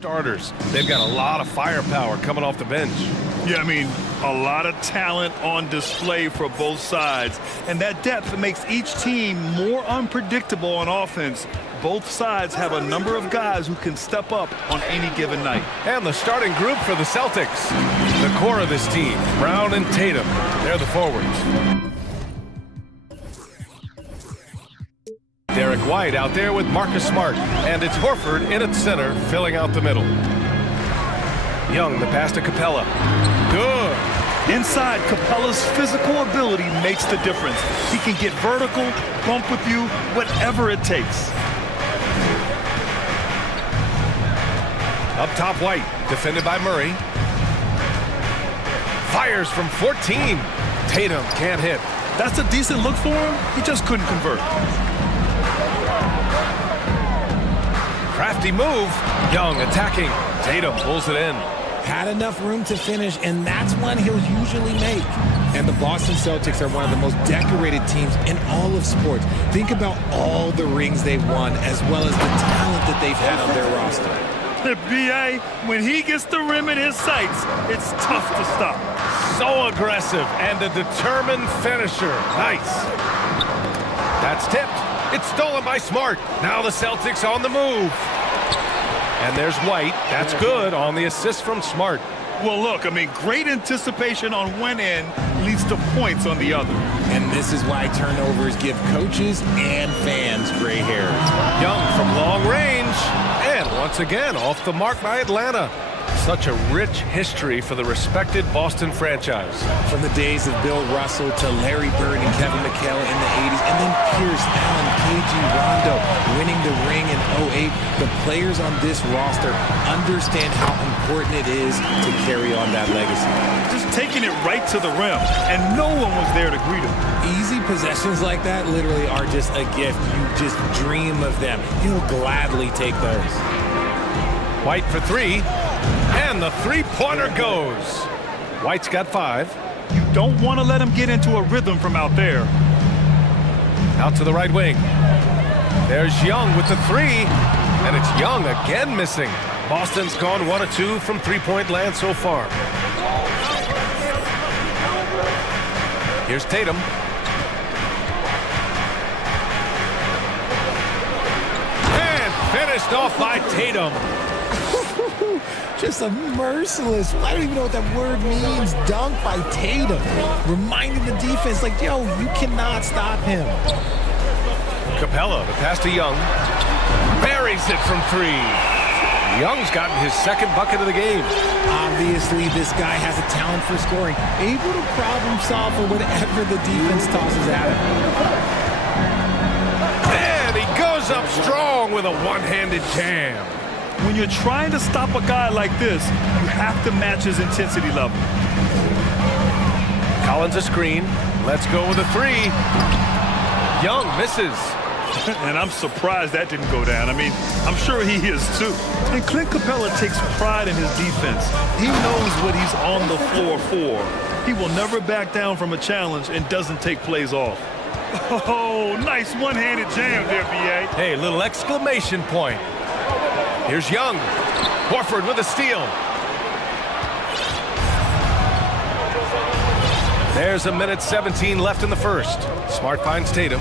Starters. They've got a lot of firepower coming off the bench. Yeah, I mean, a lot of talent on display for both sides. And that depth makes each team more unpredictable on offense. Both sides have a number of guys who can step up on any given night. And the starting group for the Celtics. The core of this team, Brown and Tatum. They're the forwards. Derek White out there with Marcus Smart. And it's Horford in at center, filling out the middle. Young, the pass to Capella. Good. Inside, Capella's physical ability makes the difference. He can get vertical, bump with you, whatever it takes. Up top, White, defended by Murray. Fires from 14. Tatum can't hit. That's a decent look for him. He just couldn't convert. Crafty move. Young attacking. Tatum pulls it in. Had enough room to finish, and that's one he'll usually make. And the Boston Celtics are one of the most decorated teams in all of sports. Think about all the rings they've won, as well as the talent that they've had on their roster. B.A., when he gets the rim in his sights, it's tough to stop. So aggressive and a determined finisher. Nice. That's tipped. It's stolen by Smart. Now the Celtics on the move. And there's White. That's good on the assist from Smart. Well, look, I mean, great anticipation on one end leads to points on the other. And this is why turnovers give coaches and fans gray hairs. Young from long range. And once again, off the mark by Atlanta. Such a rich history for the respected Boston franchise. From the days of Bill Russell to Larry Bird and Kevin McHale in the 80s, and then Pierce Allen, KG Rondo winning the ring in 08. The players on this roster understand how important it is to carry on that legacy. Just taking it right to the rim, and no one was there to greet him. Easy possessions like that literally are just a gift. You just dream of them. You'll gladly take those. White for three. And the three-pointer goes. White's got 5. You don't want to let him get into a rhythm from out there. Out to the right wing. There's Young with the 3. And it's Young again missing. Boston's gone 1 of 2 from three-point land so far. Here's Tatum. And finished off by Tatum. Just a merciless, I don't even know what that word means, dunk by Tatum. Reminding the defense, like, yo, you cannot stop him. Capella, the pass to Young. Buries it from 3. Young's gotten his second bucket of the game. Obviously, this guy has a talent for scoring. Able to problem solve for whatever the defense tosses at him. And he goes up strong with a one-handed jam. When you're trying to stop a guy like this, you have to match his intensity level. Collins a screen. Let's go with a 3. Young misses. And I'm surprised that didn't go down. I mean, I'm sure he is too. And Clint Capella takes pride in his defense. He knows what he's on the floor for. He will never back down from a challenge and doesn't take plays off. Oh, nice one-handed jam there, B.A. Hey, little exclamation point. Here's Young. Horford with a steal. There's 1:17 left in the first. Smart finds Tatum.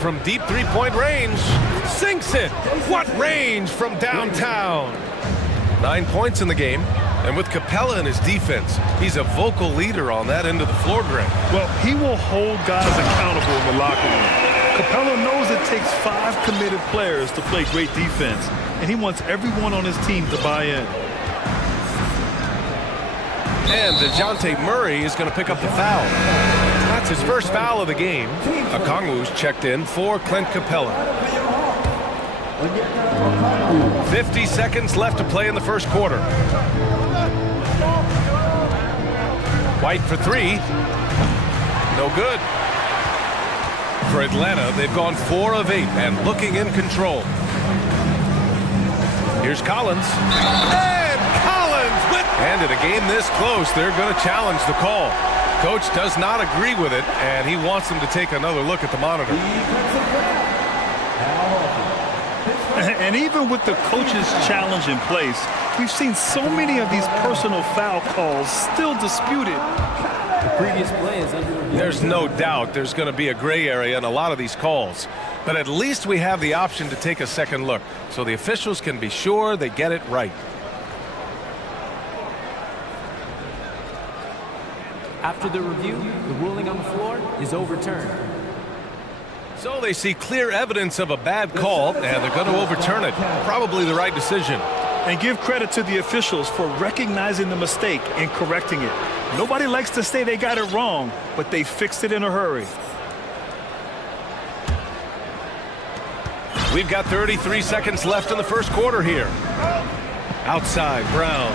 From deep three-point range. Sinks it. What range from downtown? 9 points in the game. And with Capella in his defense, he's a vocal leader on that end of the floor, Greg. Well, he will hold guys accountable in the locker room. Capella knows it takes 5 committed players to play great defense, and he wants everyone on his team to buy in. And DeJounte Murray is going to pick up the foul. That's his first foul of the game. Okongwu's checked in for Clint Capella. 50 seconds left to play in the first quarter. White for 3. No good. For Atlanta, they've gone 4 of 8 and looking in control. Here's Collins. And Collins with... And in a game this close, they're going to challenge the call. Coach does not agree with it, and he wants them to take another look at the monitor. And even with the coach's challenge in place, we've seen so many of these personal foul calls still disputed. The previous play is under review. There's no doubt there's going to be a gray area in a lot of these calls. But at least we have the option to take a second look, so the officials can be sure they get it right. After the review, the ruling on the floor is overturned. So they see clear evidence of a bad call, and they're going to overturn it. Probably the right decision. And give credit to the officials for recognizing the mistake and correcting it. Nobody likes to say they got it wrong, but they fixed it in a hurry. We've got 33 seconds left in the first quarter here. Outside, Brown.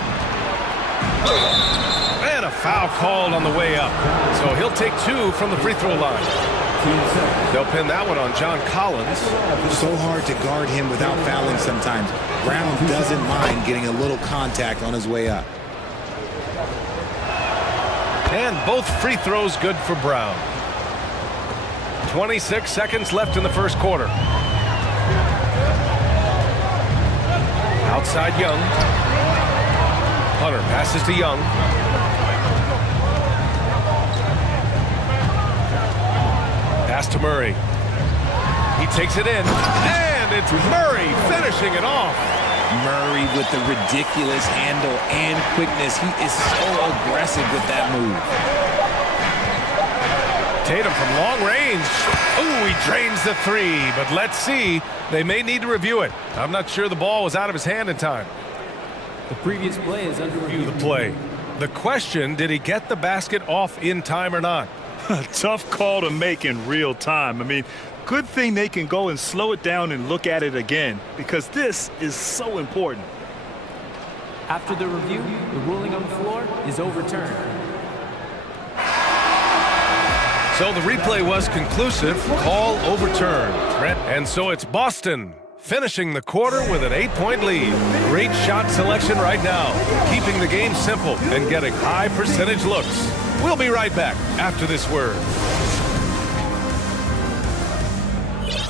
And a foul called on the way up. So he'll take 2 from the free throw line. They'll pin that one on John Collins. So hard to guard him without fouling sometimes. Brown doesn't mind getting a little contact on his way up. And both free throws good for Brown. 26 seconds left in the first quarter. Outside Young. Hunter passes to Young. Pass to Murray. He takes it in. And it's Murray finishing it off. Murray with the ridiculous handle and quickness. He is so aggressive with that move. Tatum from long range. Ooh, he drains the 3, but let's see. They may need to review it. I'm not sure the ball was out of his hand in time. The previous play is under review. The play. The question, did he get the basket off in time or not? Tough call to make in real time. I mean, good thing they can go and slow it down and look at it again, because this is so important. After the review, the ruling on the floor is overturned. So the replay was conclusive, call overturned. And so it's Boston finishing the quarter with an 8-point lead. Great shot selection right now, keeping the game simple and getting high percentage looks. We'll be right back after this word.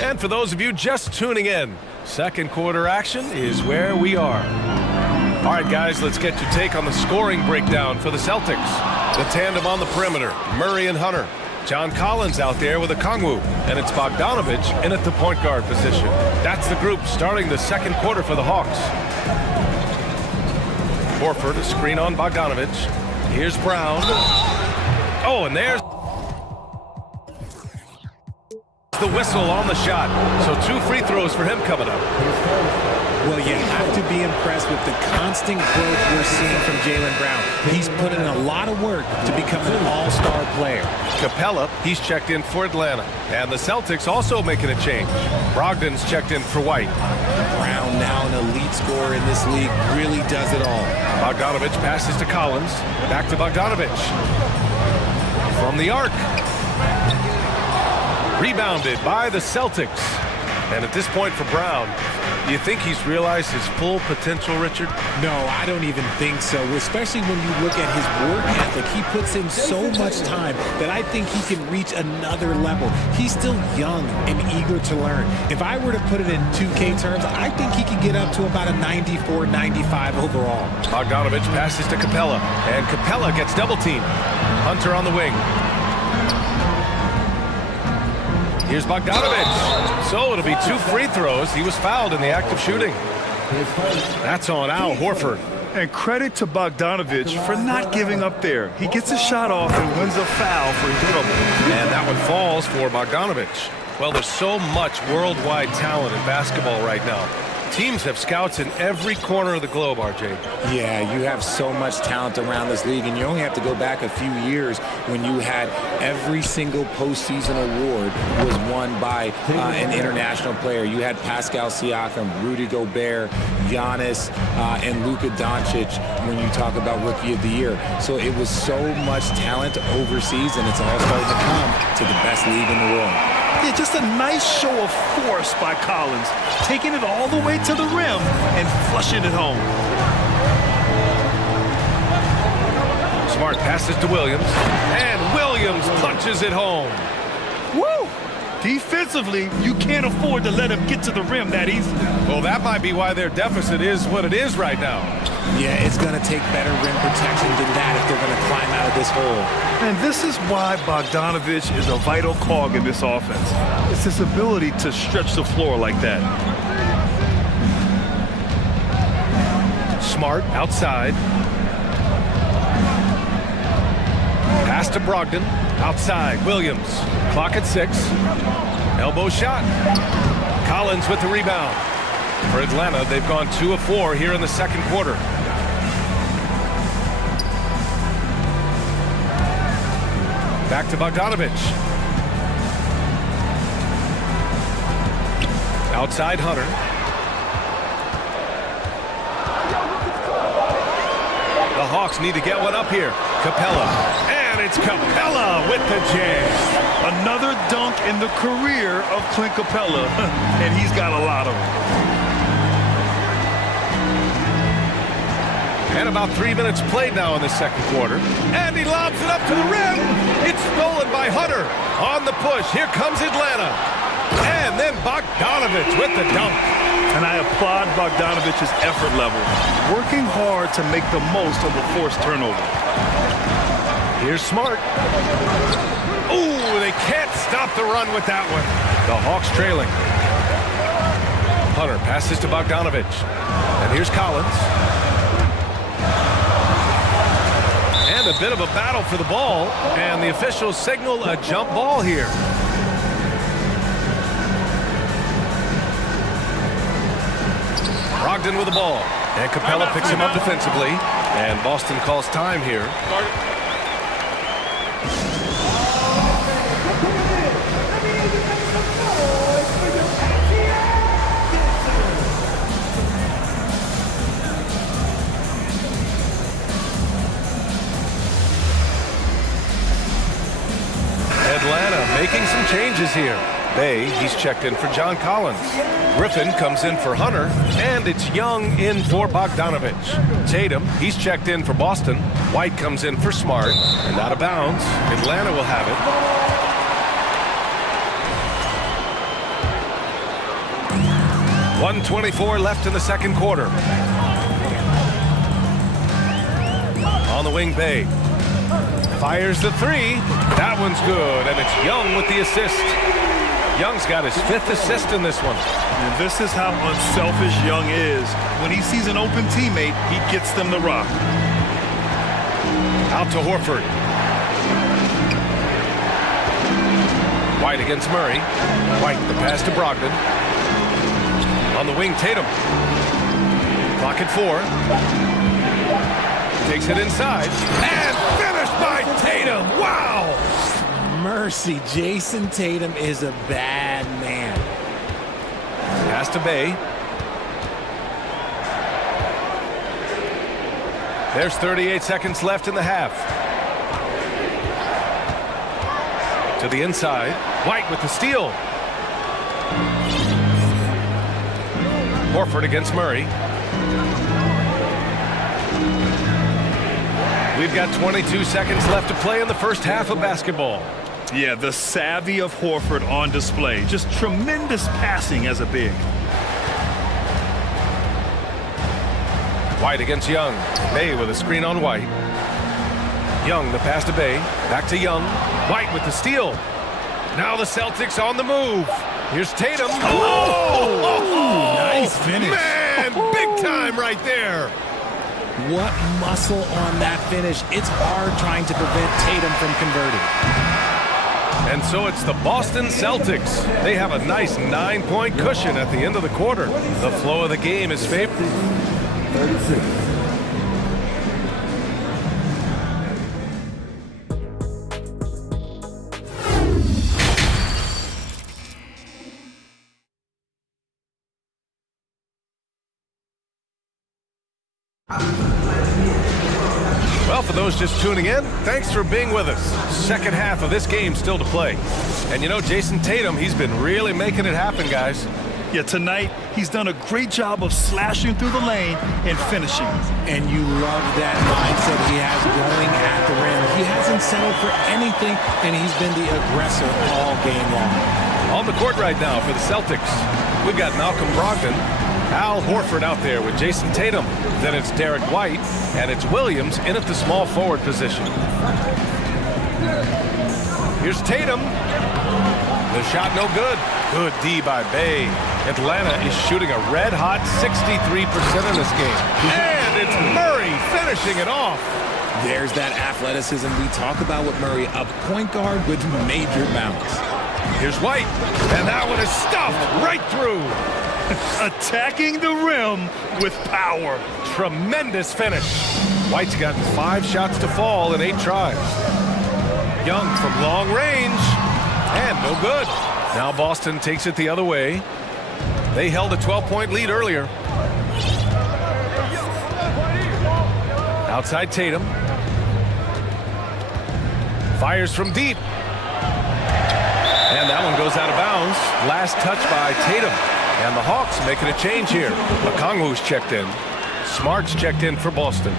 And for those of you just tuning in, second quarter action is where we are. All right, guys, let's get your take on the scoring breakdown for the Celtics. The tandem on the perimeter, Murray and Hunter. John Collins out there with a Kongwu, and it's Bogdanovich in at the point guard position. That's the group starting the second quarter for the Hawks. Horford, a screen on Bogdanovich. Here's Brown. Oh, and there's the whistle on the shot. So 2 free throws for him coming up. Well, you have to be impressed with the constant growth we're seeing from Jaylen Brown. He's put in a lot of work to become an all-star player. Capella, he's checked in for Atlanta. And the Celtics also making a change. Brogdon's checked in for White. Brown, now an elite scorer in this league, really does it all. Bogdanovich passes to Collins. Back to Bogdanovich. From the arc. Rebounded by the Celtics. And at this point for Brown, do you think he's realized his full potential, Richard? No, I don't even think so, especially when you look at his work ethic. He puts in so much time that I think he can reach another level. He's still young and eager to learn. If I were to put it in 2K terms, I think he could get up to about a 94, 95 overall. Bogdanovich passes to Capella, and Capella gets double-teamed. Hunter on the wing. Here's Bogdanovich. So it'll be 2 free throws. He was fouled in the act of shooting. That's on Al Horford. And credit to Bogdanovich for not giving up there. He gets a shot off and wins a foul for his trouble. And that one falls for Bogdanovich. Well, there's so much worldwide talent in basketball right now. Teams have scouts in every corner of the globe, RJ. Yeah, you have so much talent around this league, and you only have to go back a few years when you had every single postseason award was won by an international player. You had Pascal Siakam, Rudy Gobert, Giannis, and Luka Doncic when you talk about Rookie of the Year. So it was so much talent overseas, and it's all starting to come to the best league in the world. Yeah, just a nice show of force by Collins, taking it all the way to the rim and flushing it home. Smart passes to Williams, and Williams punches it home. Woo! Defensively, you can't afford to let him get to the rim that easily. Well, that might be why their deficit is what it is right now. Yeah, it's going to take better rim protection than that if they're going to climb out of this hole. And this is why Bogdanovich is a vital cog in this offense. It's his ability to stretch the floor like that. Smart outside. Pass to Brogdon. Outside, Williams. Clock at 6. Elbow shot. Collins with the rebound. For Atlanta, they've gone 2 of 4 here in the second quarter. Back to Bogdanovich. Outside, Hunter. The Hawks need to get one up here. Capella. And it's Capella with the jam. Another dunk in the career of Clint Capella, and he's got a lot of them. And about 3 minutes played now in the second quarter. And he lobs it up to the rim. It's stolen by Hunter. On the push, here comes Atlanta. And then Bogdanovich with the dunk. And I applaud Bogdanovich's effort level, working hard to make the most of a forced turnover. Here's Smart. Ooh, they can't stop the run with that one. The Hawks trailing. Hunter passes to Bogdanovich. And here's Collins. And a bit of a battle for the ball. And the officials signal a jump ball here. Brogdon with the ball. And Capella picks him up defensively. And Boston calls time here. Atlanta making some changes here. Bay, he's checked in for John Collins. Griffin comes in for Hunter, and it's Young in for Bogdanovich. Tatum, he's checked in for Boston. White comes in for Smart, and out of bounds. Atlanta will have it. .124 left in the second quarter. On the wing, Bay. Fires the three. That one's good, and it's Young with the assist. Young's got his 5th assist in this one. And this is how unselfish Young is. When he sees an open teammate, he gets them the rock. Out to Horford. White against Murray. White, the pass to Brogdon. On the wing, Tatum. Clock at 4. Takes it inside. And finished by Tatum. Wow! Mercy, Jason Tatum is a bad man. Pass to Bay. There's 38 seconds left in the half. To the inside. White with the steal. Horford against Murray. We've got 22 seconds left to play in the first half of basketball. Yeah, the savvy of Horford on display. Just tremendous passing as a big. White against Young. Bay with a screen on White. Young, the pass to Bay. Back to Young. White with the steal. Now the Celtics on the move. Here's Tatum. Oh! Nice finish. Man, big time right there. What muscle on that finish. It's hard trying to prevent Tatum from converting. And so it's the Boston Celtics. They have a nice 9-point cushion at the end of the quarter. The flow of the game is favored. 36. Well, for those just tuning in, thanks for being with us. Second half of this game still to play. And you know, Jason Tatum, he's been really making it happen, guys. Yeah, tonight, he's done a great job of slashing through the lane and finishing. And you love that mindset he has going at the rim. He hasn't settled for anything, and he's been the aggressor all game long. On the court right now for the Celtics, we've got Malcolm Brogdon, Al Horford out there with Jason Tatum. Then it's Derek White, and it's Williams in at the small forward position. Here's Tatum. The shot no good. Good D by Bay. Atlanta is shooting a red-hot 63% in this game. And it's Murray finishing it off. There's that athleticism we talk about with Murray, a point guard with major bounce. Here's White, and that one is stuffed right through. Attacking the rim with power. Tremendous finish. White's got 5 shots to fall in 8 tries. Young from long range, and no good. Now Boston takes it the other way. They held a 12-point lead earlier. Outside Tatum. Fires from deep. And that one goes out of bounds. Last touch by Tatum. And the Hawks making a change here. Okongwu's checked in. Smart's checked in for Boston.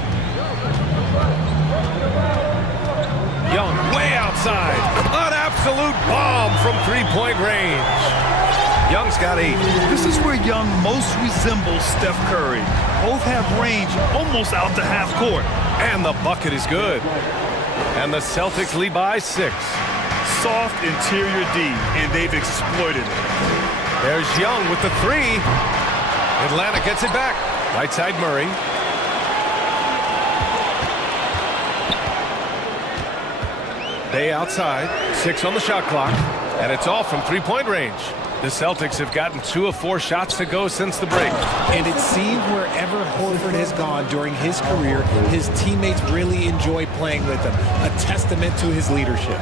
Young way outside. An absolute bomb from three-point range. Young's got 8. This is where Young most resembles Steph Curry. Both have range almost out to half court. And the bucket is good. And the Celtics lead by 6. Soft interior D, and they've exploited it. There's Young with the 3. Atlanta gets it back. Right side Murray. Bay outside. 6 on the shot clock. And it's all from three-point range. The Celtics have gotten 2 of 4 shots to go since the break. And it seems wherever Horford has gone during his career, his teammates really enjoy playing with him. A testament to his leadership.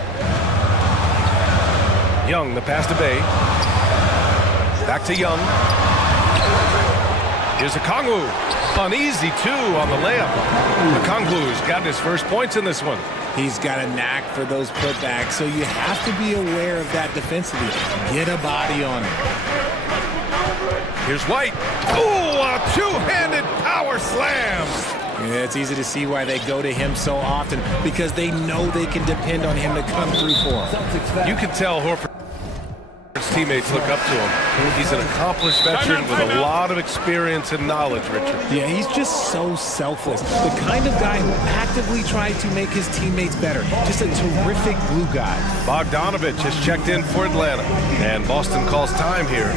Young, the pass to Bay. Back to Young. Here's Okongwu. An easy 2 on the layup. Okongwu's got his first points in this one. He's got a knack for those putbacks, so you have to be aware of that defensively. Get a body on him. Here's White. Ooh, a 2-handed power slam. Yeah, it's easy to see why they go to him so often, because they know they can depend on him to come through for them. You can tell Horford's teammates look up to him. He's an accomplished veteran with a lot of experience and knowledge, Richard. Yeah, he's just so selfless. The kind of guy who actively tried to make his teammates better. Just a terrific glue guy. Bogdanovich has checked in for Atlanta. And Boston calls time here.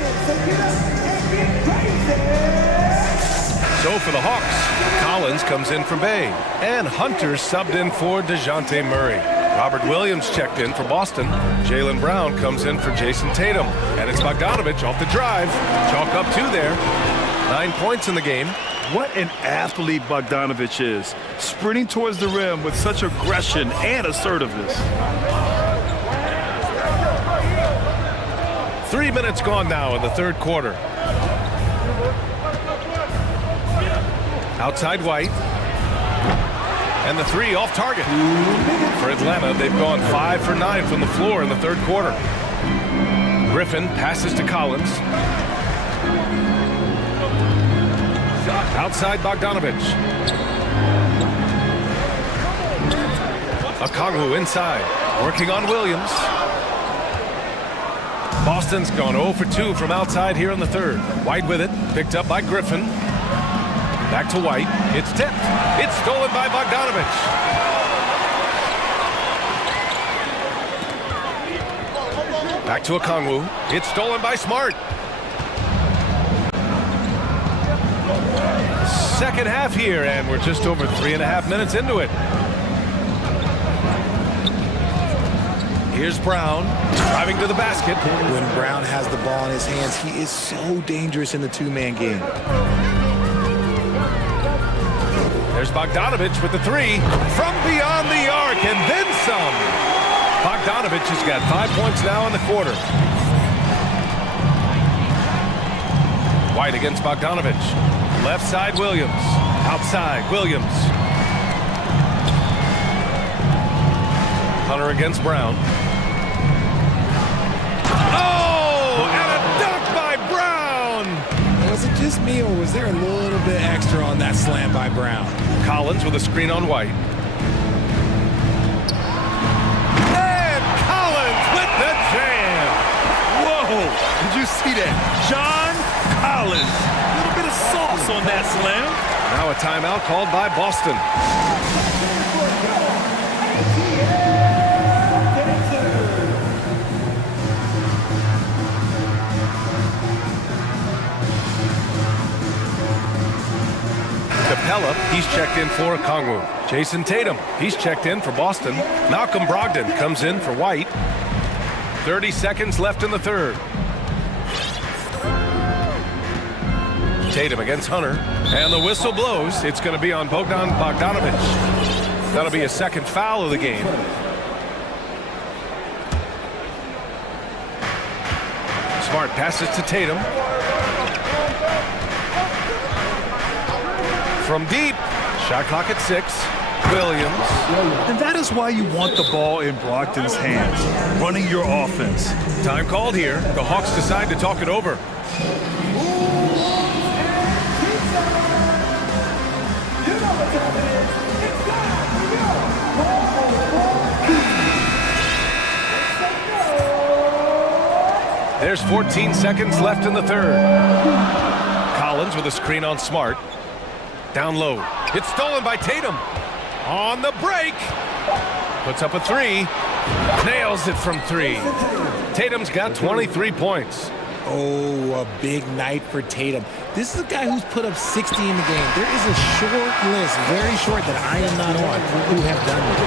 So for the Hawks, Collins comes in for Bay. And Hunter subbed in for DeJounte Murray. Robert Williams checked in for Boston. Jaylen Brown comes in for Jason Tatum. And it's Bogdanovich off the drive. Chalk up 2 there. 9 points in the game. What an athlete Bogdanovich is. Sprinting towards the rim with such aggression and assertiveness. 3 minutes gone now in the third quarter. Outside White. And the 3 off target. For Atlanta, they've gone 5 for 9 from the floor in the third quarter. Griffin passes to Collins. Outside Bogdanovich. Okongwu inside. Working on Williams. Boston's gone 0 for 2 from outside here in the third. White with it. Picked up by Griffin. Back to White. It's tipped. It's stolen by Bogdanovich. Back to Okongwu. It's stolen by Smart. Second half here, and we're just over 3.5 minutes into it. Here's Brown, driving to the basket. When Brown has the ball in his hands, he is so dangerous in the 2-man game. There's Bogdanovich with the 3 from beyond the arc, and then some. Bogdanovich has got 5 points now in the quarter. White against Bogdanovich. Left side Williams. Outside Williams. Hunter against Brown. Oh, and a dunk by Brown. Was it just me, or was there a little bit extra on that slam by Brown? Collins with a screen on White. And Collins with the jam. Whoa, miss on that slam. Now a timeout called by Boston. Capella, he's checked in for Kongwu. Jason Tatum, he's checked in for Boston. Malcolm Brogdon comes in for White. 30 seconds left in the third. Tatum against Hunter. And the whistle blows. It's going to be on Bogdan Bogdanovic. That'll be a second foul of the game. Smart passes to Tatum. From deep. Shot clock at 6. Williams. And that is why you want the ball in Brogdon's hands, running your offense. Time called here. The Hawks decide to talk it over. There's 14 seconds left in the third. Collins with a screen on Smart. Down low. It's stolen by Tatum. On the break. Puts up a 3. Nails it from 3. Tatum's got 23 points. Oh, a big night for Tatum. This is a guy who's put up 60 in the game. There is a short list, very short, that I am not on, who have done it.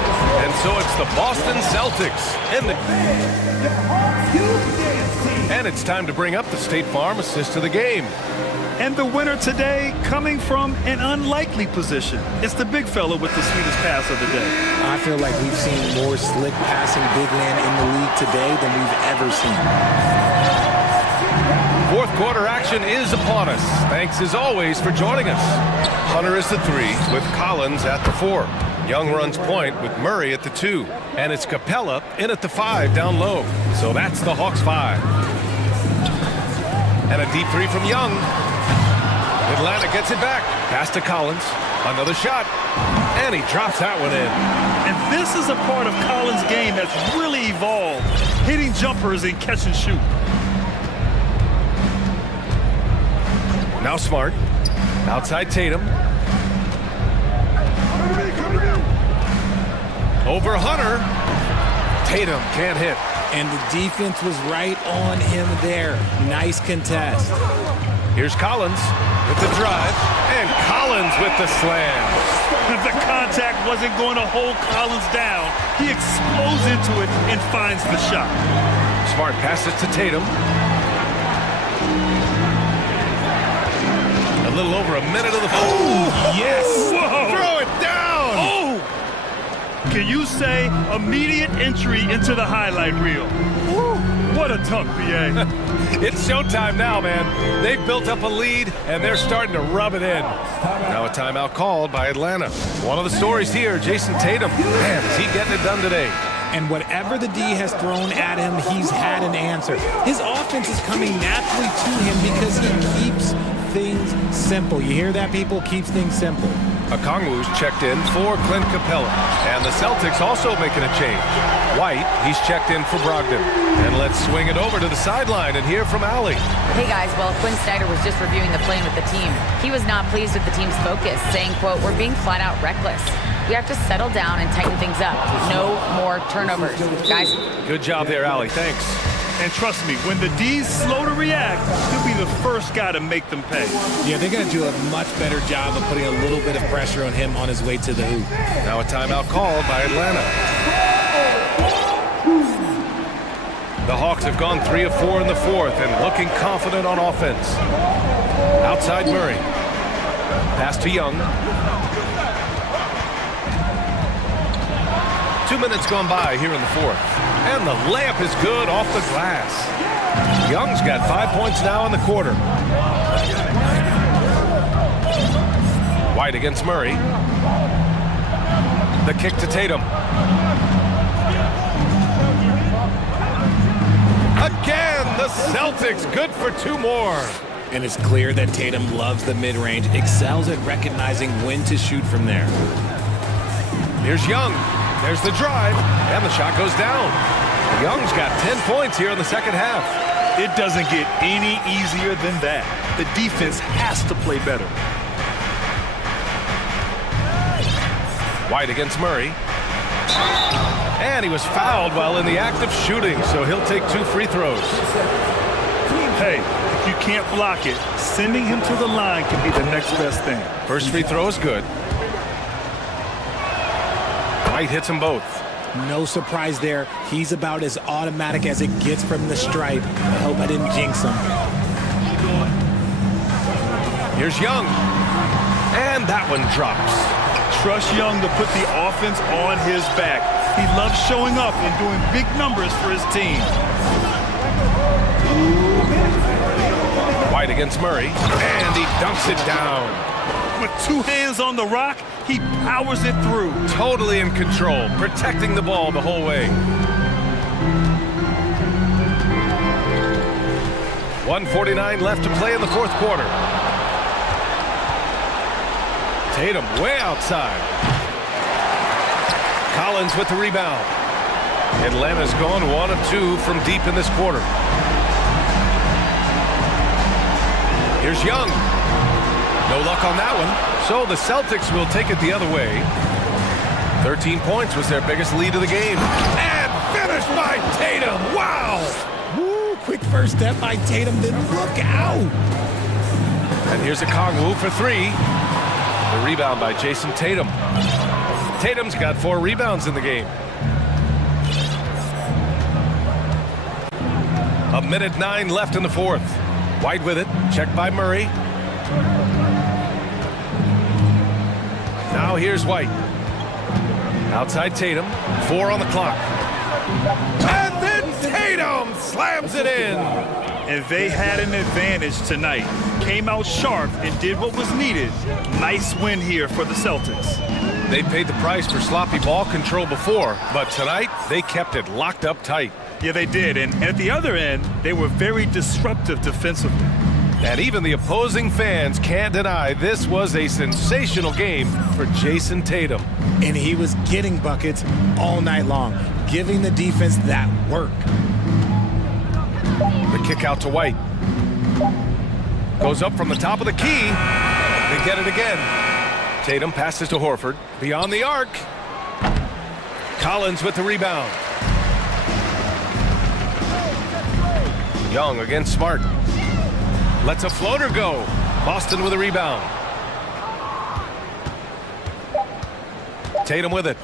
And so it's the Boston Celtics. And it's time to bring up the State Farm assist of the game. And the winner today coming from an unlikely position. It's the big fella with the sweetest pass of the day. I feel like we've seen more slick passing big man in the league today than we've ever seen. Fourth quarter action is upon us. Thanks as always for joining us. Hunter is the 3 with Collins at the 4. Young runs point with Murray at the 2. And it's Capella in at the 5 down low. So that's the Hawks 5. And a deep 3 from Young. Atlanta gets it back. Pass to Collins. Another shot. And he drops that one in. And this is a part of Collins' game that's really evolved. Hitting jumpers and catch and shoot. Now Smart. Outside Tatum. Over Hunter. Tatum can't hit. And the defense was right on him there. Nice contest. Here's Collins with the drive. And Collins with the slam. The contact wasn't going to hold Collins down. He explodes into it and finds the shot. Smart passes to Tatum. A little over a minute of the fourth. Oh, yes! Whoa. Throw it down! Oh! Can you say immediate entry into the highlight reel? Woo. What a dunk, BA. It's showtime now, man. They've built up a lead, and they're starting to rub it in. Now a timeout called by Atlanta. One of the stories here, Jason Tatum. Man, is he getting it done today? And whatever the D has thrown at him, he's had an answer. His offense is coming naturally to him because he keeps things simple. You hear that, people? Keeps things simple. Okongwu's checked in for Clint Capella. And the Celtics also making a change. White, he's checked in for Brogdon. And let's swing it over to the sideline and hear from Allie. Hey guys, well, Quinn Snyder was just reviewing the plane with the team. He was not pleased with the team's focus, saying, quote, "We're being flat out reckless. We have to settle down and tighten things up. No more turnovers." Guys. Good job there, Allie. Thanks. And trust me, when the D's slow to react, he'll be the first guy to make them pay. Yeah, they're going to do a much better job of putting a little bit of pressure on him on his way to the hoop. Now a timeout called by Atlanta. The Hawks have gone 3 of 4 in the fourth and looking confident on offense. Outside Murray. Pass to Young. 2 minutes gone by here in the fourth. And the layup is good off the glass. Young's got 5 points now in the quarter. White against Murray. The kick to Tatum. Again, the Celtics good for 2 more. And it's clear that Tatum loves the mid-range, excels at recognizing when to shoot from there. Here's Young. There's the drive, and the shot goes down. Young's got 10 points here in the second half. It doesn't get any easier than that. The defense has to play better. White against Murray. And he was fouled while in the act of shooting, so he'll take 2 free throws. Hey, if you can't block it, sending him to the line can be the next best thing. First free throw is good. White hits them both. No surprise there. He's about as automatic as it gets from the stripe. I hope I didn't jinx him. Here's Young. And that one drops. Trust Young to put the offense on his back. He loves showing up and doing big numbers for his team. White against Murray. And he dunks it down. With 2 hands on the rock, he powers it through. Totally in control, protecting the ball the whole way. 1:49 left to play in the 4th quarter. Tatum way outside. Collins with the rebound. Atlanta's gone 1 of 2 from deep in this quarter. Here's Young. No luck on that one. So the Celtics will take it the other way. 13 points was their biggest lead of the game. And finished by Tatum. Wow! Woo, quick first step by Tatum, then look out! And here's a Kongwu for 3. The rebound by Jason Tatum. Tatum's got 4 rebounds in the game. 1:09 left in the 4th. White with it. Checked by Murray. Now here's White. Outside Tatum. 4 on the clock. And then Tatum slams it in. And they had an advantage tonight. Came out sharp and did what was needed. Nice win here for the Celtics. They paid the price for sloppy ball control before, but tonight they kept it locked up tight. Yeah, they did. And at the other end, they were very disruptive defensively. And even the opposing fans can't deny this was a sensational game for Jason Tatum. And he was getting buckets all night long, giving the defense that work. The kick out to White. Goes up from the top of the key. They get it again. Tatum passes to Horford. Beyond the arc. Collins with the rebound. Young against Smart. Lets a floater go. Boston with a rebound. Tatum with it.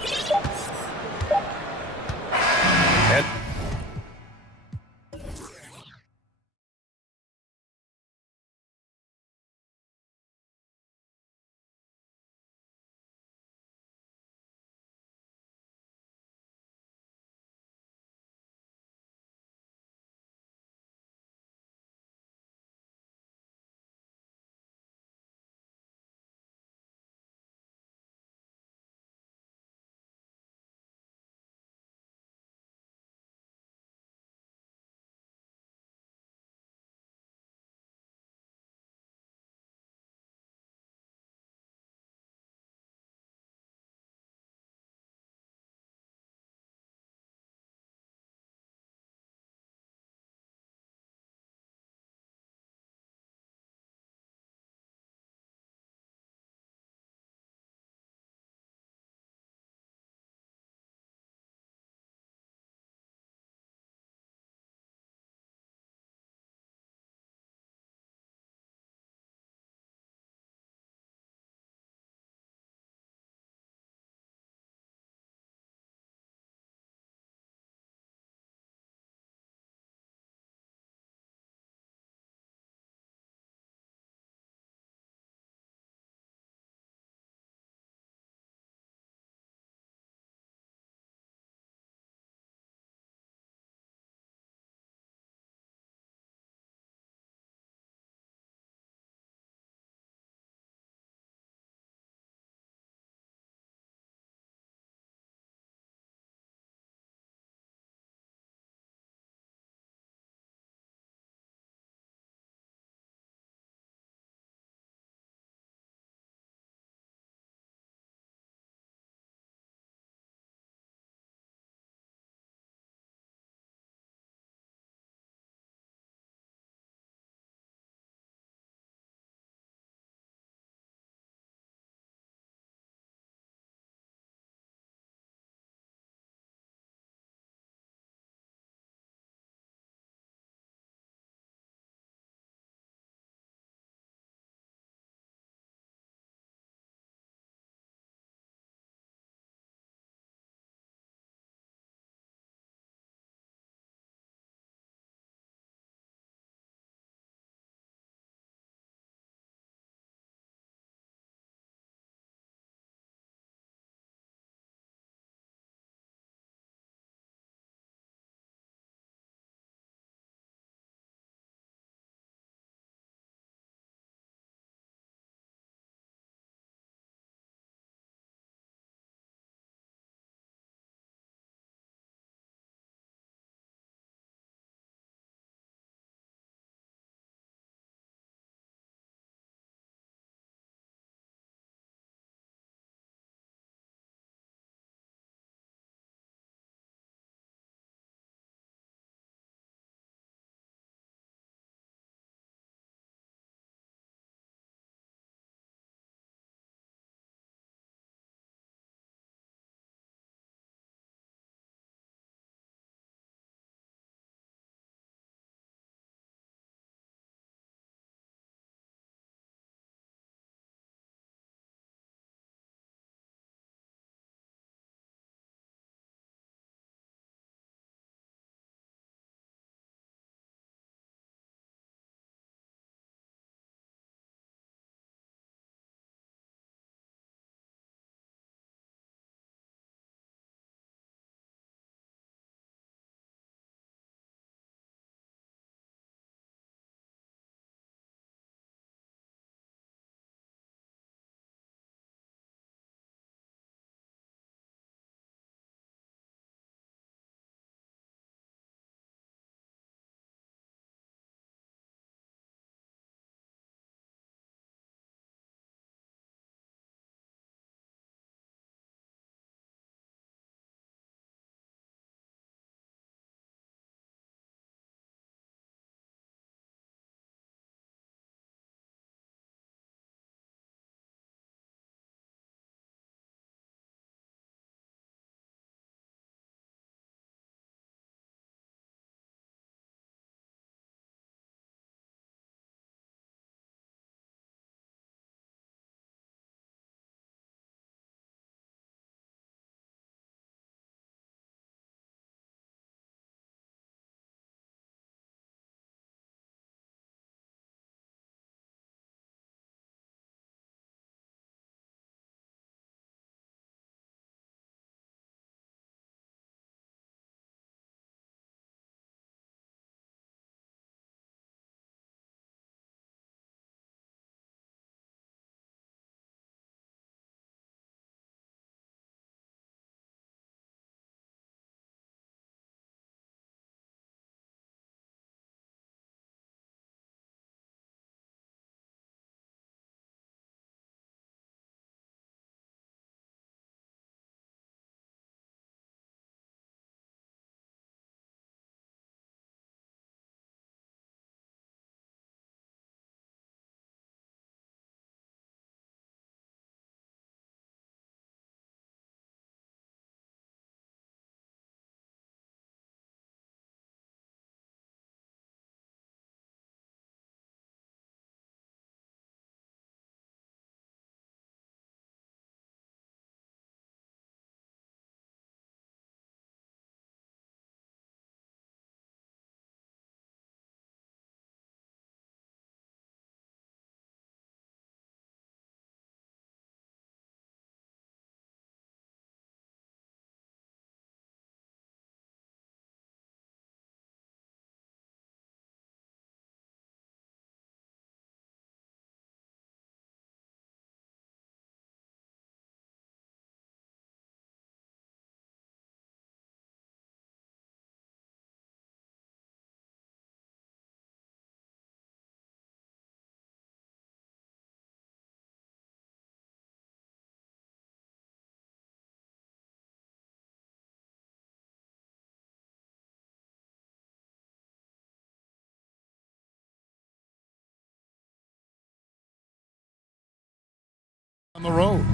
the road.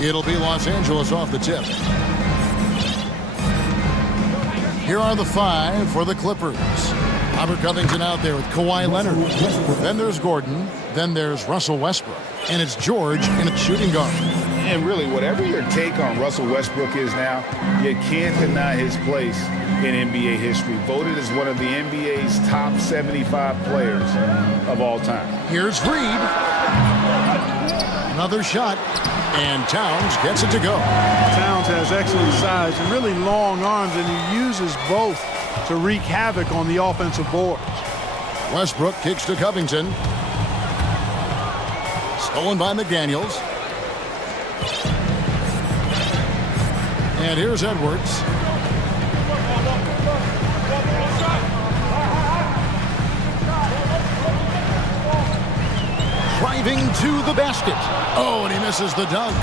It'll be Los Angeles off the tip. Here are the 5 for the Clippers. Robert Covington out there with Kawhi Leonard. Then there's Gordon. Then there's Russell Westbrook. And it's George in a shooting guard. And really, whatever your take on Russell Westbrook is now, you can't deny his place in NBA history. Voted as one of the NBA's top 75 players of all time. Here's Reed. Another shot. And Towns gets it to go. Towns has excellent size and really long arms, and he uses both to wreak havoc on the offensive boards. Westbrook kicks to Covington. Stolen by McDaniels. And here's Edwards. Driving to the basket. Oh, and he misses the dunk.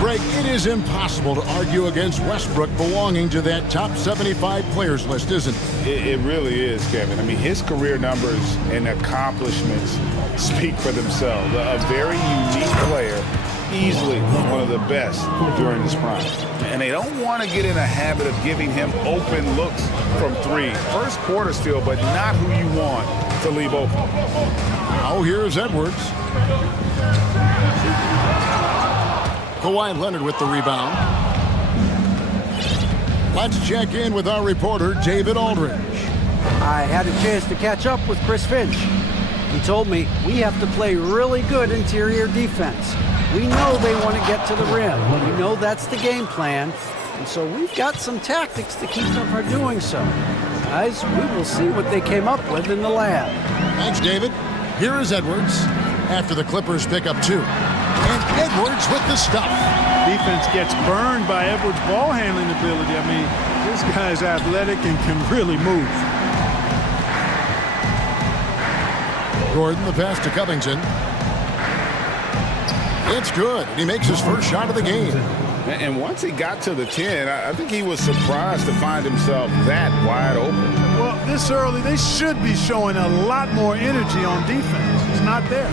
Greg, it is impossible to argue against Westbrook belonging to that top 75 players list, isn't it? It really is, Kevin. I mean, his career numbers and accomplishments speak for themselves. A very unique player, easily one of the best during his prime. And they don't want to get in a habit of giving him open looks from 3. First quarter still, but not who you want to leave open. Oh, here's Edwards. Kawhi Leonard with the rebound. Let's check in with our reporter, David Aldridge. I had a chance to catch up with Chris Finch. He told me we have to play really good interior defense. We know they want to get to the rim. We know that's the game plan. And so we've got some tactics to keep them from doing so. Guys, we will see what they came up with in the lab. Thanks, David. Here is Edwards after the Clippers pick up 2. And Edwards with the stuff. Defense gets burned by Edwards' ball handling ability. I mean, this guy's athletic and can really move. Gordon, the pass to Covington. It's good. He makes his first shot of the game. And once he got to the 10, I think he was surprised to find himself that wide open. Well, this early, they should be showing a lot more energy on defense. It's not there.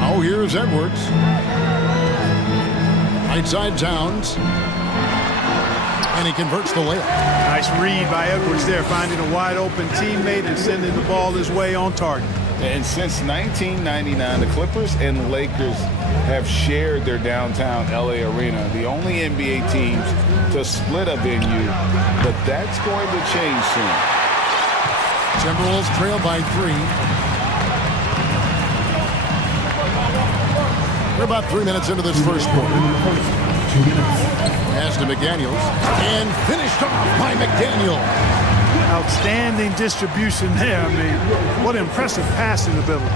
Now here's Edwards. Right side Towns. And he converts the layup. Nice read by Edwards there, finding a wide open teammate and sending the ball his way on target. And since 1999, the Clippers and Lakers have shared their downtown LA arena, the only NBA teams to split a venue, but that's going to change soon. Timberwolves trail by 3. We're about 3 minutes into this first quarter. Pass to McDaniels. And finished off by McDaniels. Outstanding distribution there. I mean, what impressive passing ability.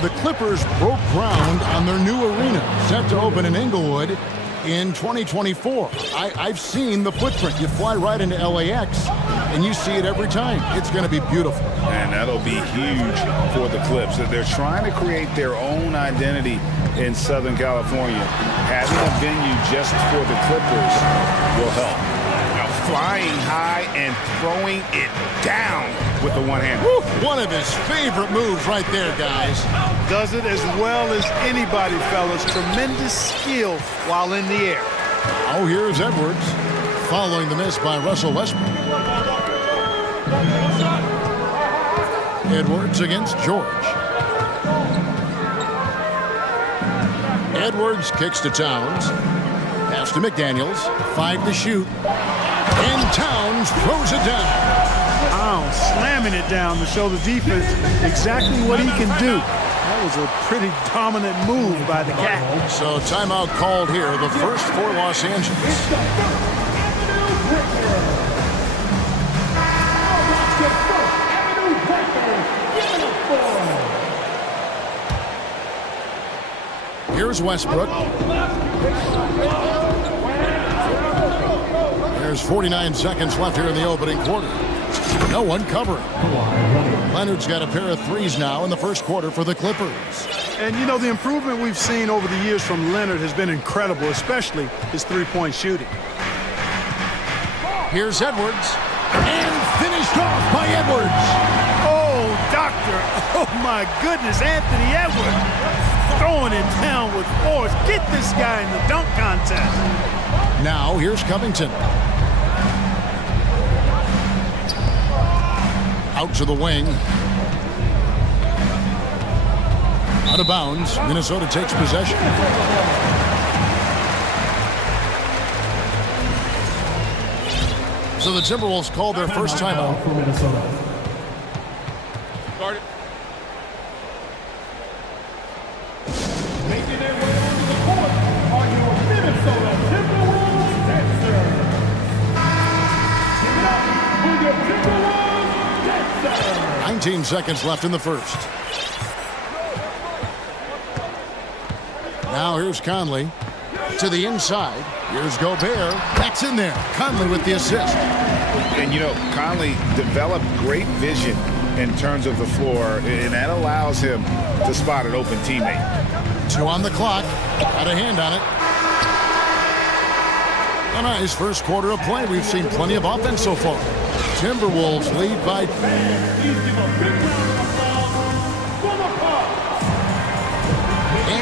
The Clippers broke ground on their new arena, set to open in Inglewood in 2024. I've seen the footprint. You fly right into LAX, and you see it every time. It's going to be beautiful. And that'll be huge for the Clips. They're trying to create their own identity in Southern California. Having a venue just for the Clippers will help. Flying high and throwing it down with the one hand. One of his favorite moves right there, guys. Does it as well as anybody, fellas. Tremendous skill while in the air. Oh, here's Edwards, following the miss by Russell Westbrook. Edwards against George. Edwards kicks to Towns. Pass to McDaniels. 5 to shoot. And Towns throws it down. Towns slamming it down to show the defense exactly what he can do. That was a pretty dominant move by the Cat. So timeout called here, the first for Los Angeles. Here's Westbrook. There's 49 seconds left here in the opening quarter. No one covering. Leonard's got a pair of threes now in the first quarter for the Clippers. And, you know, the improvement we've seen over the years from Leonard has been incredible, especially his three-point shooting. Here's Edwards. And finished off by Edwards. Oh, doctor. my goodness, Anthony Edwards throwing it down with force. Get this guy in the dunk contest. Now here's Covington. Out to the wing. Out of bounds. Minnesota takes possession. So the Timberwolves called their first timeout. For Minnesota. Start it. Making their way onto the court are your Minnesota Timberwolves dancers. Give it up for your Timberwolves dancers. 19 seconds left in the first. Now here's Conley to the inside. Here's Gobert. That's in there. Conley with the assist. And, you know, Conley developed great vision in terms of the floor, and that allows him to spot an open teammate. 2 on the clock. Got a hand on it. A nice first quarter of play. We've seen plenty of offense so far. Timberwolves lead by...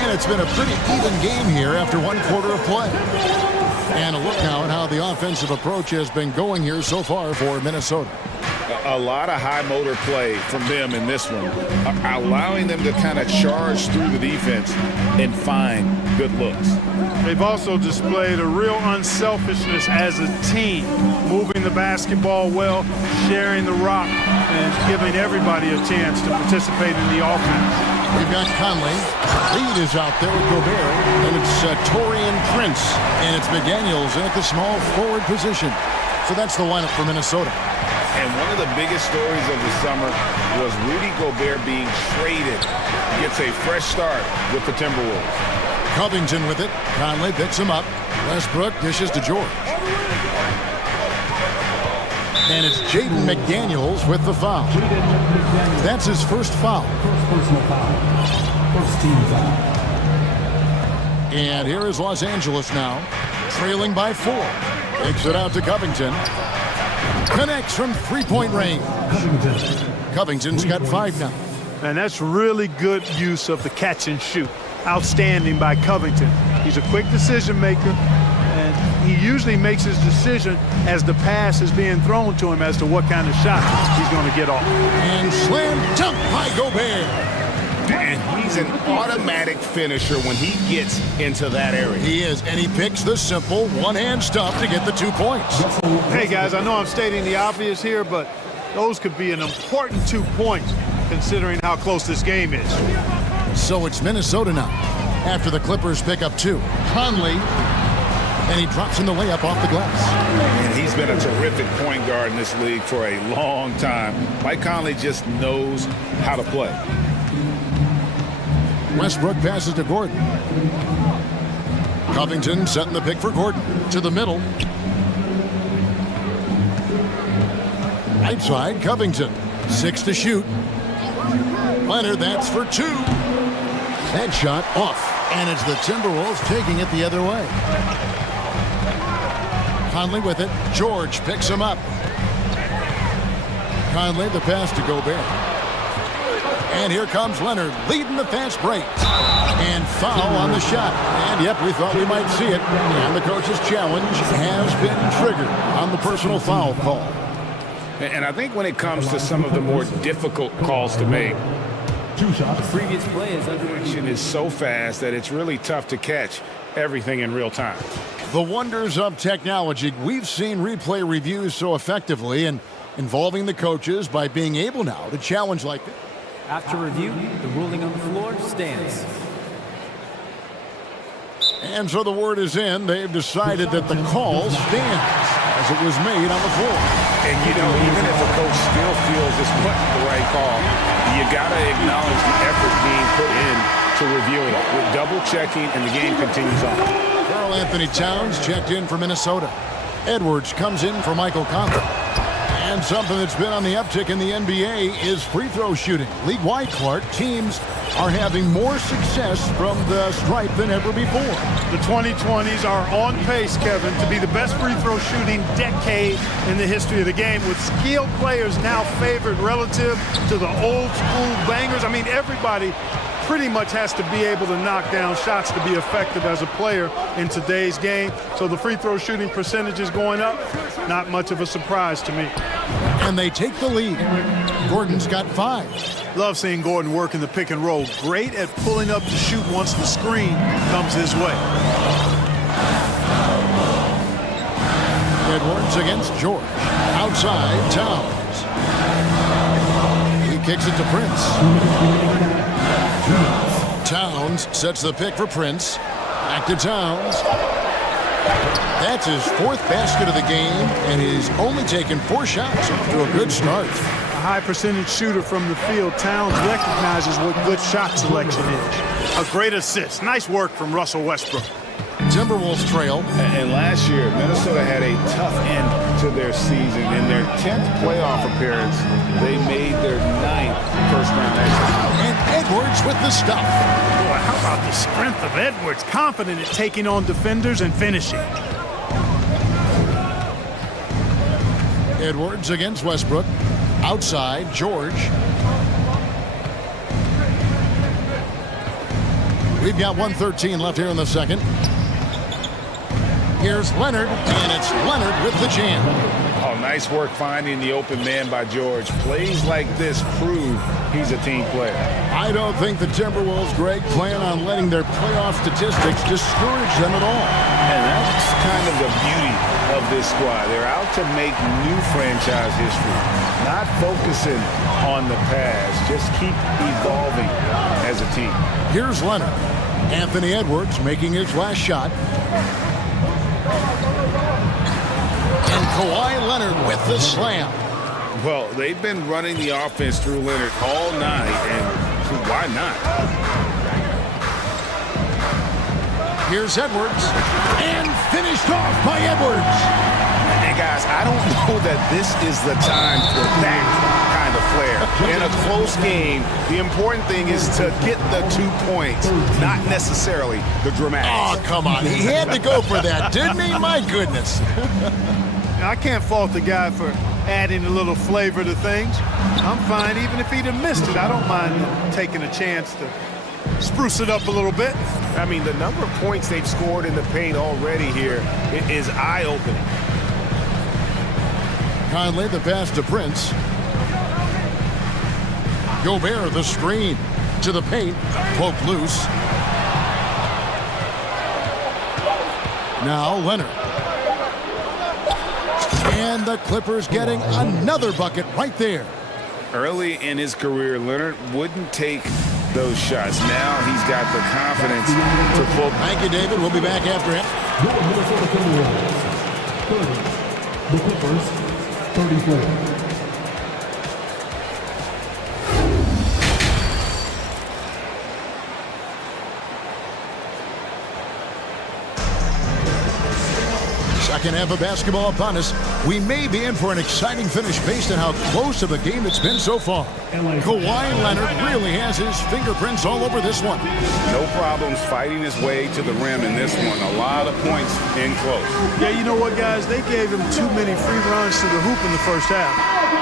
And it's been a pretty even game here after 1 quarter of play. And a look now at how the offensive approach has been going here so far for Minnesota. A lot of high motor play from them in this one, allowing them to kind of charge through the defense and find good looks. They've also displayed a real unselfishness as a team, moving the basketball well, sharing the rock, and giving everybody a chance to participate in the offense. We've got Conley. Reed is out there with Gobert. And it's Torian Prince. And it's McDaniels in at the small forward position. So that's the lineup for Minnesota. And one of the biggest stories of the summer was Rudy Gobert being traded. Gets a fresh start with the Timberwolves. Covington with it. Conley picks him up. Westbrook dishes to George. And it's Jaden McDaniels with the foul. That's his first foul. First personal foul. First team foul. And here is Los Angeles now, trailing by 4. Takes it out to Covington. Connects from 3-point range. Covington's got 5 now. And that's really good use of the catch and shoot. Outstanding by Covington. He's a quick decision maker, and he usually makes his decision as the pass is being thrown to him as to what kind of shot he's going to get off. And slam dunk by Gobert. And he's an automatic finisher when he gets into that area. He is, and he picks the simple one-hand stuff to get the 2 points. Hey, guys, I know I'm stating the obvious here, but those could be an important 2 points considering how close this game is. So it's Minnesota now, after the Clippers pick up 2. Conley, and he drops in the layup off the glass. And he's been a terrific point guard in this league for a long time. Mike Conley just knows how to play. Westbrook passes to Gordon. Covington setting the pick for Gordon. To the middle. Right side, Covington. 6 to shoot. Leonard, that's for 2. That shot off. And it's the Timberwolves taking it the other way. Conley with it. George picks him up. Conley, the pass to Gobert. And here comes Leonard leading the fast break. And foul on the shot. And yep, we thought we might see it. And the coach's challenge has been triggered on the personal foul call. And I think when it comes to some of the more difficult calls to make, 2 shots. The previous play is under action is so fast that it's really tough to catch everything in real time. The wonders of technology. We've seen replay reviews so effectively and involving the coaches by being able now to challenge like this. After review, the ruling on the floor stands. And so the word is in. They've decided that the call stands as it was made on the floor. And, you know, even if a coach still feels this wasn't the right call, you got to acknowledge the effort being put in to reviewing it. With double-checking, and the game continues on. Karl Anthony Towns checked in for Minnesota. Edwards comes in for Michael Conley. And something that's been on the uptick in the NBA is free throw shooting. League-wide, Clark, teams are having more success from the stripe than ever before. The 2020s are on pace, Kevin, to be the best free throw shooting decade in the history of the game, with skilled players now favored relative to the old school bangers. I mean, everybody pretty much has to be able to knock down shots to be effective as a player in today's game. So the free throw shooting percentage is going up. Not much of a surprise to me. And they take the lead. Gordon's got 5. Love seeing Gordon work in the pick and roll. Great at pulling up to shoot once the screen comes his way. Edwards against George. Outside, Towns. He kicks it to Prince. Towns sets the pick for Prince. Back to Towns. That's his 4th basket of the game, and he's only taken 4 shots to a good start. A high percentage shooter from the field. Towns recognizes what good shot selection is. A great assist. Nice work from Russell Westbrook. Timberwolves trail. And last year, Minnesota had a tough end to their season. In their 10th playoff appearance, they made their 9th first-round exit. And Edwards with the stop. Boy, how about the strength of Edwards? Confident at taking on defenders and finishing. Edwards against Westbrook. Outside, George. We've got 1:13 left here in the second. Here's Leonard, and it's Leonard with the jam. Oh, nice work finding the open man by George. Plays like this prove he's a team player. I don't think the Timberwolves, Greg, plan on letting their playoff statistics discourage them at all. And that's kind of the beauty of this squad. They're out to make new franchise history, not focusing on the past. Just keep evolving as a team. Here's Leonard. Anthony Edwards making his last shot. And Kawhi Leonard with the slam. Well, they've been running the offense through Leonard all night, and why not? Here's Edwards, and finished off by Edwards. And guys, I don't know that this is the time for that kind of flair. In a close game, the important thing is to get the 2 points, not necessarily the dramatics. Oh, come on. He had to go for that, didn't he? My goodness. I can't fault the guy for adding a little flavor to things. I'm fine even if he'd have missed it. I don't mind taking a chance to spruce it up a little bit. I mean, the number of points they've scored in the paint already here is eye-opening. Conley, the pass to Prince. Gobert, the screen to the paint. Poke loose. Now Leonard. And the Clippers getting another bucket right there. Early in his career, Leonard wouldn't take those shots. Now he's got the confidence to pull. Thank you, David. We'll be back after him. The Clippers, 34. Second half of basketball upon us. We may be in for an exciting finish based on how close of a game it's been so far. Kawhi Leonard really has his fingerprints all over this one. No problems fighting his way to the rim in this one. A lot of points in close. Yeah, you know what, guys? They gave him too many free runs to the hoop in the first half.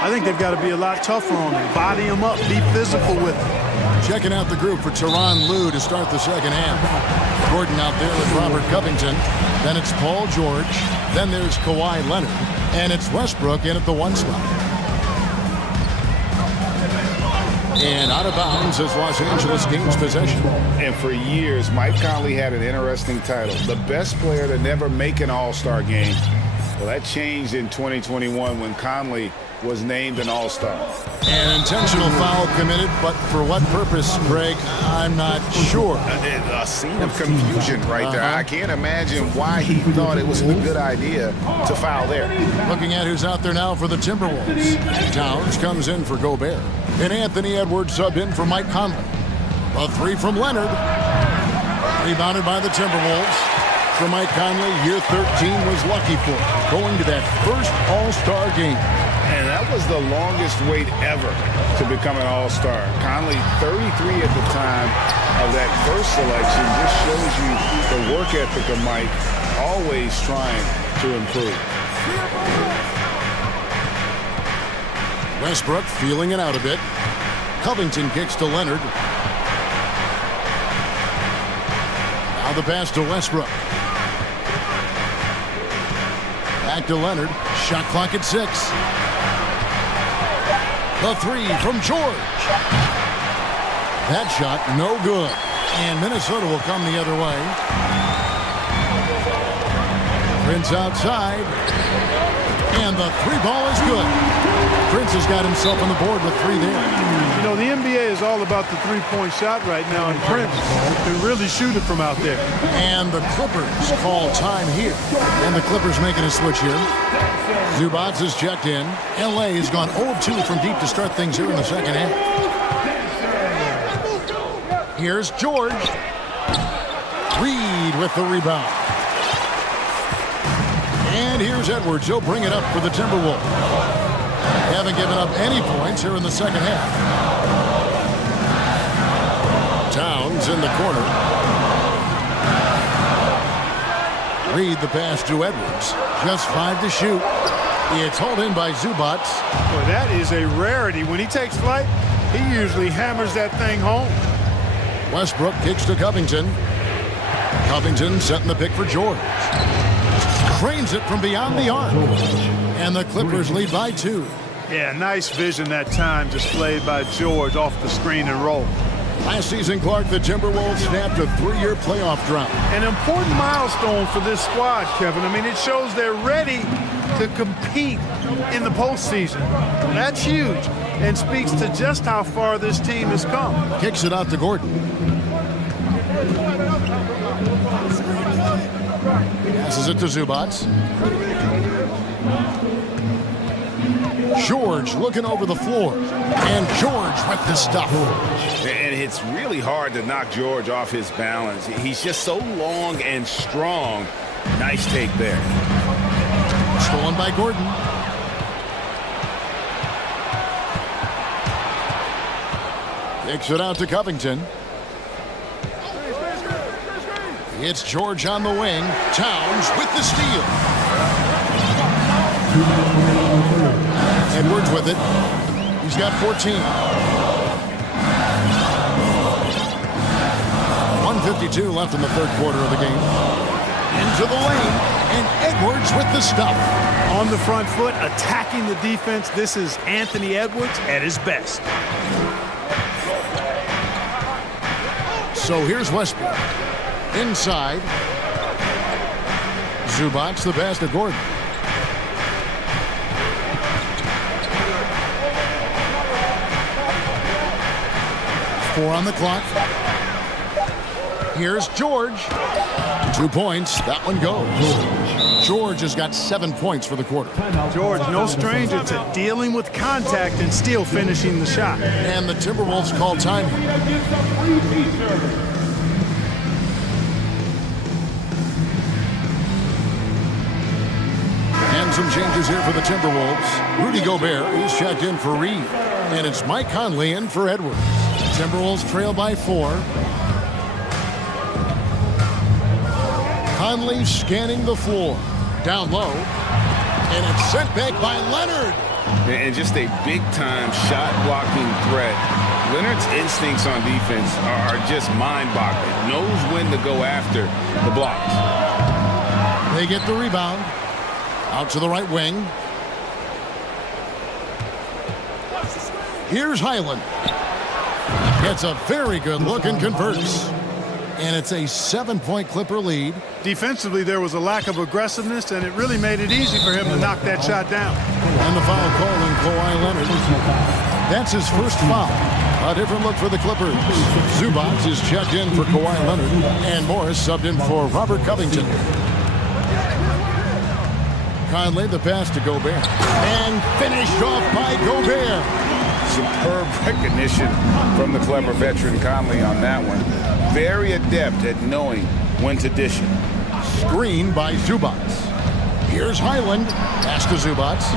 I think they've got to be a lot tougher on him. Body him up. Be physical with him. Checking out the group for Tyronn Lue to start the second half. Gordon out there with Robert Covington. Then it's Paul George. Then there's Kawhi Leonard. And it's Westbrook in at the 1 spot. And out of bounds as Los Angeles gains possession. And for years, Mike Conley had an interesting title. The best player to never make an All-Star game. Well, that changed in 2021 when Conley was named an All-Star. An intentional foul committed, but for what purpose, Greg, I'm not sure. A scene of confusion right there. I can't imagine why he thought it was a good idea to foul there. Looking at who's out there now for the Timberwolves. Towns comes in for Gobert. And Anthony Edwards subbed in for Mike Conley. A 3 from Leonard. Rebounded by the Timberwolves. For Mike Conley, year 13 was lucky for him, going to that first All-Star game. And that was the longest wait ever to become an all-star. Conley, 33 at the time of that first selection, just shows you the work ethic of Mike, always trying to improve. Westbrook feeling it out a bit. Covington kicks to Leonard. Now the pass to Westbrook. Back to Leonard. Shot clock at 6. The three from George. That shot, no good. And Minnesota will come the other way. Prince outside. And the three ball is good. Prince has got himself on the board with 3 there. You know, the NBA is all about the three-point shot right now, and Prince can really shoot it from out there. And the Clippers call time here. And the Clippers making a switch here. Zubac is checked in. LA has gone 0-2 from deep to start things here in the second half. Here's George. Reed with the rebound. And here's Edwards. He'll bring it up for the Timberwolves. Haven't given up any points here in the second half. Towns in the corner. Reed the pass to Edwards. Just 5 to shoot. It's hauled in by Zubac. Boy, that is a rarity. When he takes flight, he usually hammers that thing home. Westbrook kicks to Covington. Covington setting the pick for George. Cranes it from beyond the arc. And the Clippers lead by 2. Yeah, nice vision that time displayed by George off the screen and roll. Last season, Clark, the Timberwolves snapped a 3-year playoff drought. An important milestone for this squad, Kevin. I mean, it shows they're ready to compete in the postseason. That's huge and speaks to just how far this team has come. Kicks it out to Gordon. Passes it to Zubac. George looking over the floor. And George with the stuff. And it's really hard to knock George off his balance. He's just so long and strong. Nice take there. Stolen by Gordon. Kicks it out to Covington. It's George on the wing. Towns with the steal. Edwards with it. He's got 14. 1:52 left in the third quarter of the game. Into the lane. And Edwards with the stuff. On the front foot, attacking the defense. This is Anthony Edwards at his best. So here's Westbrook. Inside. Zubac the pass to Gordon. Four on the clock. Here's George. 2 points. That one goes. George has got 7 points for the quarter. George, no stranger to dealing with contact and still finishing the shot. And the Timberwolves call time. And some changes here for the Timberwolves. Rudy Gobert is checked in for Reed. And it's Mike Conley in for Edwards. Timberwolves trail by 4. Conley scanning the floor. Down low. And it's sent back by Leonard. And just a big-time shot-blocking threat. Leonard's instincts on defense are just mind-boggling. Knows when to go after the blocks. They get the rebound. Out to the right wing. Here's Highland. Gets a very good look and converts. And it's a 7-point Clipper lead. Defensively, there was a lack of aggressiveness, and it really made it easy for him to knock that shot down. And the foul call on Kawhi Leonard. That's his first foul. A different look for the Clippers. Zubac is checked in for Kawhi Leonard. And Morris subbed in for Robert Covington. Conley the pass to Gobert. And finished off by Gobert. Superb recognition from the clever veteran Conley on that one. Very adept at knowing when to dish it. Screen by Zubac. Here's Highland. Pass to Zubats.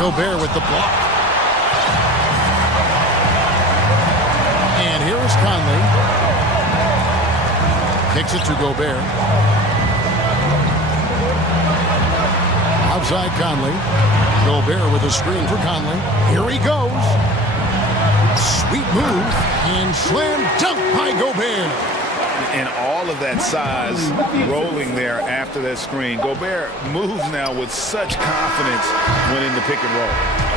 Gobert with the block. And here is Conley. Kicks it to Gobert. Outside Conley. Gobert with a screen for Conley. Here he goes. Sweet move. And slam dunk by Gobert. And all of that size rolling there after that screen. Gobert moves now with such confidence when in the pick and roll.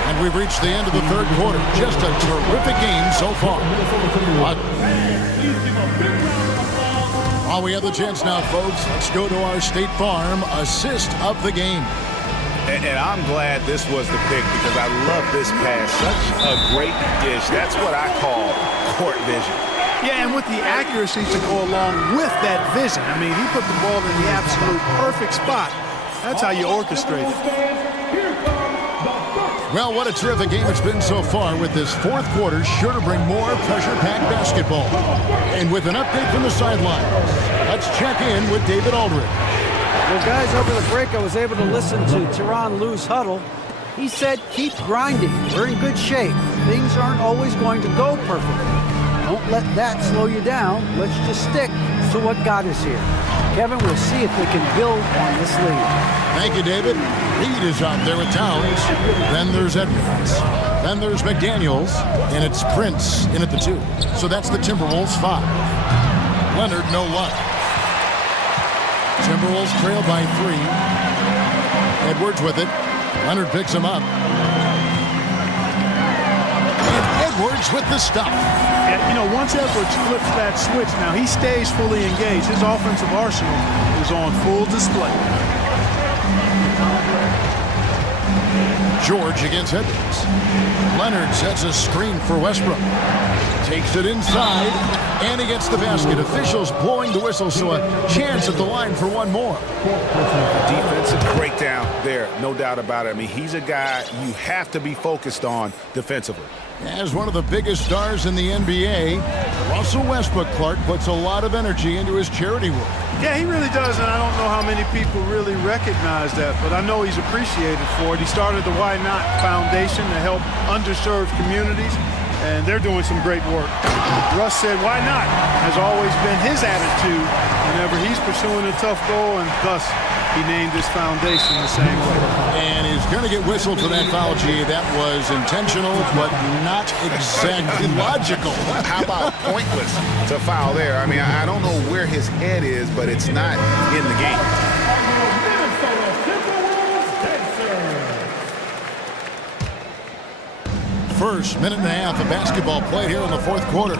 And we've reached the end of the third quarter. Just a terrific game so far. While we have the chance now, folks, let's go to our State Farm assist of the game. And I'm glad this was the pick because I love this pass. Such a great dish. That's what I call court vision. Yeah, and with the accuracy to go along with that vision. I mean, he put the ball in the absolute perfect spot. That's how you orchestrate it. Well, what a terrific game it's been so far, with this fourth quarter sure to bring more pressure-packed basketball. And with an update from the sidelines, let's check in with David Aldridge. Well, guys, over the break, I was able to listen to Tyronn Lue's huddle. He said, keep grinding. We're in good shape. Things aren't always going to go perfectly. Don't let that slow you down. Let's just stick to what got us here. Kevin, we'll see if we can build on this lead. Thank you, David. Reed is out there with Towns. Then there's Edwards. Then there's McDaniels. And it's Prince in at the 2. So that's the Timberwolves 5. Leonard, no luck. Timberwolves trail by 3. Edwards with it. Leonard picks him up. And Edwards with the stop. And, you know, once Edwards flips that switch, now he stays fully engaged. His offensive arsenal is on full display. George against Edwards. Leonard sets a screen for Westbrook. Takes it inside, and he gets the basket. Officials blowing the whistle, so a chance at the line for one more. Defensive breakdown there, no doubt about it. I mean, he's a guy you have to be focused on defensively. As one of the biggest stars in the NBA, Russell Westbrook, Clark, puts a lot of energy into his charity work. Yeah, he really does, and I don't know how many people really recognize that, but I know he's appreciated for it. He started the Why Not Foundation to help underserved communities, and they're doing some great work. Russ said, why not? Has always been his attitude whenever he's pursuing a tough goal, and thus he named his foundation the same way. And he's going to get whistled for that foul, G. That was intentional, but not exactly logical. How about pointless to foul there? I mean, I don't know where his head is, but it's not in the game. First minute and a half of basketball played here in the fourth quarter.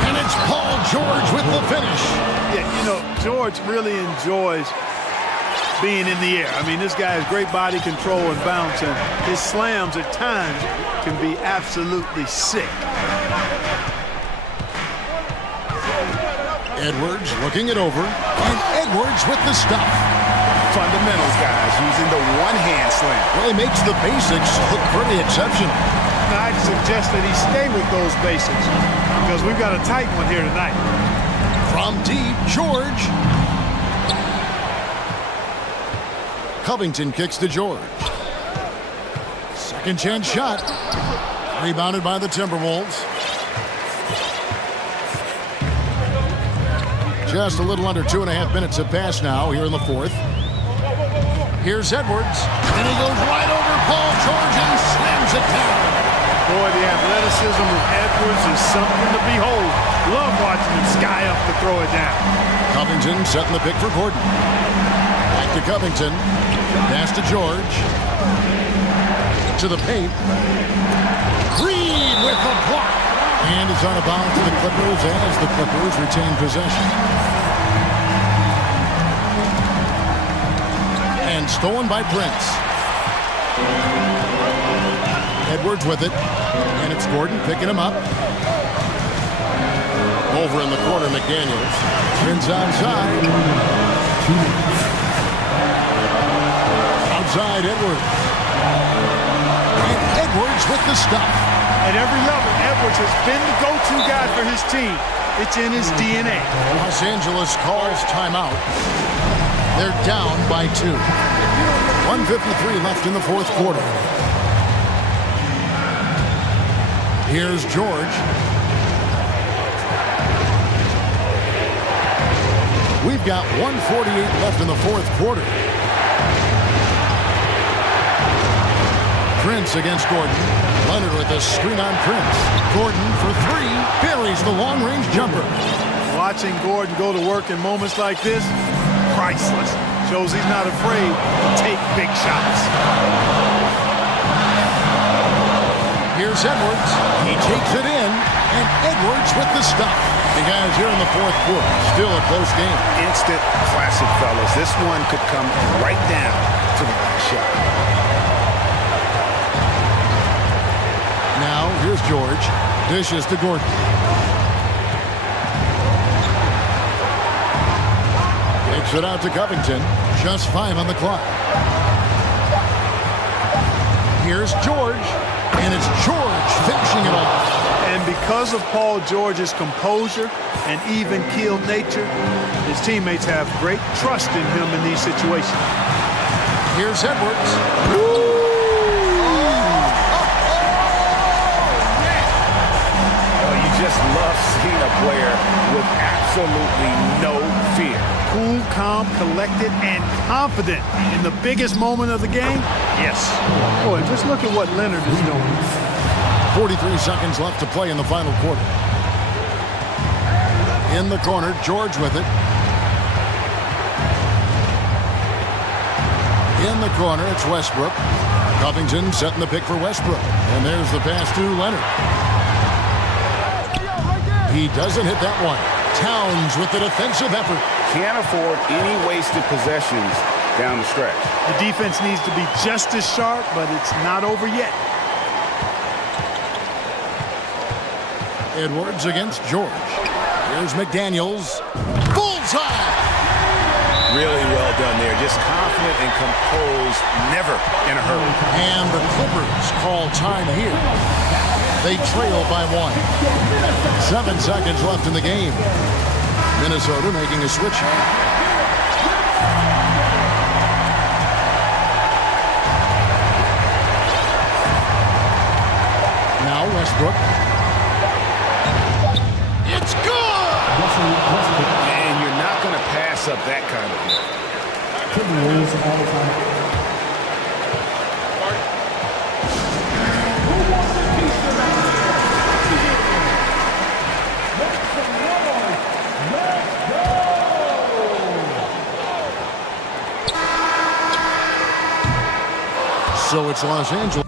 And it's Paul George with the finish. Yeah, you know, George really enjoys being in the air. I mean, this guy has great body control and bounce, and his slams at times can be absolutely sick. Edwards looking it over, and Edwards with the stuff. Fundamentals, guys, using the one-hand slam. Well, he makes the basics look pretty exceptional. I'd suggest that he stay with those basics because we've got a tight one here tonight. From deep, George. Covington kicks to George. Second chance shot. Rebounded by the Timberwolves. Just a little under 2.5 minutes have passed now here in the fourth. Here's Edwards, and he goes right over Paul George and slams it down. Boy, the athleticism of Edwards is something to behold. Love watching him sky up to throw it down. Covington setting the pick for Gordon. Back to Covington. Pass to George. To the paint. Reed with the block. And it's out of bounds to the Clippers as the Clippers retain possession. And stolen by Prince. Edwards with it. And it's Gordon picking him up. Over in the corner, McDaniels. Prince outside. Outside, Edwards. And Edwards with the stuff. At every level, Edwards has been the go-to guy for his team. It's in his DNA. Los Angeles calls timeout. They're down by 2. 1:53 left in the fourth quarter. Here's George. We've got 1:48 left in the fourth quarter. Prince against Gordon. Leonard with a screen on Prince. Gordon for 3. Buries the long-range jumper. Watching Gordon go to work in moments like this, priceless. Shows he's not afraid to take big shots. Here's Edwards. He takes it in, and Edwards with the stop. The guys here in the fourth quarter. Still a close game. Instant classic, fellas. This one could come right down to the last shot. Now, here's George. Dishes to Gordon. Takes it out to Covington. Just 5 on the clock. Here's George. And it's George finishing it off. And because of Paul George's composure and even-keeled nature, his teammates have great trust in him in these situations. Here's Edwards. You just love seeing a player with absolutely no fear. Cool, calm, collected, and confident in the biggest moment of the game? Yes. Boy, just look at what Leonard is doing. 43 seconds left to play in the final quarter. In the corner, George with it. In the corner, it's Westbrook. Covington setting the pick for Westbrook. And there's the pass to Leonard. He doesn't hit that one. Towns with the defensive effort. Can't afford any wasted possessions down the stretch. The defense needs to be just as sharp, but it's not over yet. Edwards against George. Here's McDaniels. Bullseye! Really well done there. Just confident and composed, never in a hurry. And the Clippers call time here. They trail by 1. 7 seconds left in the game. Minnesota making a switch. Now Westbrook. It's good! And you're not going to pass up that kind of thing. So it's Los Angeles.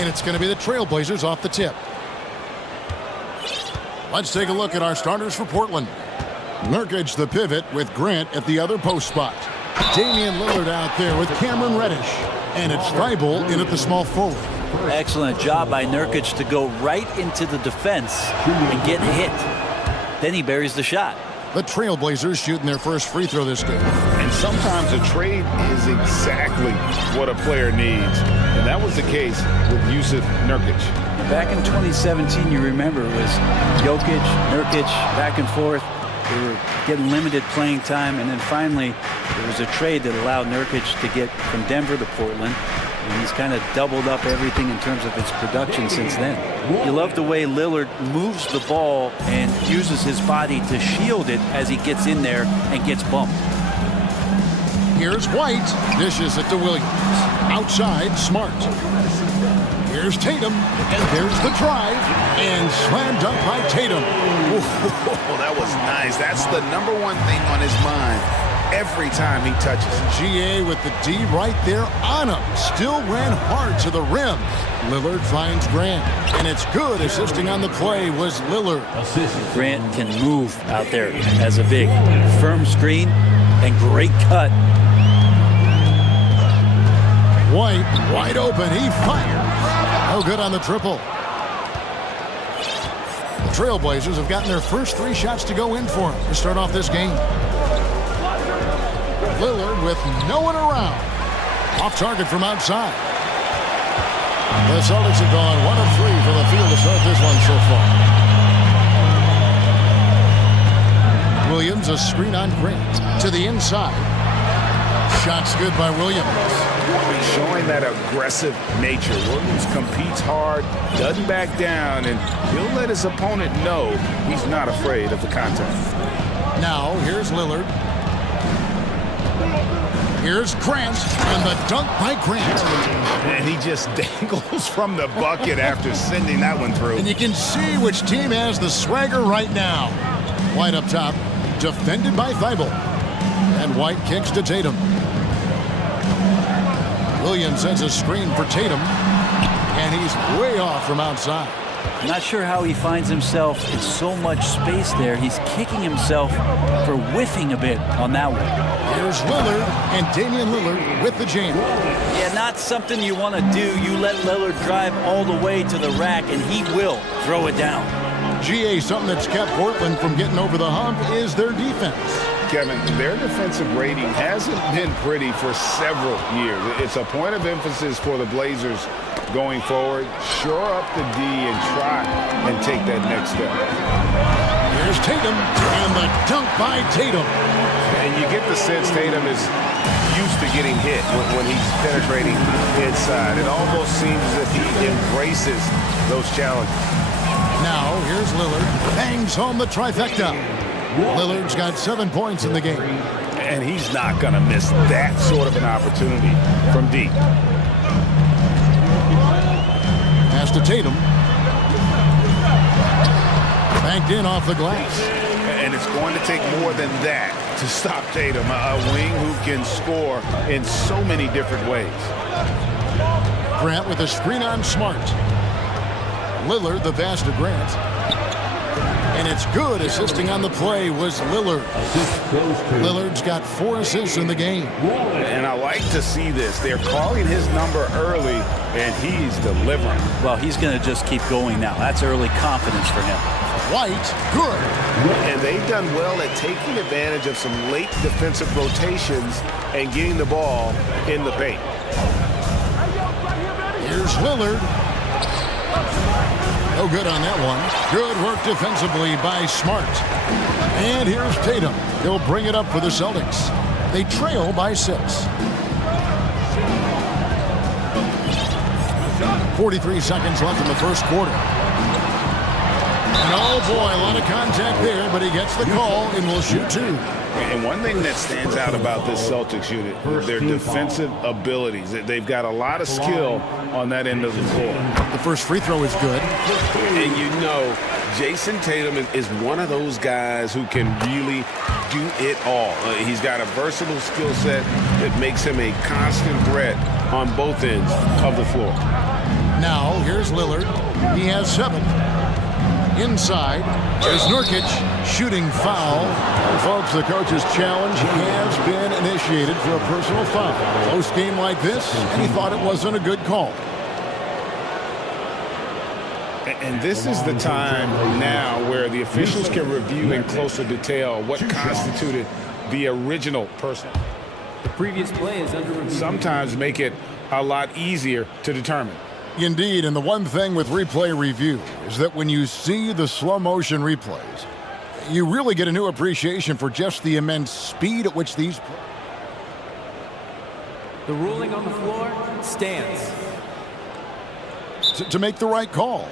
And it's going to be the Trailblazers off the tip. Let's take a look at our starters for Portland. Nurkic, the pivot, with Grant at the other post spot. Damian Lillard out there with Cameron Reddish. And it's Thibault in at the small forward. Excellent job by Nurkic to go right into the defense and get hit. Then he buries the shot. The Trailblazers shooting their first free throw this game. And sometimes a trade is exactly what a player needs. And that was the case with Yusuf Nurkic. Back in 2017, you remember, it was Jokic, Nurkic, back and forth. They were getting limited playing time, and then finally there was a trade that allowed Nurkic to get from Denver to Portland, and he's kind of doubled up everything in terms of its production since then. You love the way Lillard moves the ball and uses his body to shield it as he gets in there and gets bumped. Here's White. Dishes it to Williams. Outside, Smart. Here's Tatum, and there's the drive, and slam dunk by Tatum. Oh, that was nice. That's the number one thing on his mind every time he touches. GA with the D right there on him. Still ran hard to the rim. Lillard finds Grant, and it's good. Assisting on the play was Lillard. Grant can move out there as a big. Firm screen and great cut. White, wide open. He fires. No good on the triple. The Trailblazers have gotten their first 3 shots to go in for him to start off this game. Lillard with no one around. Off target from outside. The Celtics have gone 1 of 3 from the field to start this one so far. Williams, a screen on Grant. To the inside. Shots good by Williams. Showing that aggressive nature. Williams competes hard, doesn't back down, and he'll let his opponent know he's not afraid of the contact. Now, here's Lillard. Here's Grant, and the dunk by Grant. And he just dangles from the bucket after sending that one through. And you can see which team has the swagger right now. White up top, defended by Thibault. And White kicks to Tatum. Williams sends a screen for Tatum, and he's way off from outside. I'm not sure how he finds himself in so much space there. He's kicking himself for whiffing a bit on that one. Here's Lillard, and Damian Lillard with the jam. Yeah, not something you want to do. You let Lillard drive all the way to the rack, and he will throw it down. GA, something that's kept Portland from getting over the hump is their defense. Kevin, their defensive rating hasn't been pretty for several years. It's a point of emphasis for the Blazers going forward. Shore up the D and try and take that next step. Here's Tatum, and the dunk by Tatum. And you get the sense Tatum is used to getting hit when he's penetrating inside. It almost seems as if he embraces those challenges. Now, here's Lillard. Bangs home the trifecta. Lillard's got 7 points in the game. And he's not going to miss that sort of an opportunity from deep. Pass to Tatum. Banked in off the glass. And it's going to take more than that to stop Tatum, a wing who can score in so many different ways. Grant with a screen on Smart. Lillard, the pass to Grant. And it's good. Assisting on the play was Lillard. Lillard's got 4 assists in the game. And I like to see this. They're calling his number early, and he's delivering. Well, he's going to just keep going now. That's early confidence for him. White, good. And they've done well at taking advantage of some late defensive rotations and getting the ball in the paint. Here's Lillard. No good on that one. Good work defensively by Smart. And here's Tatum. He'll bring it up for the Celtics. They trail by 6. 43 seconds left in the first quarter. And oh boy, a lot of contact there, but he gets the call and will shoot 2. And one thing that stands out about this Celtics unit, their defensive abilities. They've got a lot of skill on that end of the floor. The first free throw is good. And you know, Jason Tatum is one of those guys who can really do it all. He's got a versatile skill set that makes him a constant threat on both ends of the floor. Now, here's Lillard. He has 7. Inside is Nurkic, shooting foul. And folks, the coach's challenge has been initiated for a personal foul. Close game like this, and he thought it wasn't a good call. And this is the time now where the officials can review in closer detail what constituted the original personal. The previous play is under review. Sometimes make it a lot easier to determine. Indeed, and the one thing with replay review is that when you see the slow motion replays, you really get a new appreciation for just the immense speed at which these... The ruling on the floor stands. To make the right call.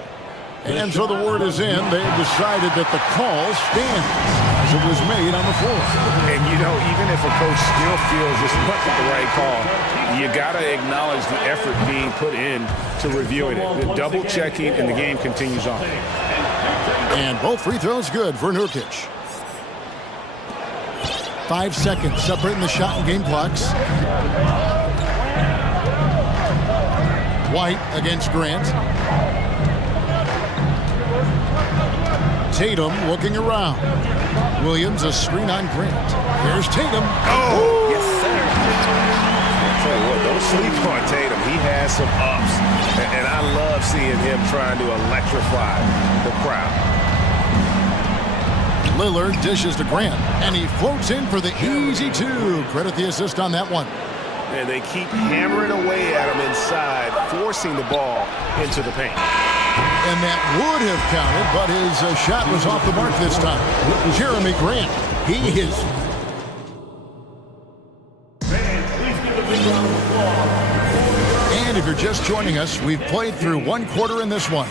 And so the word is in. They've decided that the call stands as it was made on the floor. And, you know, even if a coach still feels this wasn't the right call, you got to acknowledge the effort being put in to reviewing it. The double checking, and the game continues on. And both free throws good for Nurkic. 5 seconds separating the shot and game clocks. White against Grant. Tatum looking around. Williams a screen on Grant. Here's Tatum. Oh, yes, sir. I'll tell you what, don't sleep on Tatum. He has some ups, and I love seeing him trying to electrify the crowd. Lillard dishes to Grant, and he floats in for the easy 2. Credit the assist on that one. And they keep hammering away at him inside, forcing the ball into the paint. And that would have counted, but his shot was off the mark this time. Jeremy Grant, he is... And if you're just joining us, we've played through 1 quarter in this one.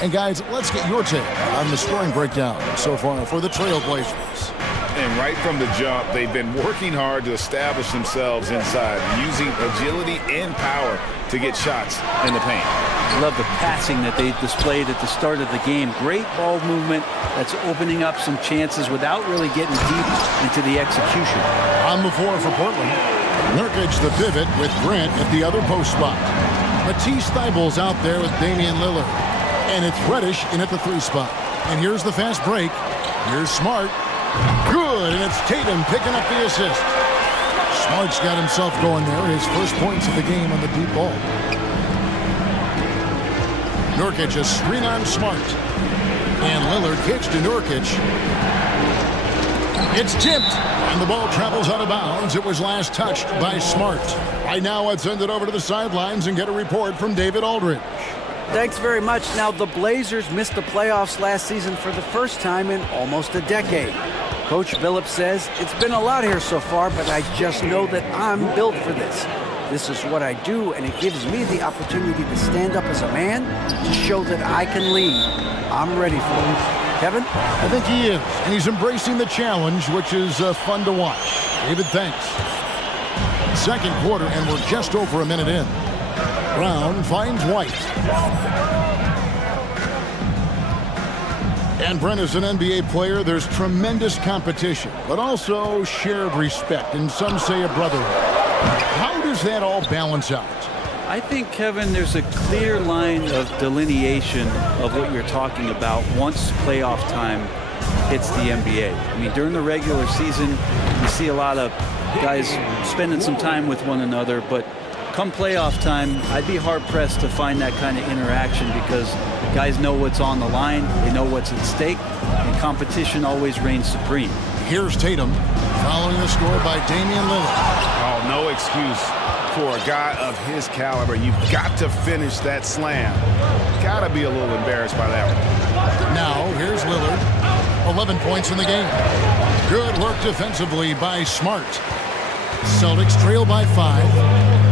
And guys, let's get your take on the scoring breakdown so far for the Trailblazers. And right from the jump, they've been working hard to establish themselves inside, using agility and power to get shots in the paint. I love the passing that they displayed at the start of the game. Great ball movement that's opening up some chances without really getting deep into the execution. On the floor for Portland, Nurkic the pivot with Grant at the other post spot. Matisse Thybulle's out there with Damian Lillard. And it's Reddish in at the 3 spot. And here's the fast break. Here's Smart. Good, and it's Tatum picking up the assist. Smart's got himself going there. His first points of the game on the deep ball. Nurkic a screen on Smart. And Lillard kicks to Nurkic. It's tipped, and the ball travels out of bounds. It was last touched by Smart. Right now, let's send it over to the sidelines and get a report from David Aldridge. Thanks very much. Now, the Blazers missed the playoffs last season for the first time in almost a decade. Coach Billups says, it's been a lot here so far, but I just know that I'm built for this. This is what I do, and it gives me the opportunity to stand up as a man to show that I can lead. I'm ready for it. Kevin? I think he is, and he's embracing the challenge, which is fun to watch. David, thanks. Second quarter, and we're just over a minute in. Brown finds White. And Brent, as an NBA player, there's tremendous competition, but also shared respect, and some say a brotherhood. How does that all balance out? I think, Kevin, there's a clear line of delineation of what you're talking about once playoff time hits the NBA. I mean, during the regular season, you see a lot of guys spending some time with one another, but come playoff time, I'd be hard-pressed to find that kind of interaction because guys know what's on the line, they know what's at stake, and competition always reigns supreme. Here's Tatum, following the score by Damian Lillard. Oh, no excuse for a guy of his caliber. You've got to finish that slam. Got to be a little embarrassed by that one. Now, here's Lillard, 11 points in the game. Good work defensively by Smart. Celtics trail by 5.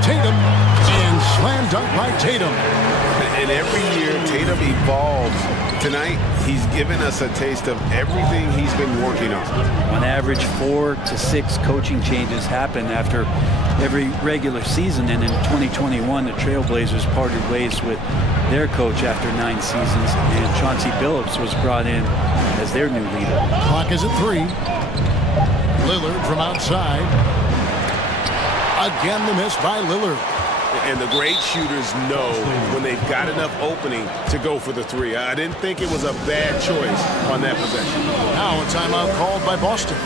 Tatum, and slam dunk by Tatum. And every year, Tatum evolves. Tonight, he's given us a taste of everything he's been working on. On average, 4 to 6 coaching changes happen after every regular season, and in 2021, the Trailblazers parted ways with their coach after 9 seasons, and Chauncey Billups was brought in as their new leader. Clock is at 3. Lillard from outside. Again, the miss by Lillard. And the great shooters know when they've got enough opening to go for the three. I didn't think it was a bad choice on that possession. Now a timeout called by Boston.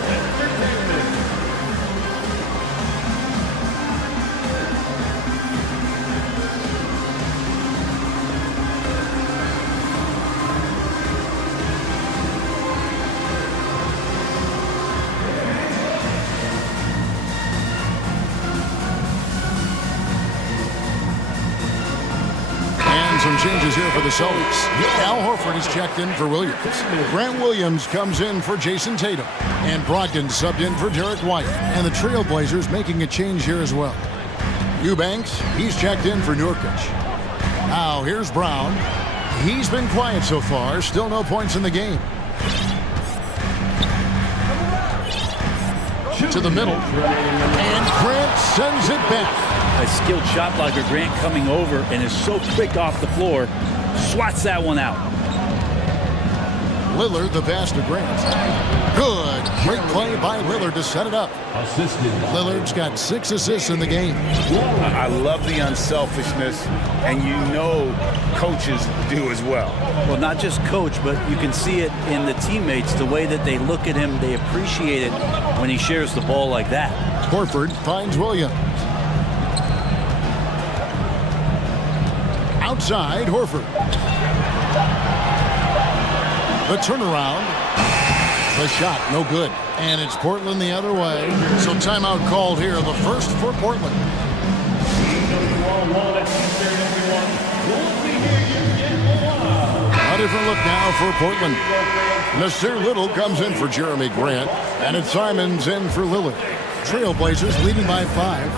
Some changes here for the Celtics. Al Horford is checked in for Williams. Grant Williams comes in for Jason Tatum. And Brogdon subbed in for Derek White. And the Trailblazers making a change here as well. Eubanks, he's checked in for Nurkic. Now here's Brown. He's been quiet so far. Still no points in the game. To the middle. And Grant sends it back. A skilled shot blocker, Grant, coming over and is so quick off the floor, swats that one out. Lillard, the pass to Grant. Good. Great play by Lillard to set it up. Lillard's got 6 assists in the game. I love the unselfishness, and you know coaches do as well. Well, not just coach, but you can see it in the teammates, the way that they look at him, they appreciate it when he shares the ball like that. Horford finds Williams. Outside, Horford. The turnaround. The shot, no good. And it's Portland the other way. So timeout called here, the first for Portland. A different look now for Portland. Nasir Little comes in for Jeremy Grant. And it's Simons in for Lillard. Trailblazers leading by 5.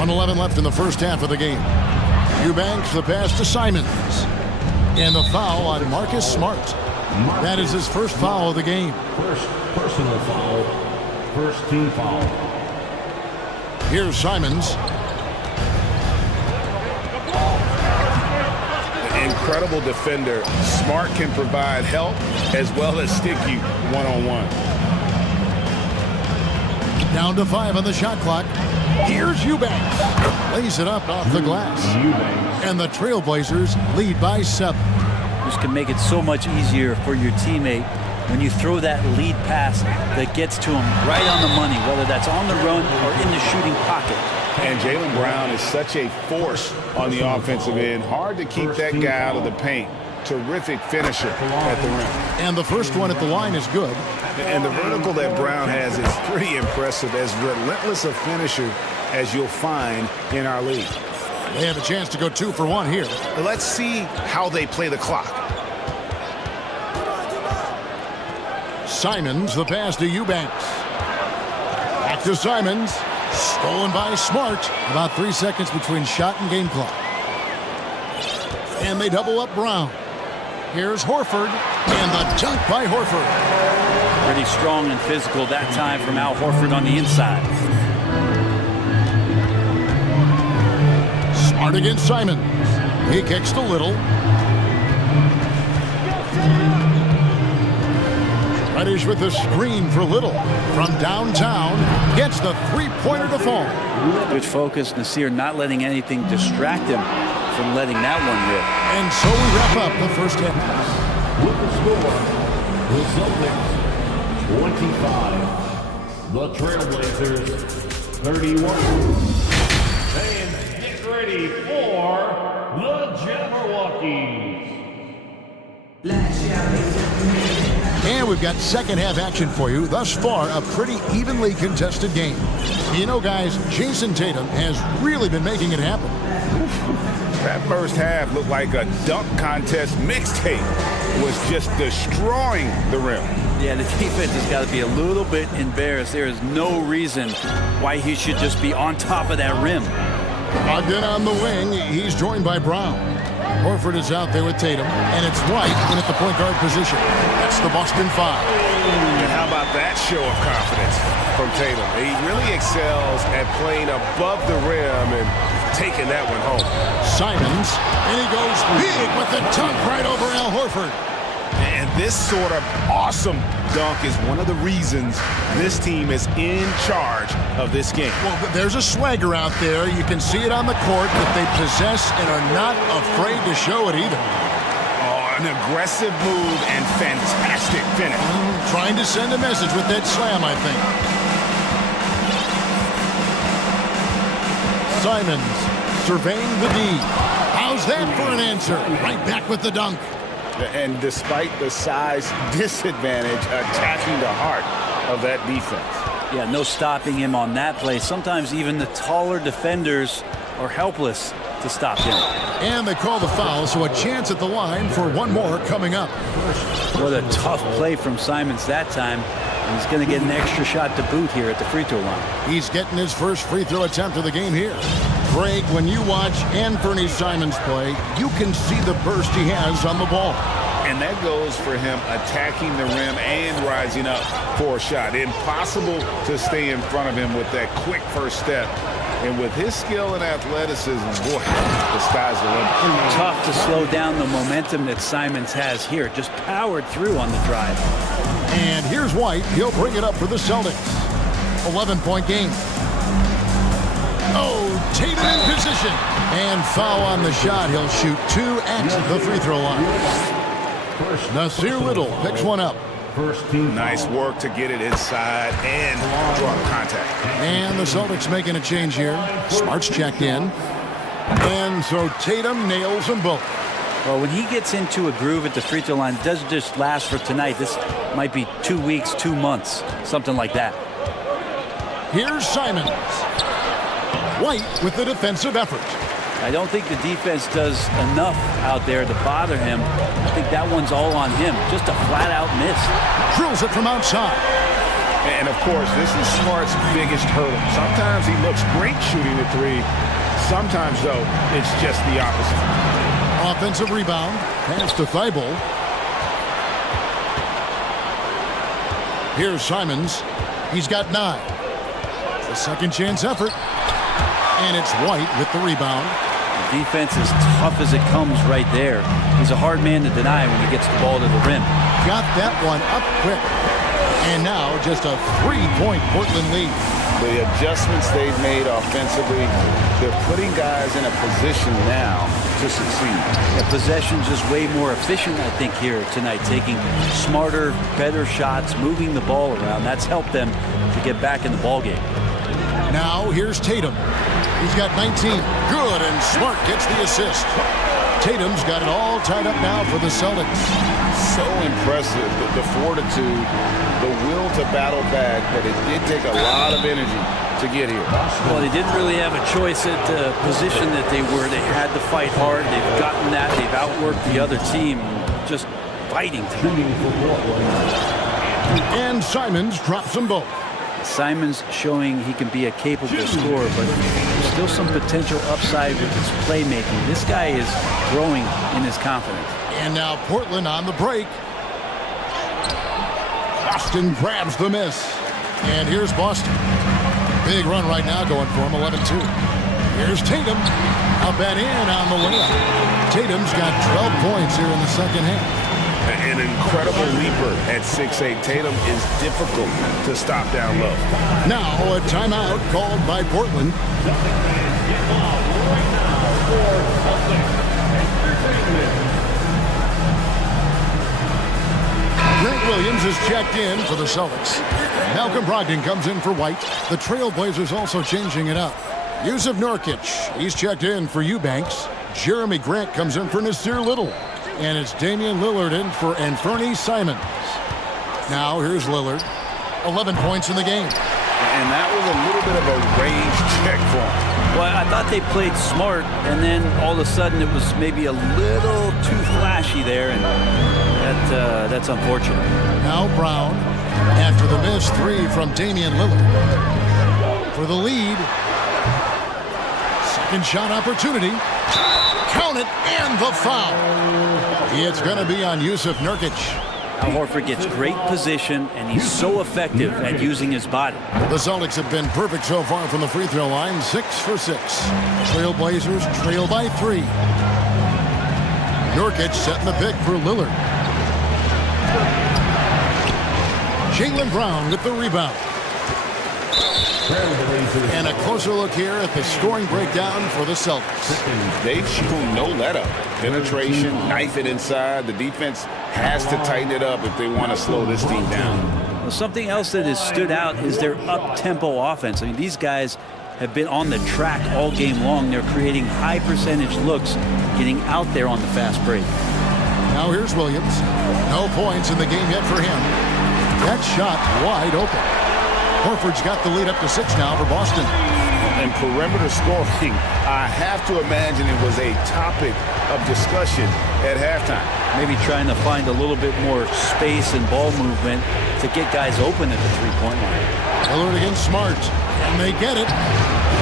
1:11 left in the first half of the game. Eubanks, the pass to Simons. And the foul on Marcus Smart. That is his first foul of the game. First personal foul. First team foul. Here's Simons. Incredible defender. Smart can provide help as well as stick you one-on-one. Down to 5 on the shot clock. Here's Eubanks. Lays it up off the glass. And the Trailblazers lead by 7. This can make it so much easier for your teammate when you throw that lead pass that gets to him right on the money, whether that's on the run or in the shooting pocket. And Jaylen Brown is such a force on the offensive end. Hard to keep that guy out of the paint. Terrific finisher at the rim. And the first one at the line is good. And the vertical that Brown has is pretty impressive. As relentless a finisher as you'll find in our league. They have a chance to go 2 for 1 here. Let's see how they play the clock. Simons, the pass to Eubanks. Back to Simons. Stolen by Smart. About 3 seconds between shot and game clock. And they double up Brown. Here's Horford. And the dunk by Horford. Pretty strong and physical that time from Al Horford on the inside. Smart against Simons. He kicks to Little. Reddish with the screen for Little. From downtown, gets the three-pointer to fall. Good focus. Nasir not letting anything distract him from letting that one rip. And so we wrap up the first half. With the score, the Celtics 25. The Trailblazers 31. And get ready for the Jabberwockies. And we've got second half action for you. Thus far, a pretty evenly contested game. You know, guys, Jason Tatum has really been making it happen. That first half looked like a dunk contest mixtape. Was just destroying the rim. Yeah, the defense has got to be a little bit embarrassed. There is no reason why he should just be on top of that rim. Again on the wing, he's joined by Brown. Horford is out there with Tatum, and it's White in at the point guard position. That's the Boston 5. And how about that show of confidence from Tatum? He really excels at playing above the rim and taking that one home. Simons, and he goes big with the dunk right over Al Horford. And this sort of awesome dunk is one of the reasons this team is in charge of this game. Well, there's a swagger out there. You can see it on the court that they possess and are not afraid to show it either. Oh, an aggressive move and fantastic finish. Trying to send a message with that slam, I think. Simons surveying the D. How's that for an answer? Right back with the dunk. And despite the size disadvantage, attacking the heart of that defense. Yeah, no stopping him on that play. Sometimes even the taller defenders are helpless to stop him. And they call the foul, so a chance at the line for one more coming up. What a tough play from Simons that time. And he's going to get an extra shot to boot here at the free throw line. He's getting his first free throw attempt of the game here. Greg, when you watch Anthony Simons play, you can see the burst he has on the ball. And that goes for him attacking the rim and rising up for a shot. Impossible to stay in front of him with that quick first step. And with his skill and athleticism, boy, the sky's the limit. Tough to slow down the momentum that Simons has here. Just powered through on the drive. And here's White. He'll bring it up for the Celtics. 11-point game. Oh, Tatum in position. And foul on the shot. He'll shoot 2 at the free throw line. Nasir Little picks one up. Nice work to get it inside and draw contact. And the Celtics making a change here. Smart's checked in. And so Tatum nails them both. Well, when he gets into a groove at the free throw line, it doesn't just last for tonight. This might be 2 weeks, 2 months, something like that. Here's Simons. White with the defensive effort. I don't think the defense does enough out there to bother him. I think that one's all on him. Just a flat-out miss. Drills it from outside. And, of course, this is Smart's biggest hurdle. Sometimes he looks great shooting the three. Sometimes, though, it's just the opposite. Offensive rebound. Pass to Thibault. Here's Simons. He's got 9. A second chance effort. And it's White with the rebound. The defense is tough as it comes right there. He's a hard man to deny when he gets the ball to the rim. Got that one up quick. And now just a 3-point Portland lead. The adjustments they've made offensively, they're putting guys in a position now to succeed. The possession's just way more efficient, I think, here tonight. Taking smarter, better shots, moving the ball around. That's helped them to get back in the ballgame. Now here's Tatum. He's got 19. Good, and Smart gets the assist. Tatum's got it all tied up now for the Celtics. So impressive, the fortitude, the will to battle back, but it did take a lot of energy to get here. Well, they didn't really have a choice at the position that they were. They had to fight hard. They've gotten that. They've outworked the other team. Just fighting tonight. And Simons drops them both. Simons showing he can be a capable scorer, but there's still some potential upside with his playmaking. This guy is growing in his confidence. And now Portland on the break. Boston grabs the miss. And here's Boston. Big run right now going for him, 11-2. Here's Tatum. Up and in on the layup. Tatum's got 12 points here in the second half. An incredible leaper at 6'8". Tatum is difficult to stop down low. Now a timeout called by Portland. Grant Williams is checked in for the Celtics. Malcolm Brogdon comes in for White. The Trailblazers also changing it up. Yusuf Nurkic, he's checked in for Eubanks. Jeremy Grant comes in for Nasir Little. And it's Damian Lillard in for Anthony Simons. Now here's Lillard. 11 points in the game. And that was a little bit of a range check for him. Well, I thought they played smart, and then all of a sudden it was maybe a little too flashy there, and that's unfortunate. Now Brown, after the missed 3 from Damian Lillard. For the lead. Second shot opportunity. Count it, and the foul. It's going to be on Yusuf Nurkic. Al Horford gets great position, and he's so effective at using his body. The Celtics have been perfect so far from the free throw line, 6 for 6. Trailblazers trail by 3. Nurkic setting the pick for Lillard. Jaylen Brown with the rebound. And a closer look here at the scoring breakdown for the Celtics. They've shown no let-up. Penetration, knife it inside. The defense has to tighten it up if they want to slow this team down. Well, something else that has stood out is their up-tempo offense. I mean, these guys have been on the track all game long. They're creating high percentage looks, getting out there on the fast break. Now here's Williams. No points in the game yet for him. That shot wide open. Horford's got the lead up to 6 now for Boston. And perimeter scoring, I have to imagine it was a topic of discussion at halftime. Maybe trying to find a little bit more space and ball movement to get guys open at the three-point line. Lillard against Smart, and they get it.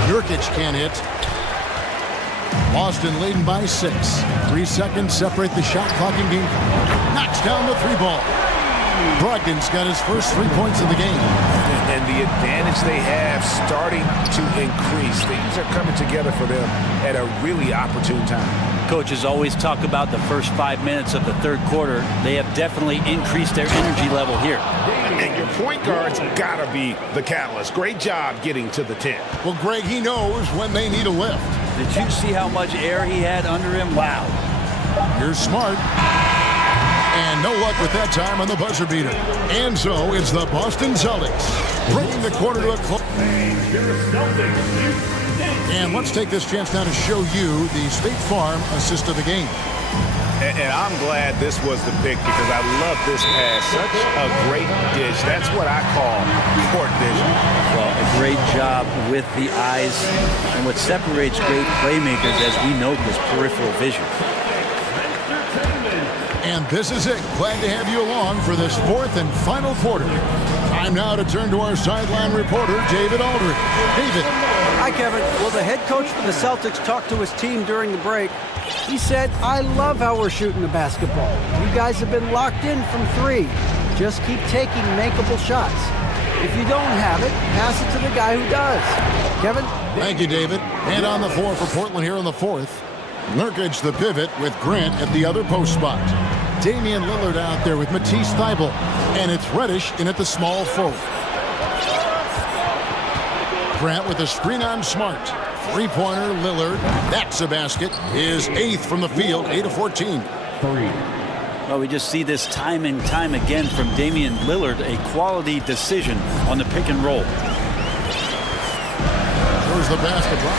Nurkic can't hit. Boston leading by 6. 3 seconds separate the shot clock in game. Knocks down the 3-ball. Brogdon's got his first 3 points of the game. And the advantage they have starting to increase. Things are coming together for them at a really opportune time. Coaches always talk about the first 5 minutes of the third quarter. They have definitely increased their energy level here. And your point guard's got to be the catalyst. Great job getting to the 10. Well, Greg, he knows when they need a lift. Did you see how much air he had under him? Wow. Here's Smart. And no luck with that time on the buzzer beater. And so it's the Boston Celtics bringing the quarter to a close. And let's take this chance now to show you the State Farm assist of the game. And I'm glad this was the pick because I love this pass. Such a great dish. That's what I call court vision. Well, a great job with the eyes. And what separates great playmakers, as we know, is peripheral vision. And this is it. Glad to have you along for this 4th and final quarter. Time now to turn to our sideline reporter, David Aldridge. David. Hi, Kevin. Well, the head coach for the Celtics talked to his team during the break. He said, I love how we're shooting the basketball. You guys have been locked in from 3. Just keep taking makeable shots. If you don't have it, pass it to the guy who does. Kevin? Thank you, David. And on the floor for Portland here in the 4th. Nurkic the pivot with Grant at the other post spot. Damian Lillard out there with Matisse Thybulle. And it's Reddish in at the small forward. Grant with a screen on Smart. 3-pointer Lillard. That's a basket. His 8th from the field, 8 of 14. Well, we just see this time and time again from Damian Lillard, a quality decision on the pick and roll. There's the basket drop.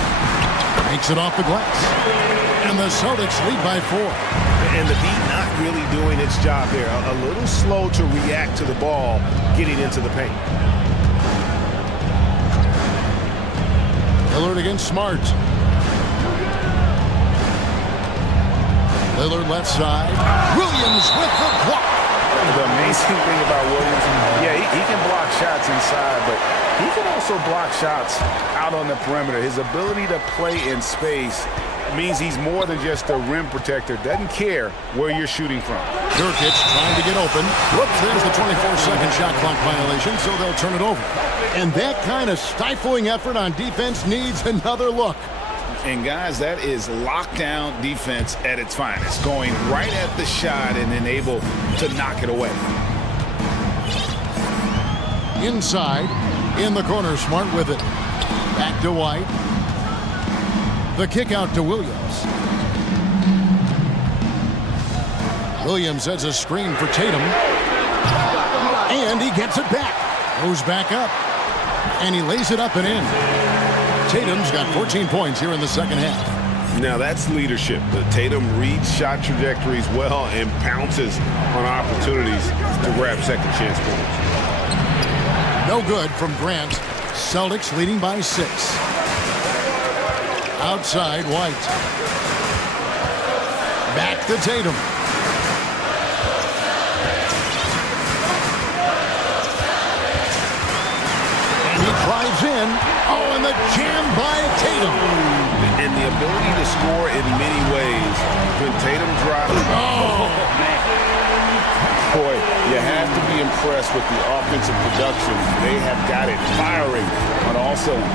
Makes it off the glass. And the Celtics lead by 4. And the D not really doing its job there. A little slow to react to the ball getting into the paint. Lillard against Smart. Lillard left side. Williams with the block. The amazing thing about Williams, yeah, he can block shots inside, but he can also block shots out on the perimeter. His ability to play in space means he's more than just a rim protector. Doesn't care where you're shooting from. Nurkic trying to get open. Whoops, there's the 24-second shot clock violation, so they'll turn it over. And that kind of stifling effort on defense needs another look. And guys, that is lockdown defense at its finest. Going right at the shot and then able to knock it away. Inside, in the corner, Smart with it. Back to White. The kick out to Williams. Williams has a screen for Tatum. And he gets it back. Goes back up. And he lays it up and in. Tatum's got 14 points here in the second half. Now that's leadership. Tatum reads shot trajectories well and pounces on opportunities to grab second chance points. No good from Grant. Celtics leading by 6. Outside, White. Back to Tatum. And he drives in. Oh, and the jam by Tatum. And the ability to score in many ways. When Tatum drives. Oh, man. Boy, you have to be impressed with the offensive production. They have got it firing on all cylinders.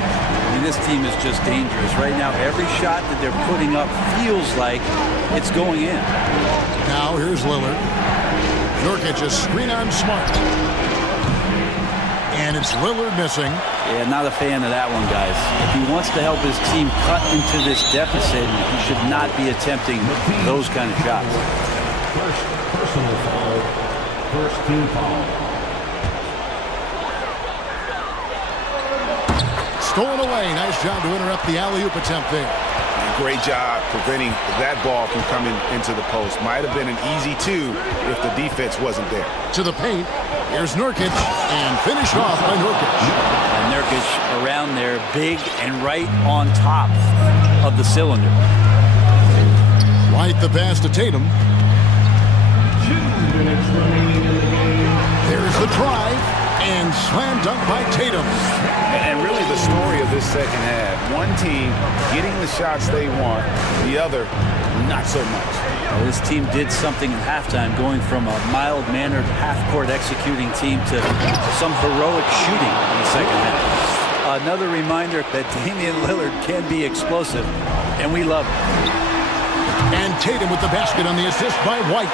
I mean, this team is just dangerous. Right now, every shot that they're putting up feels like it's going in. Now here's Lillard. Nurkic a screen on Smart. And it's Lillard missing. Yeah, not a fan of that one, guys. If he wants to help his team cut into this deficit, he should not be attempting those kind of shots. First personal foul. First team foul. Stolen away. Nice job to interrupt the alley-oop attempt there. Great job preventing that ball from coming into the post. Might have been an easy two if the defense wasn't there. To the paint. Here's Nurkic, and finished off by Nurkic. And Nurkic around there, big and right on top of the cylinder. White the pass to Tatum. 2 minutes remaining in the game. There's the drive, and slam dunk by Tatum. And really the story of this second half. One team getting the shots they want, the other not so much. Well, this team did something in halftime, going from a mild-mannered half-court executing team to some heroic shooting in the second half. Another reminder that Damian Lillard can be explosive, and we love it. And Tatum with the basket on the assist by White.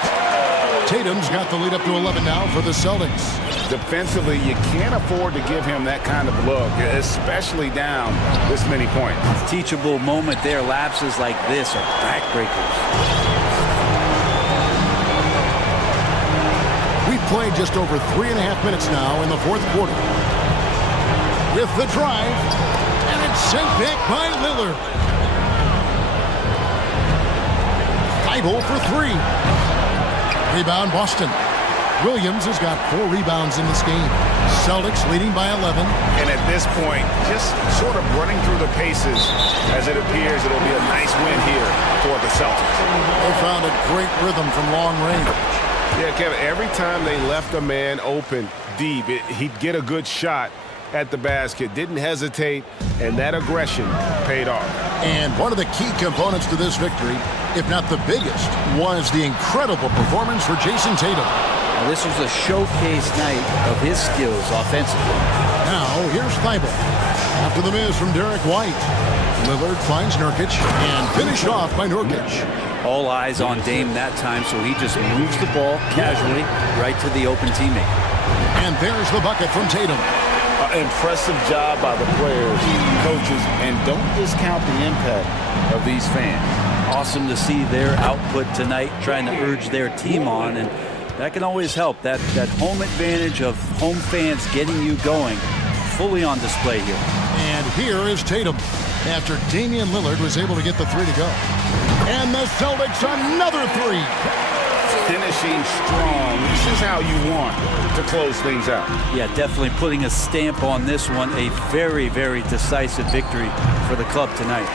Tatum's got the lead up to 11 now for the Celtics. Defensively, you can't afford to give him that kind of look, especially down this many points. Teachable moment there. Lapses like this are backbreakers. We've played just over 3.5 minutes now in the fourth quarter. With the drive, and it's sent back by Lillard. Thibault for three. Rebound, Boston. Williams has got 4 rebounds in this game. Celtics leading by 11. And at this point, just sort of running through the paces as it appears it'll be a nice win here for the Celtics. They found a great rhythm from long range. Yeah, Kevin, every time they left a man open deep, he'd get a good shot at the basket. Didn't hesitate, and that aggression paid off. And one of the key components to this victory, if not the biggest, was the incredible performance for Jason Tatum. Now, this was a showcase night of his skills offensively. Now, here's Thibault. After the miss from Derek White. Lillard finds Nurkic, and finished off by Nurkic. All eyes on Dame that time, so he just moves the ball casually right to the open teammate. And there's the bucket from Tatum. Impressive job by the players, coaches, and don't discount the impact of these fans. Awesome to see their output tonight, trying to urge their team on, and that can always help. That home advantage of home fans getting you going, fully on display here. And here is Tatum, after Damian Lillard was able to get the 3 to go. And the Celtics another 3. Finishing strong. This is how you want to close things out. Yeah, definitely putting a stamp on this one. A very, very decisive victory for the club tonight.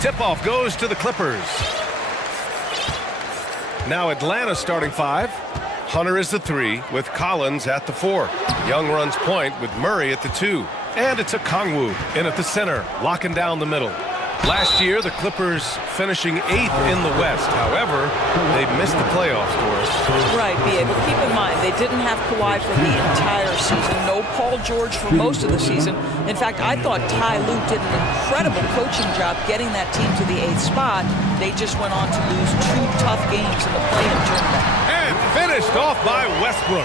Tip-off goes to the Clippers. Now Atlanta starting 5. Hunter is the 3 with Collins at the 4. Young runs point with Murray at the 2. And it's a Kongwu in at the center, locking down the middle. Last year, the Clippers finishing 8th in the West. However, they missed the playoffs, Doris. Right, B.A., but keep in mind, they didn't have Kawhi for the entire season. No Paul George for most of the season. In fact, I thought Ty Lue did an incredible coaching job getting that team to the 8th spot. They just went on to lose 2 tough games in the play-in tournament. And finished off by Westbrook.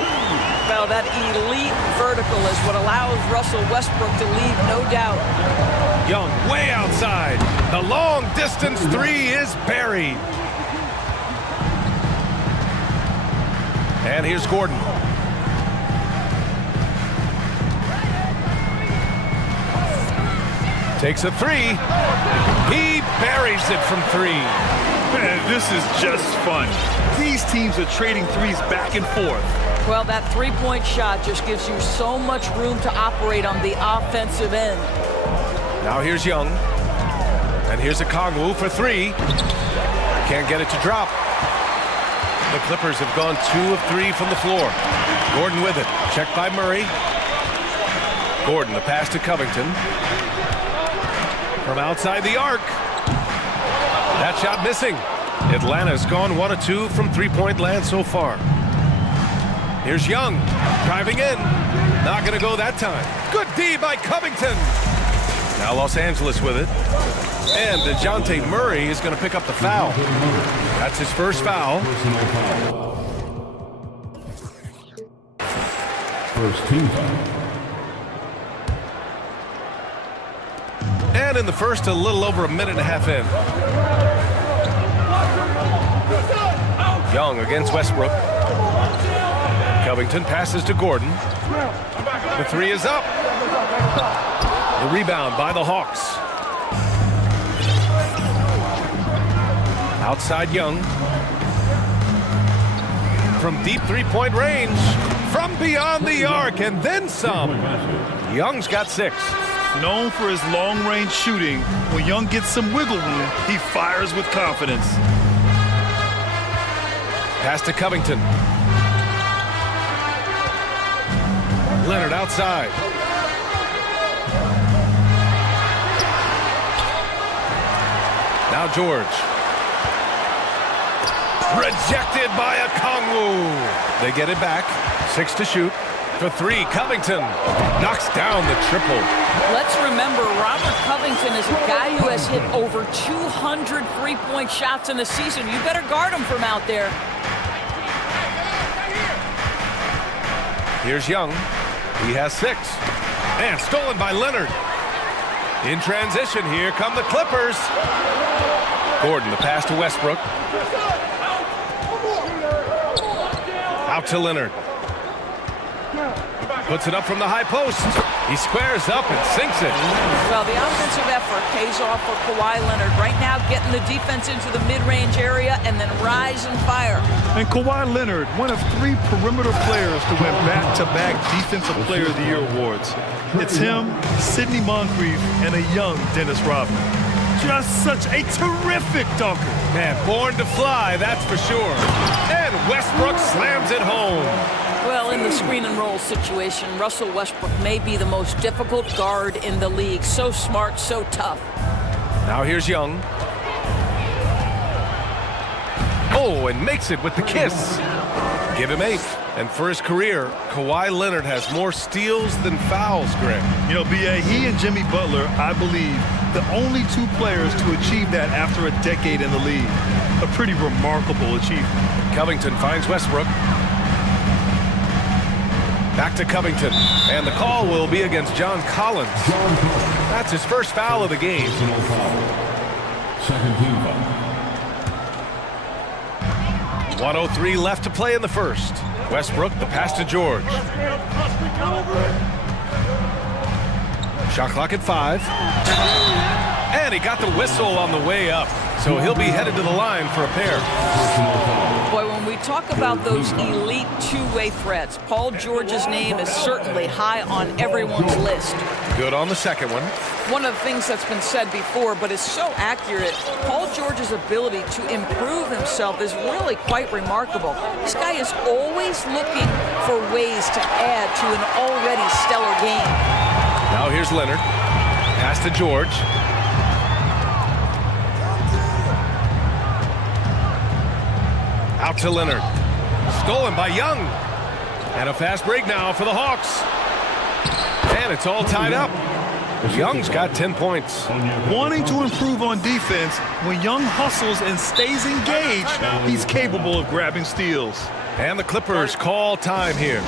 Well, that elite vertical is what allows Russell Westbrook to lead, no doubt. Young way outside. The long distance 3 is buried. And here's Gordon. Takes a 3. He buries it from 3. Man, this is just fun. These teams are trading threes back and forth. Well, that three-point shot just gives you so much room to operate on the offensive end. Now here's Young. And here's a Kongwu for 3. Can't get it to drop. The Clippers have gone 2 of 3 from the floor. Gordon with it. Checked by Murray. Gordon, the pass to Covington. From outside the arc. That shot missing. Atlanta's gone 1 of 2 from three-point land so far. Here's Young, driving in. Not going to go that time. Good D by Covington. Now Los Angeles with it. And DeJounte Murray is going to pick up the foul. That's his first foul. First team foul. And in the first, a little over a minute and a half in. Young against Westbrook. Covington passes to Gordon. The 3 is up. The rebound by the Hawks. Outside Young. From deep three-point range. From beyond the arc and then some. Young's got 6. Known for his long-range shooting, when Young gets some wiggle room, he fires with confidence. Pass to Covington. Leonard outside. Now George. Rejected by a Kongwu. They get it back. 6 to shoot. For 3, Covington knocks down the triple. Let's remember, Robert Covington is a guy who has hit over 200 three-point shots in a season. You better guard him from out there. Here's Young. He has 6. And stolen by Leonard. In transition, here come the Clippers. Gordon, the pass to Westbrook. Out to Leonard. Puts it up from the high post. He squares up and sinks it. Well, the offensive effort pays off for Kawhi Leonard. Right now, getting the defense into the mid-range area and then rise and fire. And Kawhi Leonard, one of 3 perimeter players to win back-to-back Defensive Player of the Year awards. It's him, Sidney Moncrief, and a young Dennis Rodman. Just such a terrific dunker. Man, born to fly, that's for sure. And Westbrook slams it home. Well, in the screen and roll situation, Russell Westbrook may be the most difficult guard in the league. So smart, so tough. Now here's Young. Oh, and makes it with the kiss. Give him 8. And for his career, Kawhi Leonard has more steals than fouls, Greg. You know, B.A., he and Jimmy Butler, I believe, the only 2 players to achieve that after a decade in the league. A pretty remarkable achievement. Covington finds Westbrook. Back to Covington. And the call will be against John Collins. That's his first foul of the game. Second team foul. 1:03 left to play in the first. Westbrook, the pass to George. Shot clock at 5. And he got the whistle on the way up. So he'll be headed to the line for a pair. Boy, when we talk about those elite two-way threats, Paul George's name is certainly high on everyone's list. Good on the second one. One of the things that's been said before, but is so accurate, Paul George's ability to improve himself is really quite remarkable. This guy is always looking for ways to add to an already stellar game. Now here's Leonard. Pass to George. Out to Leonard. Stolen by Young. And a fast break now for the Hawks. And it's all tied up. Young's got 10 points. Wanting to improve on defense, when Young hustles and stays engaged, he's capable of grabbing steals. And the Clippers call time here.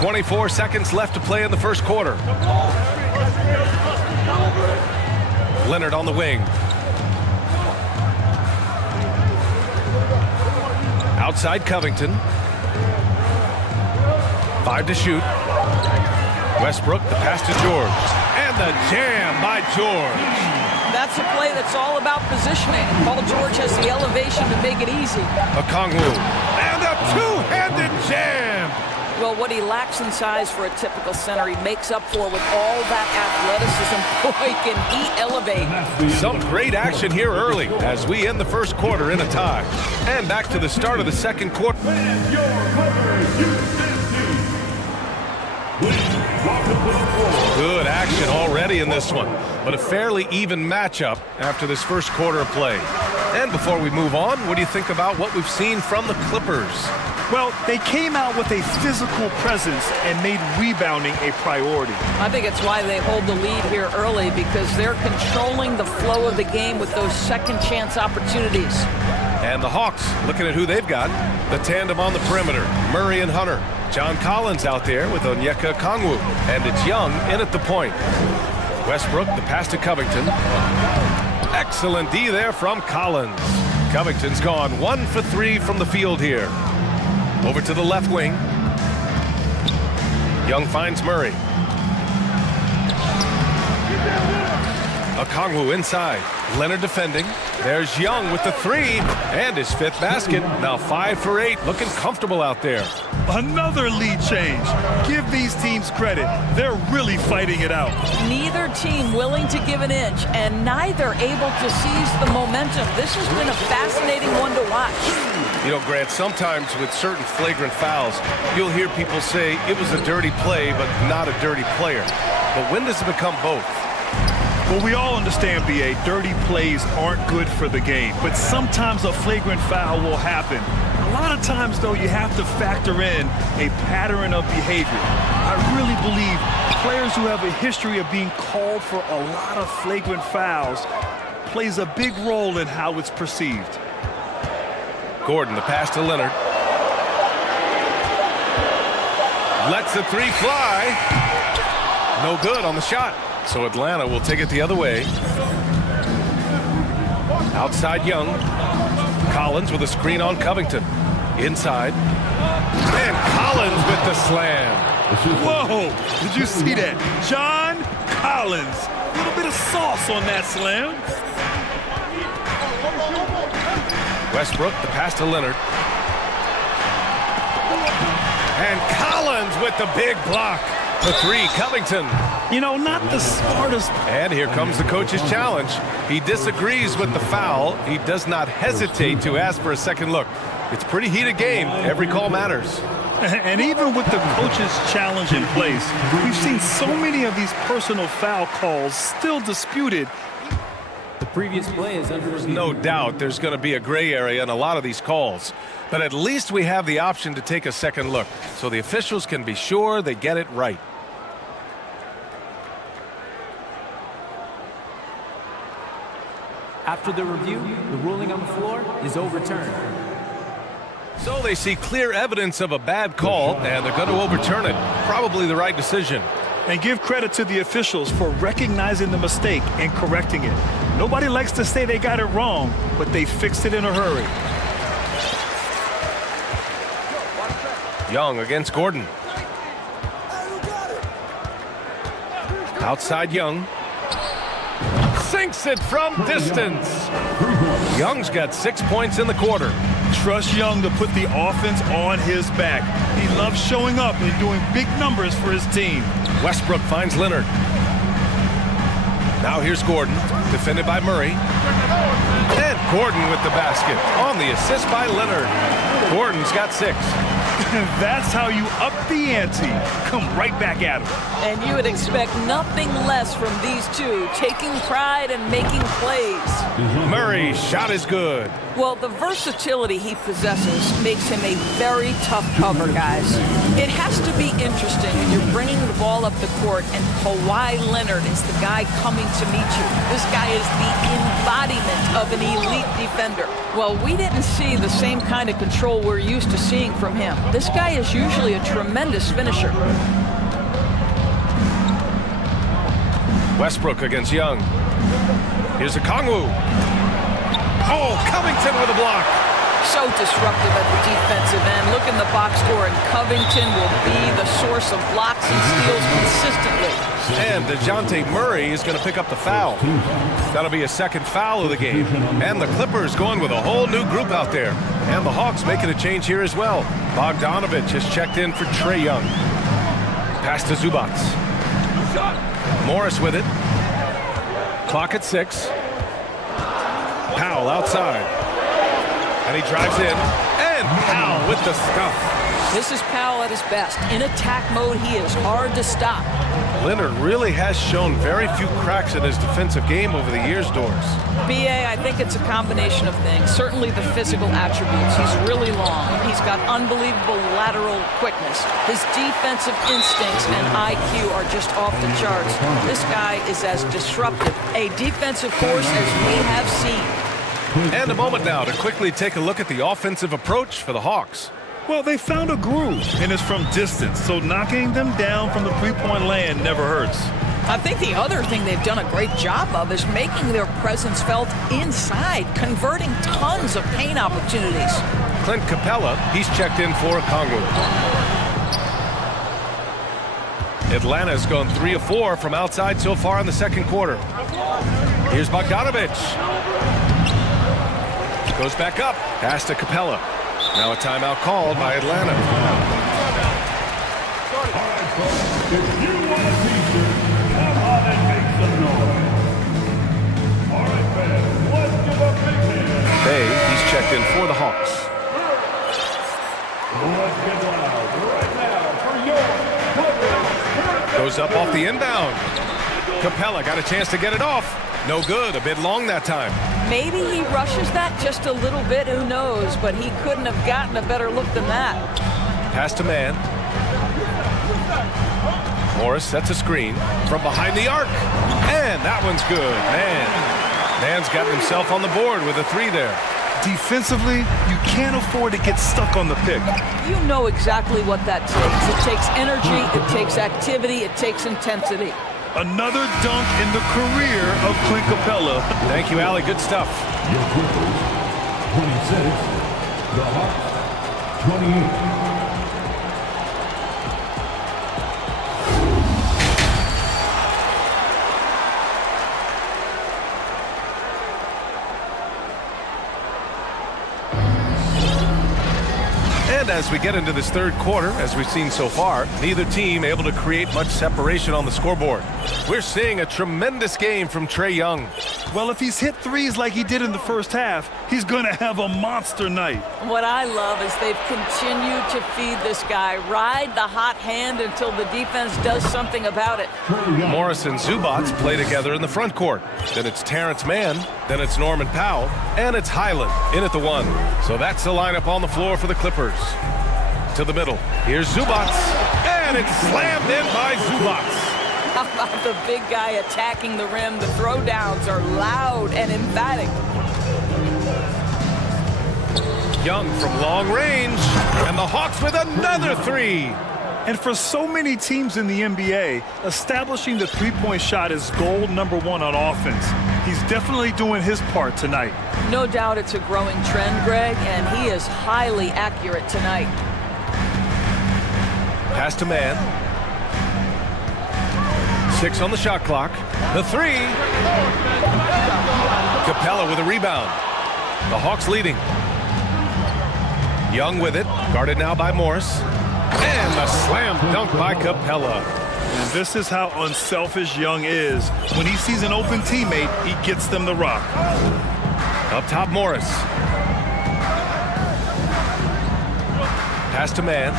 "24 seconds left to play in the first quarter. Leonard on the wing. Outside Covington. 5 to shoot. Westbrook, the pass to George. And the jam by George. That's a play that's all about positioning. Paul George has the elevation to make it easy. Okongwu. And a two-handed jam. Well, what he lacks in size for a typical center, he makes up for with all that athleticism. Boy, can he elevate. Some great action here early as we end the first quarter in a tie. And back to the start of the second quarter. Good action already in this one, but a fairly even matchup after this first quarter of play. And before we move on, what do you think about what we've seen from the Clippers? Well, they came out with a physical presence and made rebounding a priority. I think it's why they hold the lead here early, because they're controlling the flow of the game with those second chance opportunities. And the Hawks, looking at who they've got, the tandem on the perimeter, Murray and Hunter. John Collins out there with Onyeka Okongwu, and it's Young in at the point. Westbrook, the pass to Covington. Excellent D there from Collins. Covington's gone 1 for 3 from the field here. Over to the left wing. Young finds Murray. Okongwu inside. Leonard defending. There's Young with the 3 and his 5th basket. Now 5 for 8. Looking comfortable out there. Another lead change. Give these teams credit. They're really fighting it out. Neither team willing to give an inch, and neither able to seize the momentum. This has been a fascinating one to watch. You know, Grant, sometimes with certain flagrant fouls, you'll hear people say it was a dirty play, but not a dirty player. But when does it become both? Well, we all understand, B.A., dirty plays aren't good for the game, but sometimes a flagrant foul will happen. A lot of times, though, you have to factor in a pattern of behavior. I really believe players who have a history of being called for a lot of flagrant fouls plays a big role in how it's perceived. Gordon, the pass to Leonard. Lets the 3 fly. No good on the shot. So Atlanta will take it the other way. Outside Young. Collins with a screen on Covington. Inside. And Collins with the slam. Whoa! Did you see that? John Collins. A little bit of sauce on that slam. Westbrook, the pass to Leonard. And Collins with the big block. The 3, Covington. You know, not the smartest. And here comes the coach's challenge. He disagrees with the foul. He does not hesitate to ask for a second look. It's a pretty heated game. Every call matters. And even with the coach's challenge in place, we've seen so many of these personal foul calls still disputed. The previous play is under review. No doubt there's going to be a gray area in a lot of these calls. But at least we have the option to take a second look, so the officials can be sure they get it right. After the review, the ruling on the floor is overturned. So they see clear evidence of a bad call, and they're going to overturn it. Probably the right decision. And give credit to the officials for recognizing the mistake and correcting it. Nobody likes to say they got it wrong, but they fixed it in a hurry. Young against Gordon. Outside Young. Sinks it from distance. Young's got 6 points in the quarter. Trust Young to put the offense on his back. He loves showing up and doing big numbers for his team. Westbrook finds Leonard. Now here's Gordon, defended by Murray. And Gordon with the basket on the assist by Leonard. Gordon's got 6. That's how you up the ante. Come right back at him. And you would expect nothing less from these two, taking pride and making plays. Murray's shot is good. Well, the versatility he possesses makes him a very tough cover, guys. It has to be interesting when you're bringing the ball up the court and Kawhi Leonard is the guy coming to meet you. This guy is the embodiment of an elite defender. Well, we didn't see the same kind of control we're used to seeing from him. This guy is usually a tremendous finisher. Westbrook against Young. Here's a Kongwu. Oh, Covington with a block. So disruptive at the defensive end. Look in the box score, and Covington will be the source of blocks and steals consistently. And DeJounte Murray is going to pick up the foul. That'll be a second foul of the game. And the Clippers going with a whole new group out there. And the Hawks making a change here as well. Bogdanovich has checked in for Trae Young. Pass to Zubac. Morris with it. Clock at 6. Powell outside. And he drives in. And Powell with the stuff. This is Powell at his best. In attack mode, he is hard to stop. Leonard really has shown very few cracks in his defensive game over the years, Doris. B.A., I think it's a combination of things. Certainly the physical attributes. He's really long. He's got unbelievable lateral quickness. His defensive instincts and IQ are just off the charts. This guy is as disruptive a defensive force as we have seen. And a moment now to quickly take a look at the offensive approach for the Hawks. Well, they found a groove, and it's from distance, so knocking them down from the three-point land never hurts. I think the other thing they've done a great job of is making their presence felt inside, converting tons of paint opportunities. Clint Capella, he's checked in for a Kongwu. Atlanta's gone 3 of 4 from outside so far in the second quarter. Here's Bogdanovich. Goes back up, pass to Capella. Now a timeout called by Atlanta. If you want a t-shirt, come on and make some noise. All right, fans, let's give a big hand. Bay, he's checked in for the Hawks. Let's get loud right now for your Goes up off the inbound. Capella got a chance to get it off. No good, a bit long that time. Maybe he rushes that just a little bit, who knows, but he couldn't have gotten a better look than that. Pass to Mann. Morris sets a screen from behind the arc. And that one's good. Mann's got himself on the board with a 3 there. Defensively, you can't afford to get stuck on the pick. You know exactly what that takes. It takes energy, it takes activity, it takes intensity. Another dunk in the career of Clint Capella. Thank you, Allie. Good stuff. Your Clippers, 26. The Hawks, 28. And as we get into this third quarter, as we've seen so far, neither team able to create much separation on the scoreboard. We're seeing a tremendous game from Trae Young. Well, if he's hit threes like he did in the first half, he's going to have a monster night. What I love is they've continued to feed this guy, ride the hot hand until the defense does something about it. Morris and Zubac play together in the front court. Then it's Terrence Mann, then it's Norman Powell, and it's Highland in at the 1. So that's the lineup on the floor for the Clippers. To the middle. Here's Zubac, and it's slammed in by Zubac. How about the big guy attacking the rim? The throwdowns are loud and emphatic. Young from long range, and the Hawks with another 3. And for so many teams in the NBA, establishing the three-point shot is goal number one on offense. He's definitely doing his part tonight. No doubt it's a growing trend, Greg, and he is highly accurate tonight. Pass to man. 6 on the shot clock. The three. Capella with a rebound. The Hawks leading. Young with it. Guarded now by Morris. And a slam dunk by Capella. And this is how unselfish Young is. When he sees an open teammate, he gets them the rock. Up top, Morris. Pass to man.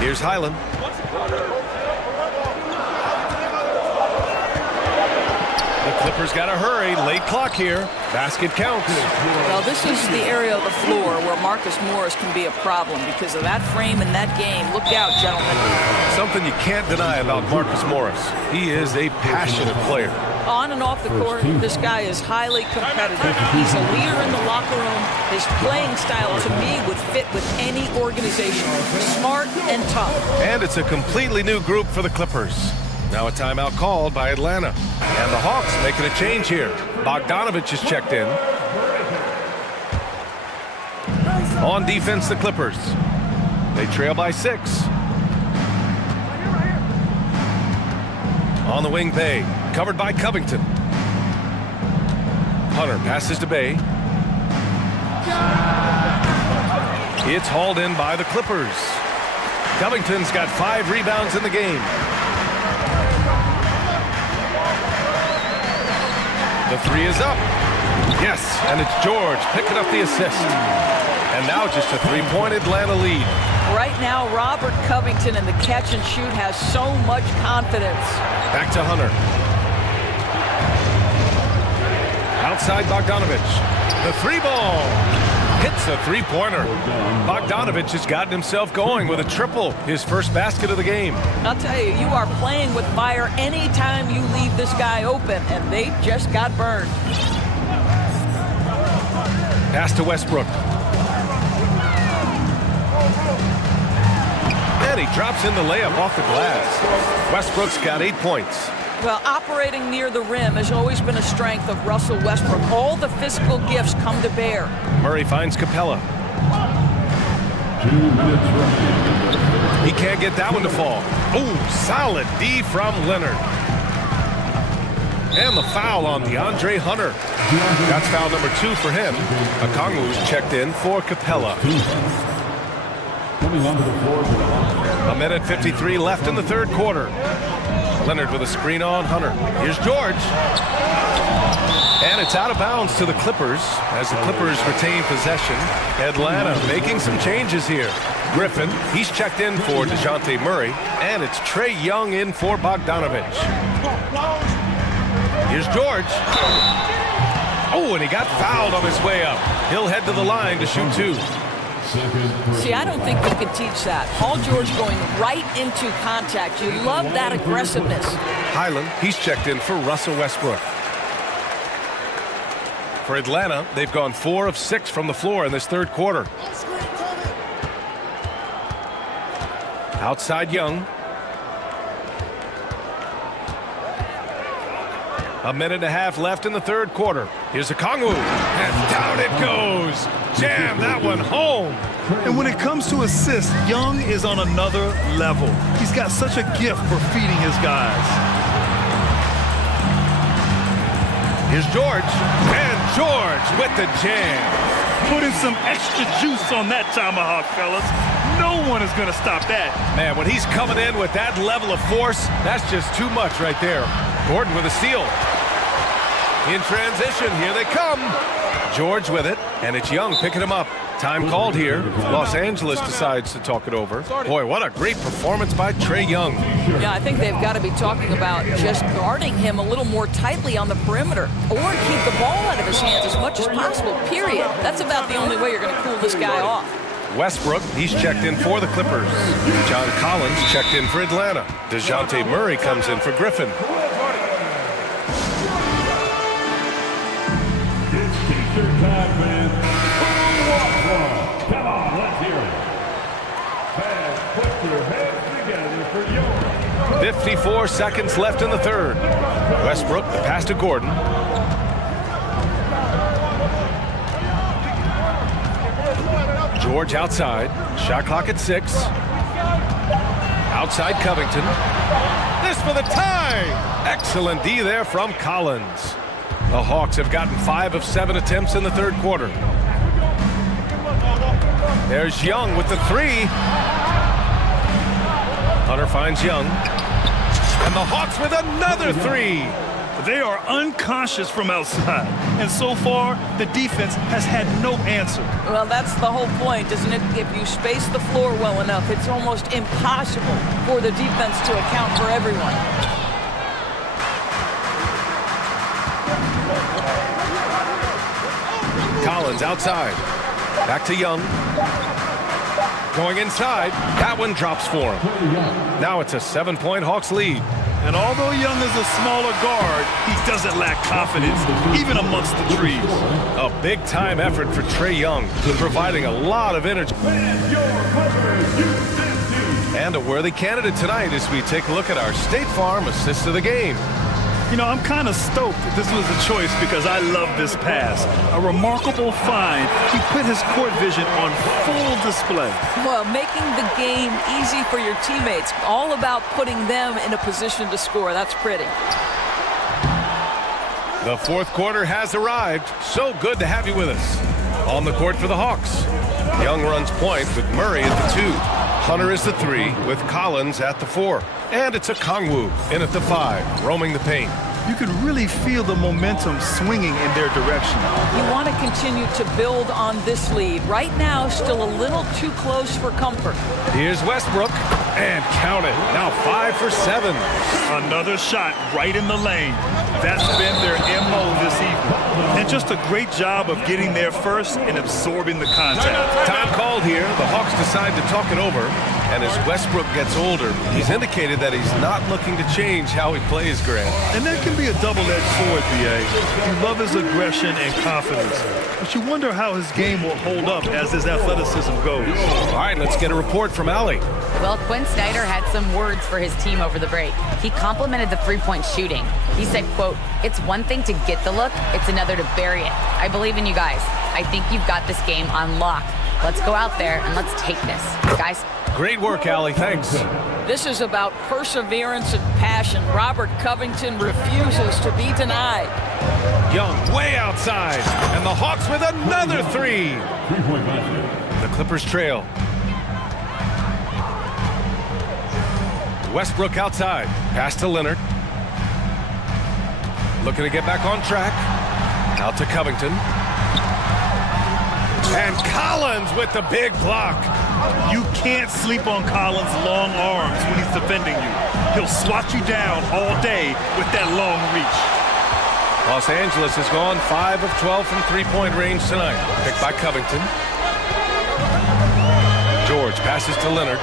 Here's Highland. The Clippers got to hurry. Late clock here. Basket counts. Well, this is the area of the floor where Marcus Morris can be a problem because of that frame in that game. Look out, gentlemen. Something you can't deny about Marcus Morris. He is a passionate player. On and off the court, this guy is highly competitive. He's a leader in the locker room. His playing style, to me, would fit with any organization. Smart and tough. And it's a completely new group for the Clippers. Now a timeout called by Atlanta. And the Hawks making a change here. Bogdanovich is checked in. On defense, the Clippers. They trail by 6. On the wing, Bay. Covered by Covington. Hunter passes to Bay. It's hauled in by the Clippers. Covington's got 5 rebounds in the game. The three is up. Yes, and it's George picking up the assist. And now just a three-point Atlanta lead. Right now, Robert Covington in the catch and shoot has so much confidence. Back to Hunter. Outside Bogdanovich. The three ball. Hits a three-pointer. Bogdanovich has gotten himself going with a triple. His first basket of the game. I'll tell you, you are playing with fire anytime you leave this guy open, and they just got burned. Pass to Westbrook. And he drops in the layup off the glass. Westbrook's got 8 points. Well, operating near the rim has always been a strength of Russell Westbrook. All the physical gifts come to bear. Murray finds Capella. He can't get that one to fall. Oh, solid D from Leonard. And the foul on DeAndre Hunter. That's foul number 2 for him. Okongwu's checked in for Capella. A minute 53 left in the third quarter. Leonard with a screen on Hunter. Here's George. And it's out of bounds to the Clippers as the Clippers retain possession. Atlanta making some changes here. Griffin, he's checked in for DeJounte Murray. And it's Trae Young in for Bogdanovich. Here's George. Oh, and he got fouled on his way up. He'll head to the line to shoot 2. See, I don't think you can teach that. Paul George going right into contact. You love that aggressiveness. Highland, he's checked in for Russell Westbrook. For Atlanta, they've gone 4 of 6 from the floor in this third quarter. Outside Young. A minute and a half left in the third quarter. Here's Okongwu, and down it goes. Jam that one home. And when it comes to assists, Young is on another level. He's got such a gift for feeding his guys. Here's George, and George with the jam. Putting some extra juice on that tomahawk, fellas. No one is going to stop that. Man, when he's coming in with that level of force, that's just too much right there. Gordon with a steal. In transition, here they come. George with it, and it's Young picking him up. Time called here. Los Angeles decides to talk it over. Boy, what a great performance by Trae Young. Yeah, I think they've got to be talking about just guarding him a little more tightly on the perimeter or keep the ball out of his hands as much as possible, period. That's about the only way you're going to cool this guy off. Westbrook, he's checked in for the Clippers. John Collins checked in for Atlanta. DeJounte Murray comes in for Griffin. Put your heads together for your 54 seconds left in the third. Westbrook, the pass to Gordon. George outside. Shot clock at 6. Outside Covington. This for the tie! Excellent D there from Collins. The Hawks have gotten 5 of 7 attempts in the third quarter. There's Young with the 3. Hunter finds Young. And the Hawks with another 3. They are unconscious from outside, and so far, the defense has had no answer. Well, that's the whole point, isn't it? If you space the floor well enough, it's almost impossible for the defense to account for everyone. Collins outside. Back to Young. Going inside. That one drops for him. Now it's a 7-point Hawks lead. And although Young is a smaller guard, he doesn't lack confidence, even amongst the trees. A big-time effort for Trae Young, providing a lot of energy. And a worthy candidate tonight as we take a look at our State Farm assist of the game. You know, I'm kind of stoked that this was a choice because I love this pass. A remarkable find. He put his court vision on full display. Well, making the game easy for your teammates. All about putting them in a position to score. That's pretty. The fourth quarter has arrived. So good to have you with us. On the court for the Hawks. Young runs point with Murray at the 2. Hunter is the 3 with Collins at the 4. And it's a Kongwu in at the 5, roaming the paint. You can really feel the momentum swinging in their direction. You want to continue to build on this lead. Right now, still a little too close for comfort. Here's Westbrook, and count it. Now 5 for 7. Another shot right in the lane. That's been their MO this evening. And just a great job of getting there first and absorbing the contact. Time called here. The Hawks decide to talk it over. And as Westbrook gets older, he's indicated that he's not looking to change how he plays, Grant. And that can be a double-edged sword, B.A. You love his aggression and confidence, but you wonder how his game will hold up as his athleticism goes. All right, let's get a report from Allie. Well, Quinn Snyder had some words for his team over the break. He complimented the three-point shooting. He said, quote, "It's one thing to get the look, it's another to bury it. I believe in you guys. I think you've got this game on lock. Let's go out there and let's take this. Guys." Great work, Allie. Thanks. This is about perseverance and passion. Robert Covington refuses to be denied. Young way outside, and the Hawks with another 3. The Clippers trail. Westbrook outside. Pass to Leonard. Looking to get back on track. Out to Covington. And Collins with the big block. You can't sleep on Collins' long arms when he's defending you. He'll swat you down all day with that long reach. Los Angeles has gone 5 of 12 from three-point range tonight. Picked by Covington. George passes to Leonard.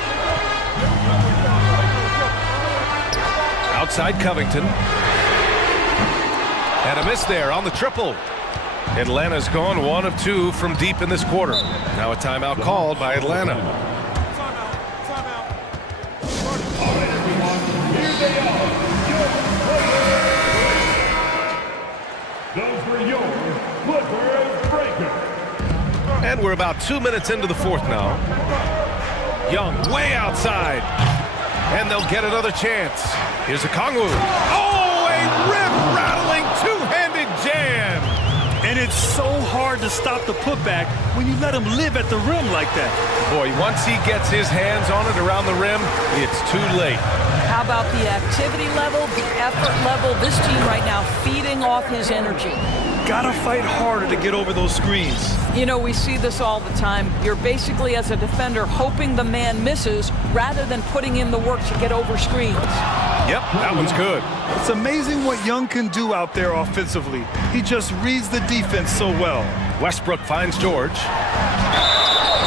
Outside Covington. And a miss there on the triple. Atlanta's gone 1 of 2 from deep in this quarter. Now a timeout called by Atlanta. Those were your Clippers breakers. And we're about 2 minutes into the fourth now. Young way outside. And they'll get another chance. Here's a Kongwu. Oh, a rip-rattling two-handed jam. And it's so hard to stop the putback when you let him live at the rim like that. Boy, once he gets his hands on it around the rim, it's too late. How about the activity level, the effort level? This team right now feeding off his energy. Gotta fight harder to get over those screens. You know, we see this all the time. You're basically, as a defender, hoping the man misses rather than putting in the work to get over screens. Yep, that one's good. It's amazing what Young can do out there offensively. He just reads the defense so well. Westbrook finds George.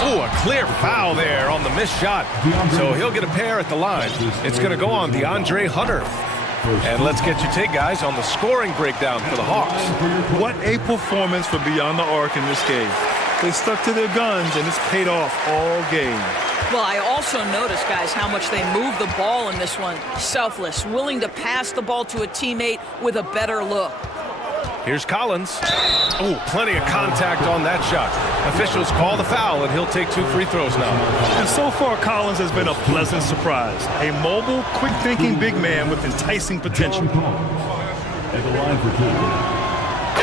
Oh, a clear foul there on the missed shot. So he'll get a pair at the line. It's going to go on DeAndre Hunter. And let's get your take, guys, on the scoring breakdown for the Hawks. What a performance for Beyond the Arc in this game. They stuck to their guns, and it's paid off all game. Well, I also noticed, guys, how much they moved the ball in this one. Selfless, willing to pass the ball to a teammate with a better look. Here's Collins. Oh, plenty of contact on that shot. Officials call the foul, and he'll take 2 free throws now. And so far, Collins has been a pleasant surprise. A mobile, quick-thinking big man with enticing potential.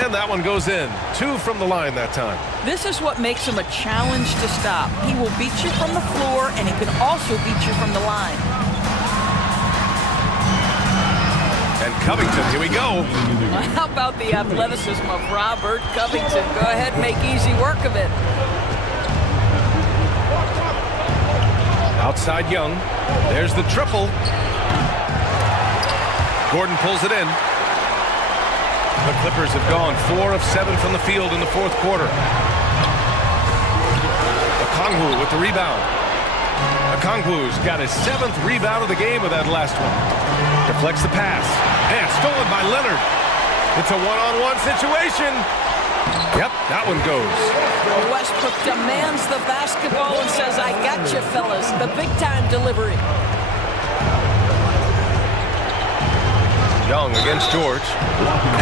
And that one goes in. 2 from the line that time. This is what makes him a challenge to stop. He will beat you from the floor, and he can also beat you from the line. And Covington, here we go. How about the athleticism of Robert Covington? Go ahead and make easy work of it. Outside Young. There's the triple. Gordon pulls it in. The Clippers have gone 4 of 7 from the field in the fourth quarter. Okongwu with the rebound. Okongwu's got his 7th rebound of the game with that last one. Deflects the pass. And stolen by Leonard. It's a one-on-one situation. Yep, that one goes. Westbrook demands the basketball and says, I got you, fellas. The big-time delivery. Young against George.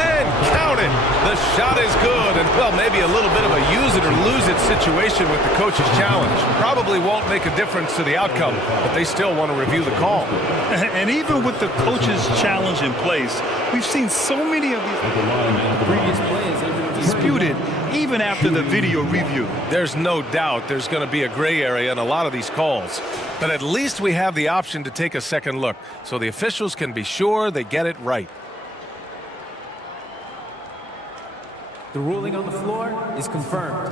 And count it! The shot is good. And, well, maybe a little bit of a use-it-or-lose-it situation with the coach's challenge. Probably won't make a difference to the outcome, but they still want to review the call. And even with the coach's challenge in place, we've seen so many of these Previous plays have been disputed even after the video review. There's no doubt there's going to be a gray area in a lot of these calls. But at least we have the option to take a second look, so the officials can be sure they get it right. The ruling on the floor is confirmed.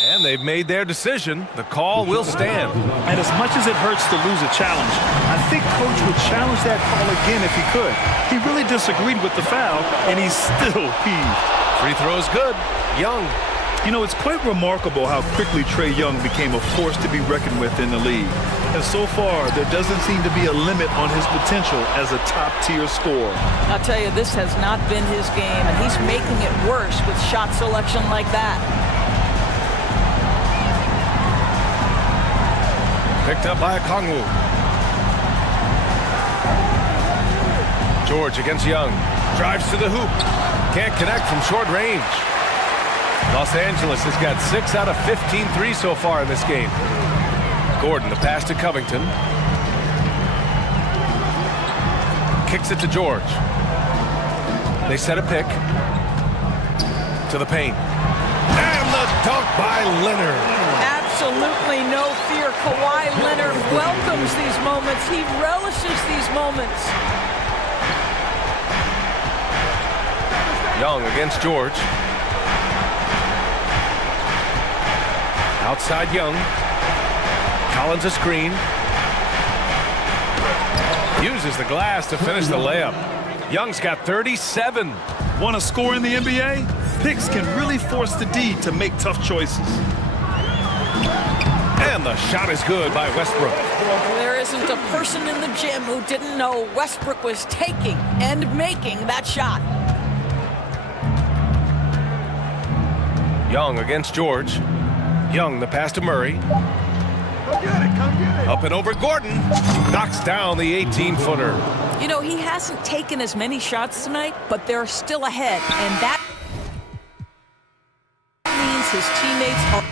And they've made their decision. The call will stand. And as much as it hurts to lose a challenge, I think Coach would challenge that call again if he could. He really disagreed with the foul, and he's still peeved. Free throw's good. Young. You know, it's quite remarkable how quickly Trae Young became a force to be reckoned with in the league. And so far, there doesn't seem to be a limit on his potential as a top-tier scorer. I'll tell you, this has not been his game, and he's making it worse with shot selection like that. Picked up by Okongwu. George against Young. Drives to the hoop. Can't connect from short range. Los Angeles has got 6 out of 15 threes so far in this game. Gordon, the pass to Covington. Kicks it to George. They set a pick. To the paint. And the dunk by Leonard. Absolutely no fear. Kawhi Leonard welcomes these moments. He relishes these moments. Young against George. Outside Young. Collins a screen. Uses the glass to finish the layup. Young's got 37. Want to score in the NBA? Picks can really force the D to make tough choices. And the shot is good by Westbrook. There isn't a person in the gym who didn't know Westbrook was taking and making that shot. Young against George. Young, the pass to Murray. Up and over Gordon. Knocks down the 18-footer. You know, he hasn't taken as many shots tonight, but they're still ahead. And that means his teammates are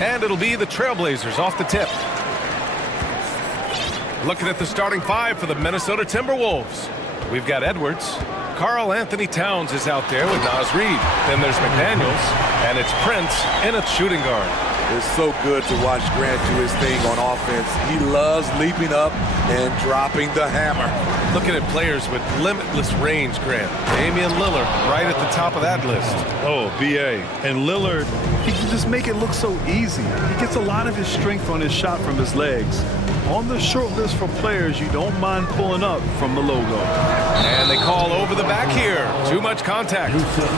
And it'll be the Trailblazers off the tip. Looking at the starting five for the Minnesota Timberwolves. We've got Edwards. Karl Anthony Towns is out there with Naz Reid. Then there's McDaniels. And it's Prince in a shooting guard. It's so good to watch Grant do his thing on offense. He loves leaping up and dropping the hammer. Looking at players with limitless range, Grant. Damian Lillard right at the top of that list. Oh, B.A. And Lillard, he can just make it look so easy. He gets a lot of his strength on his shot from his legs. On the short list for players you don't mind pulling up from the logo. And they call over the back here. Too much contact.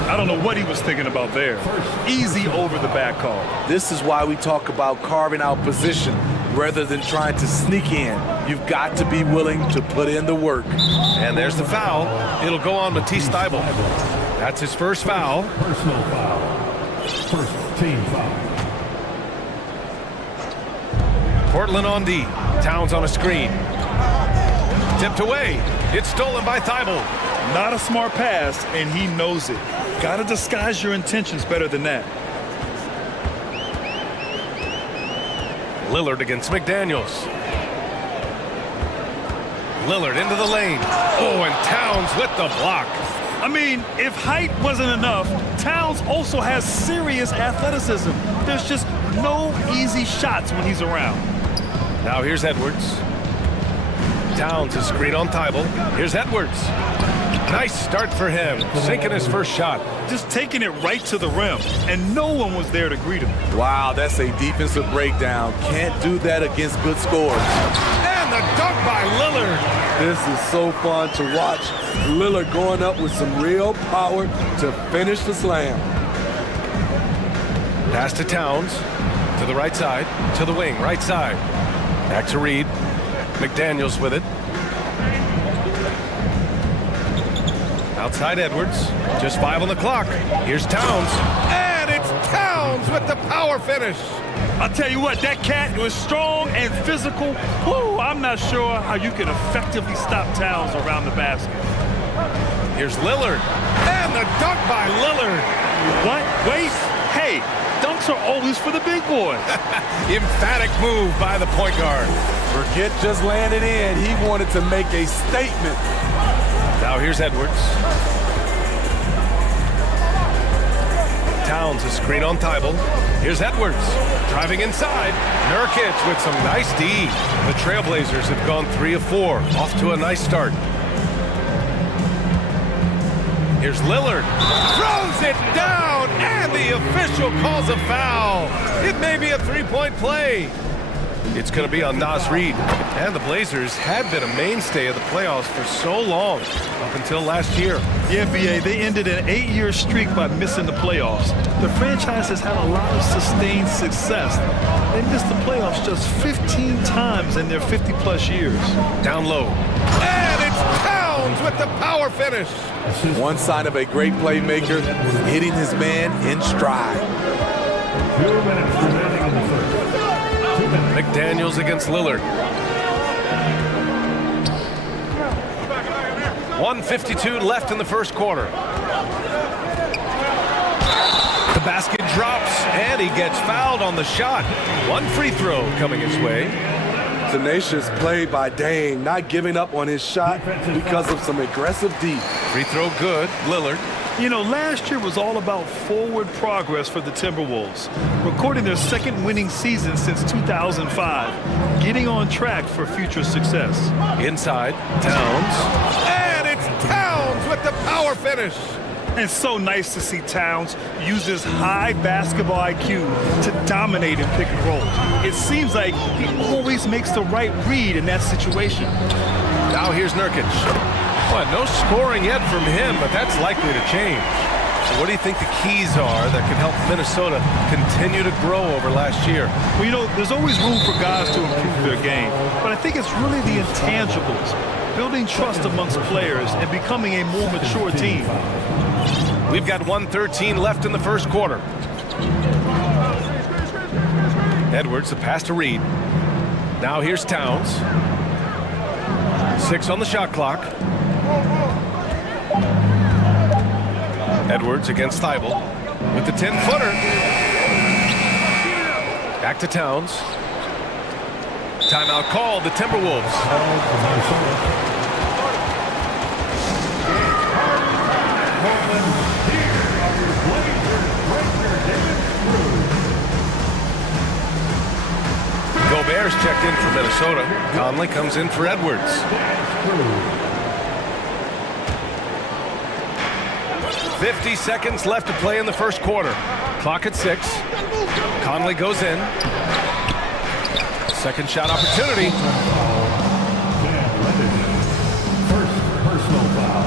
I don't know what he was thinking about there. Easy over the back call. This is why we talk about carving out position rather than trying to sneak in. You've got to be willing to put in the work. And there's the foul. It'll go on Matisse Thybulle. That's his first foul. Personal foul. First team foul. Portland on D. Towns on a screen. Tipped away. It's stolen by Thybulle. Not a smart pass, and he knows it. Got to disguise your intentions better than that. Lillard against McDaniels. Lillard into the lane. Oh, and Towns with the block. I mean, if height wasn't enough, Towns also has serious athleticism. There's just no easy shots when he's around. Now here's Edwards. Towns is screen on Thybulle. Here's Edwards. Nice start for him. Sinking his first shot. Just taking it right to the rim, and no one was there to greet him. Wow, that's a defensive breakdown. Can't do that against good scores. And the dunk by Lillard. This is so fun to watch. Lillard going up with some real power to finish the slam. Pass to Towns. To the right side. To the wing. Right side. Back to Reid. McDaniels with it. Outside Edwards. Just 5 on the clock. Here's Towns. And it's Towns with the power finish. I'll tell you what, that cat was strong and physical. Woo, I'm not sure how you can effectively stop Towns around the basket. Here's Lillard. And the dunk by Lillard. What? Wait. Hey, dunks are always for the big boys. Emphatic move by the point guard. Forget just laying it in. He wanted to make a statement. Now here's Edwards. Towns a screen on Thybulle. Here's Edwards. Driving inside. Nurkic with some nice D. The Trailblazers have gone 3 of 4. Off to a nice start. Here's Lillard. Throws it down, and the official calls a foul. It may be a three-point play. It's going to be on Naz Reid. And the Blazers had been a mainstay of the playoffs for so long, up until last year. Yeah, B.A., they ended an 8-year streak by missing the playoffs. The franchise has had a lot of sustained success. They missed the playoffs just 15 times in their 50-plus years. Down low. And it's Towns with the power finish. One sign of a great playmaker, hitting his man in stride. 2 minutes remaining in the first. McDaniels against Lillard. 1:52 left in the first quarter. The basket drops, and he gets fouled on the shot. One free throw coming his way. Tenacious play by Dame, not giving up on his shot because of some aggressive D. Free throw good, Lillard. You know, last year was all about forward progress for the Timberwolves, recording their second winning season since 2005, getting on track for future success. Inside, Towns. And it's Towns with the power finish. And so nice to see Towns use his high basketball IQ to dominate in pick and roll. It seems like he always makes the right read in that situation. Now here's Nurkic. Well, no scoring yet from him, but that's likely to change. So what do you think the keys are that could help Minnesota continue to grow over last year? Well, you know, there's always room for guys to improve their game, but I think it's really the intangibles, building trust amongst players and becoming a more mature team. We've got 1:13 left in the first quarter. Edwards, the pass to Reid. Now here's Towns. 6 on the shot clock. Edwards against Thybulle with the 10-footer. Back to Towns. Timeout called, the Timberwolves. Gobert's checked in for Minnesota. Conley comes in for Edwards. 50 seconds left to play in the first quarter. Clock at 6. Conley goes in. Second shot opportunity. First personal foul.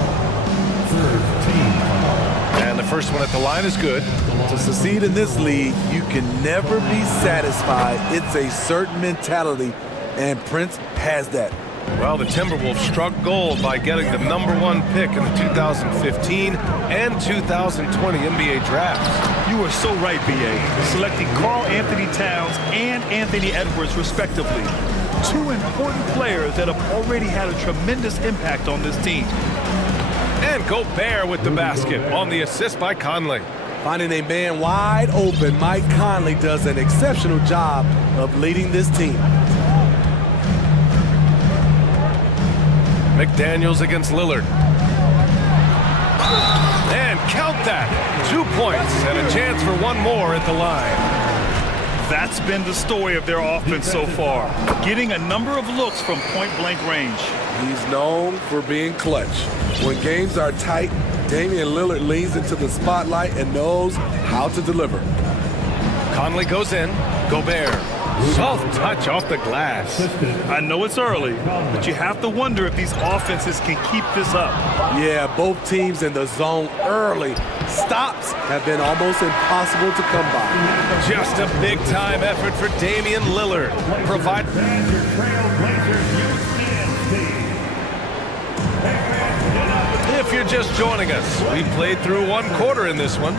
Third team foul. And the first one at the line is good. To succeed in this league, you can never be satisfied. It's a certain mentality, and Prince has that. Well, the Timberwolves struck gold by getting the #1 pick in the 2015 and 2020 NBA drafts. You are so right, B.A. Selecting Karl Anthony Towns and Anthony Edwards, respectively. Two important players that have already had a tremendous impact on this team. And Gobert with the basket on the assist by Conley. Finding a man wide open, Mike Conley does an exceptional job of leading this team. McDaniels against Lillard. And count that. 2 points and a chance for one more at the line. That's been the story of their offense so far. Getting a number of looks from point-blank range. He's known for being clutch. When games are tight, Damian Lillard leans into the spotlight and knows how to deliver. Conley goes in. Gobert. Soft touch off the glass. I know it's early, but you have to wonder if these offenses can keep this up. Yeah, both teams in the zone early. Stops have been almost impossible to come by. Just a big-time effort for Damian Lillard. Provide. If you're just joining us, we played through one quarter in this one.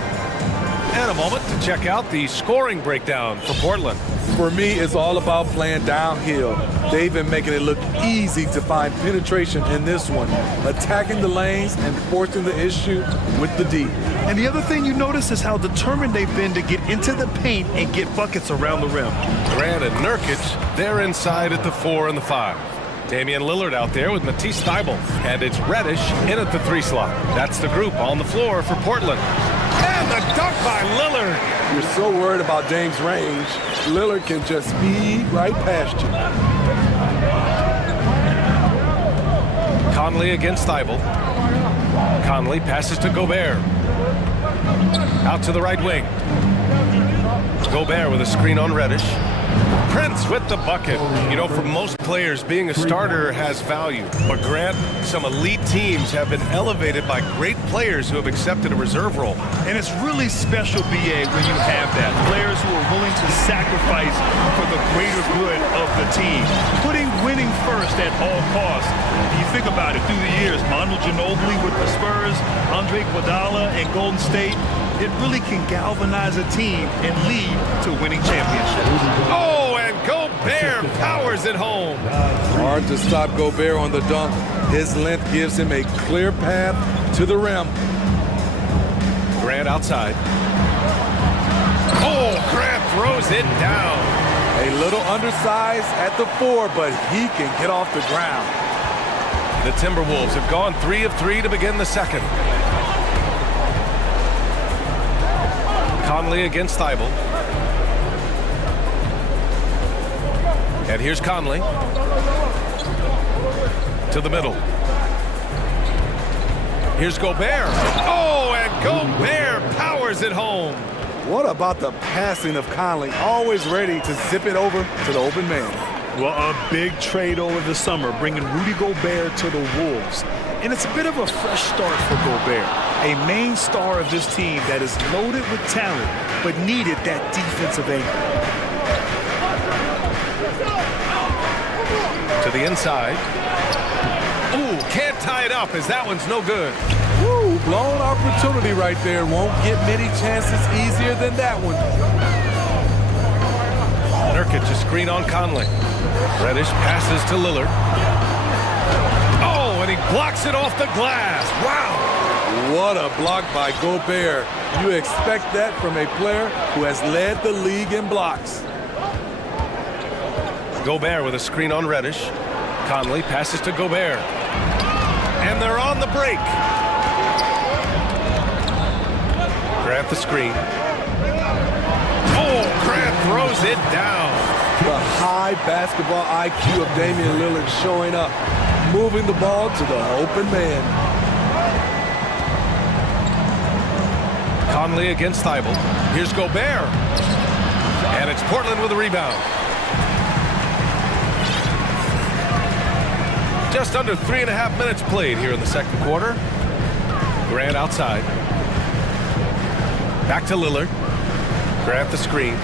And a moment to check out the scoring breakdown for Portland. For me, it's all about playing downhill. They've been making it look easy to find penetration in this one, attacking the lanes and forcing the issue with the D. And the other thing you notice is how determined they've been to get into the paint and get buckets around the rim. Grant and Nurkic, they're inside at the 4 and the 5. Damian Lillard out there with Matisse Thybulle. And it's Reddish in at the 3 slot. That's the group on the floor for Portland. And the dunk by Lillard. You're so worried about Dame's range, Lillard can just speed right past you. Conley against Thybulle. Conley passes to Gobert. Out to the right wing. Gobert with a screen on Reddish. Prince with the bucket. You know, for most players, being a starter has value. But Grant, some elite teams have been elevated by great players who have accepted a reserve role. And it's really special, B.A., when you have that. Players who are willing to sacrifice for the greater good of the team. Putting winning first at all costs. You think about it, through the years, Manu Ginobili with the Spurs, Andre Iguodala and Golden State, it really can galvanize a team and lead to winning championships. Oh, and Gobert powers it home. Hard to stop Gobert on the dunk. His length gives him a clear path to the rim. Grant outside. Oh, Grant throws it down. A little undersized at the 4, but he can get off the ground. The Timberwolves have gone 3 of 3 to begin the second. Conley against Thybulle. And here's Conley. To the middle. Here's Gobert. Oh, and Gobert powers it home. What about the passing of Conley? Always ready to zip it over to the open man. Well, a big trade over the summer, bringing Rudy Gobert to the Wolves. And it's a bit of a fresh start for Gobert, a main star of this team that is loaded with talent, but needed that defensive anchor. To the inside. Ooh, can't tie it up as that one's no good. Woo, blown opportunity right there. Won't get many chances easier than that one. Nurkic a screen on Conley. Reddish passes to Lillard. Oh, and he blocks it off the glass. Wow. What a block by Gobert. You expect that from a player who has led the league in blocks. Gobert with a screen on Reddish. Conley passes to Gobert. And they're on the break. Grant the screen. Oh, Grant throws it down. The high basketball IQ of Damian Lillard showing up, moving the ball to the open man. Conley against Thibault. Here's Gobert. And it's Portland with a rebound. Just under 3.5 minutes played here in the second quarter. Grant outside. Back to Lillard. Grant the screen.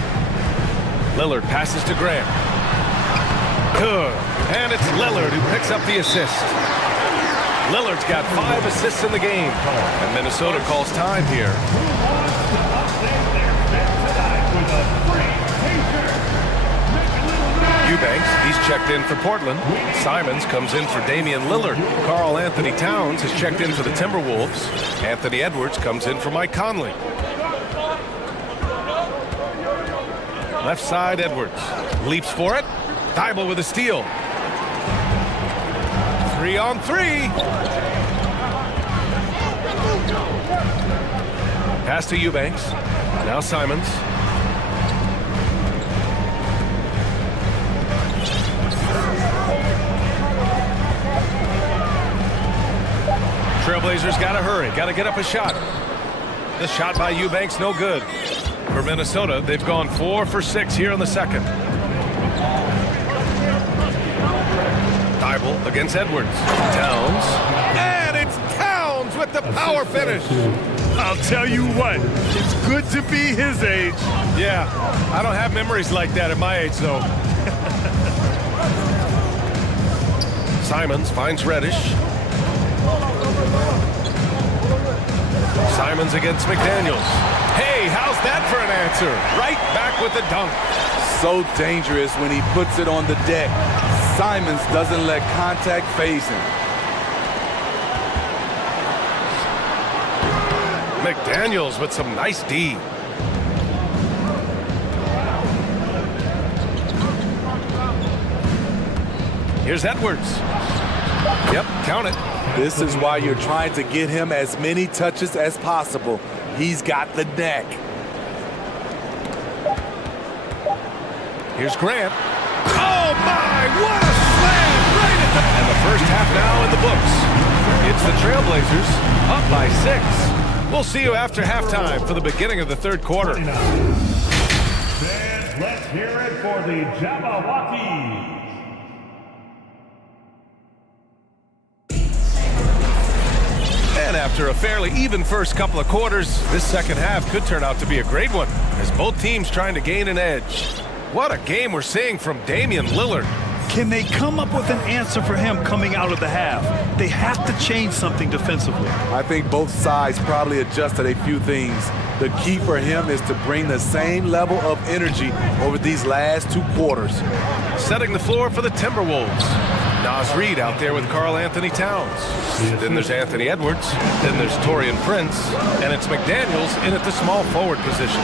Lillard passes to Grant. Good. And it's Lillard who picks up the assist. Lillard's got 5 assists in the game. And Minnesota calls time here. Eubanks, he's checked in for Portland. Simons comes in for Damian Lillard. Karl Anthony Towns has checked in for the Timberwolves. Anthony Edwards comes in for Mike Conley. Left side, Edwards. Leaps for it. Thibault with a steal. 3-on-3. Pass to Eubanks. Now Simons. Trailblazers got to hurry. Got to get up a shot. The shot by Eubanks, no good. For Minnesota, they've gone 4 for 6 here in the second. Thibault against Edwards. Towns. And it's Towns with the power finish. I'll tell you what, it's good to be his age. Yeah, I don't have memories like that at my age, though. Simons finds Reddish. Simons against McDaniels. Hey, how's that for an answer? Right back with the dunk. So dangerous when he puts it on the deck. Simons doesn't let contact phase him. McDaniels with some nice D. Here's Edwards. Yep, count it. This is why you're trying to get him as many touches as possible. He's got the neck. Here's Grant. Oh my, what a slam right at the... And the first half now in the books. It's the Trailblazers up by 6. We'll see you after halftime for the beginning of the third quarter. Fans, let's hear it for the Jabberwockies. And after a fairly even first couple of quarters, this second half could turn out to be a great one, as both teams trying to gain an edge. What a game we're seeing from Damian Lillard. Can they come up with an answer for him coming out of the half? They have to change something defensively. I think both sides probably adjusted a few things. The key for him is to bring the same level of energy over these last 2 quarters. Setting the floor for the Timberwolves. Naz Reid out there with Karl Anthony Towns. Then there's Anthony Edwards. Then there's Taurean Prince. And it's McDaniels in at the small forward position.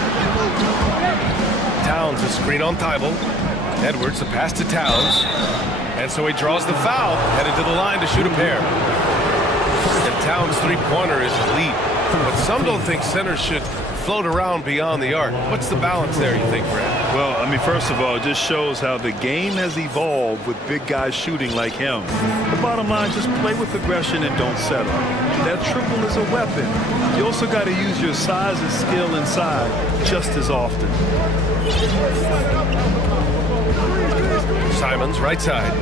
Towns a screen on Thibault. Edwards a pass to Towns. And so he draws the foul, headed to the line to shoot a pair. And Towns' three-pointer is elite. But some don't think centers should float around beyond the arc. What's the balance there, you think, Brad? Well, I mean, first of all, it just shows how the game has evolved with big guys shooting like him. The bottom line, just play with aggression and don't settle. That triple is a weapon. You also got to use your size and skill inside just as often. Simons, right side.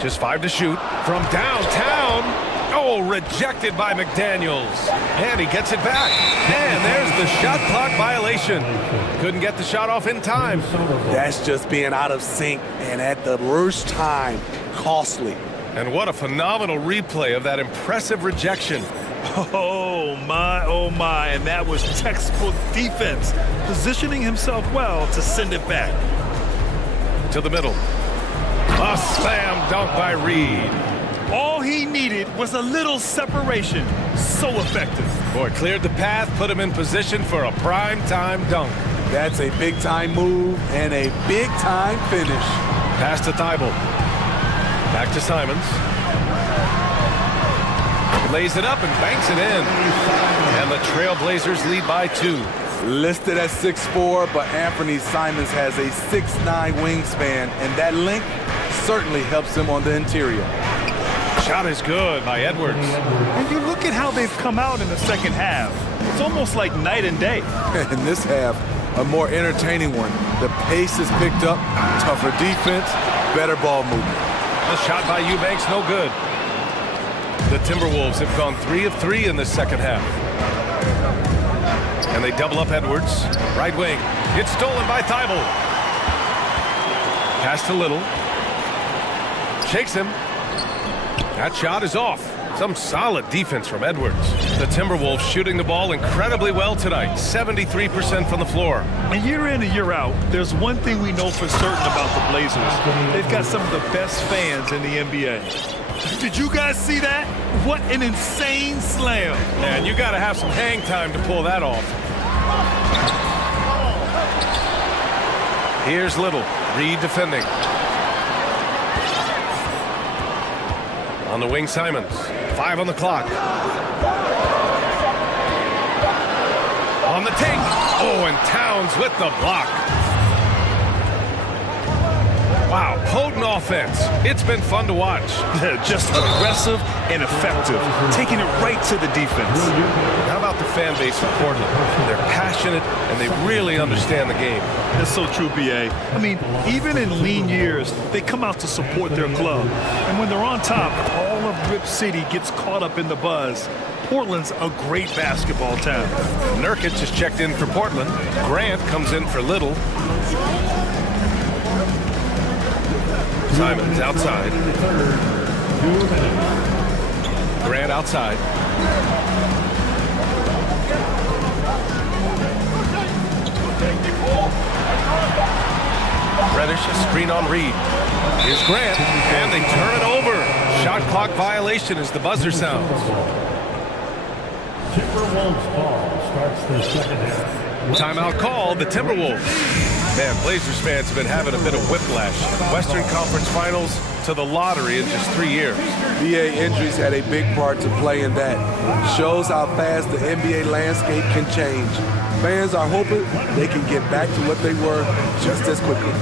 Just 5 to shoot. From downtown. Oh, rejected by McDaniels. And he gets it back. And there's the shot clock violation. Couldn't get the shot off in time. That's just being out of sync and at the worst time, costly. And what a phenomenal replay of that impressive rejection. Oh my, and that was textbook defense, positioning himself well to send it back. To the middle. A slam dunk by Reid. All he needed was a little separation. So effective. Boy, cleared the path, put him in position for a prime-time dunk. That's a big-time move and a big-time finish. Pass to Thibault. Back to Simons. Lays it up and banks it in. And the Trailblazers lead by 2. Listed at 6'4", but Anthony Simons has a 6'9" wingspan, and that length certainly helps him on the interior. Shot is good by Edwards. And you look at how they've come out in the second half. It's almost like night and day. In this half, a more entertaining one. The pace is picked up, tougher defense, better ball movement. The shot by Eubanks, no good. The Timberwolves have gone 3 of 3 in this second half. And they double up Edwards. Right wing. It's stolen by Thibault. Pass to Little. Shakes him. That shot is off. Some solid defense from Edwards. The Timberwolves shooting the ball incredibly well tonight. 73% from the floor. And year in and year out, there's one thing we know for certain about the Blazers. They've got some of the best fans in the NBA. Did you guys see that? What an insane slam. Man, you got to have some hang time to pull that off. Here's Little. Reed defending. On the wing, Simons. 5 on the clock. On the take. Oh, and Towns with the block. Wow, potent offense. It's been fun to watch. Just aggressive and effective, taking it right to the defense. How about the fan base in Portland? They're passionate and they really understand the game. That's so true, B.A. I mean, even in lean years, they come out to support their club. And when they're on top, all of Rip City gets caught up in the buzz. Portland's a great basketball town. Nurkic has checked in for Portland. Grant comes in for Little. Simons outside. Grant outside. Reddish, a screen on Reed. Here's Grant, and they turn it over. Shot clock violation as the buzzer sounds. Timberwolves ball starts the second half. Timeout called, the Timberwolves. Man, Blazers fans have been having a bit of whiplash. Western Conference Finals to the lottery in just 3 years. NBA injuries had a big part to play in that. Shows how fast the NBA landscape can change. Fans are hoping they can get back to what they were just as quickly.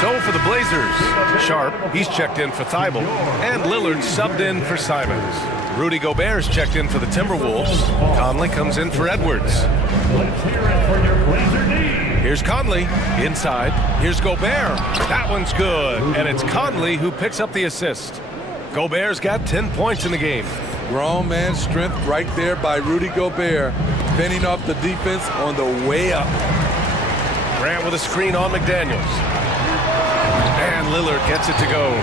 So for the Blazers, Sharp, he's checked in for Thibault, and Lillard subbed in for Simons. Rudy Gobert's checked in for the Timberwolves. Conley comes in for Edwards. Let's hear it for your Blazer D. Here's Conley, inside. Here's Gobert. That one's good, and it's Conley who picks up the assist. Gobert's got 10 points in the game. Grown man strength right there by Rudy Gobert, fending off the defense on the way up. Grant with a screen on McDaniels. And Lillard gets it to go.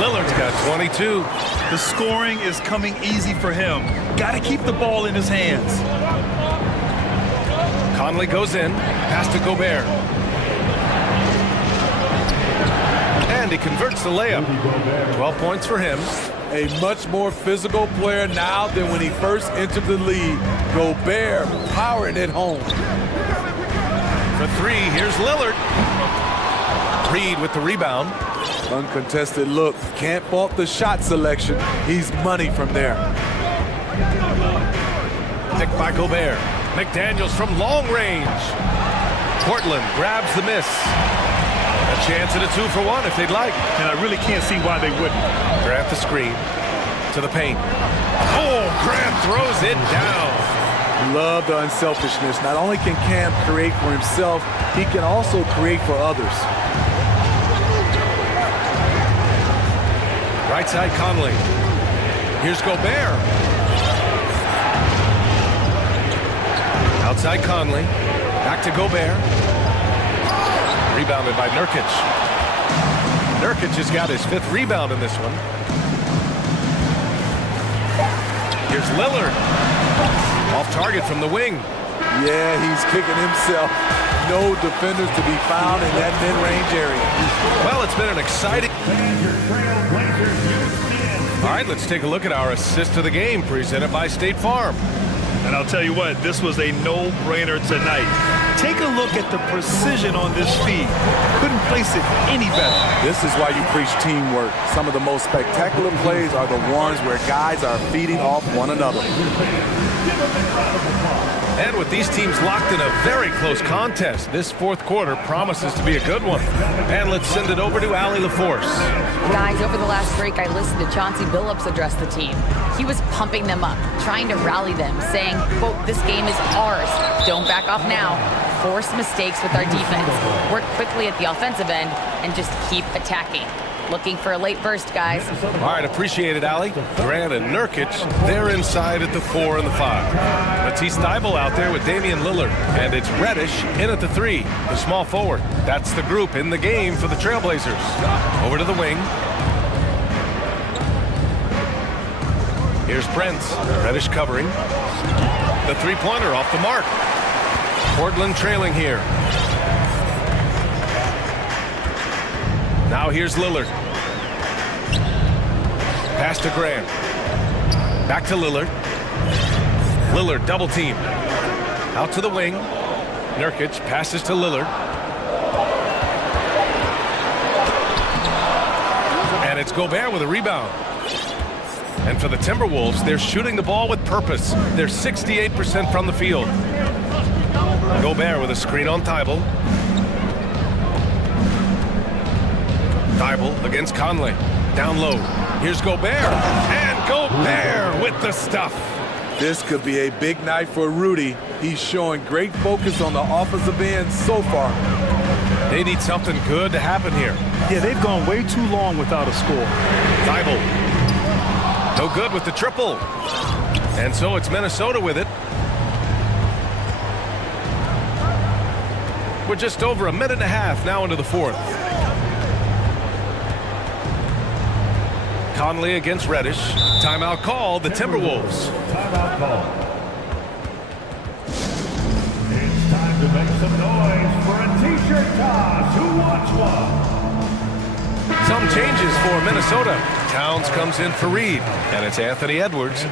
Lillard's got 22. The scoring is coming easy for him. Got to keep the ball in his hands. Conley goes in, pass to Gobert. And he converts the layup. 12 points for him. A much more physical player now than when he first entered the league. Gobert powering it home. For 3, here's Lillard. Reed with the rebound. Uncontested look. Can't fault the shot selection. He's money from there. Picked by Gobert. McDaniels from long range. Portland grabs the miss. A chance at a 2-for-1 if they'd like. And I really can't see why they wouldn't. Grant the screen. To the paint. Oh, Grant throws it down. Love the unselfishness. Not only can Cam create for himself, he can also create for others. Right side Conley. Here's Gobert. Outside Conley. Back to Gobert. Rebounded by Nurkic. Nurkic has got his 5th rebound in this one. Here's Lillard. Off target from the wing. Yeah, he's kicking himself. No defenders to be found in that mid-range area. Well, it's been an exciting... All right, let's take a look at our assist of the game presented by State Farm. And I'll tell you what, this was a no-brainer tonight. Take a look at the precision on this feed. Couldn't place it any better. This is why you preach teamwork. Some of the most spectacular plays are the ones where guys are feeding off one another. And with these teams locked in a very close contest, this fourth quarter promises to be a good one. And let's send it over to Allie LaForce. Guys, over the last break, I listened to Chauncey Billups address the team. He was pumping them up, trying to rally them, saying, quote, "This game is ours. Don't back off now. Force mistakes with our defense. Work quickly at the offensive end and just keep attacking." Looking for a late burst, guys. All right, appreciate it, Allie. Grant and Nurkic, they're inside at the 4 and the 5. Matisse Thybulle out there with Damian Lillard. And it's Reddish in at the 3, the small forward. That's the group in the game for the Trailblazers. Over to the wing. Here's Prince. Reddish covering. The three-pointer off the mark. Portland trailing here. Now here's Lillard. Pass to Grant. Back to Lillard. Lillard double team. Out to the wing. Nurkic passes to Lillard. And it's Gobert with a rebound. And for the Timberwolves, they're shooting the ball with purpose. They're 68% from the field. Gobert with a screen on Thybulle. Thybulle against Conley. Down low. Here's Gobert. And Gobert with the stuff. This could be a big night for Rudy. He's showing great focus on the offensive end so far. They need something good to happen here. Yeah, they've gone way too long without a score. Thybulle. No good with the triple. And so it's Minnesota with it. We're just over a minute and a half now into the fourth. Conley against Reddish. Timeout called, the Timberwolves. Timeout call. It's time to make some noise for a t-shirt toss. Who wants one? Some changes for Minnesota. Towns comes in for Reed, and it's Anthony Edwards.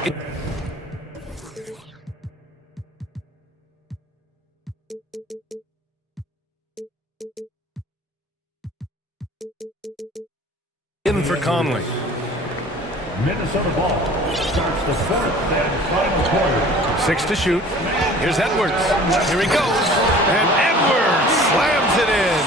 In for Conley. Minnesota ball starts the fourth and final quarter. 6 to shoot. Here's Edwards. Here he goes. And Edwards slams it in.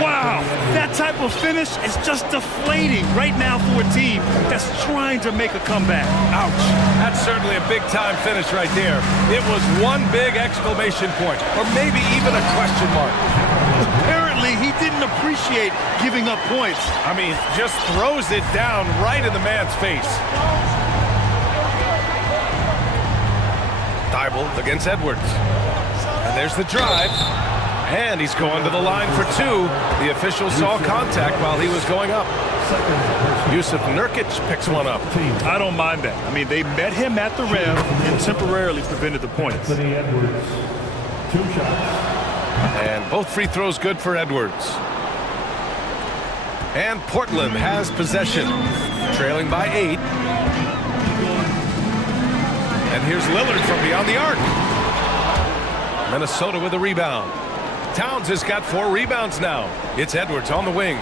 Wow, that type of finish is just deflating right now for a team that's trying to make a comeback. Ouch. That's certainly a big-time finish right there. It was one big exclamation point, or maybe even a question mark. Apparently, he didn't appreciate giving up points. I mean, just throws it down right in the man's face. Thybulle against Edwards. And there's the drive. And he's going to the line for 2. The official saw contact while he was going up. Yusuf Nurkic picks one up. I don't mind that. I mean, they met him at the rim and temporarily prevented the points. Edwards, 2 shots. And both free throws good for Edwards. And Portland has possession, trailing by 8. And here's Lillard from beyond the arc. Minnesota with a rebound. Towns has got 4 rebounds now. It's Edwards on the wing.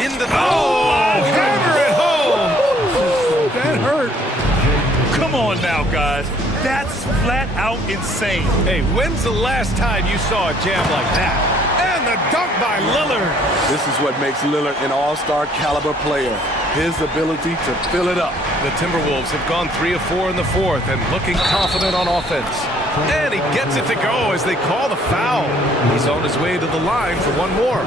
In the... Oh! Hammer it home! That hurt. Come on now, guys. That's flat out insane. Hey, when's the last time you saw a jam like that? And the dunk by Lillard. This is what makes Lillard an all-star caliber player. His ability to fill it up. The Timberwolves have gone 3 of 4 in the fourth and looking confident on offense. And he gets it to go as they call the foul. He's on his way to the line for one more.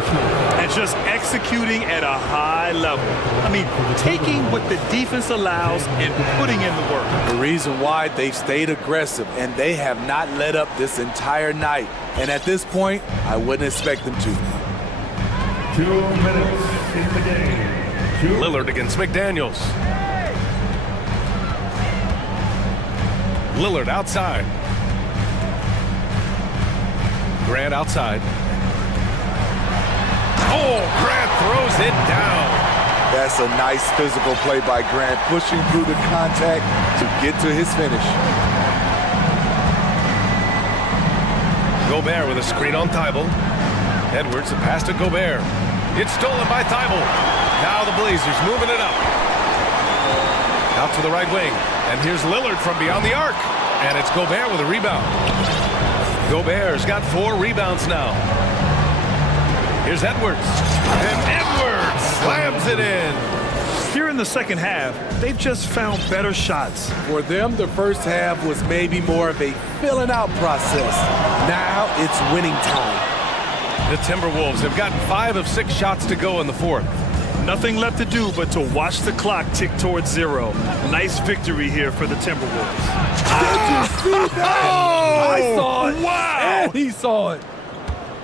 And just executing at a high level. I mean, taking what the defense allows and putting in the work. The reason why they've stayed aggressive and they have not let up this entire night. And at this point, I wouldn't expect them to. 2 minutes in the game. Lillard against McDaniels. Lillard outside. Grant outside. Oh, Grant throws it down. That's a nice physical play by Grant, pushing through the contact to get to his finish. Gobert with a screen on Thibault. Edwards, the pass to Gobert. It's stolen by Thibault. Now the Blazers moving it up. Out to the right wing. And here's Lillard from beyond the arc. And it's Gobert with a rebound. Gobert's got 4 rebounds now. Here's Edwards. And Edwards slams it in. Here in the second half, they've just found better shots. For them, the first half was maybe more of a filling out process. Now it's winning time. The Timberwolves have gotten 5 of 6 shots to go in the fourth. Nothing left to do but to watch the clock tick towards 0. Nice victory here for the Timberwolves. Did you see that? Oh! I saw it. Wow! And he saw it.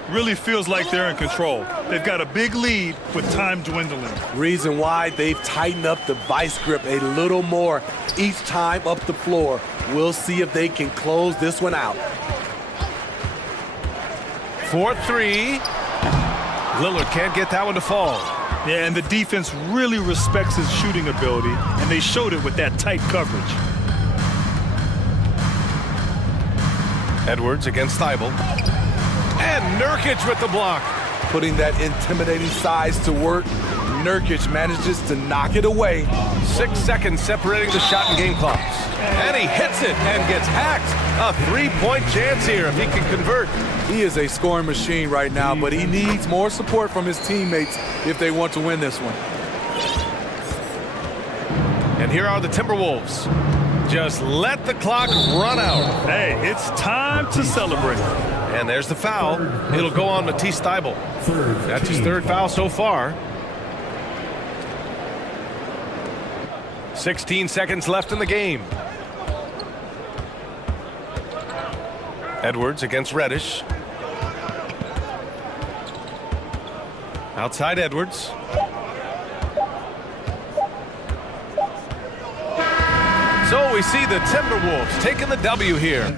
Really feels like they're in control. They've got a big lead with time dwindling. Reason why they've tightened up the vice grip a little more each time up the floor. We'll see if they can close this one out. 4-3. Lillard can't get that one to fall. Yeah, and the defense really respects his shooting ability, and they showed it with that tight coverage. Edwards against Thibault. And Nurkic with the block. Putting that intimidating size to work, Nurkic manages to knock it away. 6 seconds separating the shot and game clocks. And he hits it and gets hacked. A 3-point chance here if he can convert. He is a scoring machine right now, but he needs more support from his teammates if they want to win this one. And here are the Timberwolves. Just let the clock run out. Hey, it's time to celebrate. And there's the foul. It'll go on Matisse Thybulle. That's his 3rd foul so far. 16 seconds left in the game. Edwards against Reddish. Outside Edwards. So we see the Timberwolves taking the W here.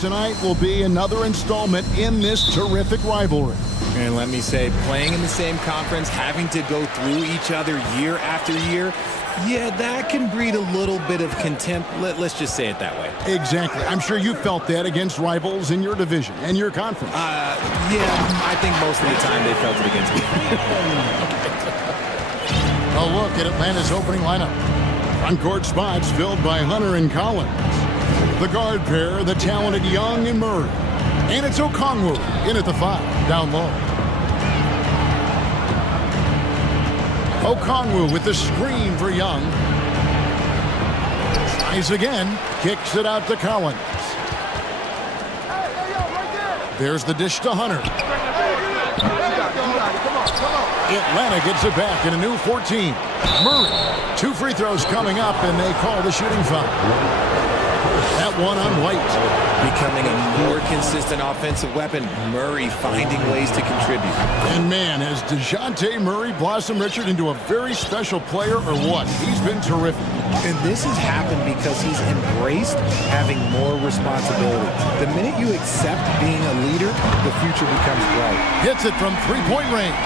Tonight will be another installment in this terrific rivalry. And let me say, playing in the same conference, having to go through each other year after year, yeah, that can breed a little bit of contempt. Let's just say it that way. Exactly. I'm sure you felt that against rivals in your division and your conference. Yeah, I think most of the time they felt it against me. A look at Atlanta's opening lineup. Front court spots filled by Hunter and Collins. The guard pair, the talented Young and Murray. And it's Okongwu in at the 5, down low. Okongwu with the screen for Young. Tries again, kicks it out to Collins. There's the dish to Hunter. Atlanta gets it back in a new 14. Murray, 2 free throws coming up, and they call the shooting foul. That one on White. Becoming a more consistent offensive weapon, Murray finding ways to contribute. And man, has DeJounte Murray blossomed, Richard, into a very special player or what? He's been terrific. And this has happened because he's embraced having more responsibility. The minute you accept being a leader, the future becomes bright. Hits it from three-point range.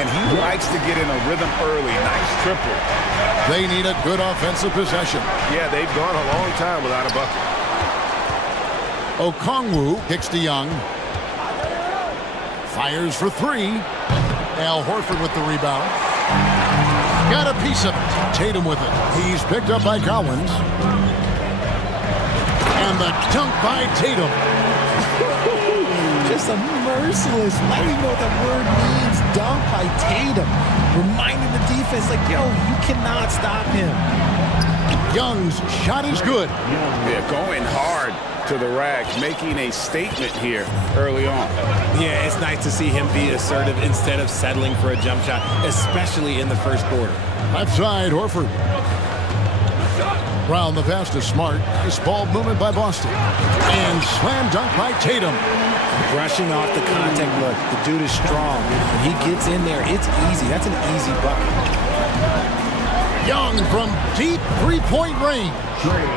And he likes to get in a rhythm early. Nice triple. They need a good offensive possession. Yeah, they've gone a long time without a bucket. Okongwu kicks to Young. Fires for 3. Al Horford with the rebound. Got a piece of it. Tatum with it. He's picked up by Collins. And the dunk by Tatum. Just a merciless, I don't even know what that word means, dunk by Tatum. Reminding the defense, like, yo, you cannot stop him. Young's shot is good. Yeah, going hard to the rack, making a statement here early on. Yeah, it's nice to see him be assertive instead of settling for a jump shot, especially in the first quarter. Left side, Horford. Brown the pass to Smart. Nice ball movement by Boston. And slam dunk by Tatum. Brushing off the contact look. The dude is strong. When he gets in there, it's easy. That's an easy bucket. Young from deep three-point range.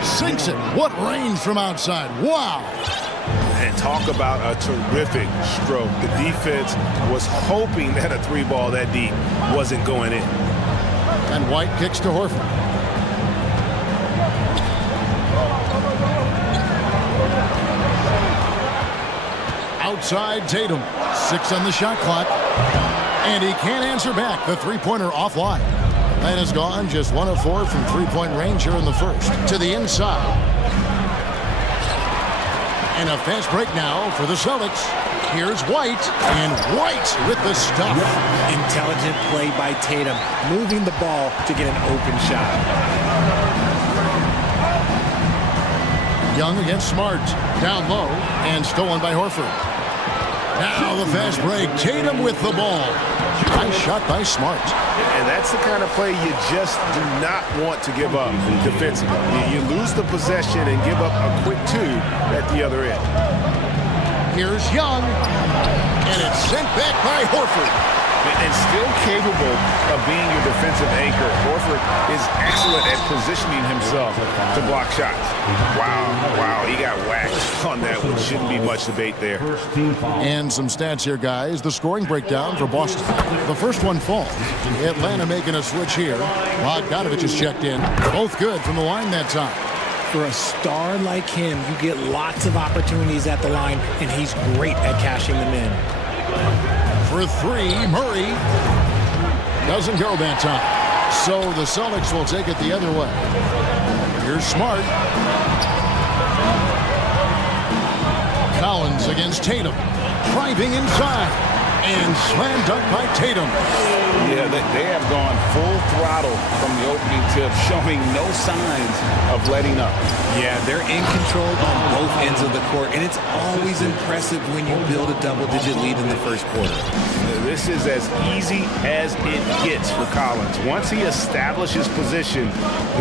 Sinks it. What range from outside. Wow. And talk about a terrific stroke. The defense was hoping that a 3-ball that deep wasn't going in. And White kicks to Horford. Outside Tatum. 6 on the shot clock. And he can't answer back. The three-pointer offline. Atlanta's gone just 1 of 4 from three-point range here in the first. To the inside. And a fast break now for the Celtics. Here's White. And White with the stuff. Intelligent play by Tatum. Moving the ball to get an open shot. Young against Smart. Down low. And stolen by Horford. Now the fast break. Tatum with the ball. Nice shot by Smart. And that's the kind of play you just do not want to give up defensively. You lose the possession and give up a quick 2 at the other end. Here's Young. And it's sent back by Horford. And still capable of being your defensive anchor. Horford is excellent at positioning himself to block shots. Wow, he got whacked on that one. Shouldn't be much debate there. And some stats here, guys. The scoring breakdown for Boston. The first one falls. Atlanta making a switch here. Bogdanovich is checked in. Both good from the line that time. For a star like him, you get lots of opportunities at the line, and he's great at cashing them in. For 3, Murray doesn't go that time. So the Celtics will take it the other way. Here's Smart. Collins against Tatum. Driving inside. And slam dunk by Tatum. Yeah, they have gone full throttle from the opening tip, showing no signs of letting up. Yeah, they're in control on both ends of the court, and it's always impressive when you build a double-digit lead in the first quarter. This is as easy as it gets for Collins. Once he establishes position,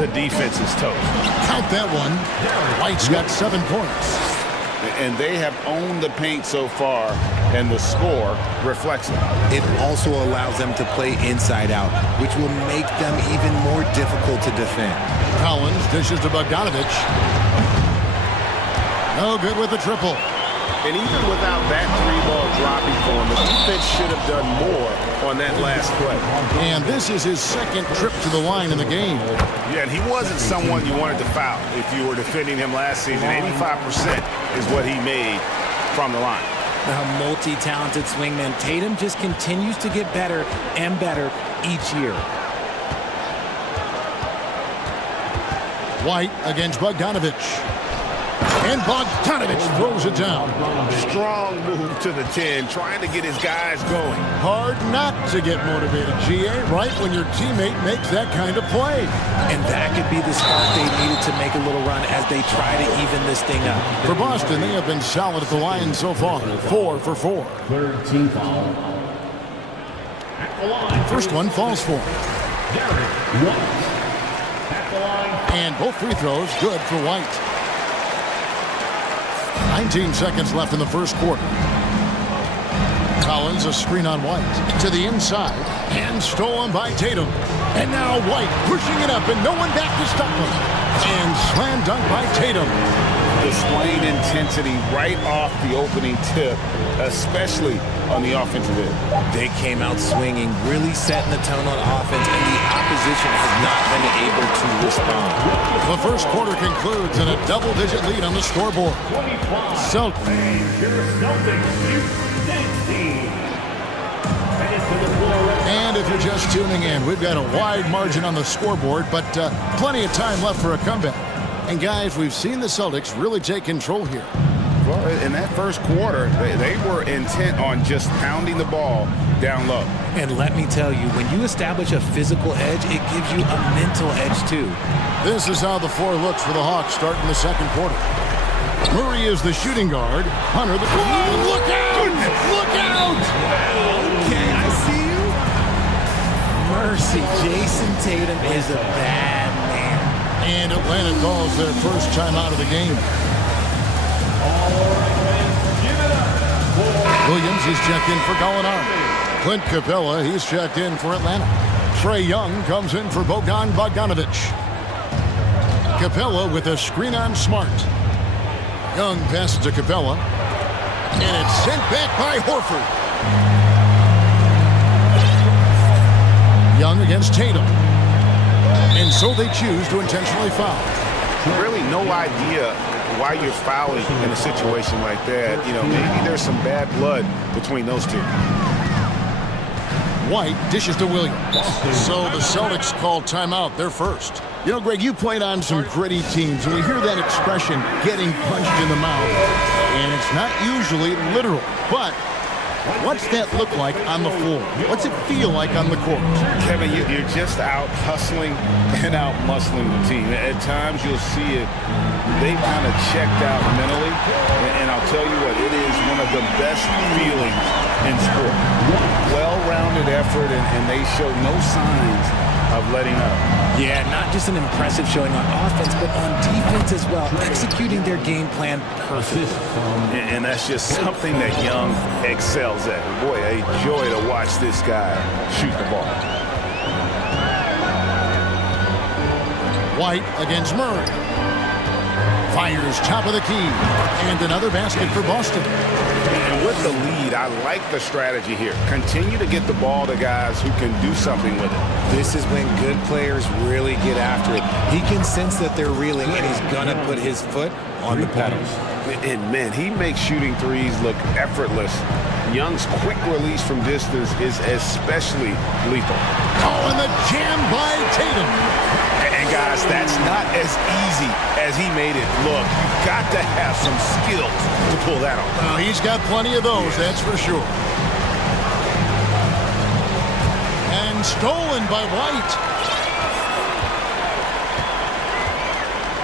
the defense is toast. Count that one. White's got 7 points. And they have owned the paint so far, and the score reflects it. It also allows them to play inside out, which will make them even more difficult to defend. Collins dishes to Bogdanovich. No good with the triple. And even without that three-ball dropping for him, the defense should have done more on that last play. And this is his second trip to the line in the game. Yeah, and he wasn't someone you wanted to foul if you were defending him last season. 85% is what he made from the line. The multi-talented swingman, Tatum just continues to get better and better each year. White against Bogdanovich. And Bogdanovich throws it down. Strong move to the 10, trying to get his guys going. Hard not to get motivated, GA, right when your teammate makes that kind of play. And that could be the spark they needed to make a little run as they try to even this thing up. For Boston, they have been solid at the line so far. 4 for 4. Third team foul. At the line. First one falls for him. White. At the line. And both free throws good for White. 19 seconds left in the first quarter. Collins, a screen on White. To the inside. And stolen by Tatum. And now White pushing it up and no one back to stop him. And slam dunk by Tatum. Displaying intensity right off the opening tip, especially on the offensive end. They came out swinging, really setting the tone on offense, and the opposition has not been able to respond. The first quarter concludes in a double-digit lead on the scoreboard. 25. Celtics. Your Celtics team. Headed to the floor. And if you're just tuning in, we've got a wide margin on the scoreboard, but plenty of time left for a comeback. And guys, we've seen the Celtics really take control here. Well, in that first quarter, they were intent on just pounding the ball down low. And let me tell you, when you establish a physical edge, it gives you a mental edge too. This is how the floor looks for the Hawks starting the second quarter. Murray is the shooting guard. Hunter the... Whoa, look out! Look out! Okay, I see you. Mercy, Jason Tatum is a bad man. And Atlanta calls their first timeout of the game. Williams is checked in for Gallinari. Clint Capella, he's checked in for Atlanta. Trae Young comes in for Bogdanovich. Capella with a screen on Smart. Young passes to Capella. And it's sent back by Horford. Young against Tatum. And so they choose to intentionally foul. Really no idea why you're fouling in a situation like that. You know, maybe there's some bad blood between those two. White dishes to Williams. So the Celtics call timeout. They're first. You know, Greg, you played on some gritty teams, and we hear that expression, getting punched in the mouth. And it's not usually literal, but what's that look like on the floor? What's it feel like on the court? Kevin, you're just out hustling and out muscling the team. At times you'll see it. They've kind of checked out mentally. And I'll tell you what, it is one of the best feelings in sport. Well-rounded effort, and they show no signs of letting up. Yeah, not just an impressive showing on offense, but on defense as well, executing their game plan perfectly. And that's just something that Young excels at. Boy, a joy to watch this guy shoot the ball. White against Murray. Fires top of the key. And another basket for Boston. And with the lead, I like the strategy here. Continue to get the ball to guys who can do something with it. This is when good players really get after it. He can sense that they're reeling, and he's going to put his foot on the pedal. And, man, he makes shooting threes look effortless. Young's quick release from distance is especially lethal. Oh, and the jam by Tatum. And, guys, that's not as easy as he made it look. You've got to have some skills to pull that off. Well, he's got plenty of those, that's for sure. And stolen by White.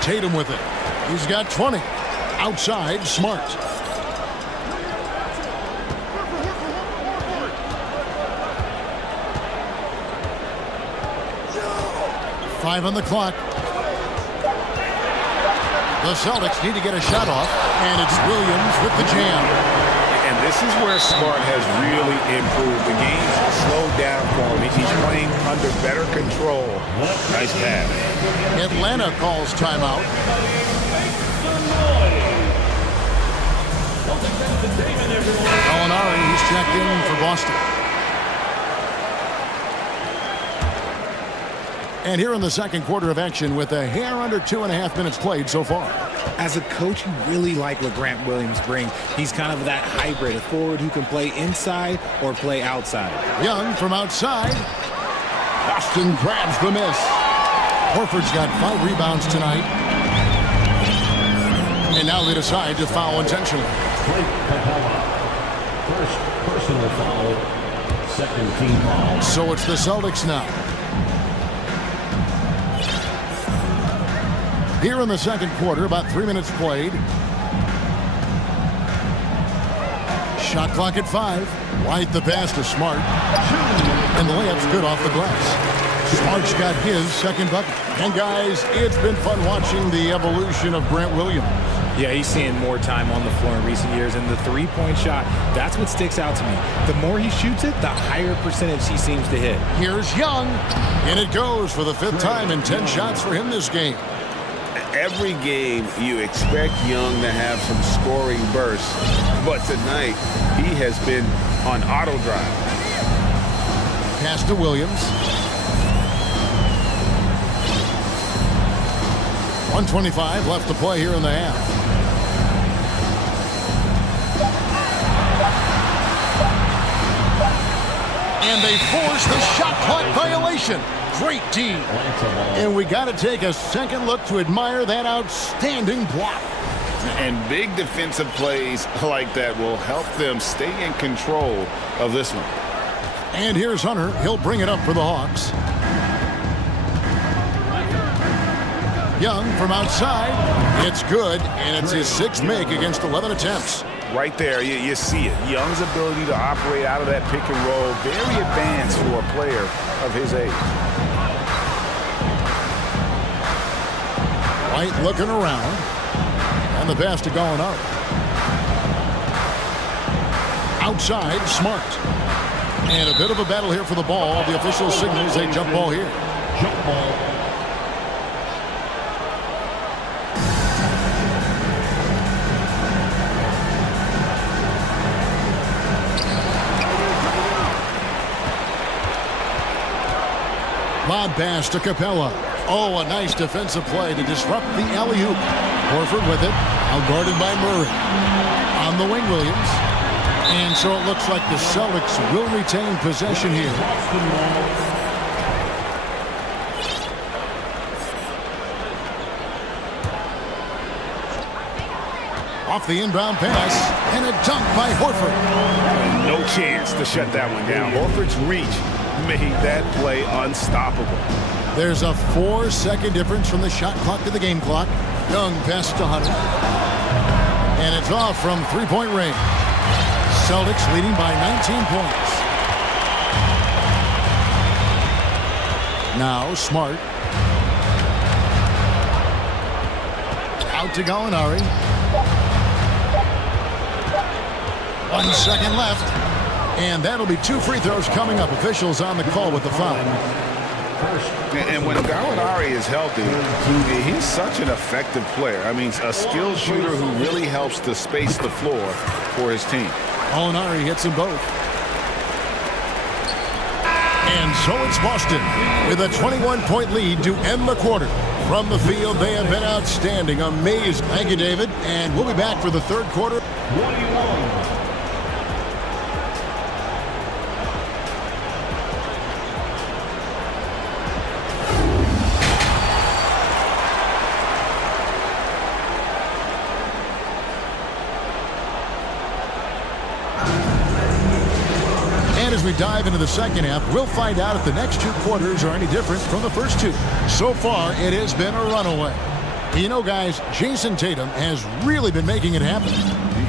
Tatum with it. He's got 20. Outside, Smart. Five on the clock. The Celtics need to get a shot off, and it's Williams with the jam. And this is where Smart has really improved. The game's slowed down for him. He's playing under better control. Nice pass. Atlanta calls timeout. Gallinari, he's checked in for Boston. And here in the second quarter of action with a hair under 2.5 minutes played so far. As a coach, you really like what Grant Williams brings. He's kind of that hybrid, a forward who can play inside or play outside. Young from outside. Boston grabs the miss. Horford's got 5 rebounds tonight. And now they decide to foul intentionally. First personal foul, second team foul. So it's the Celtics now. Here in the second quarter, about 3 minutes played. Shot clock at 5. White the pass to Smart. And the layup's good off the glass. Smart's got his second bucket. And guys, it's been fun watching the evolution of Grant Williams. Yeah, he's seeing more time on the floor in recent years, and the three-point shot, that's what sticks out to me. The more he shoots it, the higher percentage he seems to hit. Here's Young, and it goes for the 5th time in 10 shots for him this game. Every game, you expect Young to have some scoring bursts, but tonight, he has been on auto drive. Pass to Williams. 1:25 left to play here in the half. And they force the shot clock violation. Great D. And we got to take a second look to admire that outstanding block. And big defensive plays like that will help them stay in control of this one. And here's Hunter. He'll bring it up for the Hawks. Young from outside. It's good, and it's his 6th make against 11 attempts. Right there, you see it. Young's ability to operate out of that pick and roll, very advanced for a player of his age. White looking around. And the pass to Gallinari. Outside, Smart. And a bit of a battle here for the ball. The official signals a jump ball here. Jump ball. Lob pass to Capella. Oh, a nice defensive play to disrupt the alley-oop. Horford with it. Outguarded by Murray. On the wing, Williams. And so it looks like the Celtics will retain possession here. Off the inbound pass. And a dunk by Horford. No chance to shut that one down. Horford's reach made that play unstoppable. There's a 4-second difference from the shot clock to the game clock. Young pass to Hunter. And it's off from 3-point range. Celtics leading by 19 points. Now Smart. Out to Gallinari. 1 second left. And that'll be 2 free throws coming up. Officials on the call with the foul. And when Gallinari is healthy, he's such an effective player. I mean, a skilled shooter who really helps to space the floor for his team. Gallinari hits them both. And so it's Boston with a 21-point lead to end the quarter. From the field, they have been outstanding. Amazing. Thank you, David. And we'll be back for the third quarter. 21. As we dive into the second half, we'll find out if the next 2 quarters are any different from the first 2. So far, it has been a runaway. You know, guys, Jason Tatum has really been making it happen.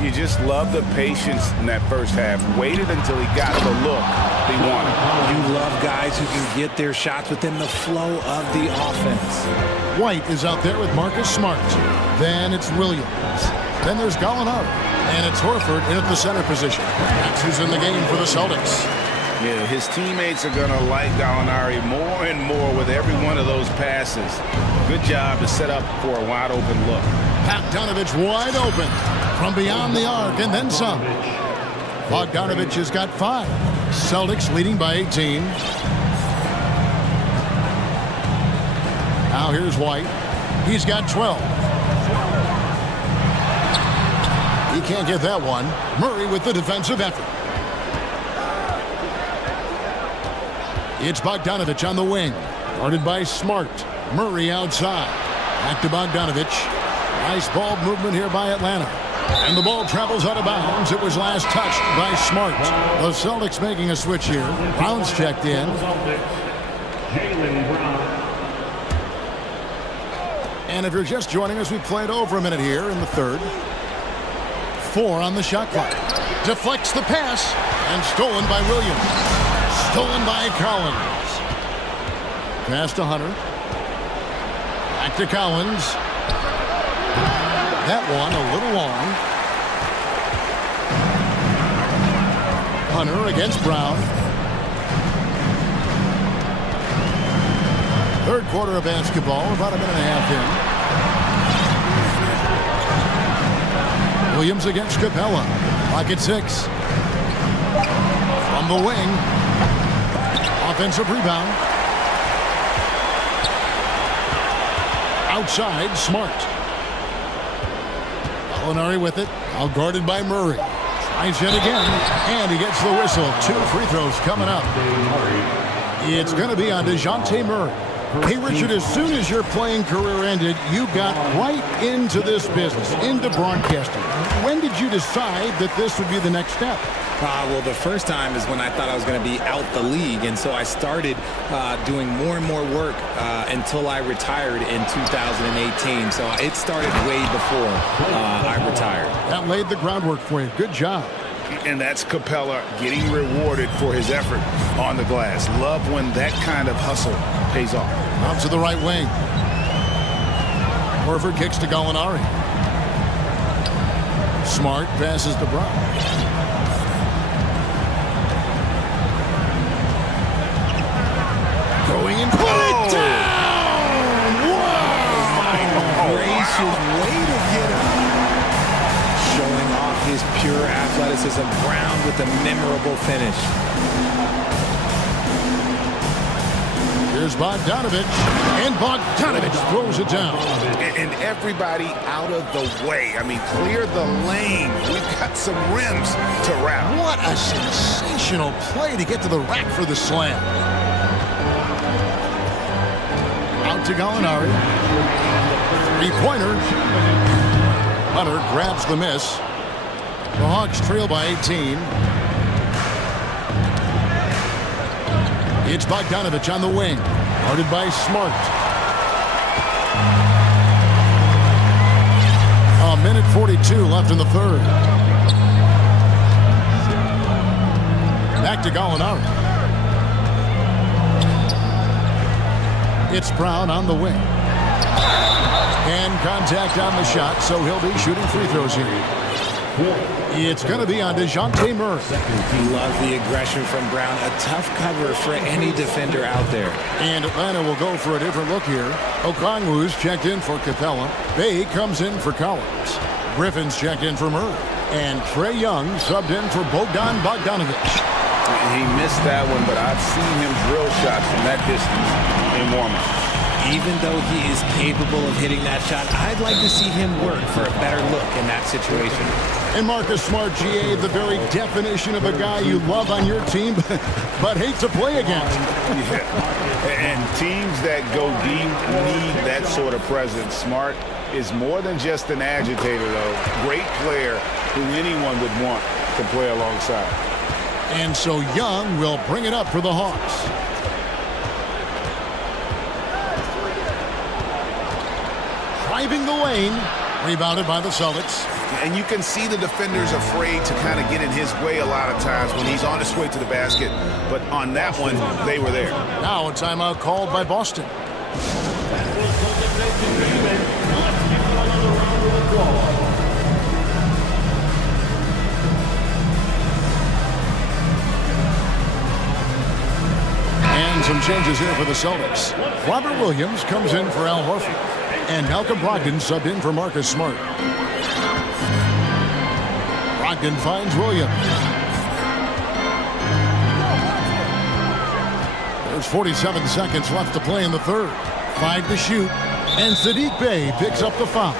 You just love the patience in that first half. Waited until he got the look he wanted. You love guys who can get their shots within the flow of the offense. White is out there with Marcus Smart. Then it's Williams. Then there's Gallinari. And it's Horford in at the center position. That's who's in the game for the Celtics. Yeah, his teammates are going to like Gallinari more and more with every one of those passes. Good job to set up for a wide open look. Bogdanovich wide open. from beyond the arc and then some. Bogdanovich has got 5. Celtics leading by 18. Now here's White. He's got 12. He can't get that one. Murray with the defensive effort. It's Bogdanovich on the wing. Guarded by Smart. Murray outside. Back to Bogdanovich. Nice ball movement here by Atlanta. And the ball travels out of bounds. It was last touched by Smart. The Celtics making a switch here. Brown's checked in. And if you're just joining us, we played over a minute here in the third. 4 on the shot clock. Deflects the pass. And stolen by Williams. Stolen by Collins. Pass to Hunter. Back to Collins. That one a little long. Hunter against Brown. Third quarter of basketball, about a minute and a half in. Williams against Capella. Clock at 6. From the wing. Offensive rebound. Outside, Smart. Molinari with it. All guarded by Murray. Tries it again. And he gets the whistle. 2 free throws coming up. It's going to be on DeJounte Murray. Hey, Richard, as soon as your playing career ended, you got right into this business, into broadcasting. When did you decide that this would be the next step? Well, the first time is when I thought I was going to be out the league, and so I started doing more and more work until I retired in 2018. So it started way before I retired. That laid the groundwork for you. Good job. And that's Capella getting rewarded for his effort on the glass. Love when that kind of hustle pays off. Out to the right wing. Horford kicks to Gallinari. Smart passes to Brown. Going and put it down! Wow! Gracious way to get him. Showing off his pure athleticism. Brown with a memorable finish. Here's Bogdanovich, and Bogdanovich throws it down. And everybody out of the way. I mean, clear the lane. We've got some rims to wrap. What a sensational play to get to the rack for the slam. Out to Gallinari. Three-pointer. Hunter grabs the miss. The Hawks trail by 18. It's Bogdanovich on the wing. Guarded by Smart. A minute 42 left in the third. Back to Gallinari. It's Brown on the wing. And contact on the shot, so he'll be shooting free throws here. It's going to be on DeJounte Murray. Love the aggression from Brown. A tough cover for any defender out there. And Atlanta will go for a different look here. Okongwu's checked in for Capella. Bay comes in for Collins. Griffin's checked in for Murray. And Trae Young subbed in for Bogdan Bogdanovich. He missed that one, but I've seen him drill shots from that distance in warm-up. Even though he is capable of hitting that shot, I'd like to see him work for a better look in that situation. And Marcus Smart, GA, the very definition of a guy you love on your team, but hate to play against. Yeah. And teams that go deep need that sort of presence. Smart is more than just an agitator, though. Great player who anyone would want to play alongside. And so Young will bring it up for the Hawks. Driving the lane, rebounded by the Celtics. And you can see the defenders afraid to kind of get in his way a lot of times when he's on his way to the basket. But on that one, they were there. Now a timeout called by Boston. And some changes here for the Celtics. Robert Williams comes in for Al Horford. And Malcolm Brogdon subbed in for Marcus Smart. Brogdon finds Williams. There's 47 seconds left to play in the third. 5 to shoot. And Sadiq Bey picks up the foul.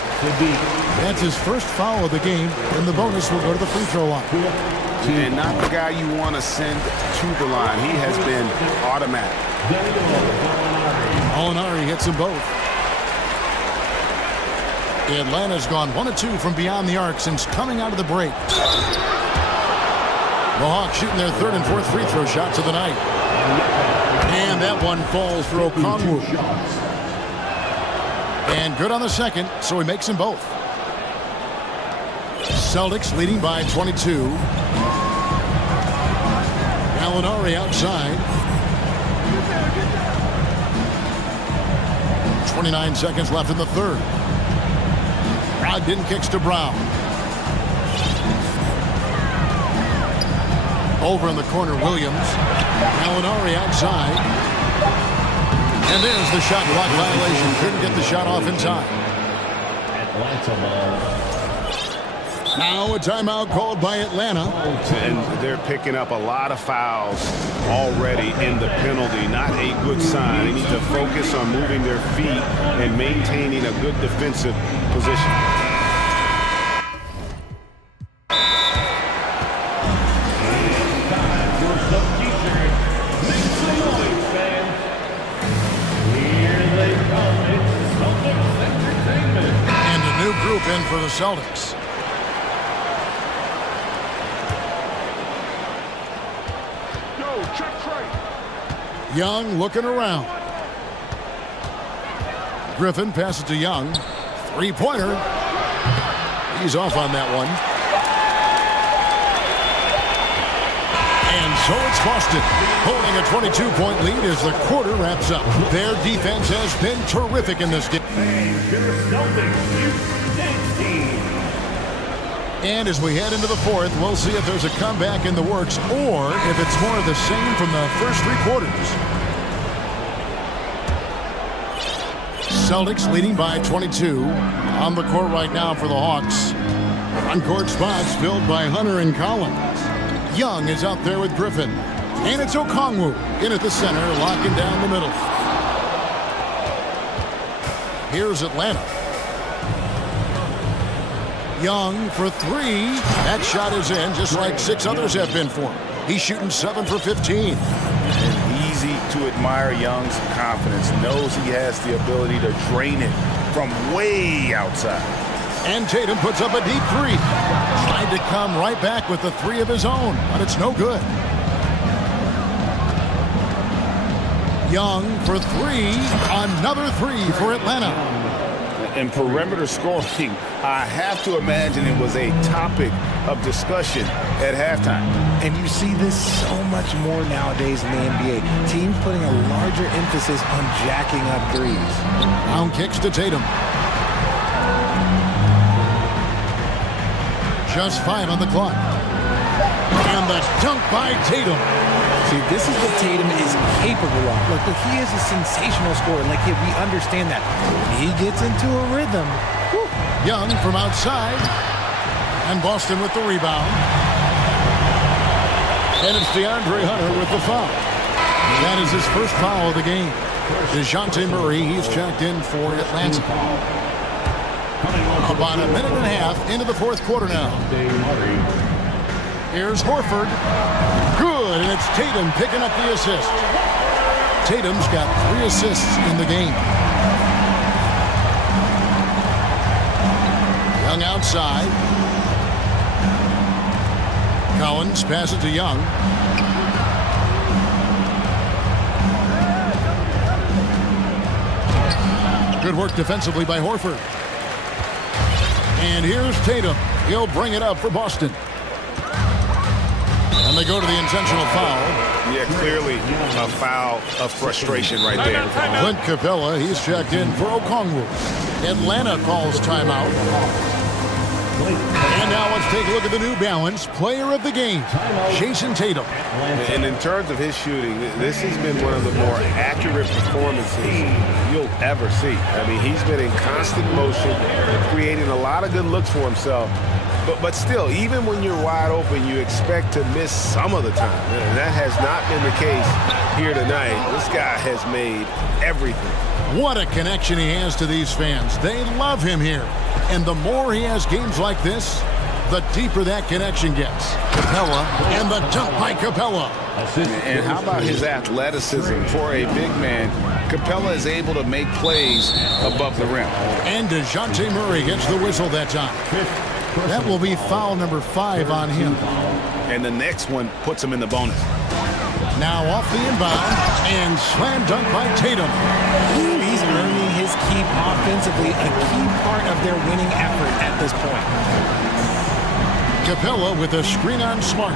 That's his first foul of the game, and the bonus will go to the free throw line. And not the guy you want to send to the line. He has been automatic. Molinari hits them both. Atlanta's gone 1 of 2 from beyond the arc since coming out of the break. The Hawks shooting their third and fourth free throw shots of the night. And that one falls for Okongwu. And good on the second, so he makes them both. Celtics leading by 22. Gallinari outside. 29 seconds left in the third. Brogdon kicks to Brown. Over in the corner, Williams. Gallinari outside. And there's the shot clock violation. Couldn't get the shot off in time. Now a timeout called by Atlanta. And they're picking up a lot of fouls already in the penalty. Not a good sign. They need to focus on moving their feet and maintaining a good defensive position. And a new group in for the Celtics. Young looking around. Griffin passes to Young. Three-pointer. He's off on that one. And so it's Boston holding a 22-point lead as the quarter wraps up. Their defense has been terrific in this game. And as we head into the fourth, we'll see if there's a comeback in the works or if it's more of the same from the first 3 quarters. Celtics leading by 22. On the court right now for the Hawks. On-court spots filled by Hunter and Collins. Young is out there with Griffin. And it's Okongwu in at the center, locking down the middle. Here's Atlanta. Young for 3. That shot is in, just like 6 others have been for him. He's shooting 7 for 15. And easy to admire Young's confidence. Knows he has the ability to drain it from way outside. And Tatum puts up a deep 3. Tried to come right back with the 3 of his own, but it's no good. Young for 3. Another 3 for Atlanta. And perimeter scoring, I have to imagine it was a topic of discussion at halftime. And you see this so much more nowadays in the NBA. Teams putting a larger emphasis on jacking up threes. Brown kicks to Tatum. Just 5 on the clock. And the dunk by Tatum. See, this is what Tatum is capable of. Look, he is a sensational scorer. Like, we understand that. When he gets into a rhythm. Whew. Young from outside. And Boston with the rebound. And it's DeAndre Hunter with the foul. That is his first foul of the game. DeJounte Murray, he's checked in for Atlanta. About a minute and a half into the fourth quarter now. Here's Horford. Good, and it's Tatum picking up the assist. Tatum's got 3 assists in the game. Young outside. Collins passes to Young. Good work defensively by Horford. And here's Tatum. He'll bring it up for Boston. And they go to the intentional foul. Yeah, clearly a foul of frustration right there. Clint Capella, he's checked in for Okongwu. Atlanta calls timeout. And now let's take a look at the New Balance player of the game, Jason Tatum. And in terms of his shooting, this has been one of the more accurate performances you'll ever see. I mean, he's been in constant motion, creating a lot of good looks for himself. But still, even when you're wide open, you expect to miss some of the time. And that has not been the case here tonight. This guy has made everything. What a connection he has to these fans. They love him here. And the more he has games like this, the deeper that connection gets. Capella, and the dunk by Capella. And how about his athleticism for a big man? Capella is able to make plays above the rim. And DeJounte Murray gets the whistle that time. That will be foul number 5 on him. And the next one puts him in the bonus. Now off the inbound, and slam dunk by Tatum. He's earning his keep offensively, a key part of their winning effort at this point. Capella with a screen on Smart.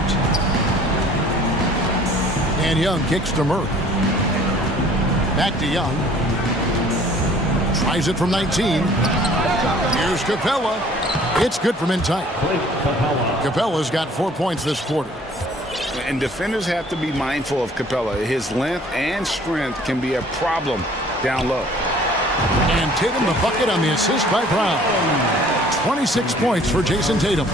And Young kicks to Murray. Back to Young. Tries it from 19. Here's Capella. It's good from in tight. Capella's got 4 points this quarter. And defenders have to be mindful of Capella. His length and strength can be a problem down low. And Tatum the bucket on the assist by Brown. 26 points for Jason Tatum.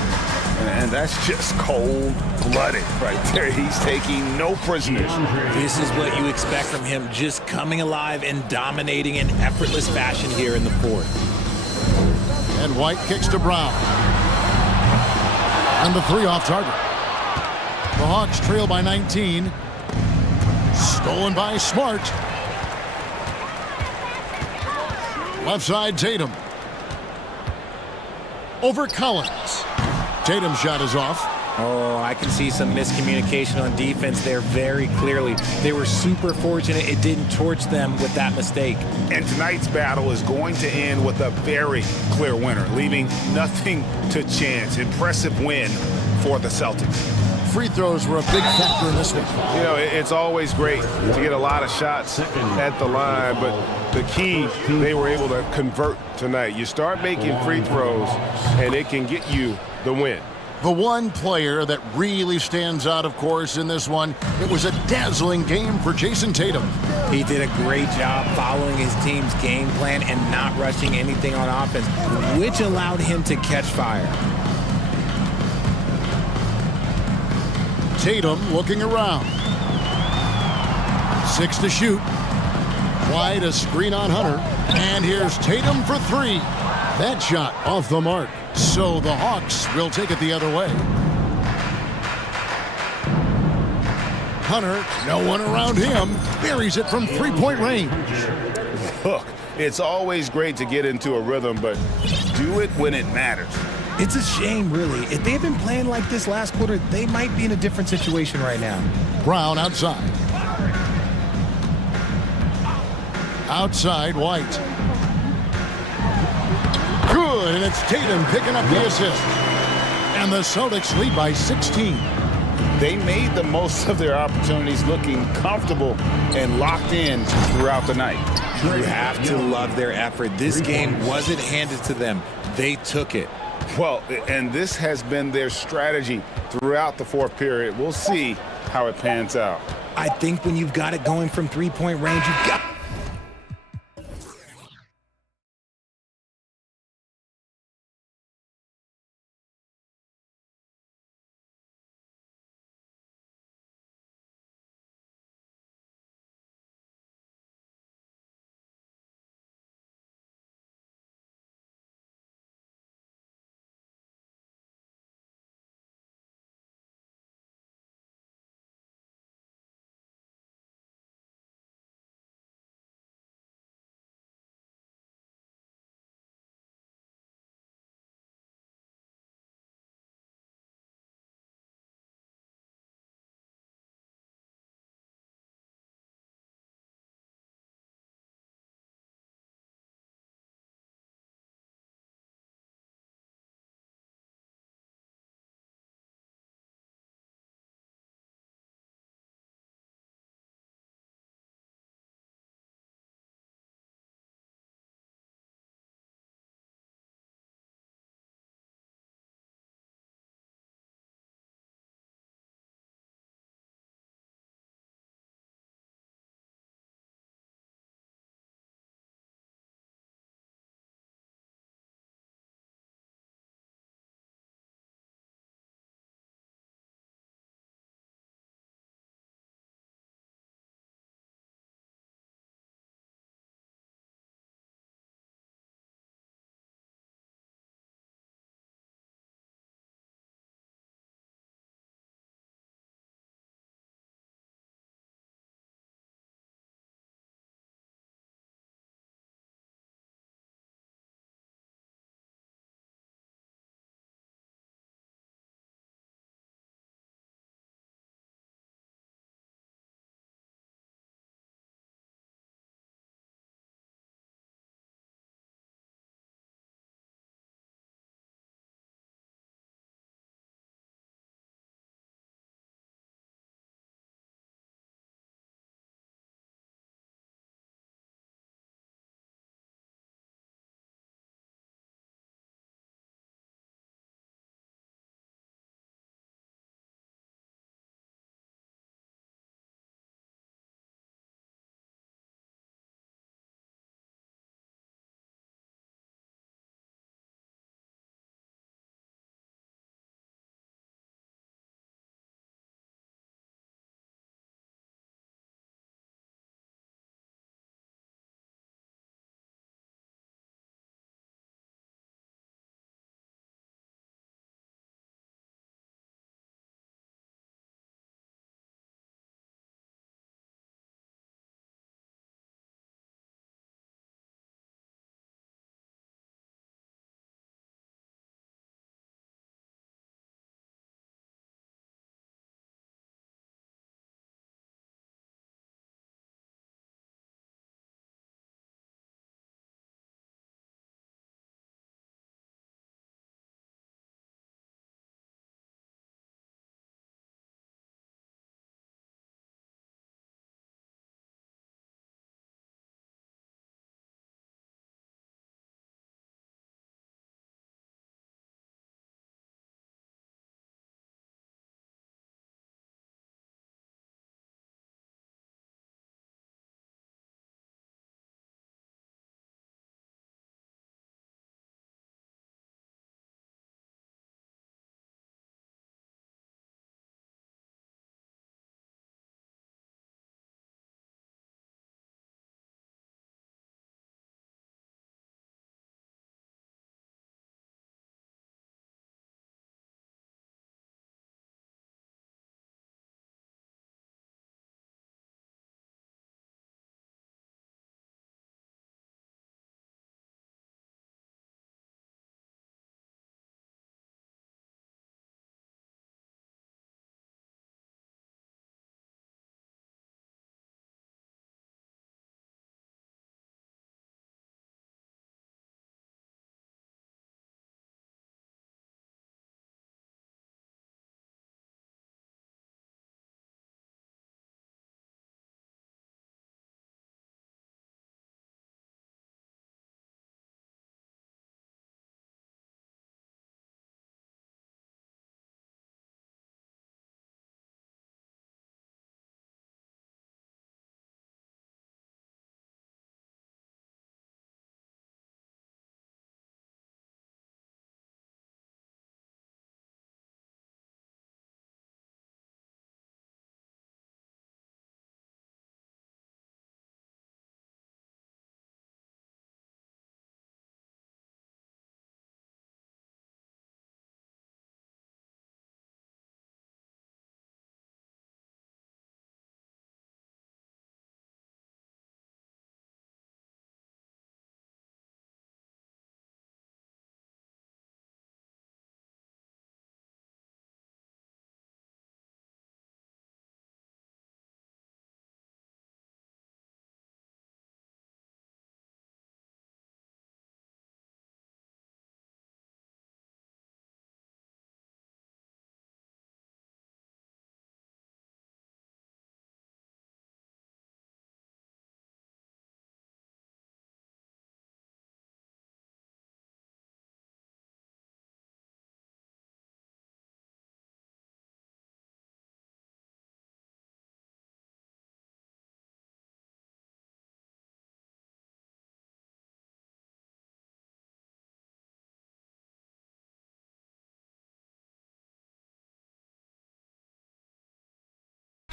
And that's just cold-blooded right there. He's taking no prisoners. This is what you expect from him, just coming alive and dominating in effortless fashion here in the fourth. And White kicks to Brown. And the 3 off target. The Hawks trail by 19. Stolen by Smart. Left side, Tatum. Over Collins. Tatum's shot is off. Oh, I can see some miscommunication on defense there very clearly. They were super fortunate it didn't torch them with that mistake. And tonight's battle is going to end with a very clear winner, leaving nothing to chance. Impressive win for the Celtics. Free throws were a big factor in this one. You know, it's always great to get a lot of shots at the line, but the key, they were able to convert tonight. You start making free throws, and it can get you the win. The one player that really stands out, of course, in this one, it was a dazzling game for Jason Tatum. He did a great job following his team's game plan and not rushing anything on offense, which allowed him to catch fire. Tatum looking around. 6 to shoot. Wide, a screen on Hunter. And here's Tatum for 3. That shot off the mark. So the Hawks will take it the other way. Hunter, no one around him, buries it from 3-point range. Look, it's always great to get into a rhythm, but do it when it matters. It's a shame, really. If they had been playing like this last quarter, they might be in a different situation right now. Brown outside. Outside, White. Good, and it's Tatum picking up the assist. And the Celtics lead by 16. They made the most of their opportunities, looking comfortable and locked in throughout the night. You have to love their effort. This game wasn't handed to them. They took it. Well, and this has been their strategy throughout the fourth period. We'll see how it pans out. I think when you've got it going from 3-point range, you've got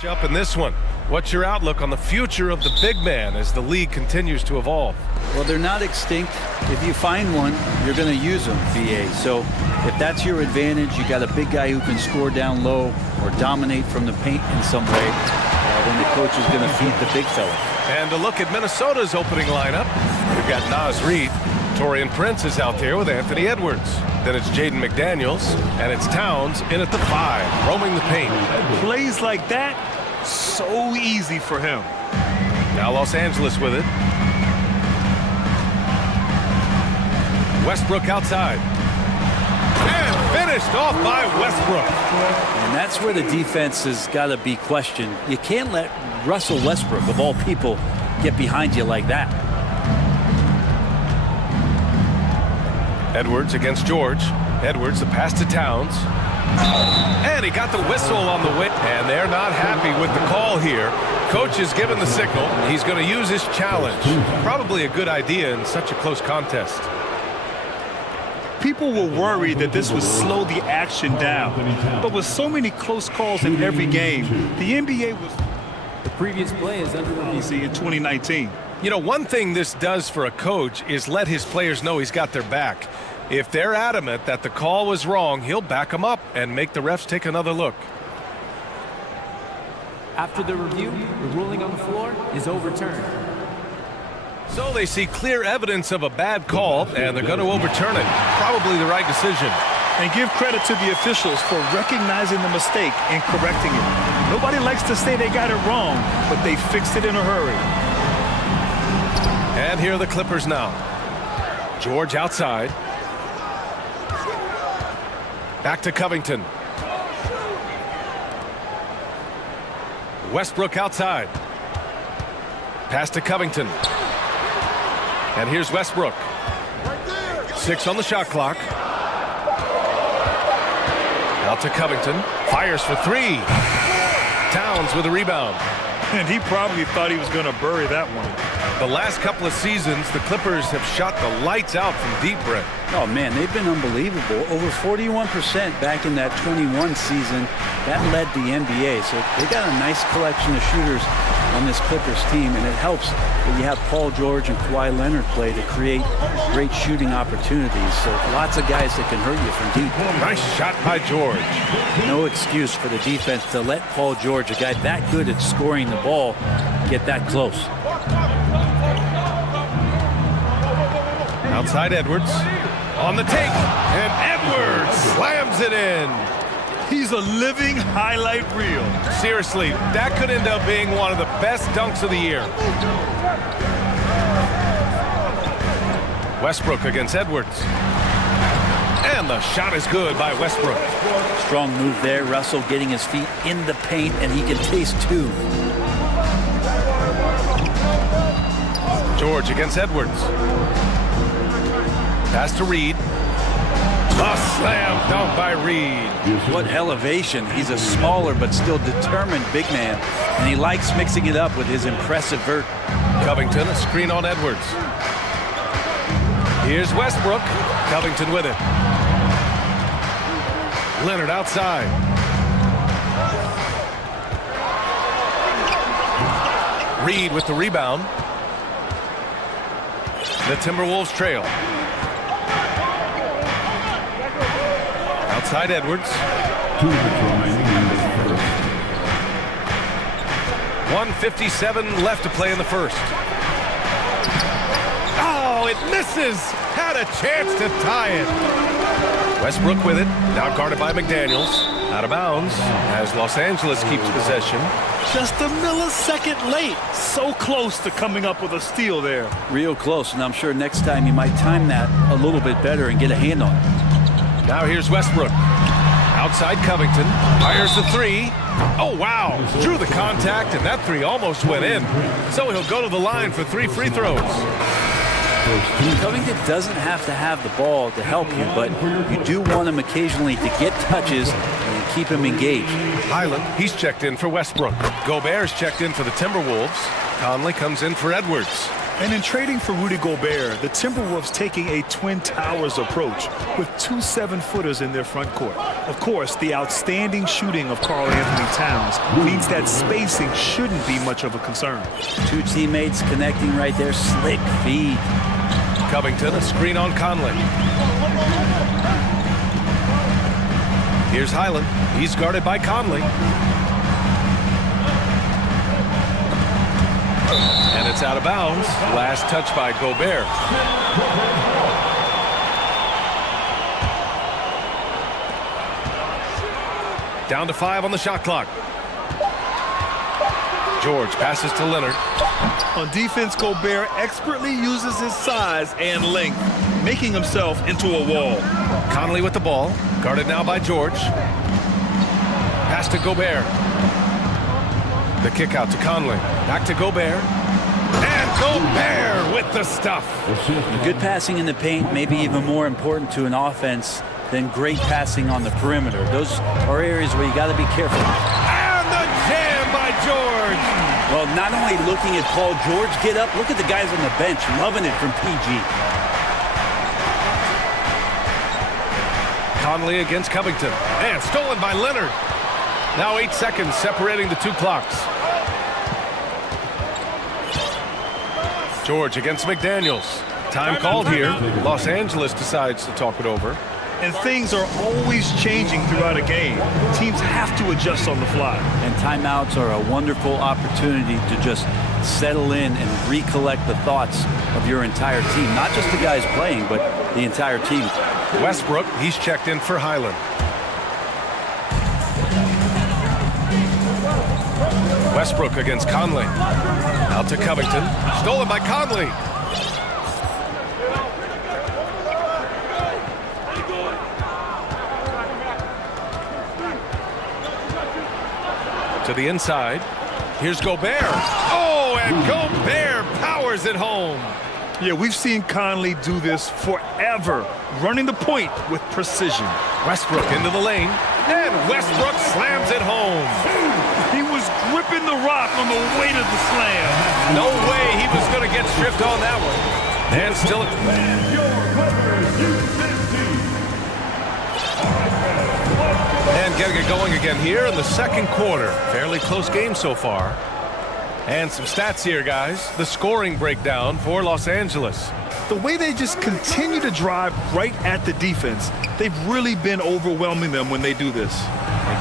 Up in this one. What's your outlook on the future of the big man as the league continues to evolve? Well, they're not extinct. If you find one, you're going to use them, BA. So if that's your advantage, you got a big guy who can score down low or dominate from the paint in some way, then the coach is going to feed the big fella. And a look at Minnesota's opening lineup. We've got Naz Reid. Torian Prince is out there with Anthony Edwards. Then it's Jaden McDaniels, and it's Towns in at the 5, roaming the paint. Plays like that, so easy for him. Now Los Angeles with it. Westbrook outside. And finished off by Westbrook. And that's where the defense has got to be questioned. You can't let Russell Westbrook, of all people, get behind you like that. Edwards against George. Edwards, the pass to Towns. And he got the whistle on the way. And they're not happy with the call here. Coach has given the signal. He's going to use his challenge. Probably a good idea in such a close contest. People were worried that this would slow the action down. But with so many close calls in every game, the NBA was... The previous play is under review. In 2019. You know, one thing this does for a coach is let his players know he's got their back. If they're adamant that the call was wrong, he'll back them up and make the refs take another look. After the review, the ruling on the floor is overturned. So they see clear evidence of a bad call, and they're going to overturn it. Probably the right decision. And give credit to the officials for recognizing the mistake and correcting it. Nobody likes to say they got it wrong, but they fixed it in a hurry. And here are the Clippers now. George outside. Back to Covington. Westbrook outside. Pass to Covington. And here's Westbrook. 6 on the shot clock. Out to Covington. Fires for 3. Towns with a rebound. And he probably thought he was going to bury that one. The last couple of seasons, the Clippers have shot the lights out from deep, Brett. Oh, man, they've been unbelievable. Over 41% back in that 21 season. That led the NBA. So they got a nice collection of shooters on this Clippers team, and it helps that you have Paul George and Kawhi Leonard play to create great shooting opportunities. So lots of guys that can hurt you from deep. Nice shot by George. No excuse for the defense to let Paul George, a guy that good at scoring the ball, get that close. Outside Edwards. On the take. And Edwards slams it in. He's a living highlight reel. Seriously, that could end up being one of the best dunks of the year. Westbrook against Edwards. And the shot is good by Westbrook. Strong move there. Russell getting his feet in the paint, and he can taste 2. George against Edwards. Pass to Reid. A slam dunk by Reid. What elevation. He's a smaller but still determined big man, and he likes mixing it up with his impressive vert. Covington, a screen on Edwards. Here's Westbrook. Covington with it. Leonard outside. Reid with the rebound. The Timberwolves trail. Outside Edwards. 1:57 left to play in the first. Oh, it misses. Had a chance to tie it. Westbrook with it. Now guarded by McDaniels. Out of bounds as Los Angeles keeps possession. Just a millisecond late. So close to coming up with a steal there. Real close, and I'm sure next time you might time that a little bit better and get a hand on it. Now here's Westbrook. Outside Covington. Fires the 3. Oh, wow. Drew the contact, and that 3 almost went in. So he'll go to the line for 3 free throws. Covington doesn't have to have the ball to help you, but you do want him occasionally to get touches and keep him engaged. Highland, he's checked in for Westbrook. Gobert's checked in for the Timberwolves. Conley comes in for Edwards. And in trading for Rudy Gobert, the Timberwolves taking a Twin Towers approach with 2 7-footers in their front court. Of course, the outstanding shooting of Karl Anthony Towns means that spacing shouldn't be much of a concern. Two teammates connecting right there. Slick feed. Covington, a screen on Conley. Here's Highland. He's guarded by Conley. And it's out of bounds. Last touch by Gobert. Down to 5 on the shot clock. George passes to Leonard. On defense, Gobert expertly uses his size and length, making himself into a wall. Conley with the ball. Guarded now by George. Pass to Gobert. The kick out to Conley. Back to Gobert. And Gobert with the stuff. Good passing in the paint may be even more important to an offense than great passing on the perimeter. Those are areas where you got to be careful. And the jam by George. Well, not only looking at Paul George get up, look at the guys on the bench loving it from PG. Conley against Covington. And stolen by Leonard. Now 8 seconds separating the two clocks. George against McDaniels. Time called here. Los Angeles decides to talk it over. And things are always changing throughout a game. Teams have to adjust on the fly. And timeouts are a wonderful opportunity to just settle in and recollect the thoughts of your entire team. Not just the guys playing, but the entire team. Westbrook, he's checked in for Highland. Westbrook against Conley. Out to Covington. Stolen by Conley. To the inside. Here's Gobert. Oh, and Gobert powers it home. Yeah, we've seen Conley do this forever, running the point with precision. Westbrook into the lane, and Westbrook slams it home. He was gripping the rock on the weight of the slam. No way he was going to get stripped on that one. And still... And getting it going again here in the second quarter. Fairly close game so far. And some stats here, guys. The scoring breakdown for Los Angeles. The way they just continue to drive right at the defense, they've really been overwhelming them when they do this.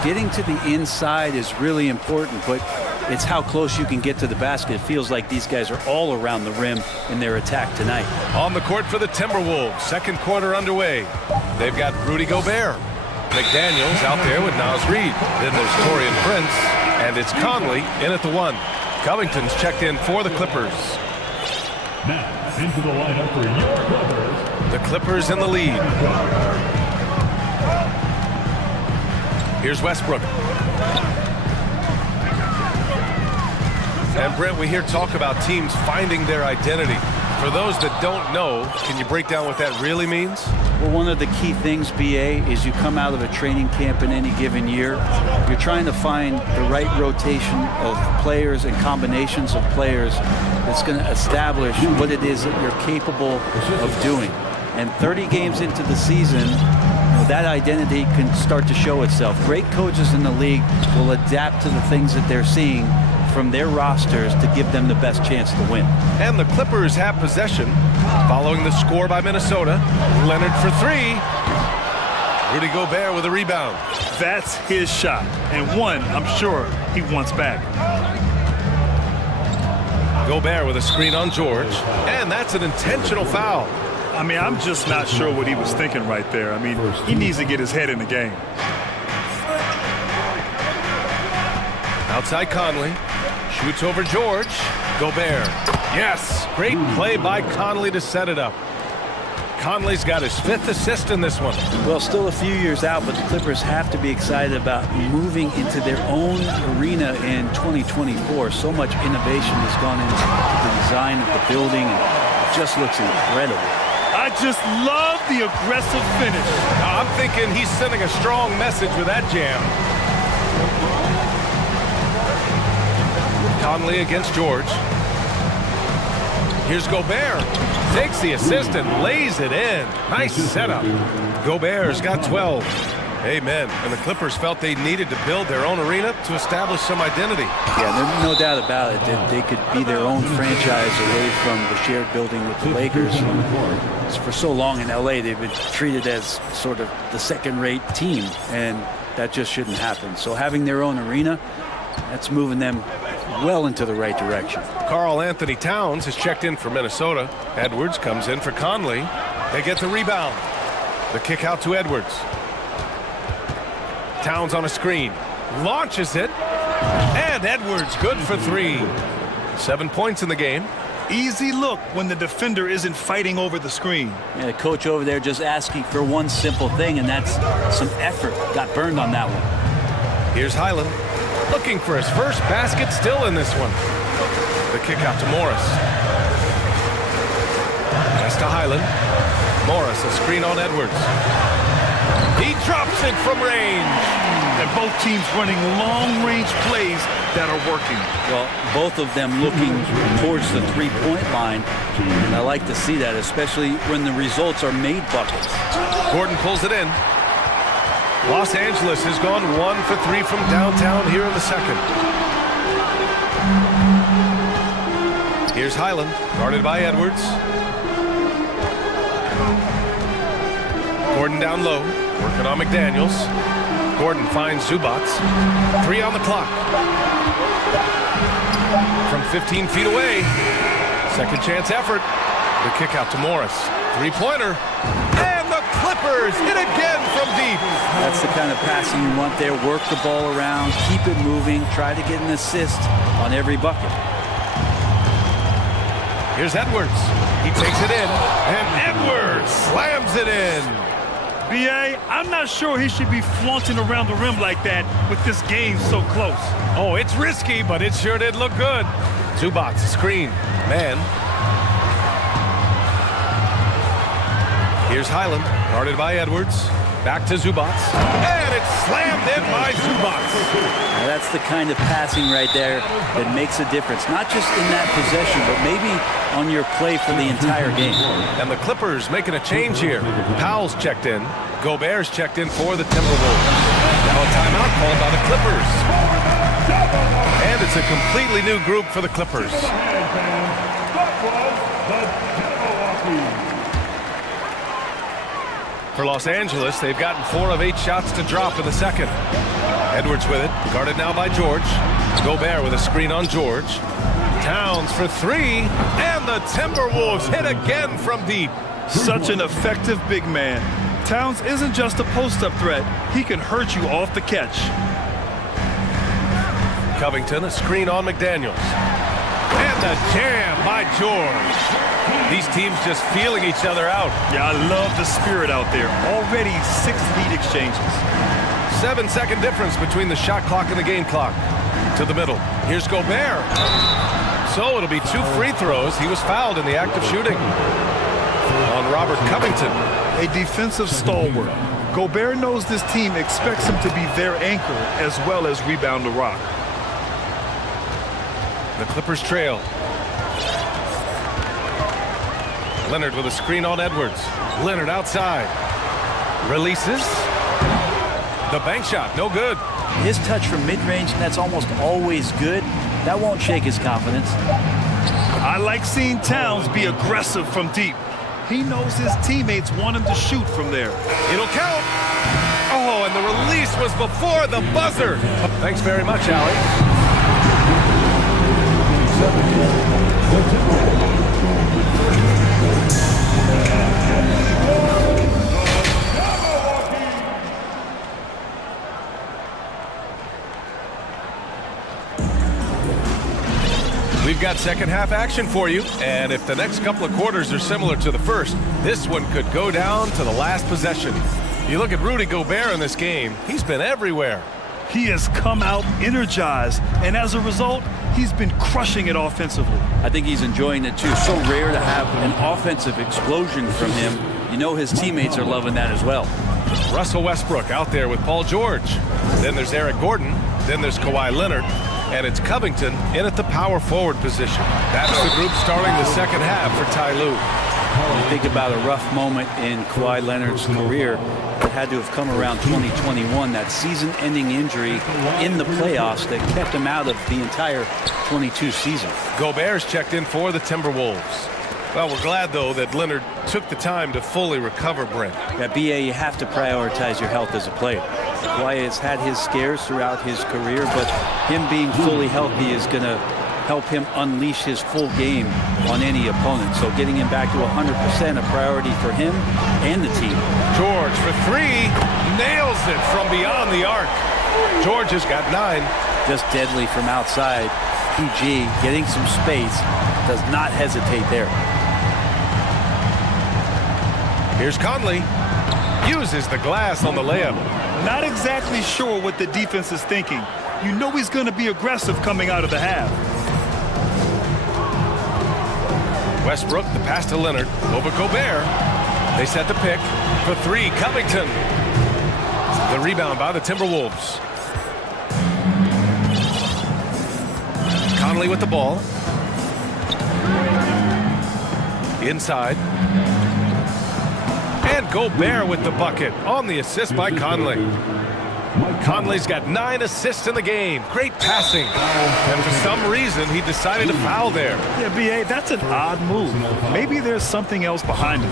Getting to the inside is really important, but it's how close you can get to the basket. It feels like these guys are all around the rim in their attack tonight. On the court for the Timberwolves. Second quarter underway. They've got Rudy Gobert. McDaniels out there with Naz Reid. Then there's Taurean Prince. And it's Conley in at the 1. Covington's checked in for the Clippers. Now into the lineup for your Clippers. The Clippers in the lead. Here's Westbrook. And Brent, we hear talk about teams finding their identity. For those that don't know, can you break down what that really means? Well, one of the key things, BA, is you come out of a training camp in any given year. You're trying to find the right rotation of players and combinations of players that's going to establish what it is that you're capable of doing. And 30 games into the season, that identity can start to show itself. Great coaches in the league will adapt to the things that they're seeing from their rosters to give them the best chance to win. And the Clippers have possession following the score by Minnesota. Leonard for 3. Rudy Gobert with a rebound. That's his shot, and one I'm sure he wants back. Gobert with a screen on George, and that's an intentional foul. I mean, I'm just not sure what he was thinking right there. I mean, he needs to get his head in the game. Outside Conley. Shoots over George. Gobert. Yes. Great play by Conley to set it up. Conley's got his 5th assist in this one. Well, still a few years out, but the Clippers have to be excited about moving into their own arena in 2024. So much innovation has gone into the design of the building, and it just looks incredible. I just love the aggressive finish. I'm thinking he's sending a strong message with that jam. Conley against George. Here's Gobert. Takes the assist and lays it in. Nice setup. Gobert's got 12. Amen. And the Clippers felt they needed to build their own arena to establish some identity. Yeah, there's no doubt about it that they could be their own franchise away from the shared building with the Lakers. For so long in LA, they've been treated as sort of the second-rate team, and that just shouldn't happen. So having their own arena, that's moving them well into the right direction. Karl Anthony Towns has checked in for Minnesota. Edwards comes in for Conley. They get the rebound. The kick out to Edwards. Towns on a screen. Launches it. And Edwards good for 3. 7 points in the game. Easy look when the defender isn't fighting over the screen. Yeah, the coach over there just asking for one simple thing, and that's some effort. Got burned on that one. Here's Highland. Looking for his first basket still in this one. The kick out to Morris. Pass to Highland. Morris, a screen on Edwards. He drops it from range. And both teams running long-range plays that are working. Well, both of them looking towards the three-point line. And I like to see that, especially when the results are made buckets. Gordon pulls it in. Los Angeles has gone 1 for 3 from downtown here in the second. Here's Highland, guarded by Edwards. Gordon down low, working on McDaniels. Gordon finds Zubats. 3 on the clock. From 15 feet away. Second chance effort. The kick out to Morris. 3-pointer. And the Clippers hit again from deep. That's the kind of passing you want there. Work the ball around, keep it moving, try to get an assist on every bucket. Here's Edwards. He takes it in. And Edwards slams it in. B.A., I'm not sure he should be flaunting around the rim like that with this game so close. Oh, it's risky, but it sure did look good. Zubats, screen. Man. Here's Highland, guarded by Edwards. Back to Zubats. And it's slammed in by Zubats. Now that's the kind of passing right there that makes a difference. Not just in that possession, but maybe on your play for the entire game. And the Clippers making a change here. Powell's checked in. Gobert's checked in for the Timberwolves. Now a timeout called by the Clippers. And it's a completely new group for the Clippers. For Los Angeles, they've gotten 4 of 8 shots to drop in the second. Edwards with it, guarded now by George. Gobert with a screen on George. Towns for 3, and the Timberwolves hit again from deep. Such an effective big man. Towns isn't just a post-up threat. He can hurt you off the catch. Covington, a screen on McDaniels. And the jam by George. These teams just feeling each other out. Yeah, I love the spirit out there. Already 6 lead exchanges. 7-second difference between the shot clock and the game clock. To the middle. Here's Gobert. So it'll be 2 free throws. He was fouled in the act of shooting on Robert Covington. A defensive stalwart. Gobert knows this team expects him to be their anchor as well as rebound the rock. The Clippers trail. Leonard with a screen on Edwards. Leonard outside. Releases. The bank shot, no good. His touch from mid-range, that's almost always good. That won't shake his confidence. I like seeing Towns be aggressive from deep. He knows his teammates want him to shoot from there. It'll count. Oh, and the release was before the buzzer. Thanks very much, Allie. We've got second half action for you, and if the next couple of quarters are similar to the first, this one could go down to the last possession. You look at Rudy Gobert in this game, he's been everywhere. He has come out energized, and as a result, he's been crushing it offensively. I think he's enjoying it too. So rare to have an offensive explosion from him. You know his teammates are loving that as well. Russell Westbrook out there with Paul George. Then there's Eric Gordon. Then there's Kawhi Leonard. And it's Covington in at the power forward position. That's the group starting the second half for Ty Lue. You think about a rough moment in Kawhi Leonard's career. It had to have come around 2021, that season-ending injury in the playoffs that kept him out of the entire 22 season. Gobert's checked in for the Timberwolves. Well, we're glad, though, that Leonard took the time to fully recover, Brent. Yeah, BA, you have to prioritize your health as a player. Kawhi has had his scares throughout his career, but him being fully healthy is going to help him unleash his full game on any opponent. So getting him back to 100% a priority for him and the team. George for three, nails it from beyond the arc. George has got 9. Just deadly from outside. PG getting some space, does not hesitate there. Here's Conley, uses the glass on the layup. Not exactly sure what the defense is thinking. You know he's going to be aggressive coming out of the half. Westbrook, the pass to Leonard, over Gobert. They set the pick for 3, Covington. The rebound by the Timberwolves. Conley with the ball. Inside. And Gobert with the bucket on the assist by Conley. Conley's got 9 assists in the game. Great passing. And for some reason, he decided to foul there. Yeah, BA, that's an odd move. Maybe there's something else behind him.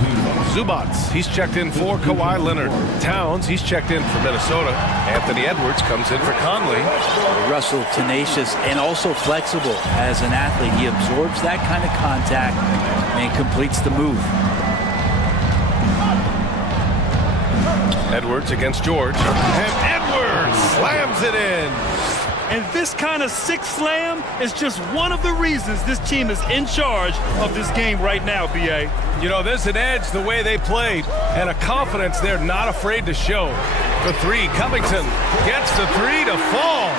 Zubac, he's checked in for Kawhi Leonard. Towns, he's checked in for Minnesota. Anthony Edwards comes in for Conley. Russell, tenacious and also flexible as an athlete. He absorbs that kind of contact and completes the move. Edwards against George. And Edwards slams it in. And this kind of sick slam is just one of the reasons this team is in charge of this game right now, BA. You know, there's an edge the way they played and a confidence they're not afraid to show. For 3, Covington gets the 3 to fall.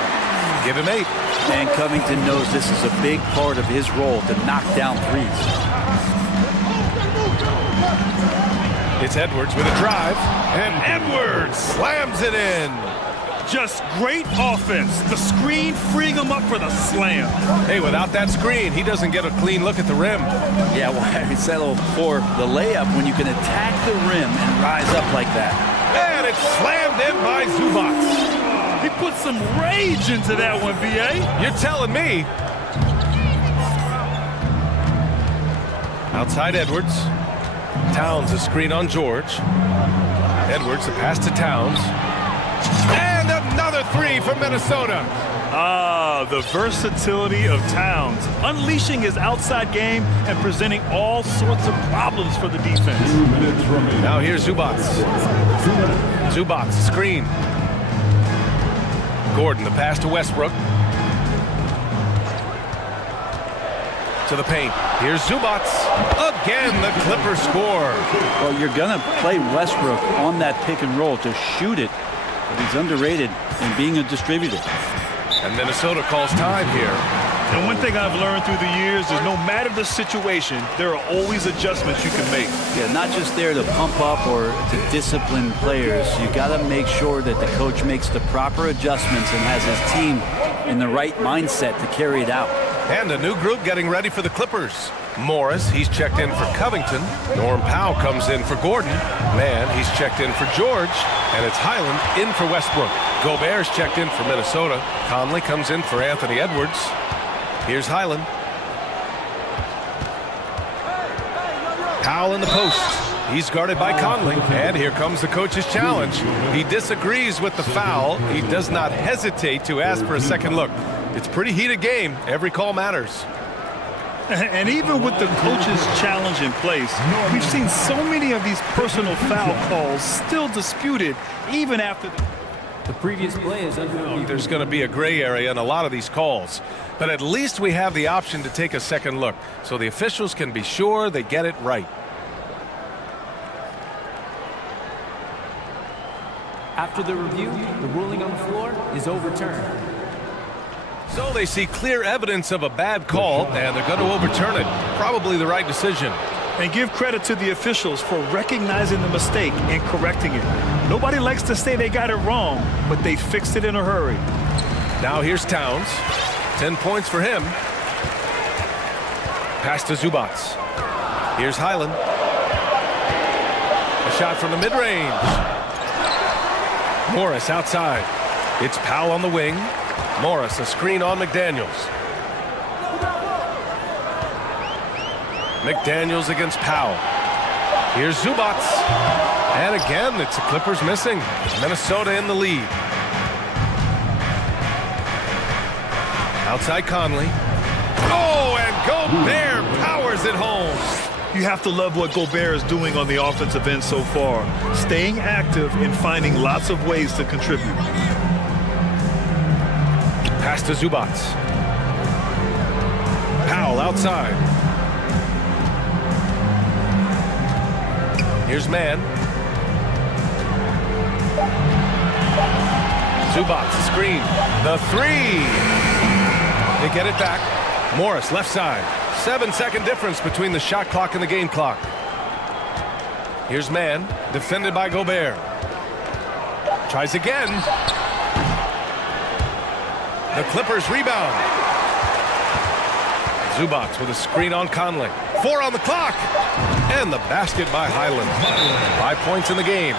Give him 8. And Covington knows this is a big part of his role to knock down threes. It's Edwards with a drive, and Edwards slams it in. Just great offense. The screen freeing him up for the slam. Hey, without that screen, he doesn't get a clean look at the rim. Yeah, why settle for the layup when you can attack the rim and rise up like that? And it's slammed in by Zubac. He put some rage into that one, BA. You're telling me. Outside Edwards. Towns a screen on George. Edwards the pass to Towns. And another 3 from Minnesota. Ah, the versatility of Towns. Unleashing his outside game and presenting all sorts of problems for the defense. Now here's Zubac. Zubac screen. Gordon the pass to Westbrook. To the paint. Here's Zubac. Again, the Clippers score. Well, you're going to play Westbrook on that pick and roll to shoot it, but he's underrated in being a distributor. And Minnesota calls time here. And one thing I've learned through the years is no matter the situation, there are always adjustments you can make. Yeah, not just there to pump up or to discipline players. You got to make sure that the coach makes the proper adjustments and has his team in the right mindset to carry it out. And a new group getting ready for the Clippers. Morris, he's checked in for Covington. Norm Powell comes in for Gordon. Mann, he's checked in for George. And it's Highland in for Westbrook. Gobert's checked in for Minnesota. Conley comes in for Anthony Edwards. Here's Highland. Powell in the post. He's guarded by Conley. And here comes the coach's challenge. He disagrees with the foul. He does not hesitate to ask for a second look. It's a pretty heated game. Every call matters. And even with the coach's challenge in place, we've seen so many of these personal foul calls still disputed even after the previous play is under review. There's going to be a gray area in a lot of these calls, but at least we have the option to take a second look so the officials can be sure they get it right. After the review, the ruling on the floor is overturned. So they see clear evidence of a bad call, and they're going to overturn it. Probably the right decision. And give credit to the officials for recognizing the mistake and correcting it. Nobody likes to say they got it wrong, but they fixed it in a hurry. Now here's Towns. 10 points for him. Pass to Zubac. Here's Highland. shot from the mid-range. Morris outside. It's Powell on the wing. Morris, a screen on McDaniels. McDaniels against Powell. Here's Zubats. And again, it's the Clippers missing. Minnesota in the lead. Outside Conley. Oh, and Gobert powers it home. You have to love what Gobert is doing on the offensive end so far. Staying active and finding lots of ways to contribute. Pass to Zubats. Powell outside. Here's Mann. Zubats, screen. The three. They get it back. Morris, left side. 7-second difference between the shot clock and the game clock. Here's Mann, defended by Gobert. Tries again. The Clippers rebound. Zubats with a screen on Conley. 4 on the clock. And the basket by Highland. 5 points in the game.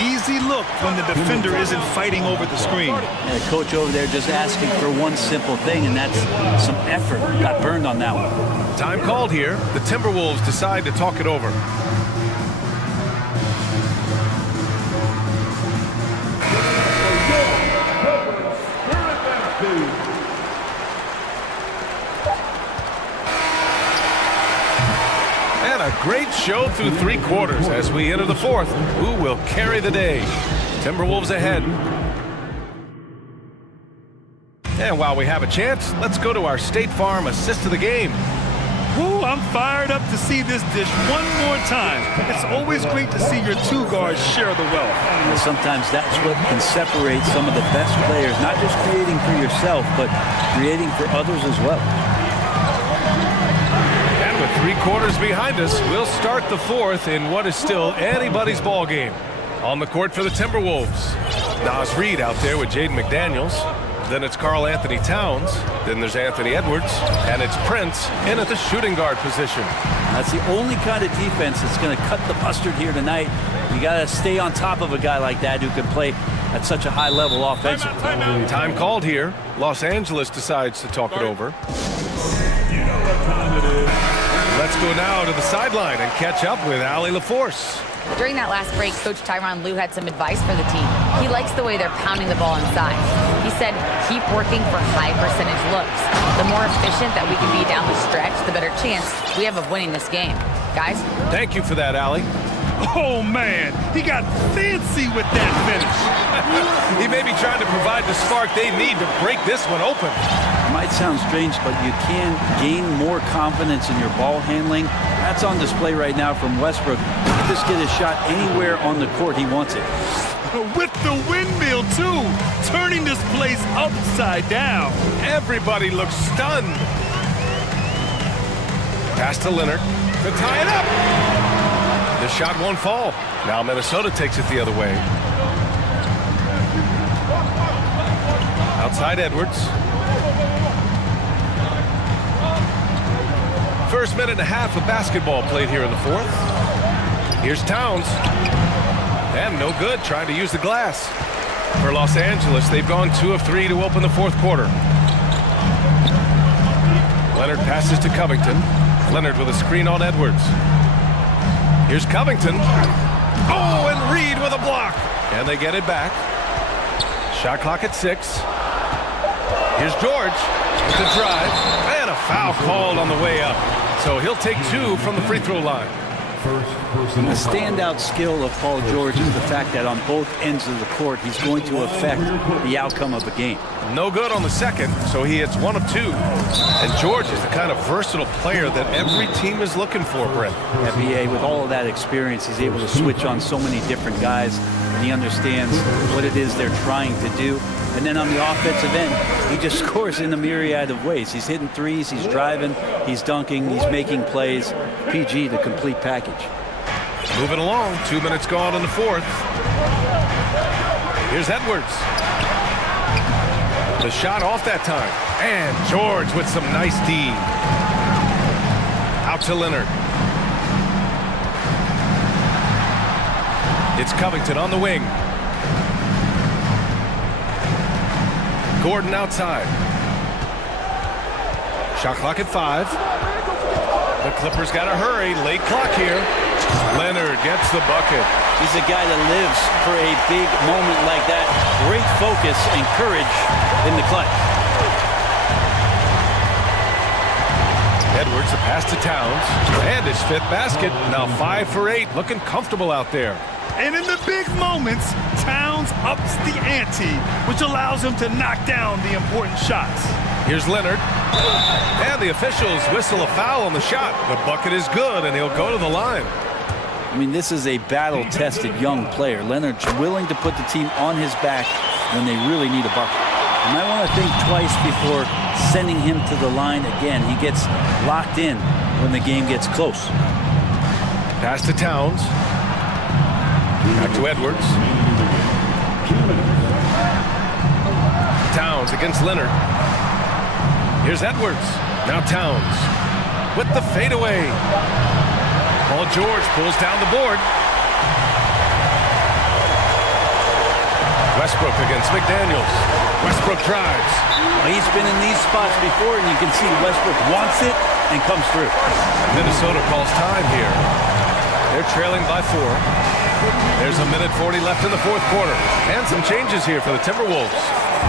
Easy look when the defender isn't fighting over the screen. Yeah, the coach over there just asking for one simple thing, and that's some effort. Got burned on that one. Time called here. The Timberwolves decide to talk it over. And a great show through 3 quarters as we enter the 4th. Who will carry the day? Timberwolves ahead. And while we have a chance, let's go to our State Farm assist of the game. Woo, I'm fired up to see this dish one more time. It's always great to see your 2 guards share the wealth. And sometimes that's what can separate some of the best players, not just creating for yourself, but creating for others as well. And with 3 quarters behind us, we'll start the 4th in what is still anybody's ball game. On the court for the Timberwolves, Naz Reid out there with Jaden McDaniels. Then it's Karl Anthony Towns. Then there's Anthony Edwards. And it's Prince in at the shooting guard position. That's the only kind of defense that's going to cut the mustard here tonight. You got to stay on top of a guy like that who can play at such a high level offensively. Time called here. Los Angeles decides to talk it over. You know what time it is. Let's go now to the sideline and catch up with Allie LaForce. During that last break, Coach Tyronn Lue had some advice for the team. He likes the way they're pounding the ball inside. He said, keep working for high percentage looks. The more efficient that we can be down the stretch, the better chance we have of winning this game. Guys? Thank you for that, Allie. Oh, man, he got fancy with that finish. He may be trying to provide the spark they need to break this one open. It might sound strange, but you can gain more confidence in your ball handling. That's on display right now from Westbrook. Just get a shot anywhere on the court he wants it. With the windmill, too, turning this place upside down. Everybody looks stunned. Pass to Leonard to tie it up. The shot won't fall. Now Minnesota takes it the other way. Outside Edwards. First minute and a half of basketball played here in the 4th. Here's Towns. And no good, trying to use the glass. For Los Angeles, they've gone 2 of 3 to open the 4th quarter. Leonard passes to Covington. Leonard with a screen on Edwards. Here's Covington. Oh, and Reid with a block. And they get it back. Shot clock at 6. Here's George with the drive. And a foul called on the way up. So he'll take 2 from the free throw line. The standout skill of Paul George is the fact that on both ends of the court, he's going to affect the outcome of the game. No good on the second, so he hits 1 of 2. And George is the kind of versatile player that every team is looking for, Brent. NBA, with all of that experience, he's able to switch on so many different guys. And he understands what it is they're trying to do. And then on the offensive end, he just scores in a myriad of ways. He's hitting threes, he's driving, he's dunking, he's making plays. PG, the complete package. Moving along, 2 minutes gone in the 4th. Here's Edwards. The shot off that time. And George with some nice D. Out to Leonard. It's Covington on the wing. Gordon outside. Shot clock at 5. The Clippers got to hurry. Late clock here. Leonard gets the bucket. He's a guy that lives for a big moment like that. Great focus and courage in the clutch. Edwards, the pass to Towns. And his 5th basket. Now 5 for 8. Looking comfortable out there. And in the big moments, Towns ups the ante, which allows him to knock down the important shots. Here's Leonard. And the officials whistle a foul on the shot. The bucket is good, and he'll go to the line. I mean, this is a battle-tested young player. Leonard's willing to put the team on his back when they really need a bucket. You might want to think twice before sending him to the line again. He gets locked in when the game gets close. Pass to Towns. Back to Edwards. Towns against Leonard. Here's Edwards. Now Towns with the fadeaway. Paul George pulls down the board. Westbrook against McDaniels. Westbrook drives. Well, he's been in these spots before, and you can see Westbrook wants it and comes through. Minnesota calls time here. They're trailing by 4. There's a minute 40 left in the 4th quarter. And some changes here for the Timberwolves.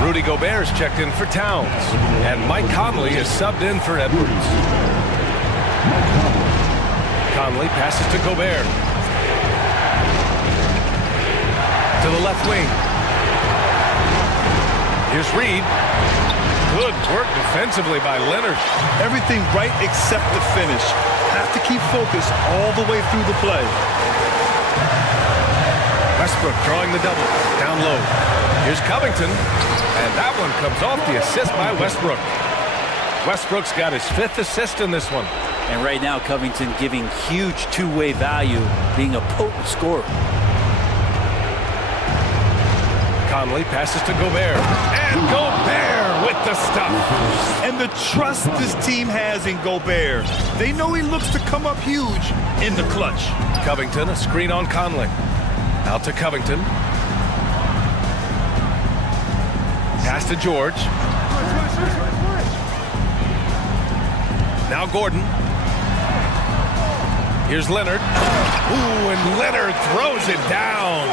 Rudy Gobert's checked in for Towns. And Mike Conley is subbed in for Edwards. Conley passes to Gobert. To the left wing. Here's Reed. Good work defensively by Leonard. Everything right except the finish. Have to keep focused all the way through the play. Westbrook drawing the double. Down low. Here's Covington. And that one comes off the assist by Westbrook. Westbrook's got his 5th assist in this one. And right now, Covington giving huge two-way value, being a potent scorer. Conley passes to Gobert. And Gobert with the stuff. And the trust this team has in Gobert. They know he looks to come up huge in the clutch. Covington, a screen on Conley. Out to Covington. Pass to George. Now Gordon. Here's Leonard. Ooh, and Leonard throws it down.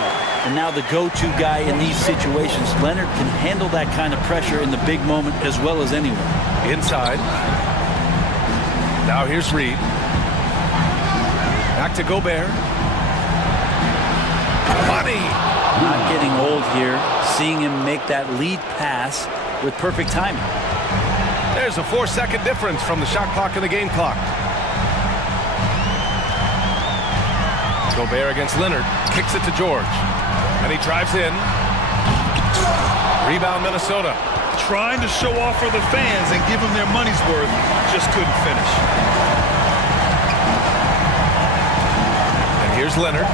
And now the go-to guy in these situations. Leonard can handle that kind of pressure in the big moment as well as anyone. Inside. Now here's Reed. Back to Gobert. Money. Not getting old here. Seeing him make that lead pass with perfect timing. There's a 4-second difference from the shot clock and the game clock. Gobert against Leonard. Kicks it to George. And he drives in. Rebound Minnesota. Trying to show off for the fans and give them their money's worth. Just couldn't finish. And here's Leonard.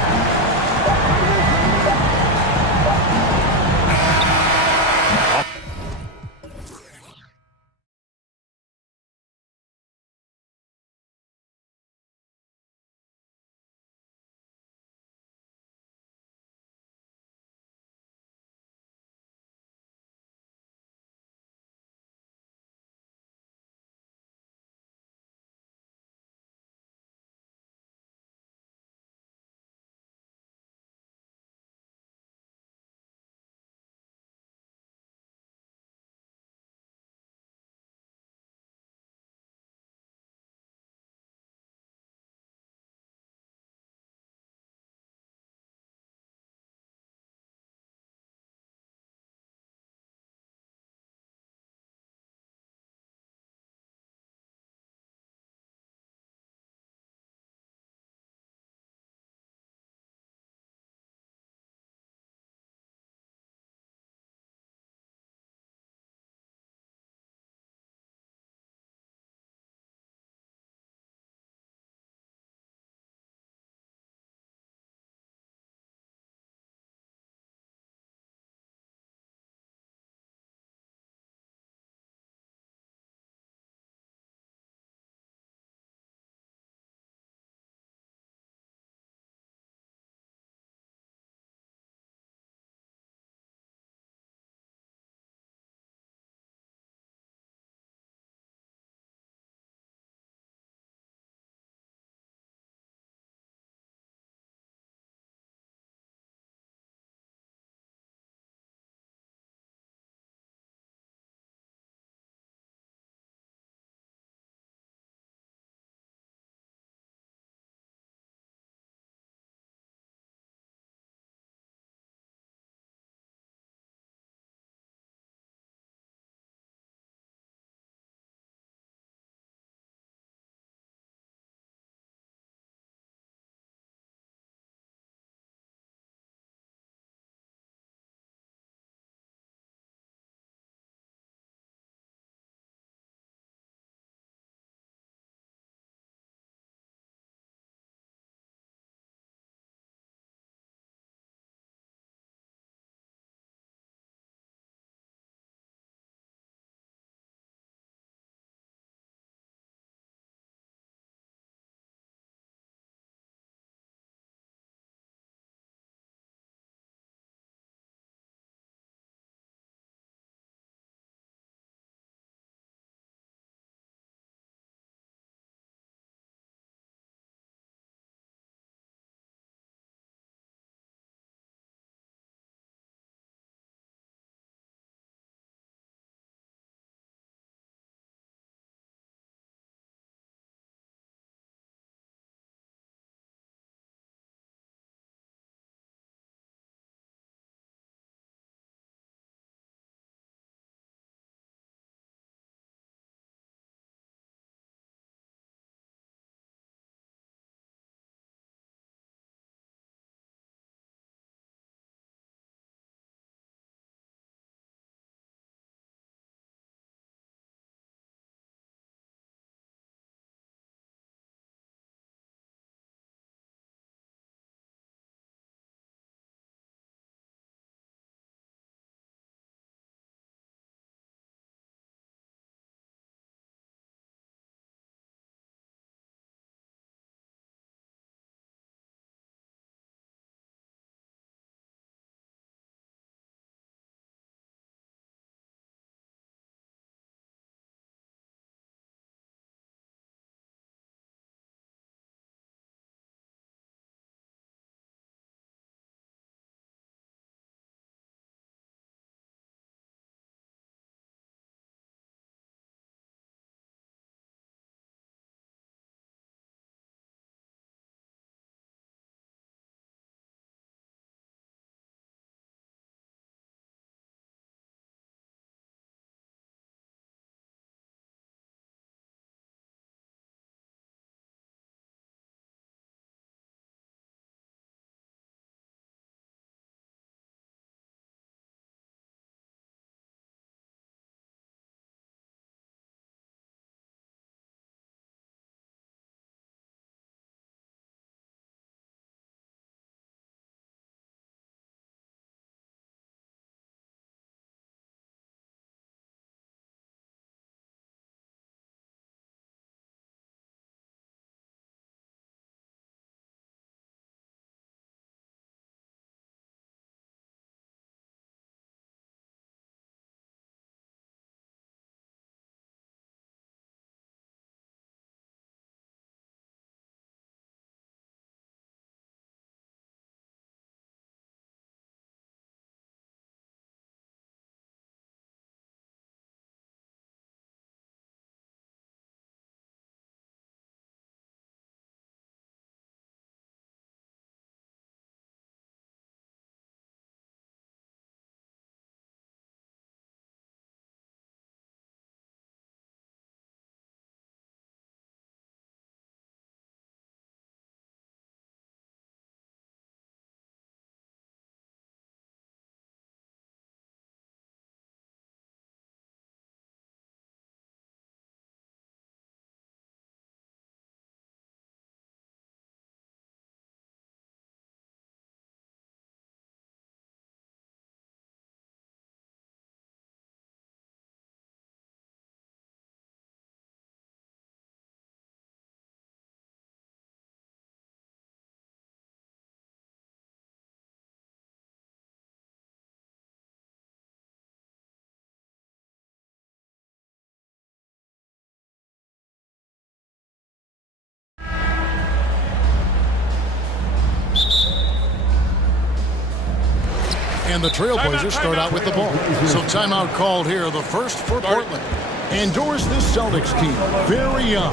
And the Trailblazers start out with the ball. So timeout called here, the first for Portland. Endorse this Celtics team, very young.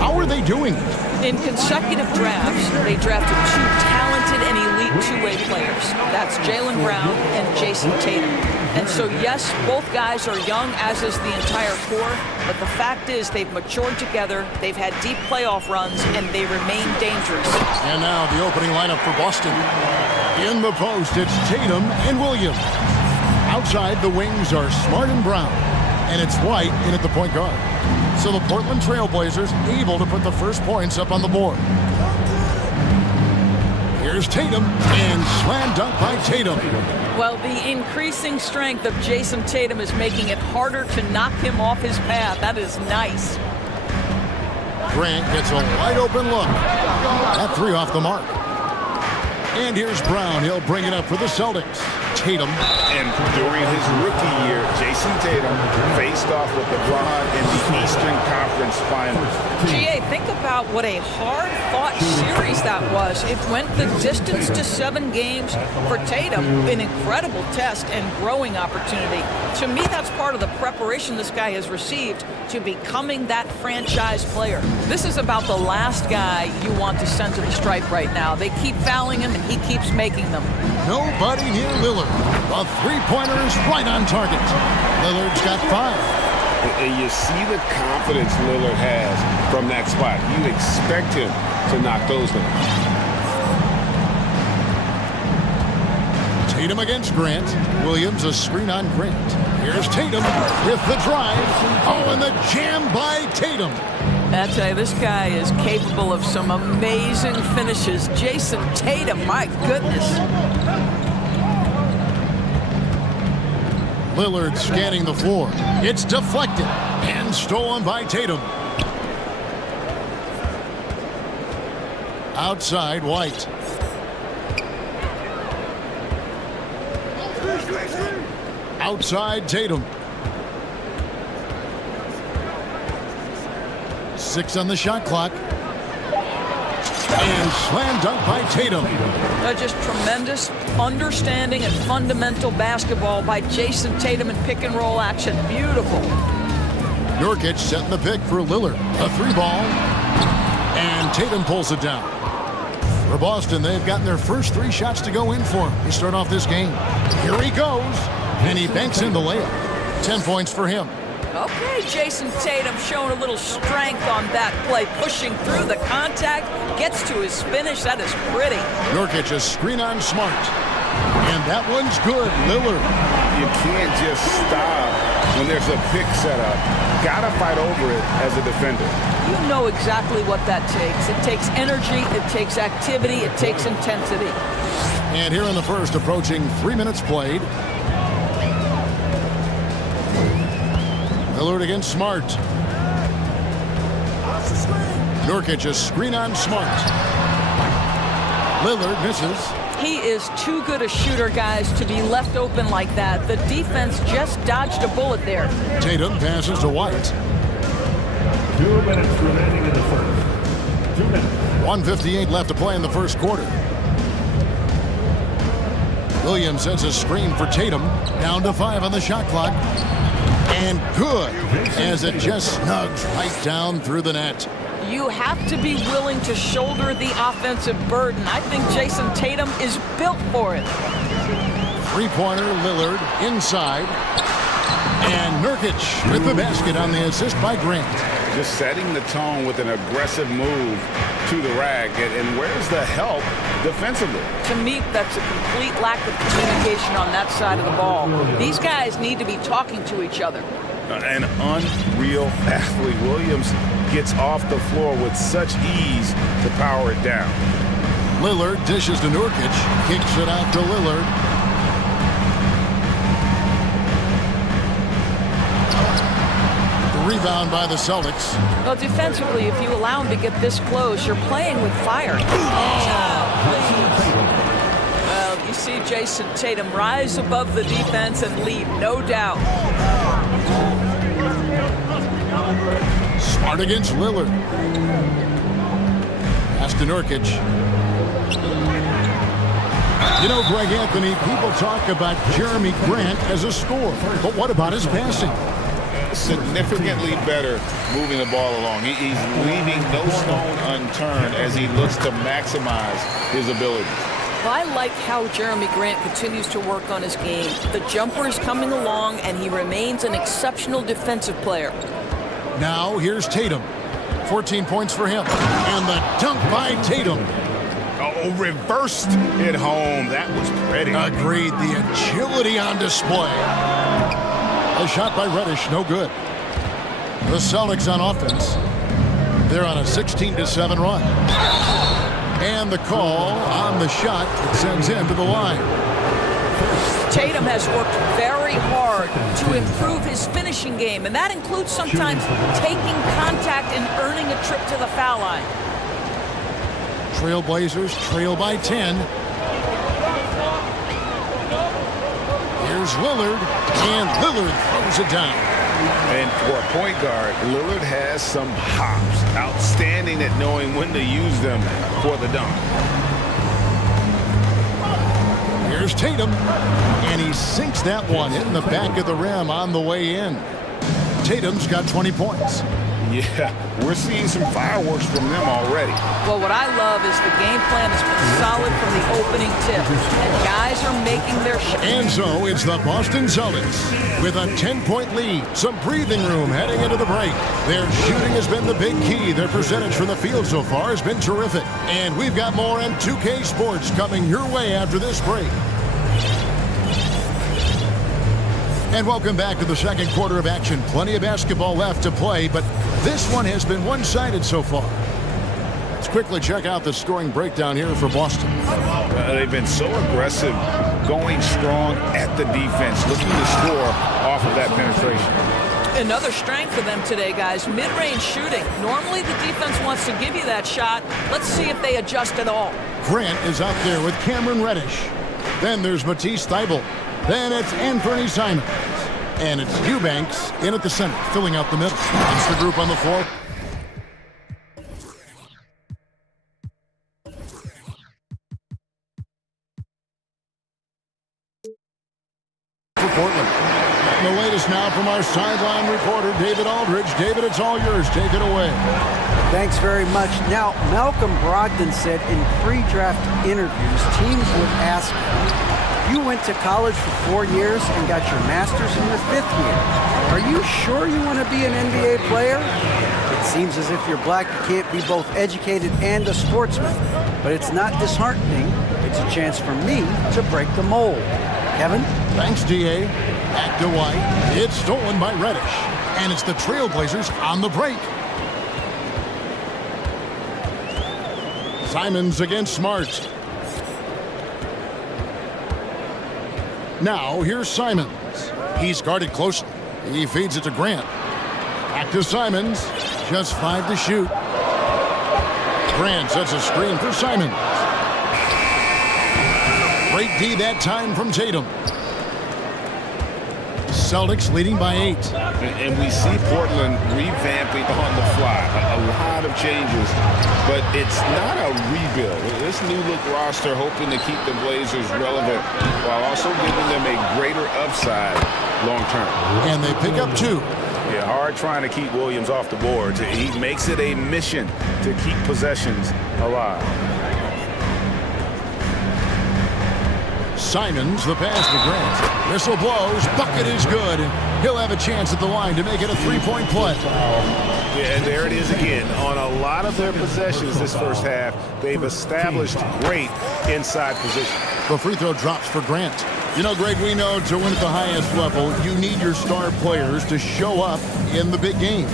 How are they doing it? In consecutive drafts, they drafted two talented and elite two-way players. That's Jaylen Brown and Jason Tatum. And so, yes, both guys are young, as is the entire core, but the fact is they've matured together, they've had deep playoff runs, and they remain dangerous. And now the opening lineup for Boston. In the post, it's Tatum and Williams. Outside, the wings are Smart and Brown. And it's White in at the point guard. So the Portland Trailblazers able to put the first points up on the board. Here's Tatum, and slam dunk by Tatum. Well, the increasing strength of Jason Tatum is making it harder to knock him off his path. That is nice. Grant gets a wide open look. That three off the mark. And here's Brown. He'll bring it up for the Celtics. Tatum. And during his rookie year, Jason Tatum faced off with LeBron in the Eastern Conference Finals. GA, think about what a hard-fought series that was. It went the distance to 7 games for Tatum. An incredible test and growing opportunity. To me, that's part of the preparation this guy has received to becoming that franchise player. This is about the last guy you want to send to the stripe right now. They keep fouling him, and he keeps making them. Nobody near Lillard. The three-pointer is right on target. Lillard's got 5. And you see the confidence Lillard has from that spot. You expect him to knock those down. Tatum against Grant. Williams a screen on Grant. Here's Tatum with the drive. Oh, and the jam by Tatum. I tell you, this guy is capable of some amazing finishes. Jason Tatum, my goodness. Lillard scanning the floor. It's deflected and stolen by Tatum. Outside, White. Outside, Tatum. 6 on the shot clock. And slam dunk by Tatum. Just tremendous understanding and fundamental basketball by Jason Tatum in pick and roll action. Beautiful. Nurkic setting the pick for Lillard. A 3-ball. And Tatum pulls it down. For Boston, they've gotten their first 3 shots to go in for him to start off this game. Here he goes. And he banks in the layup. 10 points for him. Okay, Jason Tatum showing a little strength on that play, pushing through the contact, gets to his finish. That is pretty. Nurkic a screen on Smart. And that one's good. Lillard. You can't just stop when there's a pick set up. Gotta fight over it as a defender. You know exactly what that takes. It takes energy, it takes activity, it takes intensity. And here in the first, approaching 3 minutes played. Lillard against Smart. Nurkic a screen on Smart. Lillard misses. He is too good a shooter, guys, to be left open like that. The defense just dodged a bullet there. Tatum passes to White. 2 minutes remaining in the first. 2 minutes. 1:58 left to play in the first quarter. Williams sends a screen for Tatum. Down to 5 on the shot clock. And good, as it just snugs right down through the net. You have to be willing to shoulder the offensive burden. I think Jason Tatum is built for it. Three-pointer, Lillard inside. And Nurkic with the basket on the assist by Grant. Just setting the tone with an aggressive move to the rack. And where's the help defensively? To me, that's a complete lack of communication on that side of the ball. These guys need to be talking to each other. An unreal athlete. Williams gets off the floor with such ease to power it down. Lillard dishes to Nurkic, kicks it out to Lillard. The rebound by the Celtics. Well, defensively, if you allow him to get this close, you're playing with fire. Well, you see Jason Tatum rise above the defense and lead, no doubt. Smart against Lillard. Pass to Nurkic. You know, Greg Anthony, people talk about Jeremy Grant as a scorer, but what about his passing? Significantly better moving the ball along. He's leaving no stone unturned as he looks to maximize his abilities. Well, I like how Jeremy Grant continues to work on his game. The jumper is coming along, and he remains an exceptional defensive player. Now, here's Tatum. 14 points for him. And the dunk by Tatum. Oh, reversed it home. That was pretty. Agreed. The agility on display. A shot by Reddish, no good. The Celtics on offense. They're on a 16-7 run. And the call on the shot that sends him to the line. Tatum has worked very hard to improve his finishing game, and that includes sometimes taking contact and earning a trip to the foul line. Trailblazers trail by 10. Here's Lillard, and Lillard throws it down. And for a point guard, Lillard has some hops. Outstanding at knowing when to use them for the dunk. Here's Tatum, and he sinks that one in the back of the rim on the way in. Tatum's got 20 points. Yeah, we're seeing some fireworks from them already. Well, what I love is the game plan has been solid from the opening tip, and guys are making their shot. And so it's the Boston Celtics with a 10-point lead. Some breathing room heading into the break. Their shooting has been the big key. Their percentage from the field so far has been terrific. And we've got more on 2K Sports coming your way after this break. And welcome back to the second quarter of action. Plenty of basketball left to play, but this one has been one-sided so far. Let's quickly check out the scoring breakdown here for Boston. They've been so aggressive, going strong at the defense, looking to score off of that penetration. Another strength for them today, guys, mid-range shooting. Normally the defense wants to give you that shot. Let's see if they adjust at all. Grant is out there with Cameron Reddish. Then there's Matisse Thybulle. Then it's Anthony Simons. And it's Eubanks in at the center, filling out the middle. It's the group on the floor. For Portland. And the latest now from our sideline reporter, David Aldridge. David, it's all yours. Take it away. Thanks very much. Now, Malcolm Brogdon said in pre-draft interviews, teams would ask him, you went to college for 4 years and got your master's in your 5th year. Are you sure you want to be an NBA player? It seems as if you're black, you can't be both educated and a sportsman. But it's not disheartening. It's a chance for me to break the mold. Kevin? Thanks, D.A. Back to White. It's stolen by Reddish. And it's the Trailblazers on the break. Simons against Smart. Now, here's Simons. He's guarded closely. He feeds it to Grant. Back to Simons. Just 5 to shoot. Grant sets a screen for Simons. Great D that time from Tatum. Celtics leading by 8. And we see Portland revamping on the fly. A lot of changes, but it's not a rebuild. This new look roster hoping to keep the Blazers relevant while also giving them a greater upside long term. And they pick up 2. Yeah, hard trying to keep Williams off the boards. He makes it a mission to keep possessions alive. Simons, the pass to Grant. Whistle blows. Bucket is good. He'll have a chance at the line to make it a 3-point play. Yeah, and there it is again. On a lot of their possessions this first half, they've established great inside position. The free throw drops for Grant. You know, Greg, we know to win at the highest level, you need your star players to show up in the big games.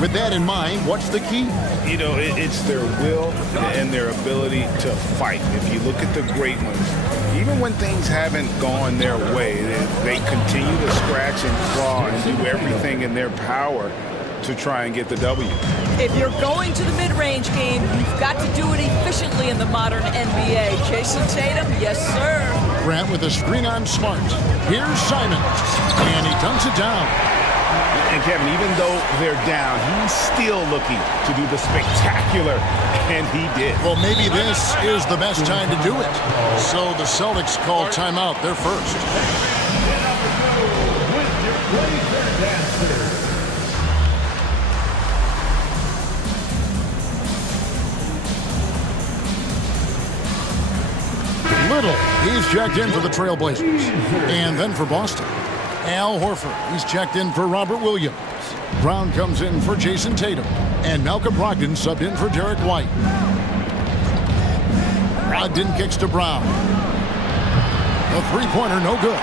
With that in mind, what's the key? You know, it's their will and their ability to fight. If you look at the great ones, even when things haven't gone their way, they continue to scratch and claw and do everything in their power to try and get the W. If you're going to the mid-range game, you've got to do it efficiently in the modern NBA. Jason Tatum, yes, sir. Grant with a screen on Smart. Here's Simons, and he dunks it down. And Kevin, even though they're down, he's still looking to do the spectacular, and he did. Well, maybe this is the best time to do it. So the Celtics call timeout. They're first. Little, he's checked in for the Trailblazers. And then for Boston, Al Horford, he's checked in for Robert Williams. Brown comes in for Jason Tatum. And Malcolm Brogdon subbed in for Derek White. Brogdon kicks to Brown. A three-pointer, no good.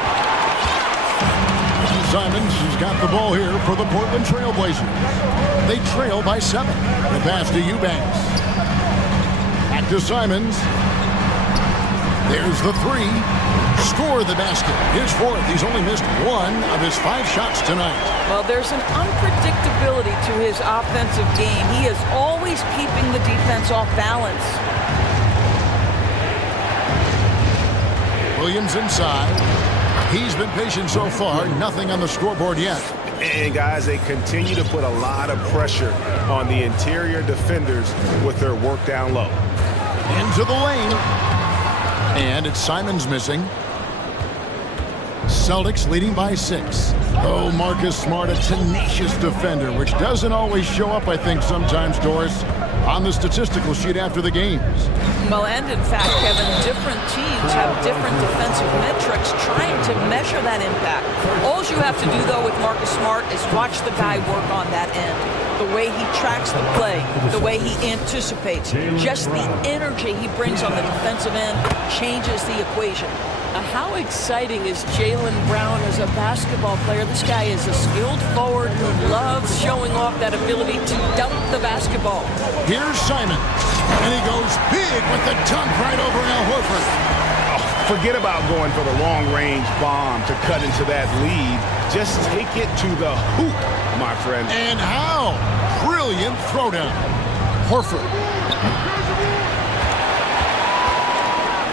Simons has got the ball here for the Portland Trailblazers. They trail by 7. The pass to Eubanks. Back to Simons. There's the three. Score the basket. His fourth. He's only missed 1 of his 5 shots tonight. Well, there's an unpredictability to his offensive game. He is always keeping the defense off balance. Williams inside. He's been patient so far. Nothing on the scoreboard yet. And guys, they continue to put a lot of pressure on the interior defenders with their work down low. Into the lane. And it's Simons missing. Celtics leading by 6. Oh, Marcus Smart, a tenacious defender, which doesn't always show up, I think, sometimes, Doris, on the statistical sheet after the games. Well, and in fact, Kevin, different teams have different defensive metrics trying to measure that impact. All you have to do, though, with Marcus Smart is watch the guy work on that end. The way he tracks the play, the way he anticipates, just the energy he brings on the defensive end changes the equation. How exciting is Jaylen Brown as a basketball player? This guy is a skilled forward who loves showing off that ability to dunk the basketball. Here's Simon, and he goes big with the dunk right over Al Horford. Forget about going for the long-range bomb to cut into that lead. Just take it to the hoop, my friend. And how? Brilliant throwdown. Horford.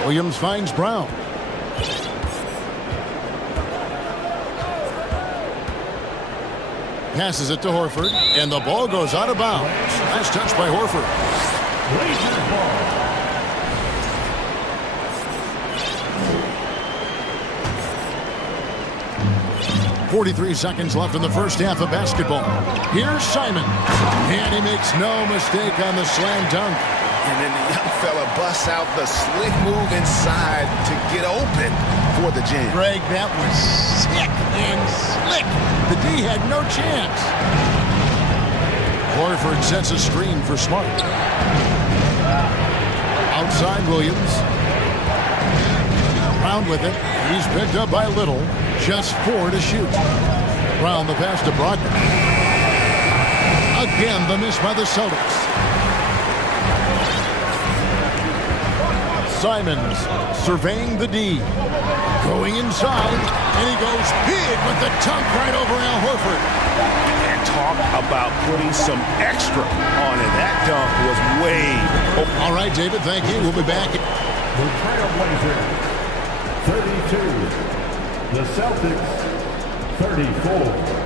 Williams finds Brown. Passes it to Horford, and the ball goes out of bounds. Nice touch by Horford. 43 seconds left in the first half of basketball. Here's Simon, and he makes no mistake on the slam dunk. And then the young fella busts out the slick move inside to get open for the jam. Greg, that was sick and slick. The D had no chance. Horford sets a screen for Smart. Outside Williams. Brown with it. He's picked up by Little. Just 4 to shoot. Brown the pass to Brogdon. Again, the miss by the Celtics. Simons surveying the D. Going inside, and he goes big with the dunk right over Al Horford. And talk about putting some extra on it. That dunk was way over. All right, David, thank you. We'll be back. The Trailblazers, 32. The Celtics, 34.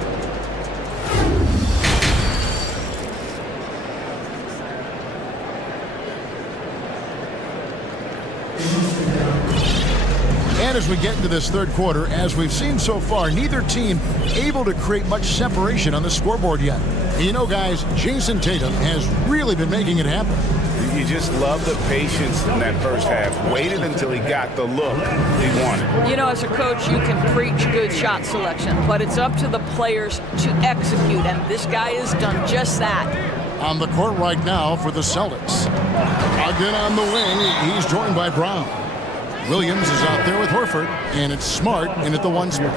And as we get into this third quarter, as we've seen so far, neither team able to create much separation on the scoreboard yet. And you know, guys, Jason Tatum has really been making it happen. You just love the patience in that first half. Waited until he got the look he wanted. You know, as a coach, you can preach good shot selection, but it's up to the players to execute, and this guy has done just that. On the court right now for the Celtics. Again on the wing, he's joined by Brown. Williams is out there with Horford, and it's Smart in at the 1 spot.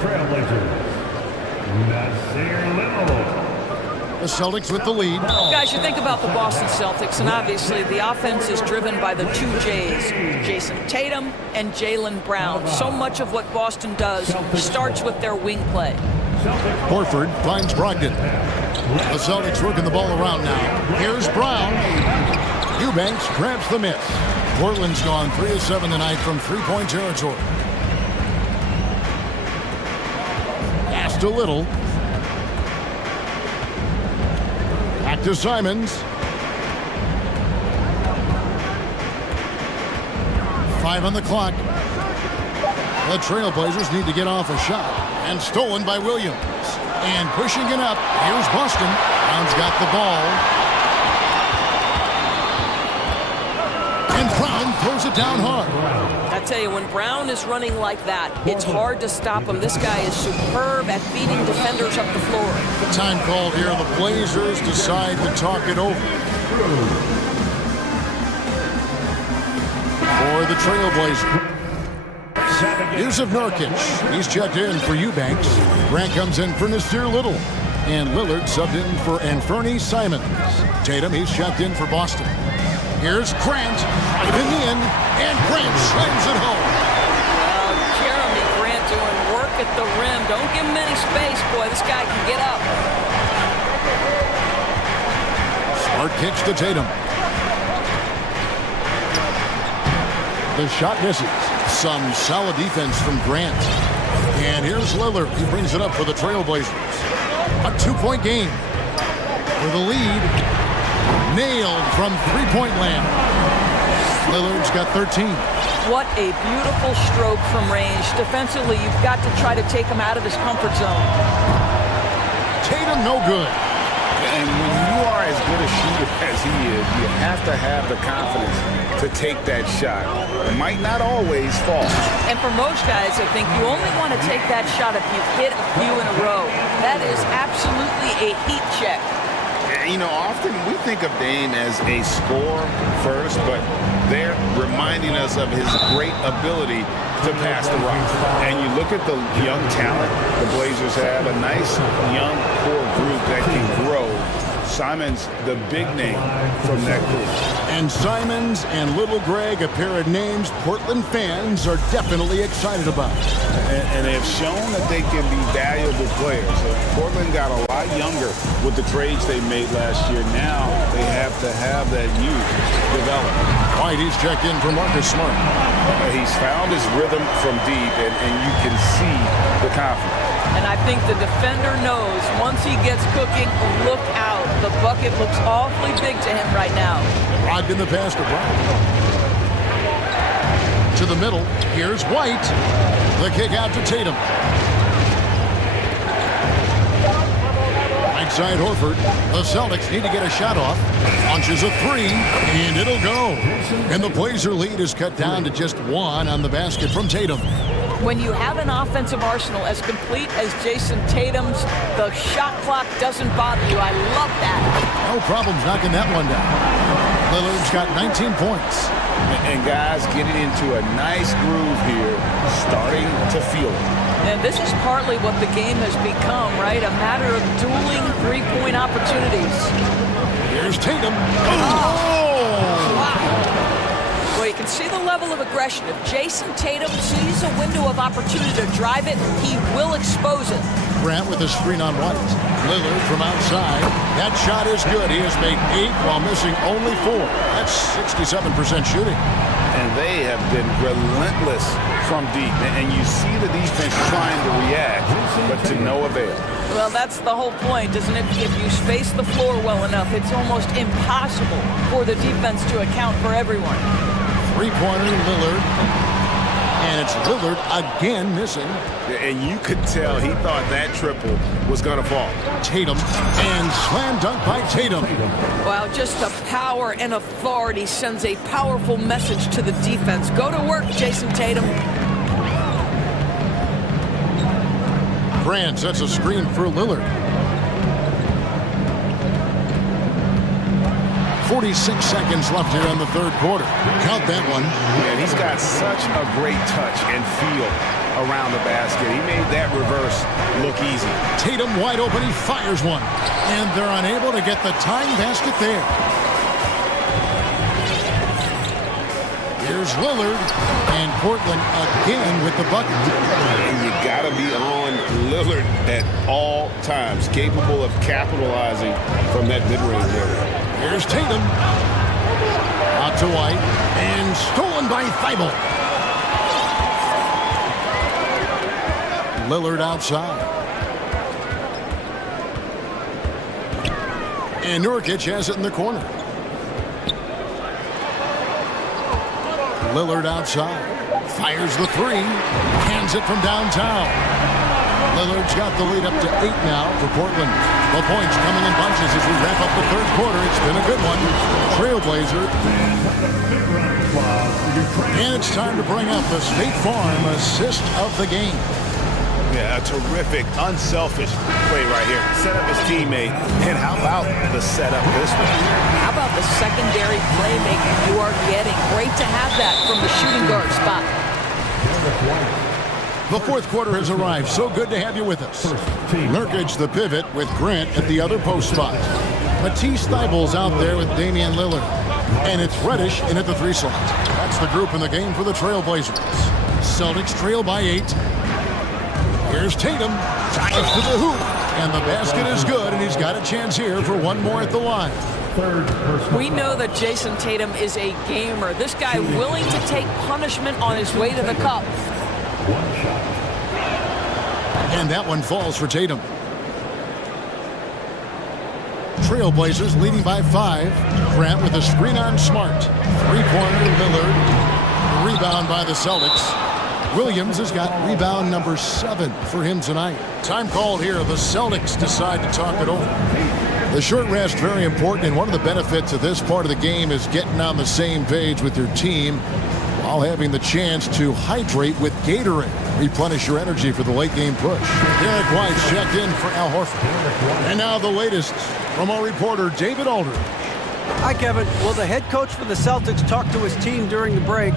The Celtics with the lead. Guys, you think about the Boston Celtics, and obviously the offense is driven by the 2 J's, Jason Tatum and Jaylen Brown. So much of what Boston does starts with their wing play. Horford finds Brogdon. The Celtics working the ball around now. Here's Brown. Eubanks grabs the miss. Portland's gone 3 of 7 tonight from three-point territory. Pass to Little. Back to Simons. 5 on the clock. The Trailblazers need to get off a shot. And stolen by Williams. And pushing it up. Here's Boston. Brown's got the ball. And Brown throws it down hard. I tell you, when Brown is running like that, it's hard to stop him. This guy is superb at beating defenders up the floor. Time called here. The Blazers decide to talk it over. For the Trailblazers. Use of Nurkic. He's checked in for Eubanks. Grant comes in for Nasir Little. And Lillard subbed in for Anthony Simons. Tatum, he's checked in for Boston. Here's Grant, driving in, and Grant slams it home. Well, Jeremy Grant doing work at the rim. Don't give him any space, boy. This guy can get up. Smart kicks to Tatum. The shot misses. Some solid defense from Grant. And here's Lillard. He brings it up for the Trailblazers. A 2-point game for the lead. Nailed from three-point land. Lillard's got 13. What a beautiful stroke from range. Defensively, you've got to try to take him out of his comfort zone. Tatum, no good. And when you are as good a shooter as he is, you have to have the confidence to take that shot. It might not always fall. And for most guys, I think you only want to take that shot if you've hit a few in a row. That is absolutely a heat check. You know, often we think of Dame as a scorer first, but they're reminding us of his great ability to pass the rock. And you look at the young talent the Blazers have, a nice young core group that can grow. Simons, the big name from that group. And Simons and Little Greg, a pair of names Portland fans are definitely excited about. And they have shown that they can be valuable players. Portland got a lot younger with the trades they made last year. Now they have to have that youth develop. White, he's checked in for Marcus Smart. He's found his rhythm from deep, and you can see the confidence. And I think the defender knows once he gets cooking, look out. The bucket looks awfully big to him right now. Logged in the pass to Brown. To the middle. Here's White. The kick out to Tatum. Right side Horford. The Celtics need to get a shot off. Launches a three, and it'll go. And the Blazer lead is cut down to just one on the basket from Tatum. When you have an offensive arsenal as complete as Jason Tatum's, the shot clock doesn't bother you. I love that. No problems knocking that one down. Lillard's got 19 points. And guys getting into a nice groove here, starting to feel it. And this is partly what the game has become, right? A matter of dueling three-point opportunities. Here's Tatum. Oh! Wow. Well, you can see the level of aggression. If Jason Tatum sees a window of opportunity to drive it, he will expose it. Grant with a screen on White. Lillard from outside. That shot is good. He has made 8 while missing only 4. That's 67% shooting. And they have been relentless from deep. And you see the defense trying to react, but to no avail. Well, that's the whole point, isn't it? If you space the floor well enough, it's almost impossible for the defense to account for everyone. Three-pointer, Lillard. And it's Lillard again missing. And you could tell he thought that triple was going to fall. Tatum, and slam dunk by Tatum. Wow, just the power and authority sends a powerful message to the defense. Go to work, Jason Tatum. Grant sets a screen for Lillard. 46 seconds left here in the third quarter. Count that one. And he's got such a great touch and feel around the basket. He made that reverse look easy. Tatum wide open. He fires one. And they're unable to get the tying basket there. Here's Lillard. And Portland again with the bucket. And you got to be on Lillard at all times, capable of capitalizing from that mid-range area. Here's Tatum. Out to White. And stolen by Thibault. Lillard outside. And Nurkic has it in the corner. Lillard outside. Fires the three. Hands it from downtown. Lillard's got the lead up to 8 now for Portland. The points coming in bunches as we wrap up the third quarter. It's been a good one. Trailblazer. And it's time to bring up the State Farm assist of the game. Yeah, a terrific, unselfish play right here. Set up his teammate. And how about the setup this one? How about the secondary playmaking you are getting? Great to have that from the shooting guard spot. The fourth quarter has arrived. So good to have you with us. Nurkic the pivot with Grant at the other post spot. Matisse Thybulle's out there with Damian Lillard. And it's Reddish in at the 3 slot. That's the group in the game for the Trailblazers. Celtics trail by 8. Here's Tatum. Drives to the hoop. And the basket is good, and he's got a chance here for one more at the line. We know that Jason Tatum is a gamer. This guy willing to take punishment on his way to the cup. And that one falls for Tatum. Trailblazers leading by 5. Grant with a screen on Smart. Three-pointer Lillard. Rebound by the Celtics. Williams has got rebound number 7 for him tonight. Time called here. The Celtics decide to talk it over. The short rest, very important, and one of the benefits of this part of the game is getting on the same page with your team while having the chance to hydrate with Gatorade. Replenish your energy for the late game push. Derek White checked in for Al Horford. And now the latest from our reporter, David Aldridge. Hi, Kevin. Well, the head coach for the Celtics talked to his team during the break.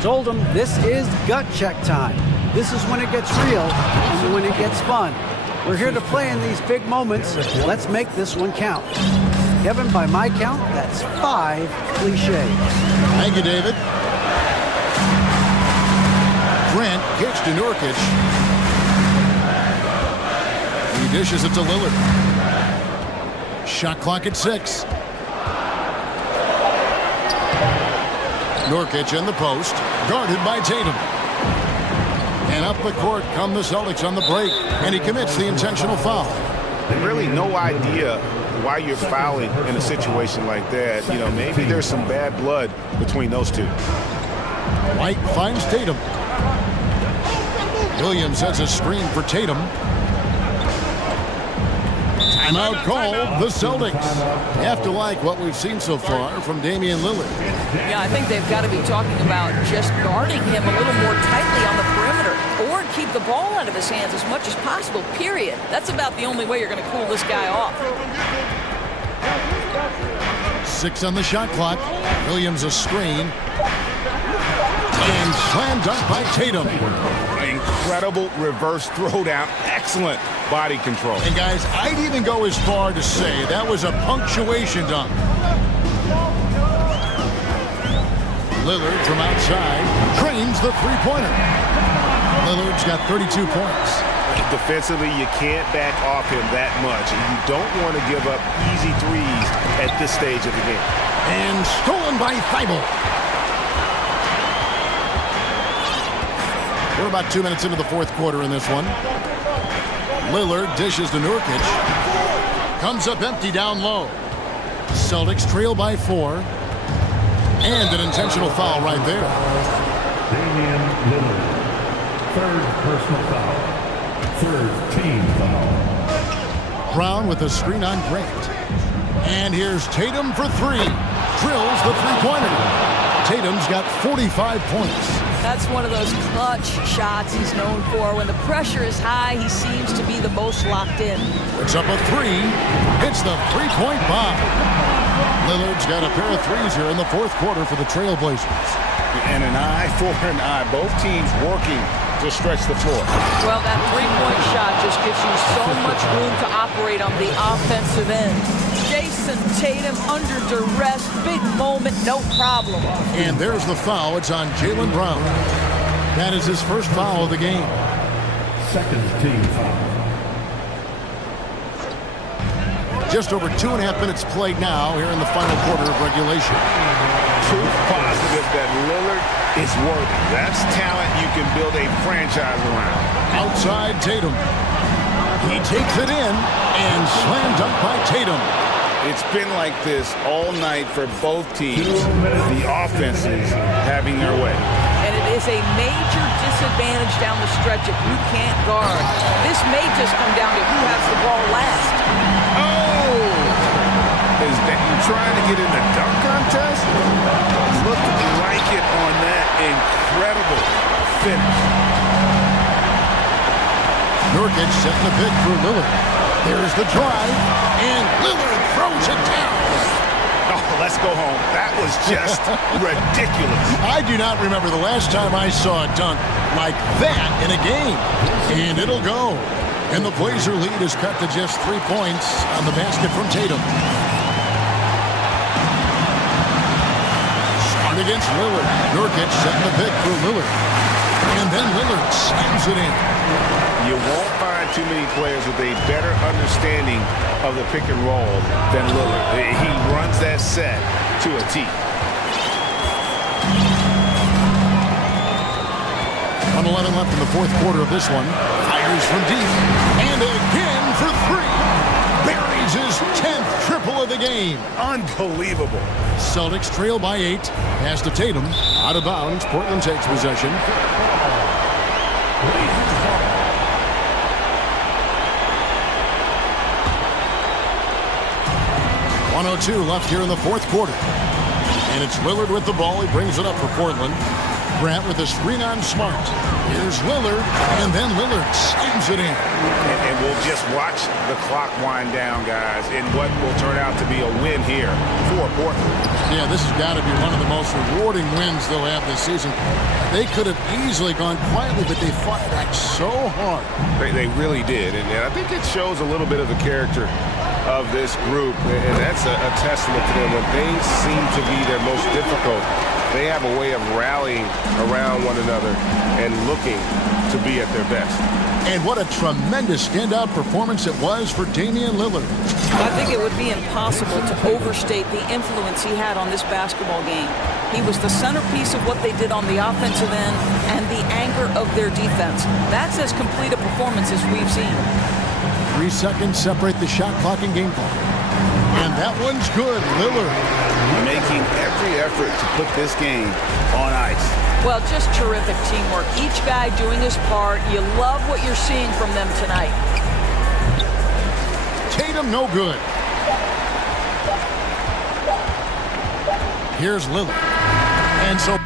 Told them this is gut check time. This is when it gets real and when it gets fun. We're here to play in these big moments. Let's make this one count. Kevin, by my count, that's 5 cliches. Thank you, David. Grant kicks to Nurkic. He dishes it to Lillard. Shot clock at 6. Nurkic in the post, guarded by Tatum. And up the court come the Celtics on the break, and he commits the intentional foul. Really no idea why you're fouling in a situation like that. You know, maybe there's some bad blood between those two. White finds Tatum. Williams has a screen for Tatum. Timeout called, the Celtics. You have to like what we've seen so far from Damian Lillard. Yeah, I think they've got to be talking about just guarding him a little more tightly on the perimeter or keep the ball out of his hands as much as possible, period. That's about the only way you're going to cool this guy off. 6 on the shot clock. Williams a screen. And slam dunk by Tatum. Incredible reverse throwdown. Excellent body control. And guys, I'd even go as far to say that was a punctuation dunk. Lillard from outside drains the three-pointer. Lillard's got 32 points. Defensively, you can't back off him that much, and you don't want to give up easy threes at this stage of the game. And stolen by Thibault. We're about 2 minutes into the fourth quarter in this one. Lillard dishes to Nurkic. Comes up empty down low. Celtics trail by 4. And an intentional foul right there. Damian Lillard. 3rd personal foul. 3rd team foul. Brown with a screen on Grant. And here's Tatum for 3. Drills the three-pointer. Tatum's got 45 points. That's one of those clutch shots he's known for. When the pressure is high, he seems to be the most locked in. It's up a 3. It's the three-point bomb. Lillard's got a pair of threes here in the fourth quarter for the Trailblazers. And an eye for an eye. Both teams working to stretch the floor. Well, that three-point shot just gives you so much room to operate on the offensive end. Jason Tatum under duress, big moment, no problem. And there's the foul. It's on Jaylen Brown. That is his first foul of the game. 2nd team foul. Just over 2.5 minutes played now here in the final quarter of regulation. Proof positive that Lillard is worthy. That's talent you can build a franchise around. Outside Tatum. He takes it in and slam dunk by Tatum. It's been like this all night for both teams, the offenses having their way. And it is a major disadvantage down the stretch if you can't guard. This may just come down to who has the ball last. Oh! Is Dame trying to get in the dunk contest? Looked like it on that incredible finish. Nurkic setting the pick for Lillard. There's the drive, and Lillard throws it down. Oh, let's go home. That was just ridiculous. I do not remember the last time I saw a dunk like that in a game. And it'll go. And the Blazer lead is cut to just 3 points on the basket from Tatum. Start against Lillard. Nurkic setting the pick for Lillard. And then Lillard slams it in. You won't find too many players with a better understanding of the pick and roll than Lillard. He runs that set to a T. 1:11 left in the fourth quarter of this one. Fires from deep. And again for three. Buries his 10th triple of the game. Unbelievable. Celtics trail by 8. Pass to Tatum. Out of bounds. Portland takes possession. 1:02 left here in the fourth quarter. And it's Lillard with the ball. He brings it up for Portland. Grant with a screen on Smart. Here's Lillard, and then Lillard slams it in. And we'll just watch the clock wind down, guys, in what will turn out to be a win here for Portland. Yeah, this has got to be one of the most rewarding wins they'll have this season. They could have easily gone quietly, but they fought back so hard. They really did, and I think it shows a little bit of the character of this group, and that's a testament to them. When things seem to be their most difficult, they have a way of rallying around one another and looking to be at their best. And what a tremendous standout performance it was for Damian Lillard. I think it would be impossible to overstate the influence he had on this basketball game. He was the centerpiece of what they did on the offensive end and the anchor of their defense. That's as complete a performance as we've seen. 3 seconds separate the shot clock and game clock. And that one's good. Lillard making every effort to put this game on ice. Well, just terrific teamwork. Each guy doing his part. You love what you're seeing from them tonight. Tatum, no good. Here's Lillard. And so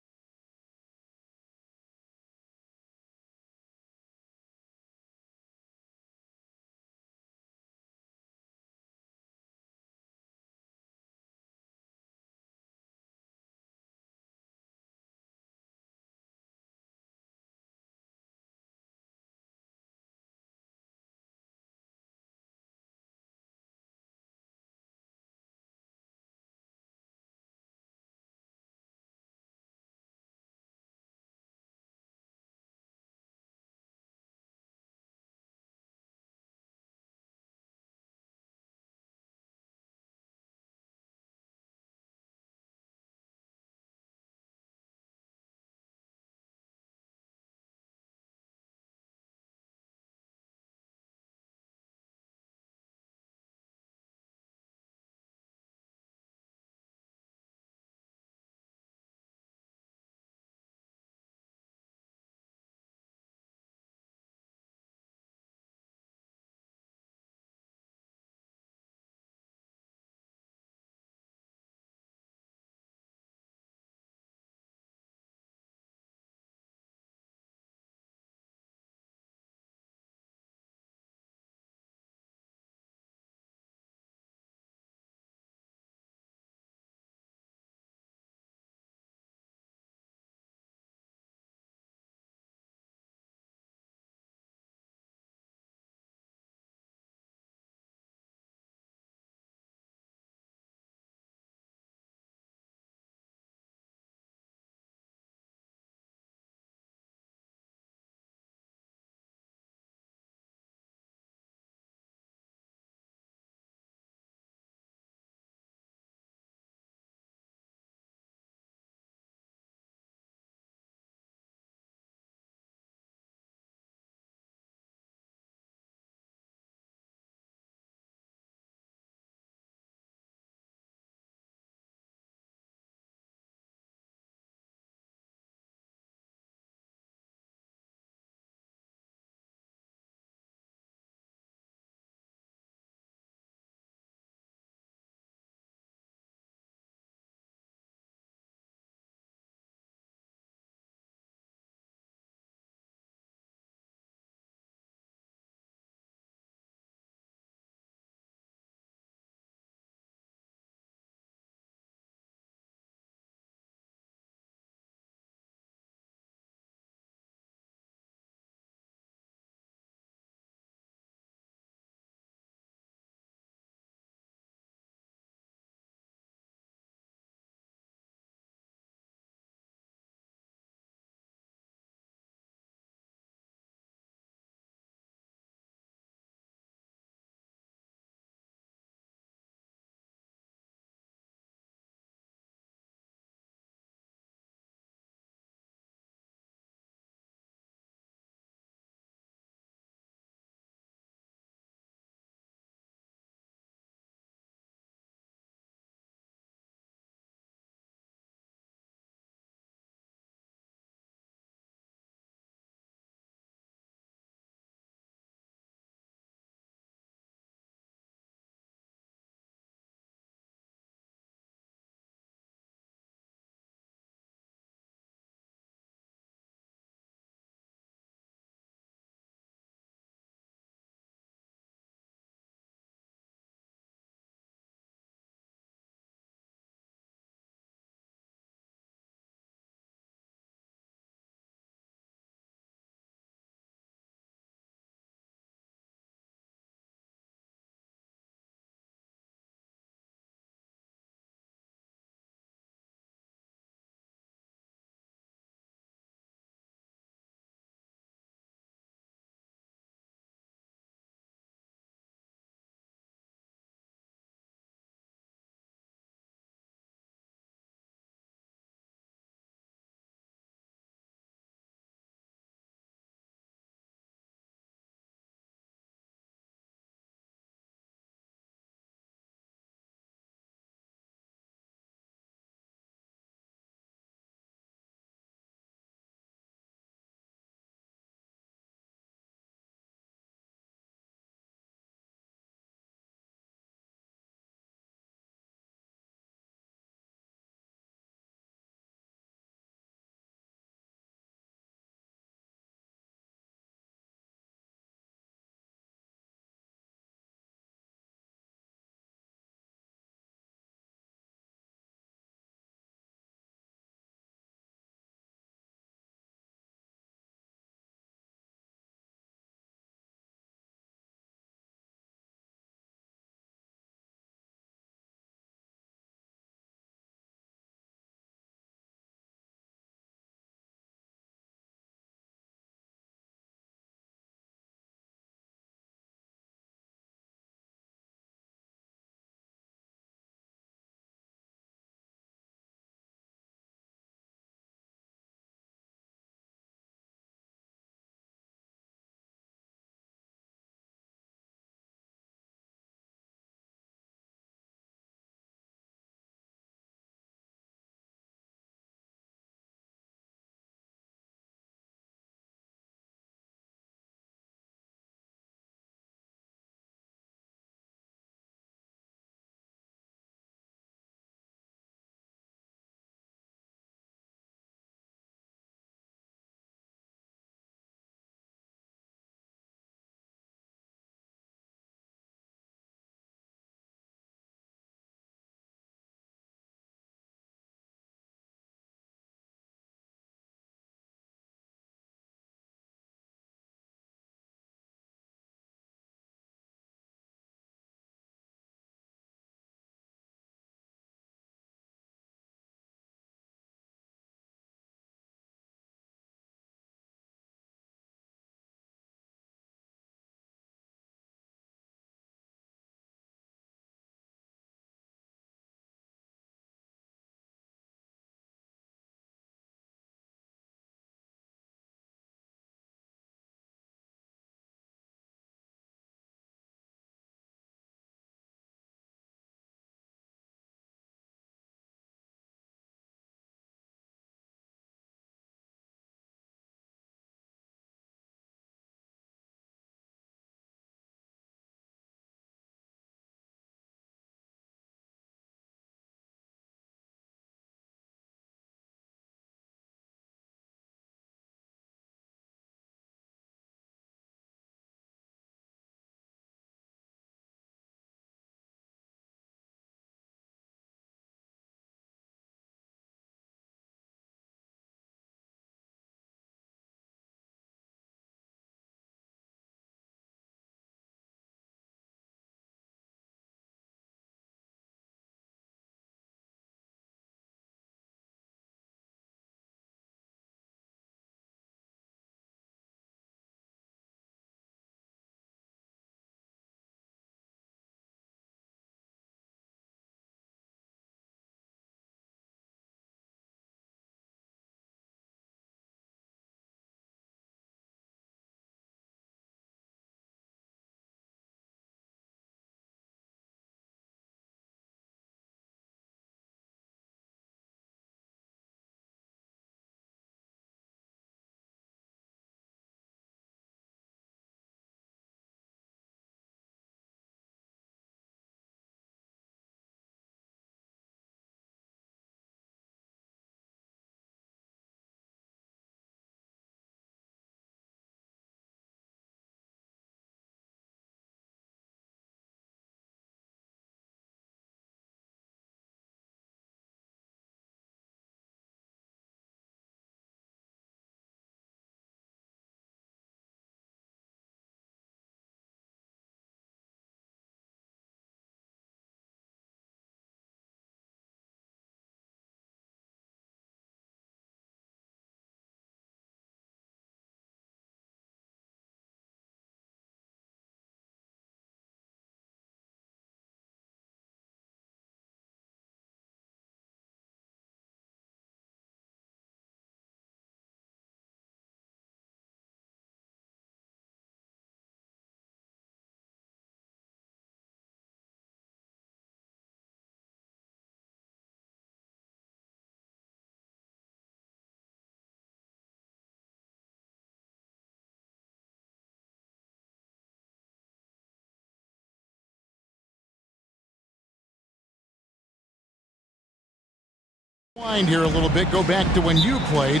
Wind here a little bit. Go back to when you played.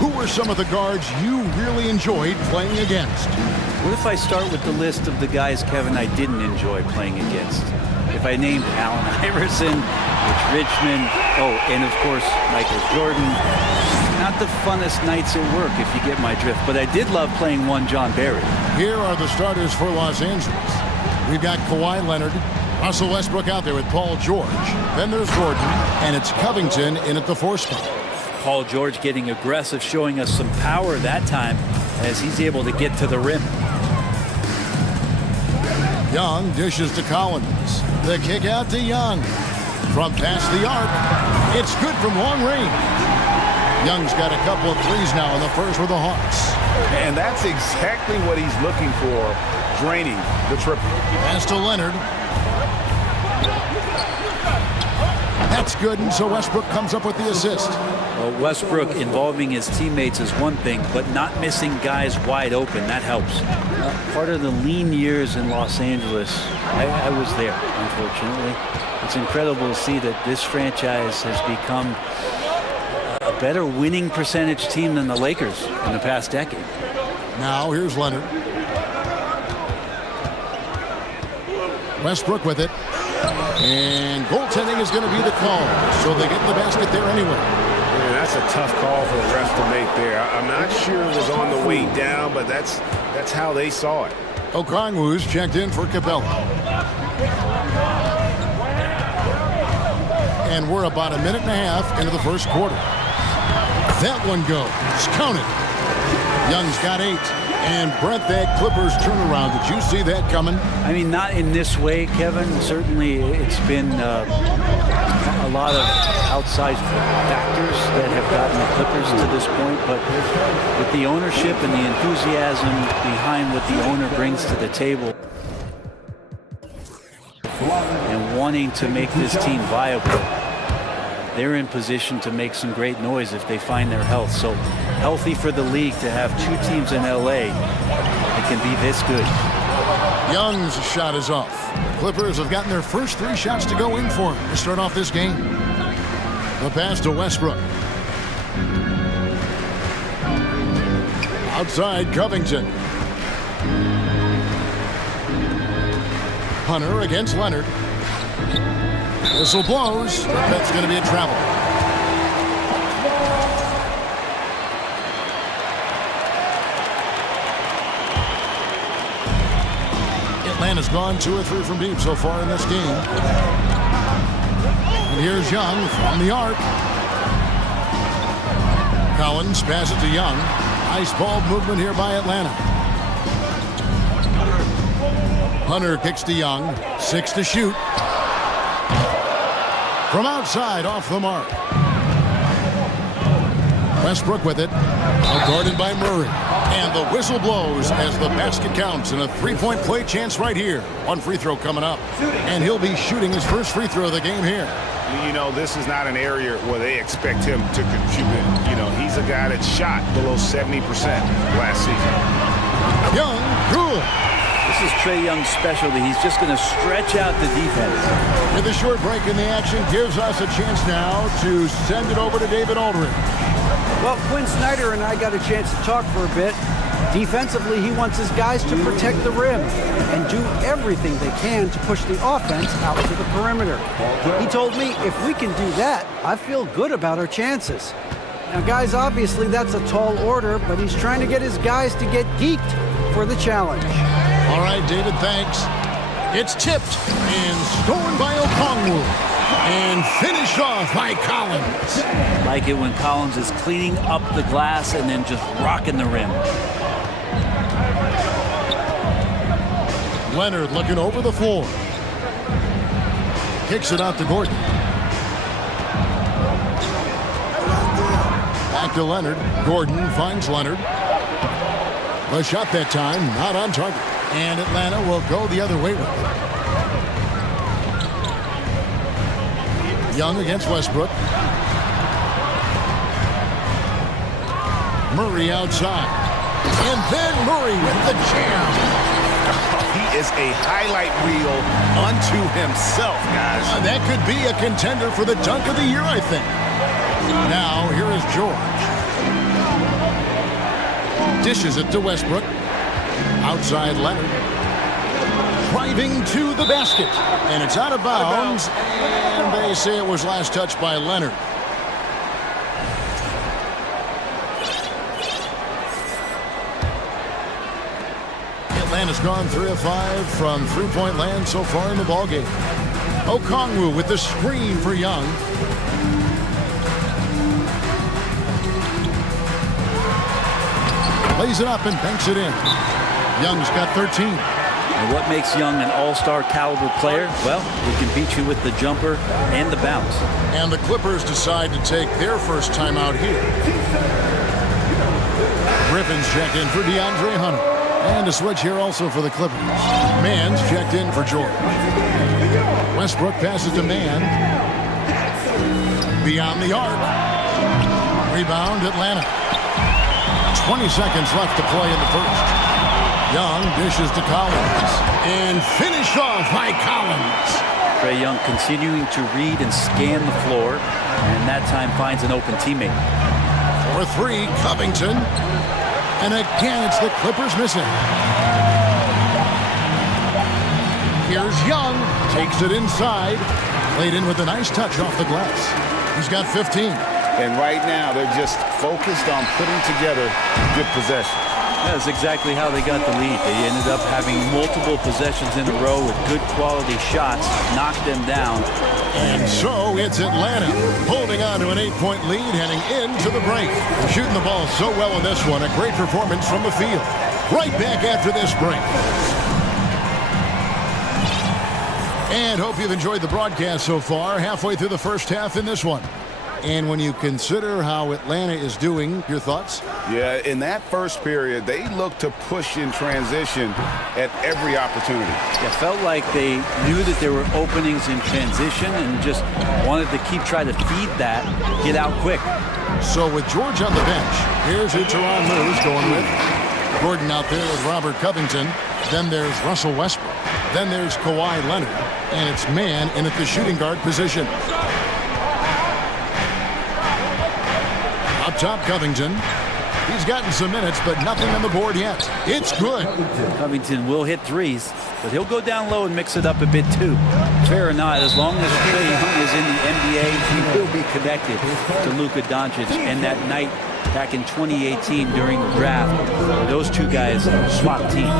Who were some of the guards you really enjoyed playing against? What if I start with the list of the guys, Kevin, I didn't enjoy playing against? If I named Allen Iverson, Rich Richmond, and of course, Michael Jordan. Not the funnest nights at work, if you get my drift, but I did love playing one John Barry. Here are the starters for Los Angeles. We've got Kawhi Leonard, Russell Westbrook out there with Paul George. Then there's Gordon, and it's Covington in at the 4 spot. Paul George getting aggressive, showing us some power that time as he's able to get to the rim. Young dishes to Collins. The kick out to Young. From past the arc, it's good from long range. Young's got a couple of threes now in the first for the Hawks. And that's exactly what he's looking for, draining the triple. Pass to Leonard. That's good, and so Westbrook comes up with the assist. Well, Westbrook involving his teammates is one thing, but not missing guys wide open, that helps. Part of the lean years in Los Angeles, I was there, unfortunately. It's incredible to see that this franchise has become a better winning percentage team than the Lakers in the past decade. Now here's Leonard. Westbrook with it. And goaltending is going to be the call. So they get the basket there anyway. Man, that's a tough call for the ref to make there. I'm not sure it was on the way down, but that's how they saw it. Okongwu's checked in for Capella. And we're about a minute and a half into the first quarter. That one goes. Counted. Young's got 8. And Brent, that Clippers turnaround, did you see that coming? I mean, not in this way, Kevin. Certainly it's been a lot of outside factors that have gotten the Clippers to this point, but with the ownership and the enthusiasm behind what the owner brings to the table and wanting to make this team viable, they're in position to make some great noise if they find their health. So healthy for the league to have 2 teams in LA that can be this good. Young's shot is off. Clippers have gotten their first 3 shots to go in for him to start off this game. The pass to Westbrook. Outside, Covington. Hunter against Leonard. Whistle blows. That's going to be a travel. Atlanta's gone 2 or 3 from deep so far in this game. And here's Young from the arc. Collins passes to Young. Nice ball movement here by Atlanta. Hunter kicks to Young. 6 to shoot. From outside, off the mark. Westbrook with it. Guarded by Murray. And the whistle blows as the basket counts and a 3-point play chance right here. 1 free throw coming up. And he'll be shooting his first free throw of the game here. You know, this is not an area where they expect him to contribute. You know, he's a guy that shot below 70% last season. Young, good. This is Trae Young's specialty. He's just going to stretch out the defense. With a short break in the action, gives us a chance now to send it over to David Aldridge. Well, Quinn Snyder and I got a chance to talk for a bit. Defensively, he wants his guys to protect the rim and do everything they can to push the offense out to the perimeter. He told me if we can do that, I feel good about our chances. Now, guys, obviously that's a tall order, but he's trying to get his guys to get geeked for the challenge. All right, David, thanks. It's tipped and stolen by Okongwu and finished off by Collins. Like it when Collins is cleaning up the glass and then just rocking the rim. Leonard looking over the floor. Kicks it out to Gordon. Back to Leonard. Gordon finds Leonard. The shot that time, not on target. And Atlanta will go the other way with it. Young against Westbrook. Murray outside. And then Murray with the jam. He is a highlight reel unto himself, guys. That could be a contender for the dunk of the year, I think. Now, here is George. Dishes it to Westbrook. Outside Leonard. Driving to the basket. And it's out of bounds. And they say it was last touched by Leonard. Atlanta's gone 3 of 5 from three-point land so far in the ballgame. Okongwu with the screen for Young. Lays it up and banks it in. Young's got 13. And what makes Young an all-star caliber player? Well, he can beat you with the jumper and the bounce. And the Clippers decide to take their first time out here. Griffin's checked in for DeAndre Hunter. And a switch here also for the Clippers. Mann's checked in for George. Westbrook passes to Mann. Beyond the arc. Rebound Atlanta. 20 seconds left to play in the first. Young dishes to Collins. And finished off by Collins. Trae Young continuing to read and scan the floor. And that time finds an open teammate. For 3, Covington. And again, it's the Clippers missing. Here's Young. Takes it inside. Played in with a nice touch off the glass. He's got 15. And right now, they're just focused on putting together good possessions. That's exactly how they got the lead. They ended up having multiple possessions in a row with good quality shots, knocked them down. And so it's Atlanta holding on to an 8-point lead heading into the break. Shooting the ball so well in this one. A great performance from the field. Right back after this break. And hope you've enjoyed the broadcast so far. Halfway through the first half in this one. And when you consider how Atlanta is doing, your thoughts? Yeah, in that first period, they looked to push in transition at every opportunity. It felt like they knew that there were openings in transition and just wanted to try to feed that, get out quick. So with George on the bench, here's who Tyronn Lue's going with. Gordon out there with Robert Covington. Then there's Russell Westbrook. Then there's Kawhi Leonard. And it's Mann in at the shooting guard position. Up top, Covington. He's gotten some minutes, but nothing on the board yet. It's good. Covington will hit threes, but he'll go down low and mix it up a bit too. Fair or not, as long as Trae Young is in the NBA, he will be connected to Luka Doncic. And that night back in 2018 during the draft, those two guys swapped teams.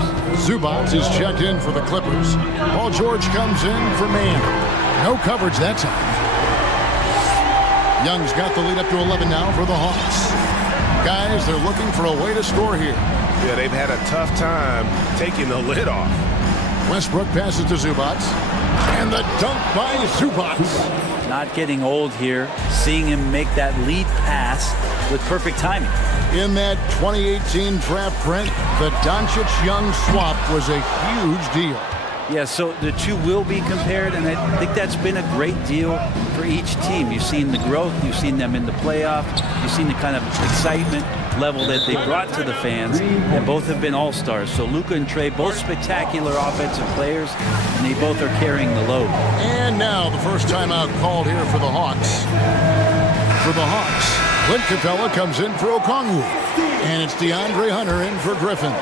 Zubac is checked in for the Clippers. Paul George comes in for Mann. No coverage that time. Young's got the lead up to 11 now for the Hawks. Guys, they're looking for a way to score here. Yeah, they've had a tough time taking the lid off. Westbrook passes to Zubac. And the dunk by Zubac. Not getting old here. Seeing him make that lead pass with perfect timing. In that 2018 draft print, the Doncic-Young swap was a huge deal. Yeah, so the two will be compared, and I think that's been a great deal for each team. You've seen the growth, you've seen them in the playoff, you've seen the kind of excitement level that they brought to the fans, and both have been all-stars. So Luka and Trae, both spectacular offensive players, and they both are carrying the load. And now the first timeout called here for the Hawks. For the Hawks, Clint Capella comes in for Okongwu, and it's DeAndre Hunter in for Griffin.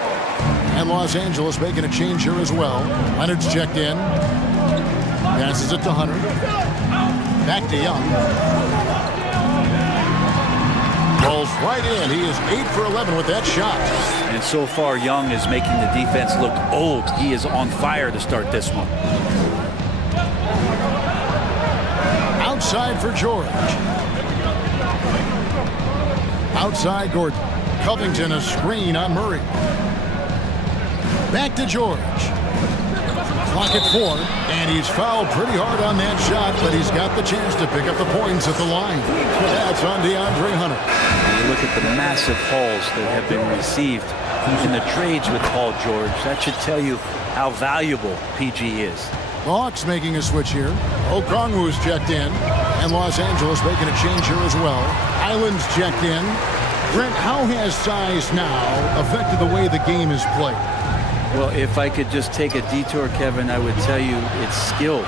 And Los Angeles making a change here as well. Leonard's checked in. Passes it to Hunter. Back to Young. Rolls right in. He is 8 for 11 with that shot. And so far, Young is making the defense look old. He is on fire to start this one. Outside for George. Outside Gordon. Covington a screen on Murray. Back to George. Clock at 4, and he's fouled pretty hard on that shot, but he's got the chance to pick up the points at the line. That's on DeAndre Hunter. You look at the massive hauls that have been received in the trades with Paul George. That should tell you how valuable PG is. The Hawks making a switch here. Okongwu's checked in, and Los Angeles making a change here as well. Island's checked in. Brent, how has size now affected the way the game is played? Well, if I could just take a detour, Kevin, I would tell you it's skill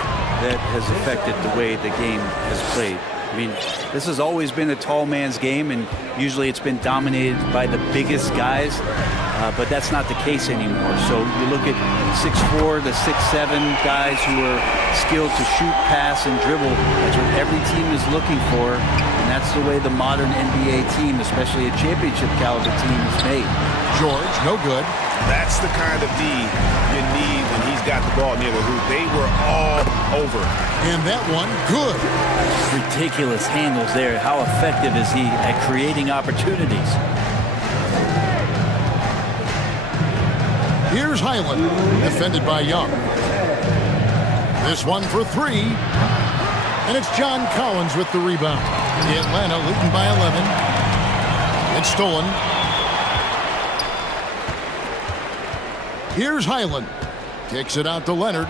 that has affected the way the game has played. I mean, this has always been a tall man's game, and usually it's been dominated by the biggest guys, but that's not the case anymore. So you look at 6'4" to 6'7" guys who are skilled to shoot, pass, and dribble. That's what every team is looking for, and that's the way the modern NBA team, especially a championship caliber team, is made. George, no good. That's the kind of D you need when he's got the ball near the hoop. They were all over. And that one, good. Ridiculous handles there. How effective is he at creating opportunities? Here's Highland, defended by Young. This one for three. And it's John Collins with the rebound. Atlanta leading by 11. It's stolen. Here's Highland. Kicks it out to Leonard.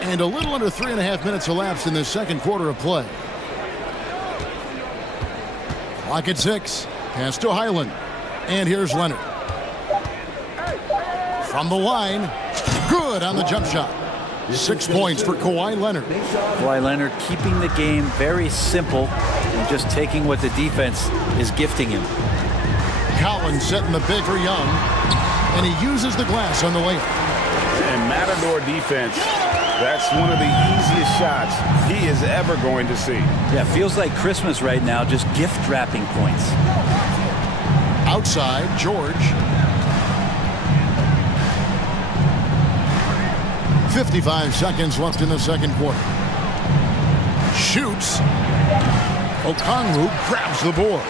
And a little under 3.5 minutes elapsed in this second quarter of play. Clock at 6. Pass to Highland. And here's Leonard. From the line. Good on the jump shot. 6 points for Kawhi Leonard. Kawhi Leonard keeping the game very simple and just taking what the defense is gifting him. Collins setting the big for Young. And he uses the glass on the layup. And Matador defense, that's one of the easiest shots he is ever going to see. Yeah, feels like Christmas right now, just gift wrapping points. Outside, George. 55 seconds left in the second quarter. Shoots. Okongwu grabs the board.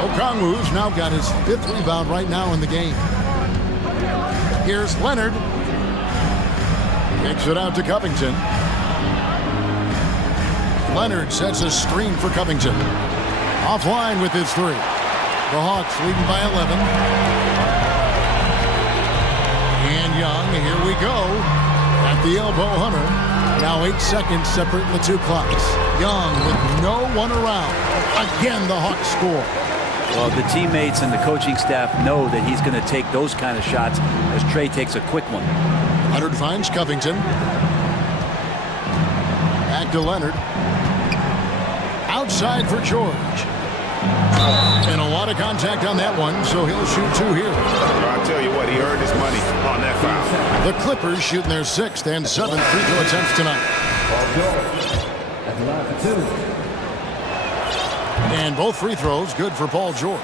Okongwu's now got his 5th rebound right now in the game. Here's Leonard. Kicks it out to Covington. Leonard sets a screen for Covington. Offline with his 3. The Hawks leading by 11. And Young, here we go. At the elbow, Hunter. Now 8 seconds separating the two clocks. Young with no one around. Again, the Hawks score. Well, the teammates and the coaching staff know that he's going to take those kind of shots as Trey takes a quick one. Leonard finds Covington. Back to Leonard. Outside for George. And a lot of contact on that one, so he'll shoot 2 here. I'll tell you what, he earned his money on that foul. The Clippers shooting their 6th and 7th free throw attempts tonight. And both free throws good for Paul George.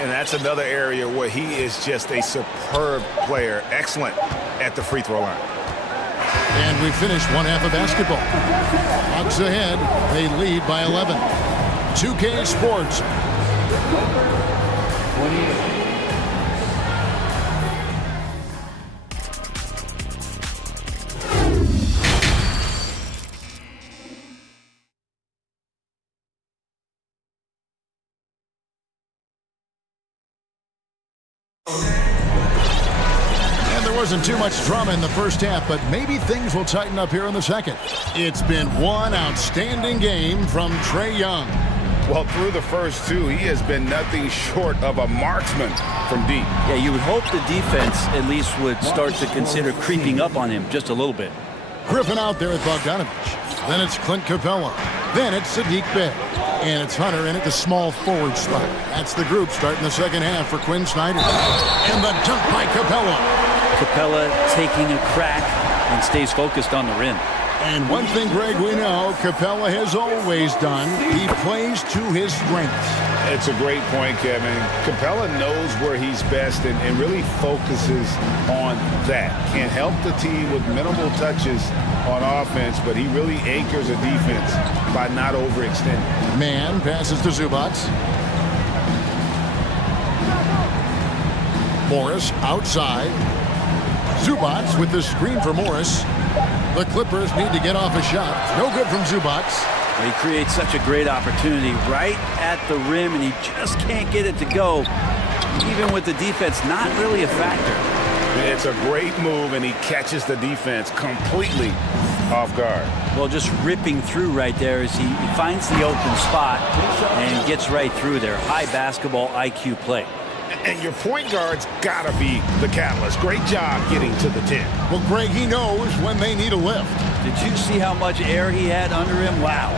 And that's another area where he is just a superb player. Excellent at the free throw line. And we finished one half of basketball. Hawks ahead. They lead by 11. 2K Sports. And there wasn't too much drama in the first half, but maybe things will tighten up here in the second. It's been one outstanding game from Trae Young. Well, through the first 2, he has been nothing short of a marksman from deep. Yeah, you would hope the defense at least would start to consider creeping up on him just a little bit. Griffin out there with Bogdanovich. Then it's Clint Capella. Then it's Sadiq Bey. And it's Hunter in at the small forward spot. That's the group starting the second half for Quinn Snyder. And the dunk by Capella. Capella taking a crack and stays focused on the rim. And one thing, Greg, we know Capella has always done. He plays to his strengths. It's a great point, Kevin. Capella knows where he's best and really focuses on that. Can help the team with minimal touches on offense, but he really anchors a defense by not overextending. Man passes to Zubac. Morris outside. Zubac with the screen for Morris. The Clippers need to get off a shot. No good from Zubac. He creates such a great opportunity right at the rim, and he just can't get it to go, even with the defense not really a factor. It's a great move, and he catches the defense completely off guard. Well, just ripping through right there as he finds the open spot and gets right through there. High basketball IQ play. And your point guard's got to be the catalyst. Great job getting to the 10. Well, Greg, he knows when they need a lift. Did you see how much air he had under him? Wow.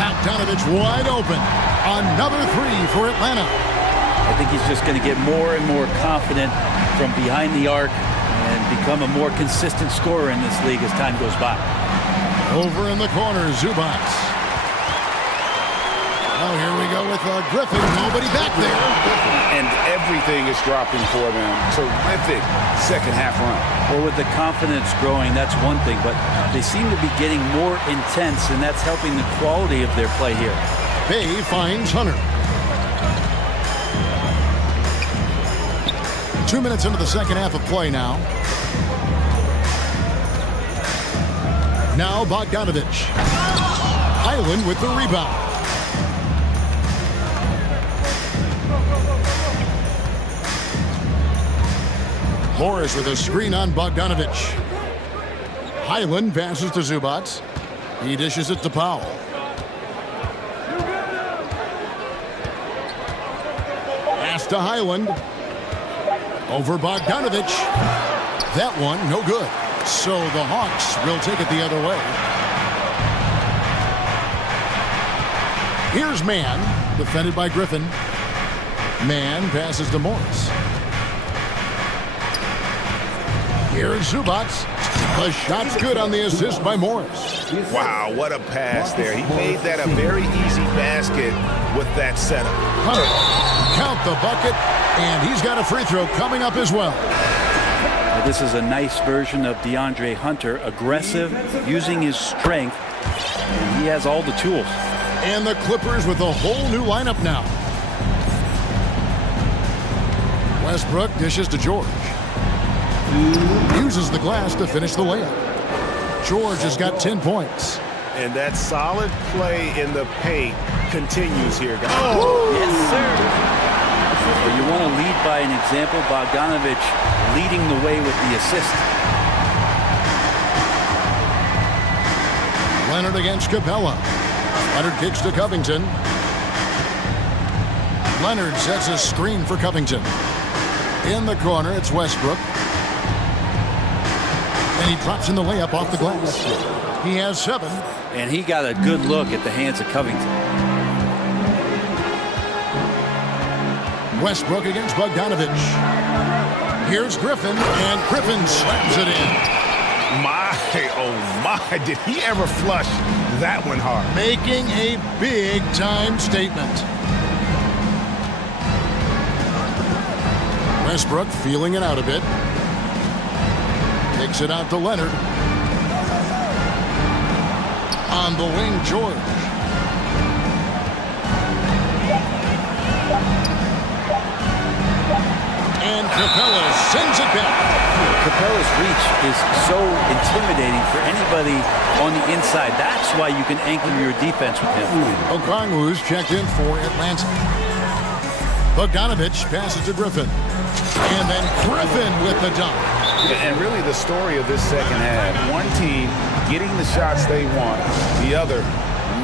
Bogdanovich wide open. Another three for Atlanta. I think he's just going to get more and more confident from behind the arc and become a more consistent scorer in this league as time goes by. Over in the corner, Zubac. Oh, here we go with Griffin. Nobody back there. And everything is dropping for them. Terrific second half run. Well, with the confidence growing, that's one thing, but they seem to be getting more intense, and that's helping the quality of their play here. Bay finds Hunter. 2 minutes into the second half of play now. Now Bogdanovich. Highland with the rebound. Morris with a screen on Bogdanovich. Highland passes to Zubac. He dishes it to Powell. Pass to Highland. Over Bogdanovich. That one, no good. So the Hawks will take it the other way. Here's Mann, defended by Griffin. Mann passes to Morris. Here's Zubac. The shot's good on the assist by Morris. Wow, what a pass there. He made that a very easy basket with that setup. Hunter, count the bucket, and he's got a free throw coming up as well. This is a nice version of DeAndre Hunter, aggressive, using his strength, and he has all the tools. And the Clippers with a whole new lineup now. Westbrook dishes to George. Uses the glass to finish the layup. George has got 10 points. And that solid play in the paint continues here, guys. Oh, yes, sir. Well, you want to lead by an example. Bogdanovich leading the way with the assist. Leonard against Capella. Leonard kicks to Covington. Leonard sets a screen for Covington. In the corner, it's Westbrook. And he drops in the layup off the glass. He has 7. And he got a good look at the hands of Covington. Westbrook against Bogdanovich. Here's Griffin, and Griffin slams it in. My, oh my, did he ever flush that one hard? Making a big-time statement. Westbrook feeling it out a bit. Takes it out to Leonard. On the wing, George. And Capella sends it back. Capella's reach is so intimidating for anybody on the inside. That's why you can anchor your defense with him. Okongwu's checked in for Atlanta. Bogdanovich passes to Griffin. And then Griffin with the dunk. And really the story of this second half, one team getting the shots they want, the other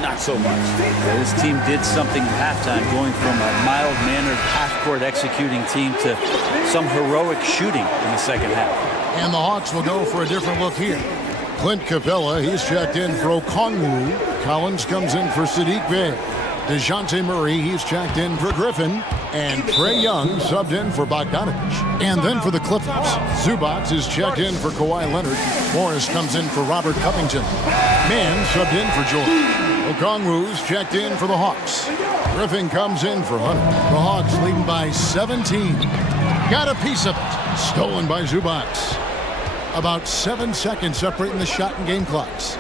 not so much. Yeah, this team did something at halftime, going from a mild-mannered half-court executing team to some heroic shooting in the second half. And the Hawks will go for a different look here. Clint Capella, he's checked in for Okongwu. Collins comes in for Sadiq Bey. DeJounte Murray, he's checked in for Griffin. And Trae Young subbed in for Bogdanovich. And then for the Clippers, Zubac is checked in for Kawhi Leonard. Morris comes in for Robert Covington. Mann subbed in for George. Okongwu's checked in for the Hawks. Griffin comes in for Hunter. The Hawks leading by 17. Got a piece of it. Stolen by Zubac. About 7 seconds separating the shot and game clocks.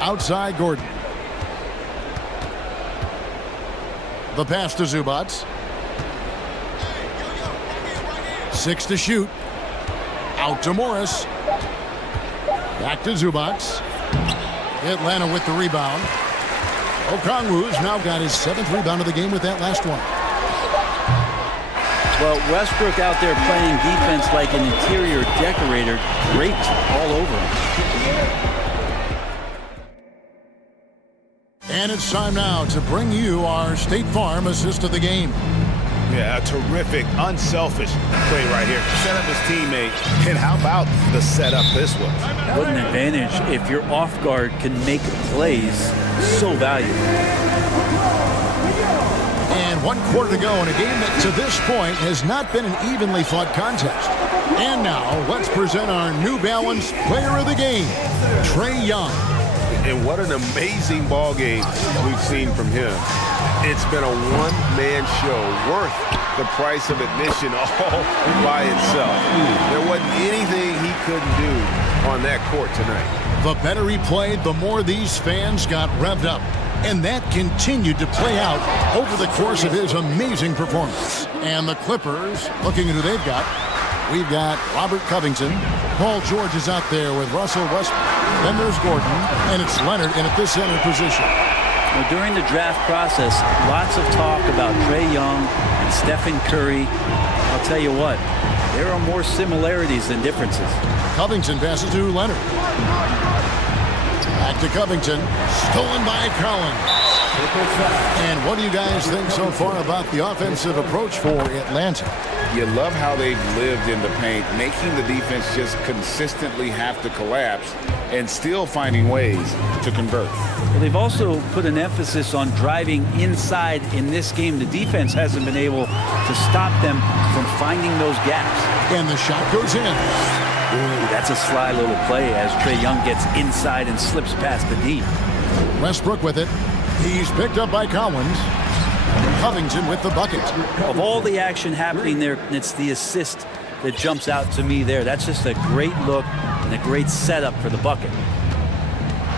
Outside Gordon. The pass to Zubac. 6 to shoot. Out to Morris. Back to Zubac. Atlanta with the rebound. Okongwu's now got his 7th rebound of the game with that last one. Well, Westbrook out there playing defense like an interior decorator, draped all over him. And it's time now to bring you our State Farm assist of the game. Yeah, a terrific, unselfish play right here. Set up his teammate, and how about the setup this was? What an advantage if your off guard can make plays so valuable. And 1 quarter to go in a game that to this point has not been an evenly fought contest. And now let's present our New Balance player of the game, Trae Young. And what an amazing ball game we've seen from him. It's been a one-man show worth the price of admission all by itself. There wasn't anything he couldn't do on that court tonight. The better he played, the more these fans got revved up. And that continued to play out over the course of his amazing performance. And the Clippers, looking at who they've got, we've got Robert Covington. Paul George is out there with Russell Westbrook. Then there's Gordon, and it's Leonard in at the center position. Well, during the draft process, lots of talk about Trae Young and Stephen Curry. I'll tell you what, there are more similarities than differences. Covington passes to Leonard. Back to Covington. Stolen by Collins. And what do you guys think so far about the offensive approach for Atlanta? You love how they've lived in the paint, making the defense just consistently have to collapse and still finding ways to convert. Well, they've also put an emphasis on driving inside in this game. The defense hasn't been able to stop them from finding those gaps. And the shot goes in. Ooh, that's a sly little play as Trae Young gets inside and slips past the D. Westbrook with it. He's picked up by Collins. Covington with the bucket. Of all the action happening there, it's the assist that jumps out to me there. That's just a great look and a great setup for the bucket.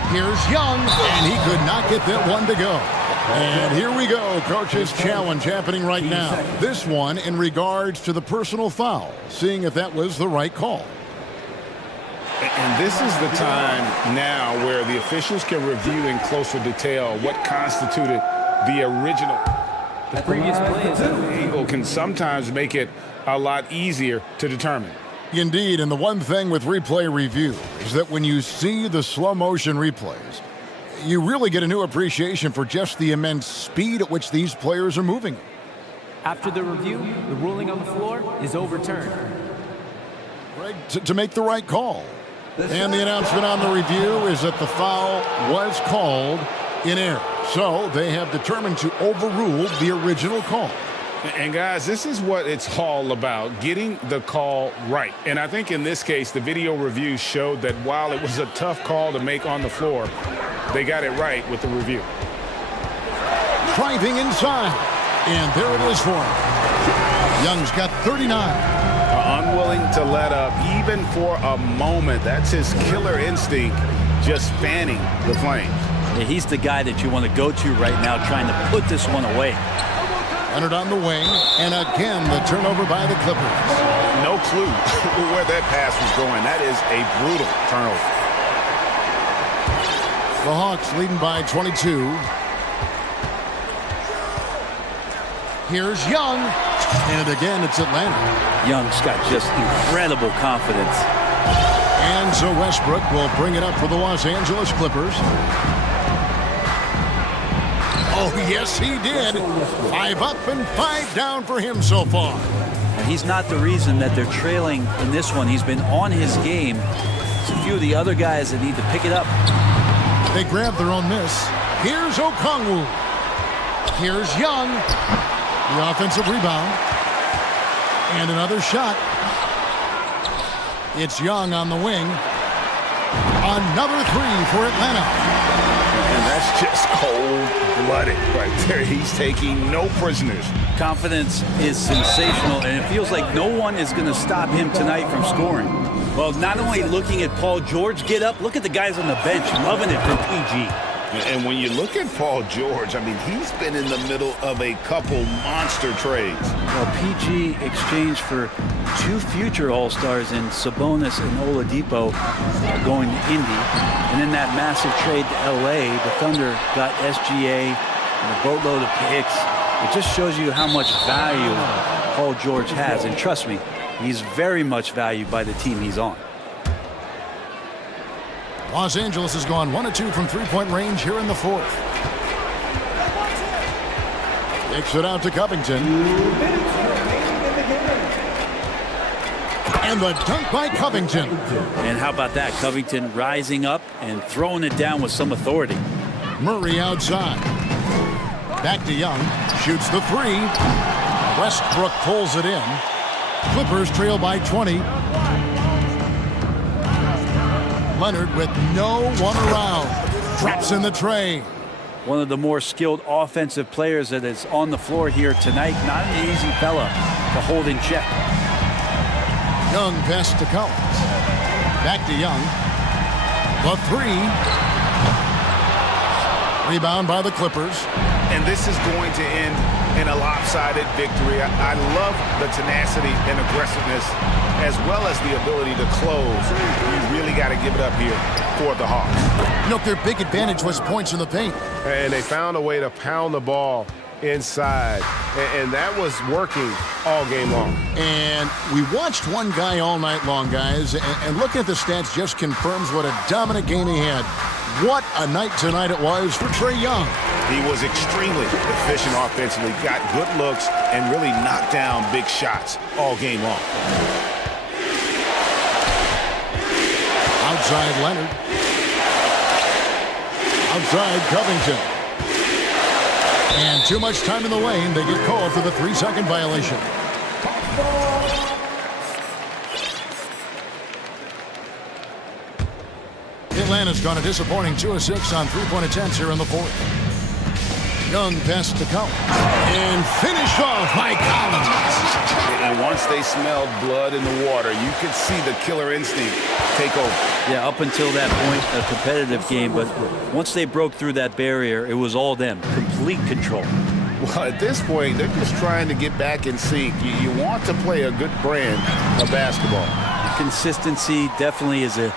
Here's Young, and he could not get that one to go. And here we go, coach's challenge happening right now. This one in regards to the personal foul, seeing if that was the right call. And this is the time now where the officials can review in closer detail what constituted the original. The previous play is Angle can sometimes make it a lot easier to determine. Indeed, and the one thing with replay review is that when you see the slow motion replays, you really get a new appreciation for just the immense speed at which these players are moving. After the review, the ruling on the floor is overturned. Greg, to make the right call. And the announcement on the review is that the foul was called in error. So they have determined to overrule the original call. And guys, this is what it's all about, getting the call right. And I think in this case, the video review showed that while it was a tough call to make on the floor, they got it right with the review. Driving inside. And there it is for him. Young's got 39. Unwilling to let up even for a moment. That's his killer instinct, just fanning the flames. Yeah, he's the guy that you want to go to right now, trying to put this one away. Leonard on the wing, and again the turnover by the Clippers. No clue where that pass was going. That is a brutal turnover. The Hawks leading by 22. Here's Young, and again it's Atlanta. Young's got just incredible confidence. And so Westbrook will bring it up for the Los Angeles Clippers. Oh, yes, he did. 5 up and 5 down for him so far. And he's not the reason that they're trailing in this one. He's been on his game. It's a few of the other guys that need to pick it up. They grab their own miss. Here's Okongwu. Here's Young. The offensive rebound. And another shot. It's Young on the wing. Another 3 for Atlanta. And that's just cold-blooded right there. He's taking no prisoners. Confidence is sensational, and it feels like no one is going to stop him tonight from scoring. Well, not only looking at Paul George get up, look at the guys on the bench loving it from PG. And when you look at Paul George, I mean, he's been in the middle of a couple monster trades. Well, PG exchanged for 2 future All-Stars in Sabonis and Oladipo going to Indy. And in that massive trade to LA, the Thunder got SGA and a boatload of picks. It just shows you how much value Paul George has. And trust me, he's very much valued by the team he's on. Los Angeles has gone 1 of 2 from three-point range here in the fourth. Kicks it out to Covington. And the dunk by Covington. And how about that? Covington rising up and throwing it down with some authority. Murray outside. Back to Young. Shoots the three. Westbrook pulls it in. Clippers trail by 20. Leonard with no one around. Drops in the tray. One of the more skilled offensive players that is on the floor here tonight. Not an easy fella to hold in check. Young pass to Collins. Back to Young. The three. Rebound by the Clippers. And this is going to end in a lopsided victory. I love the tenacity and aggressiveness as well as the ability to close. You really got to give it up here for the Hawks. Look, their big advantage was points in the paint. And they found a way to pound the ball inside. And that was working all game long. And we watched one guy all night long, guys. And looking at the stats just confirms what a dominant game he had. What a night tonight it was for Trae Young. He was extremely efficient offensively, got good looks, and really knocked down big shots all game long. Outside Leonard. Outside Covington. And too much time in the lane. They get called for the 3-second violation. Atlanta's gone a disappointing 2 of 6 on three-point attempts here in the fourth. Young pass to Collins. And finished off by Collins. And once they smelled blood in the water, you could see the killer instinct take over. Yeah, up until that point, a competitive game. But once they broke through that barrier, it was all them. Complete control. Well, at this point, they're just trying to get back in sync. You want to play a good brand of basketball. Consistency definitely is a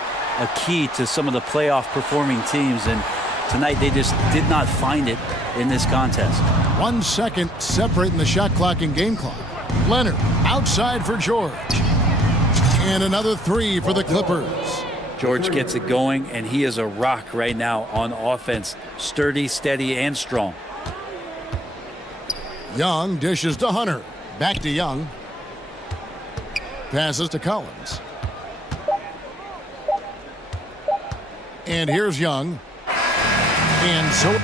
key to some of the playoff performing teams, and tonight they just did not find it in this contest. 1 second separating the shot clock and game clock. Leonard outside for George. And another three for the Clippers. George gets it going, and he is a rock right now on offense. Sturdy, steady, and strong. Young dishes to Hunter. Back to Young. Passes to Collins. And here's Young. And so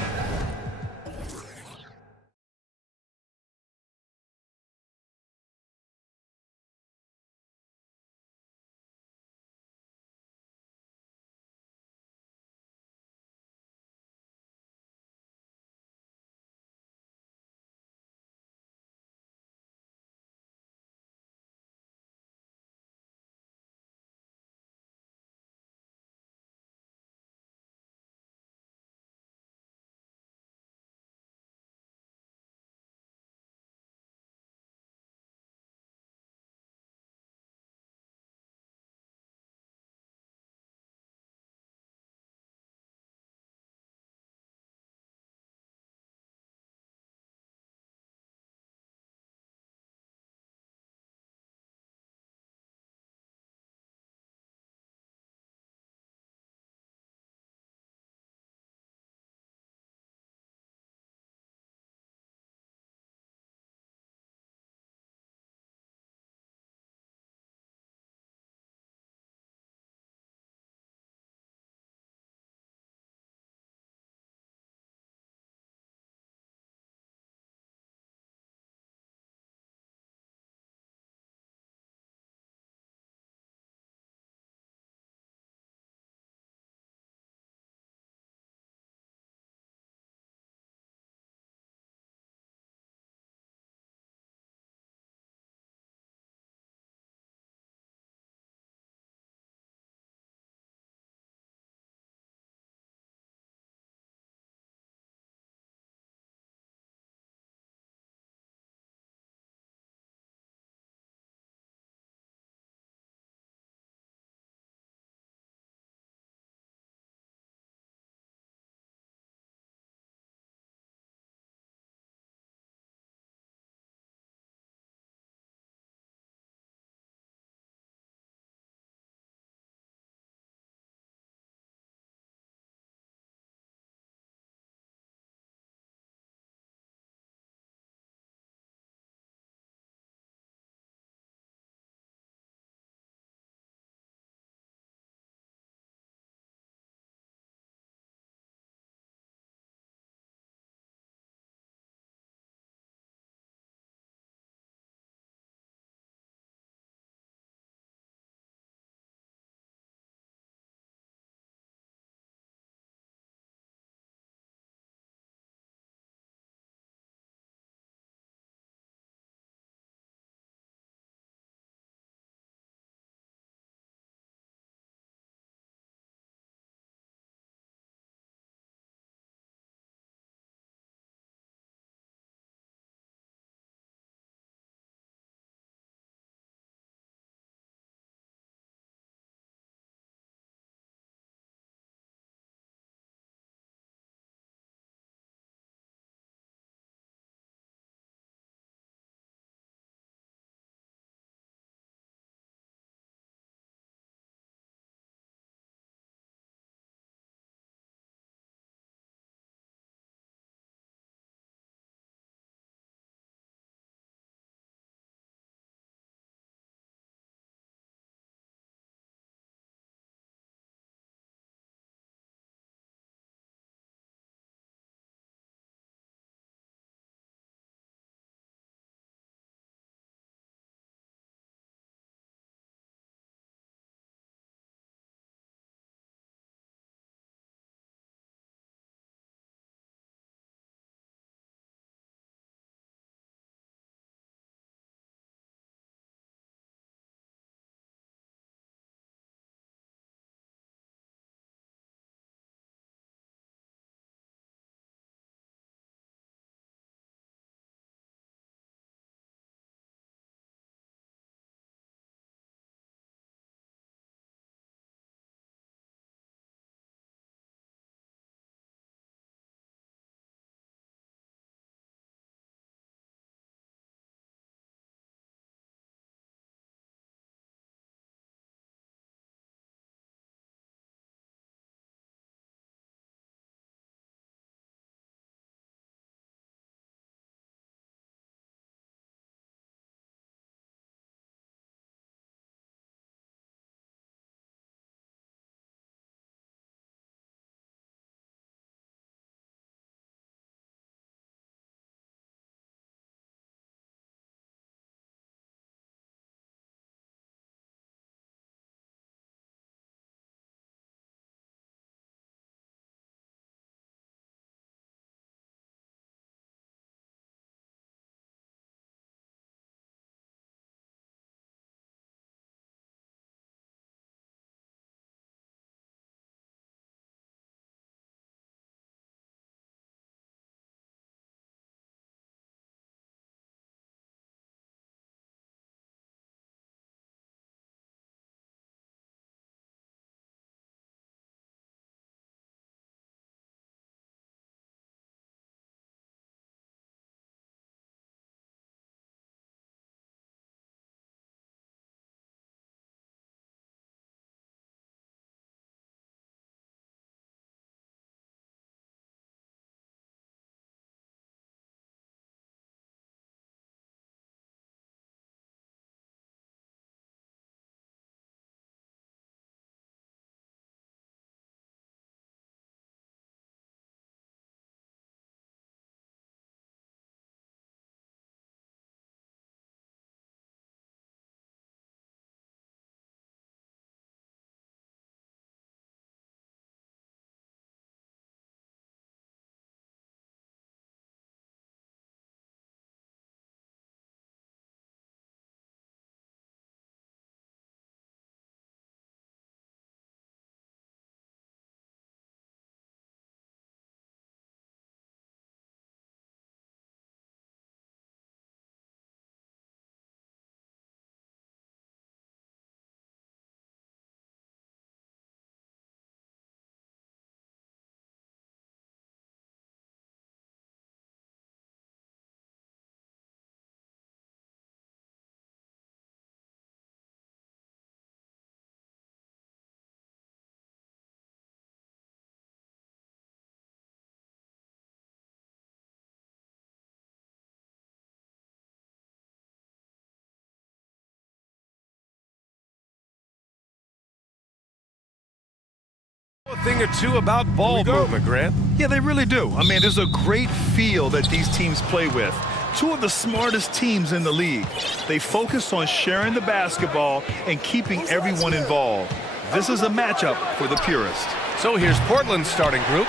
A thing or two about ball movement, Grant. Yeah, they really do. I mean, there's a great feel that these teams play with. Two of the smartest teams in the league. They focus on sharing the basketball and keeping everyone involved. This is a matchup for the purist. So here's Portland's starting group.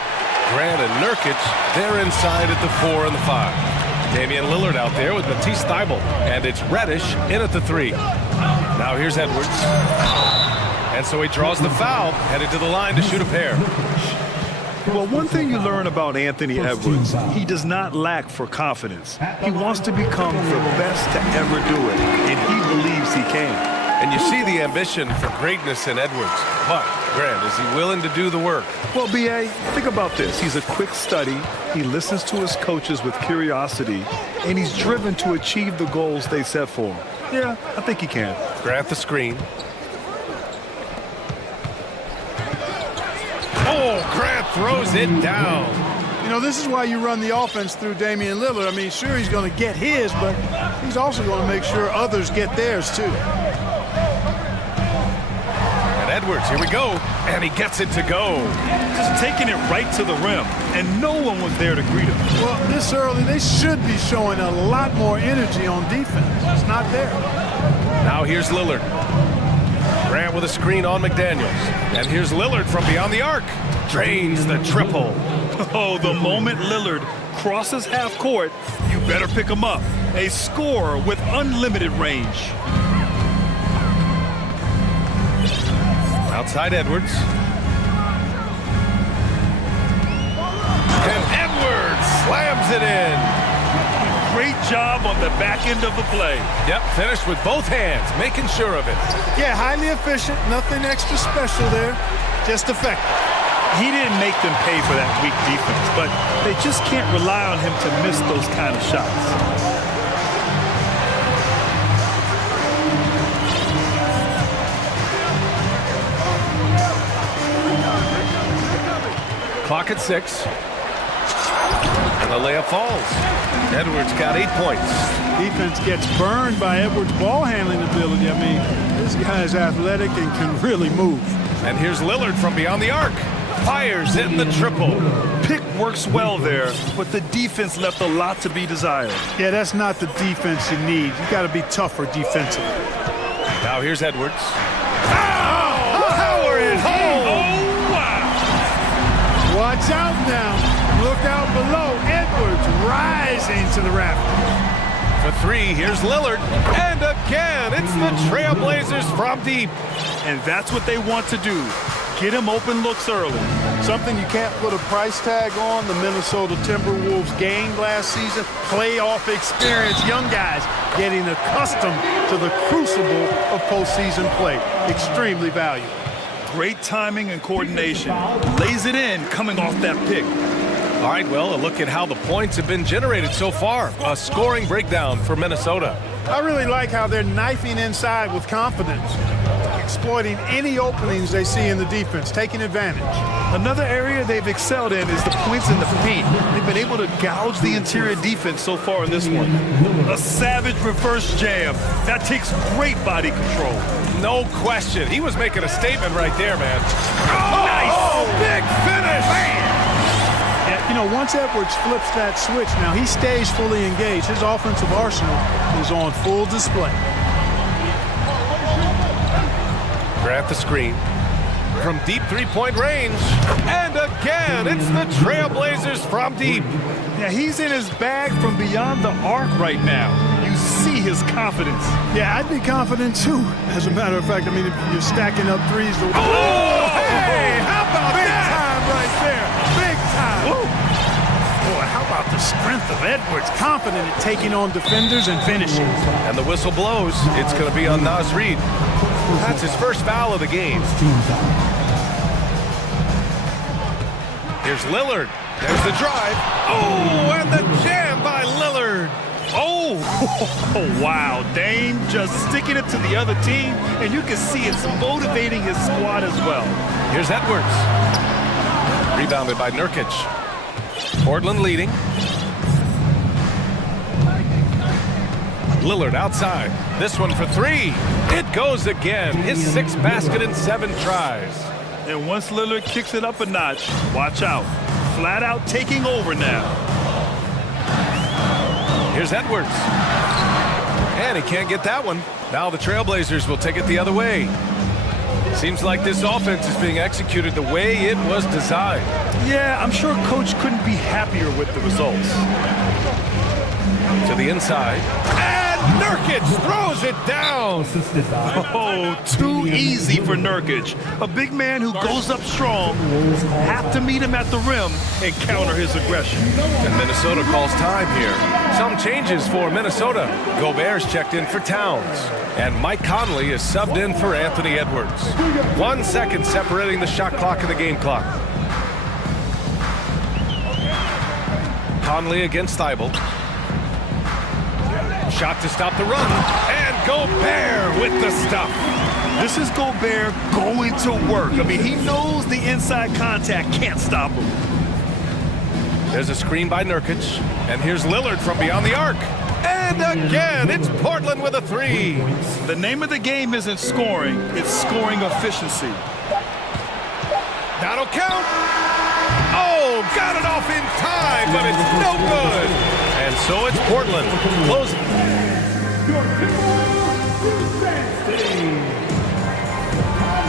Grant and Nurkic, they're inside at the 4 and the 5. Damian Lillard out there with Matisse Thybulle. And it's Reddish in at the 3. Now here's Edwards. And so he draws the foul, headed to the line to shoot a pair. Well, one thing you learn about Anthony Edwards, he does not lack for confidence. He wants to become the best to ever do it, and he believes he can. And you see the ambition for greatness in Edwards. But, Grant, is he willing to do the work? Well, B.A., think about this. He's a quick study, he listens to his coaches with curiosity, and he's driven to achieve the goals they set for him. Yeah, I think he can. Grant the screen. Oh, Grant throws it down. You know, this is why you run the offense through Damian Lillard. I mean, sure, he's going to get his, but he's also going to make sure others get theirs, too. And Edwards, here we go. And he gets it to go. Just taking it right to the rim, and no one was there to greet him. Well, this early, they should be showing a lot more energy on defense. It's not there. Now here's Lillard. Grant with a screen on McDaniels. And here's Lillard from beyond the arc. Drains the triple. Oh, the moment Lillard crosses half court, you better pick him up. A scorer with unlimited range. Outside Edwards. And Edwards slams it in. Great job on the back end of the play. Yep, finished with both hands, making sure of it. Yeah, highly efficient, nothing extra special there, just effective. He didn't make them pay for that weak defense, but they just can't rely on him to miss those kind of shots. Clock at 6. And the layup falls. Edwards got 8 points. Defense gets burned by Edwards' ball handling ability. I mean, this guy is athletic and can really move. And here's Lillard from beyond the arc. Fires in the triple. Pick works well there, but the defense left a lot to be desired. Yeah, that's not the defense you need. You got to be tougher defensively. Now here's Edwards. Power it home! Oh, wow! Watch out now. Look out below. Edwards rising to the rafters. For 3, here's Lillard. And again, it's the Trailblazers from deep. And that's what they want to do. Get him open looks early. Something you can't put a price tag on. The Minnesota Timberwolves gained last season. Playoff experience. Young guys getting accustomed to the crucible of postseason play. Extremely valuable. Great timing and coordination. Lays it in coming off that pick. All right, well, a look at how the points have been generated so far. A scoring breakdown for Minnesota. I really like how they're knifing inside with confidence, exploiting any openings they see in the defense, taking advantage. Another area they've excelled in is the points in the paint. They've been able to gouge the interior defense so far in this one. A savage reverse jam. That takes great body control. No question. He was making a statement right there, man. Oh, nice! Big finish! Man. You know, once Edwards flips that switch, now he stays fully engaged. His offensive arsenal is on full display. Grant the screen. From deep three-point range. And again, it's the Trailblazers from deep. Yeah, he's in his bag from beyond the arc right now. You see his confidence. Yeah, I'd be confident too. As a matter of fact, I mean, if you're stacking up threes. Oh, hey, how about big that? Time right there. Big time. Whoa. Boy, how about the strength of Edwards? Confident at taking on defenders and finishing. And the whistle blows. It's going to be on Naz Reid. That's his first foul of the game. Here's Lillard. There's the drive. Oh, and the jam by Lillard. Oh, wow. Dame just sticking it to the other team, and you can see it's motivating his squad as well. Here's Edwards. Rebounded by Nurkic. Portland leading. Lillard outside. This one for 3. It goes again. His 6th basket in 7 tries. And once Lillard kicks it up a notch, watch out. Flat out taking over now. Here's Edwards. And he can't get that one. Now the Trailblazers will take it the other way. Seems like this offense is being executed the way it was designed. Yeah, I'm sure Coach couldn't be happier with the results. To the inside. And Nurkic throws it down. Oh, too easy for Nurkic. A big man who goes up strong. Have to meet him at the rim and counter his aggression. And Minnesota calls time here. Some changes for Minnesota. Gobert's checked in for Towns. And Mike Conley is subbed in for Anthony Edwards. 1 second separating the shot clock and the game clock. Conley against Thibault. Shot to stop the run. And Gobert with the stuff. This is Gobert going to work. I mean, he knows the inside contact can't stop him. There's a screen by Nurkic. And here's Lillard from beyond the arc. And again, it's Portland with a three. The name of the game isn't scoring, it's scoring efficiency. That'll count. Oh, got it off in time, but it's no good. And so it's Portland closing.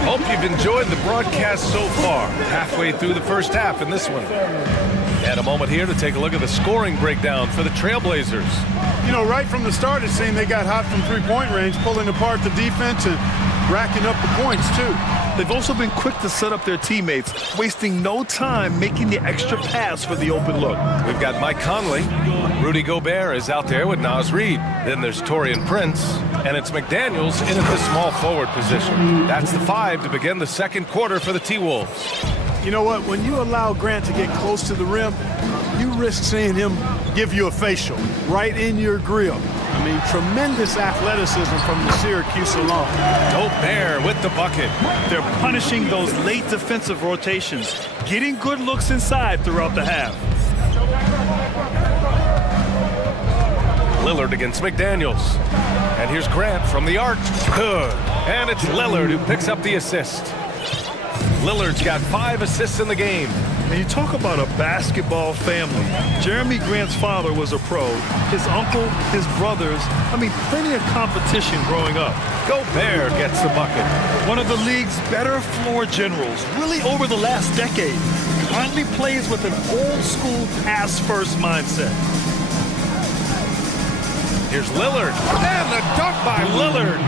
Hope you've enjoyed the broadcast so far. Halfway through the first half in this one. And a moment here to take a look at the scoring breakdown for the Trailblazers. You know, right from the start, it seemed they got hot from three-point range, pulling apart the defense and racking up the points, too. They've also been quick to set up their teammates, wasting no time making the extra pass for the open look. We've got Mike Conley. Rudy Gobert is out there with Naz Reid. Then there's Taurean Prince. And it's McDaniels in at the small forward position. That's the five to begin the second quarter for the T-Wolves. You know what? When you allow Grant to get close to the rim, you risk seeing him give you a facial right in your grill. I mean, tremendous athleticism from the Syracuse alum. Gobert with the bucket. They're punishing those late defensive rotations, getting good looks inside throughout the half. Lillard against McDaniels. And here's Grant from the arc. Good. And it's Lillard who picks up the assist. Lillard's got 5 assists in the game. And you talk about a basketball family. Jeremy Grant's father was a pro. His uncle, his brothers. I mean, plenty of competition growing up. Gobert gets the bucket. One of the league's better floor generals, really over the last decade. Conley plays with an old-school pass-first mindset. Here's Lillard. And the dunk by Lillard.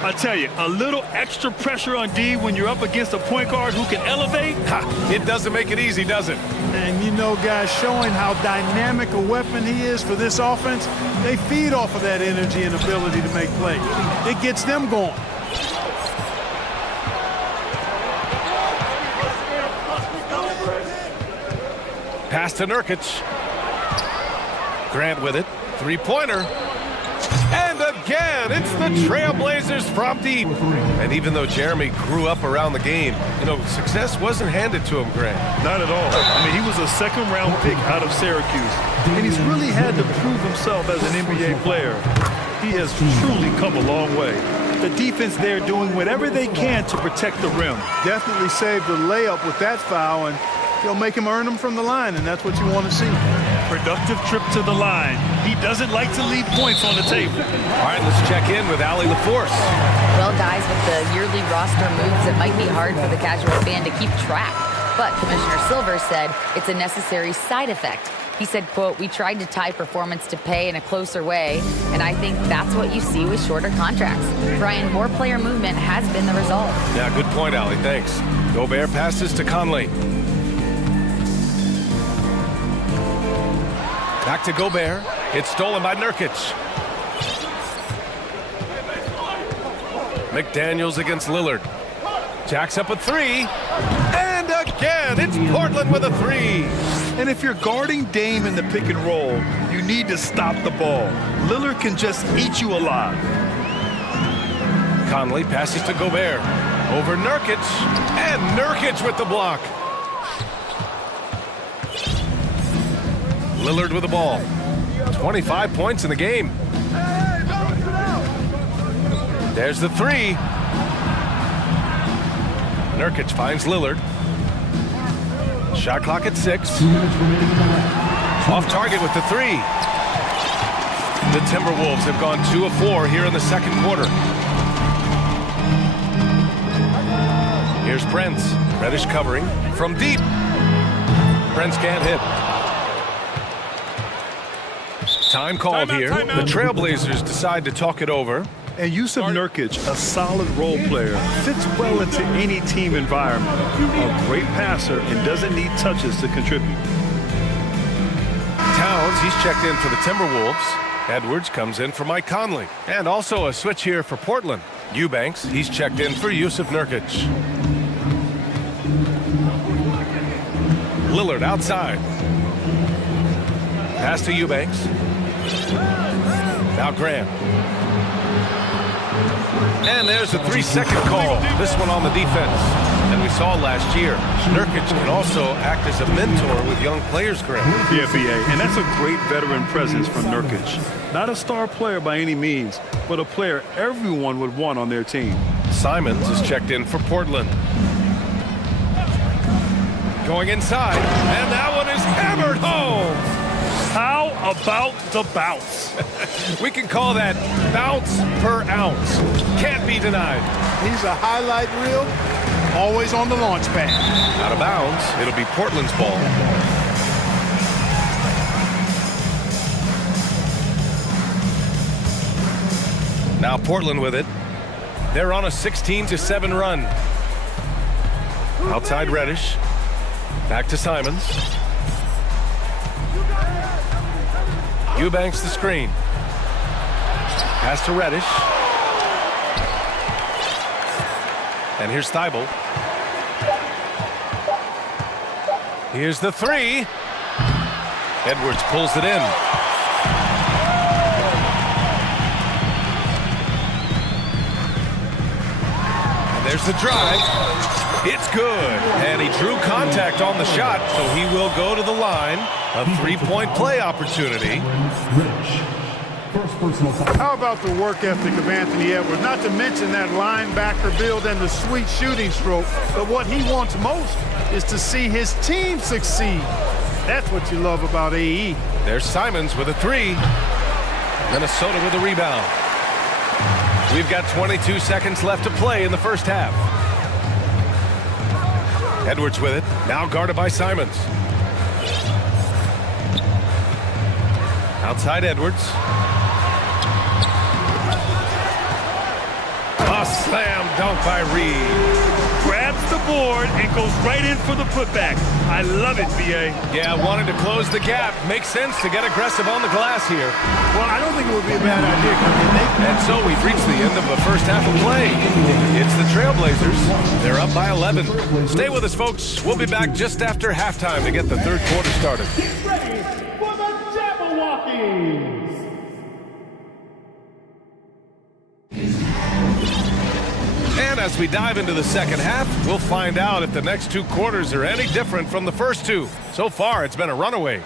I tell you, a little extra pressure on D when you're up against a point guard who can elevate. It doesn't make it easy, does it? And you know, guys, showing how dynamic a weapon he is for this offense, they feed off of that energy and ability to make plays. It gets them going. Pass to Nurkic. Grant with it. Three-pointer. And again, it's the Trailblazers from deep. And even though Jeremy grew up around the game, you know, success wasn't handed to him, Grant. Not at all. I mean, he was a second-round pick out of Syracuse. And he's really had to prove himself as an NBA player. He has truly come a long way. The defense there doing whatever they can to protect the rim. Definitely saved the layup with that foul, and he'll make him earn them from the line, and that's what you want to see. Productive trip to the line. He doesn't like to leave points on the table. All right, let's check in with Allie LaForce. Well, guys, with the yearly roster moves, it might be hard for the casual fan to keep track. But Commissioner Silver said it's a necessary side effect. He said, quote, "We tried to tie performance to pay in a closer way, and I think that's what you see with shorter contracts." Brian, more player movement has been the result. Yeah, good point, Allie. Thanks. Gobert passes to Conley. Back to Gobert. It's stolen by Nurkic. McDaniels against Lillard. Jacks up a three. And again, it's Portland with a three. And if you're guarding Dame in the pick and roll, you need to stop the ball. Lillard can just eat you alive. Conley passes to Gobert. Over Nurkic. And Nurkic with the block. Lillard with the ball. 25 points in the game. There's the three. Nurkic finds Lillard. Shot clock at 6. Off target with the 3. The Timberwolves have gone 2 of 4 here in the second quarter. Here's Prince. Reddish covering from deep. Prince can't hit. Time called here. The Trailblazers decide to talk it over. And Jusuf Nurkic, a solid role player, fits well into any team environment. A great passer and doesn't need touches to contribute. Towns, he's checked in for the Timberwolves. Edwards comes in for Mike Conley. And also a switch here for Portland. Eubanks, he's checked in for Jusuf Nurkic. Lillard outside. Pass to Eubanks. Now Grant. And there's a 3-second call. This one on the defense. And we saw last year, Nurkic can also act as a mentor with young players, Grant. Yeah, B.A., and that's a great veteran presence from Nurkic. Not a star player by any means, but a player everyone would want on their team. Simons is checked in for Portland. Going inside, and that one is hammered home. How about the bounce? We can call that bounce per ounce. Can't be denied. He's a highlight reel, always on the launch pad. Out of bounds, it'll be Portland's ball. Now Portland with it. They're on a 16-7 run. Outside Reddish. Back to Simons. Eubanks the screen. Pass to Reddish. And here's Thibault. Here's the 3. Edwards pulls it in. And there's the drive. It's good. And he drew contact on the shot, so he will go to the line. A 3-point play opportunity. How about the work ethic of Anthony Edwards? Not to mention that linebacker build and the sweet shooting stroke. But what he wants most is to see his team succeed. That's what you love about AE. There's Simons with a 3. Minnesota with a rebound. We've got 22 seconds left to play in the first half. Edwards with it. Now guarded by Simons. Outside Edwards. A slam dunk by Reed. Grabs the board and goes right in for the putback. I love it, B.A. Yeah, wanted to close the gap. Makes sense to get aggressive on the glass here. Well, I don't think it would be a bad idea. And so we've reached the end of the first half of play. It's the Trailblazers. They're up by 11. Stay with us, folks. We'll be back just after halftime to get the third quarter started. Get ready for the Jabberwockies! And as we dive into the second half, we'll find out if the next 2 quarters are any different from the first 2. So far, it's been a runaway.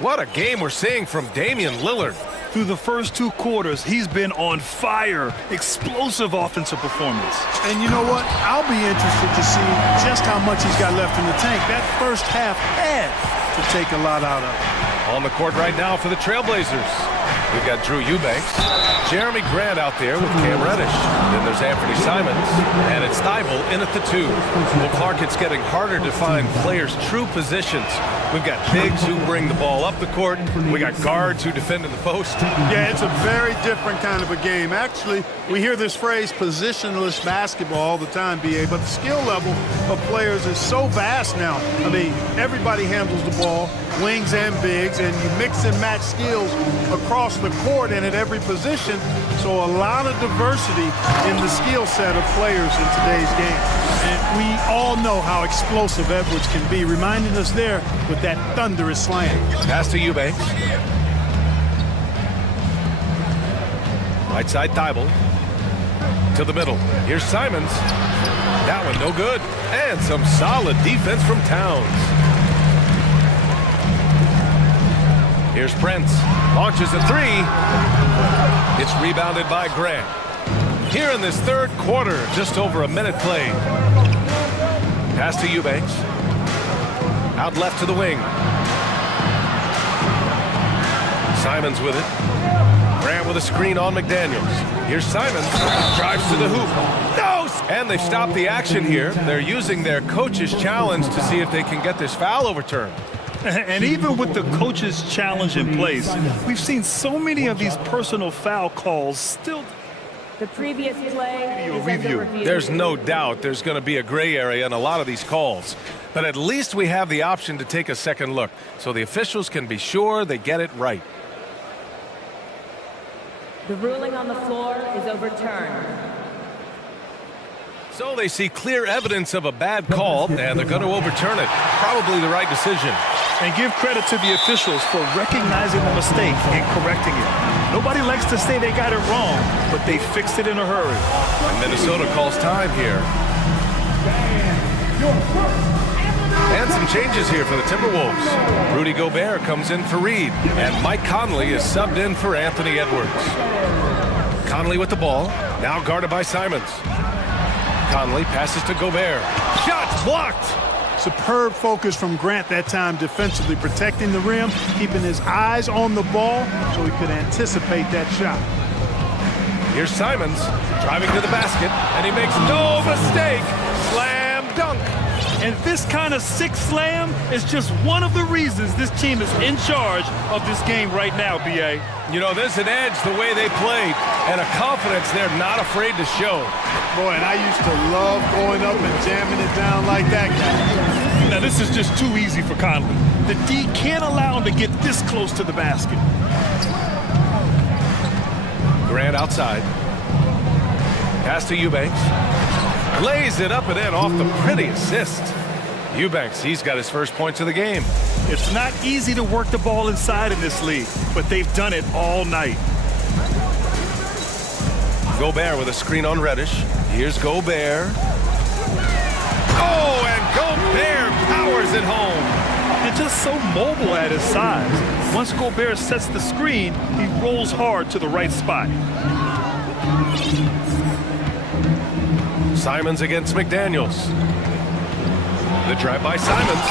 What a game we're seeing from Damian Lillard. Through the first 2 quarters, he's been on fire. Explosive offensive performance. And you know what? I'll be interested to see just how much he's got left in the tank. That first half had to take a lot out of it. On the court right now for the Trailblazers. We've got Drew Eubanks, Jeremy Grant out there with Cam Reddish. Then there's Anthony Simons, and it's Thibault in at the 2. Well, Clark, it's getting harder to find players' true positions. We've got bigs who bring the ball up the court. We got guards who defend in the post. Yeah, it's a very different kind of a game. Actually, we hear this phrase positionless basketball all the time, BA, but the skill level of players is so vast now. I mean, everybody handles the ball, wings and bigs, and you mix and match skills across the court and at every position. So a lot of diversity in the skill set of players in today's game. And we all know how explosive Edwards can be, reminding us there with that thunderous slam. Pass to Eubanks. Right side Thibault. To the middle. Here's Simons. That one no good. And some solid defense from Towns. Here's Prince. Launches a 3. It's rebounded by Grant. Here in this third quarter, just over a minute played. Pass to Eubanks. Out left to the wing. Simons with it. Grant with a screen on McDaniels. Here's Simons. Drives to the hoop. No! And they've stopped the action here. They're using their coach's challenge to see if they can get this foul overturned. And even with the coach's challenge in place, we've seen so many of these personal foul calls still. The previous play is review. under review. There's no doubt there's going to be a gray area in a lot of these calls. But at least we have the option to take a second look, so the officials can be sure they get it right. The ruling on the floor is overturned. So they see clear evidence of a bad call, and they're going to overturn it. Probably the right decision. And give credit to the officials for recognizing the mistake and correcting it. Nobody likes to say they got it wrong, but they fixed it in a hurry. And Minnesota calls time here. And some changes here for the Timberwolves. Rudy Gobert comes in for Reed, and Mike Conley is subbed in for Anthony Edwards. Conley with the ball, now guarded by Simons. Conley passes to Gobert. Shots blocked! Superb focus from Grant that time defensively, protecting the rim, keeping his eyes on the ball so he could anticipate that shot. Here's Simons driving to the basket, and he makes no mistake. Slam dunk. And this kind of sick slam is just one of the reasons this team is in charge of this game right now, B.A. You know, there's an edge the way they played, and a confidence they're not afraid to show. Boy, and I used to love going up and jamming it down like that guy. Now, this is just too easy for Conley. The D can't allow him to get this close to the basket. Grant outside. Pass to Eubanks. Lays it up and in off the pretty assist. Eubanks, he's got his first points of the game. It's not easy to work the ball inside in this league, but they've done it all night. Gobert with a screen on Reddish. Here's Gobert. Oh, and Gobert powers it home. And just so mobile at his size. Once Gobert sets the screen, he rolls hard to the right spot. Simons against McDaniels. The drive by Simons.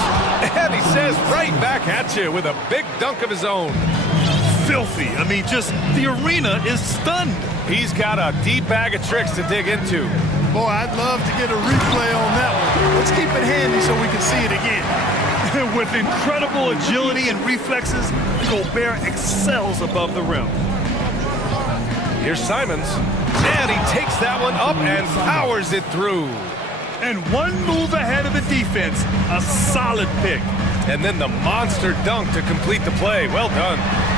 And he says right back at you with a big dunk of his own. Filthy. I mean, just the arena is stunned. He's got a deep bag of tricks to dig into. Boy, I'd love to get a replay on that one. Let's keep it handy so we can see it again. With incredible agility and reflexes, Gobert excels above the rim. Here's Simons. And he takes that one up and powers it through. And one move ahead of the defense, a solid pick. And then the monster dunk to complete the play. Well done.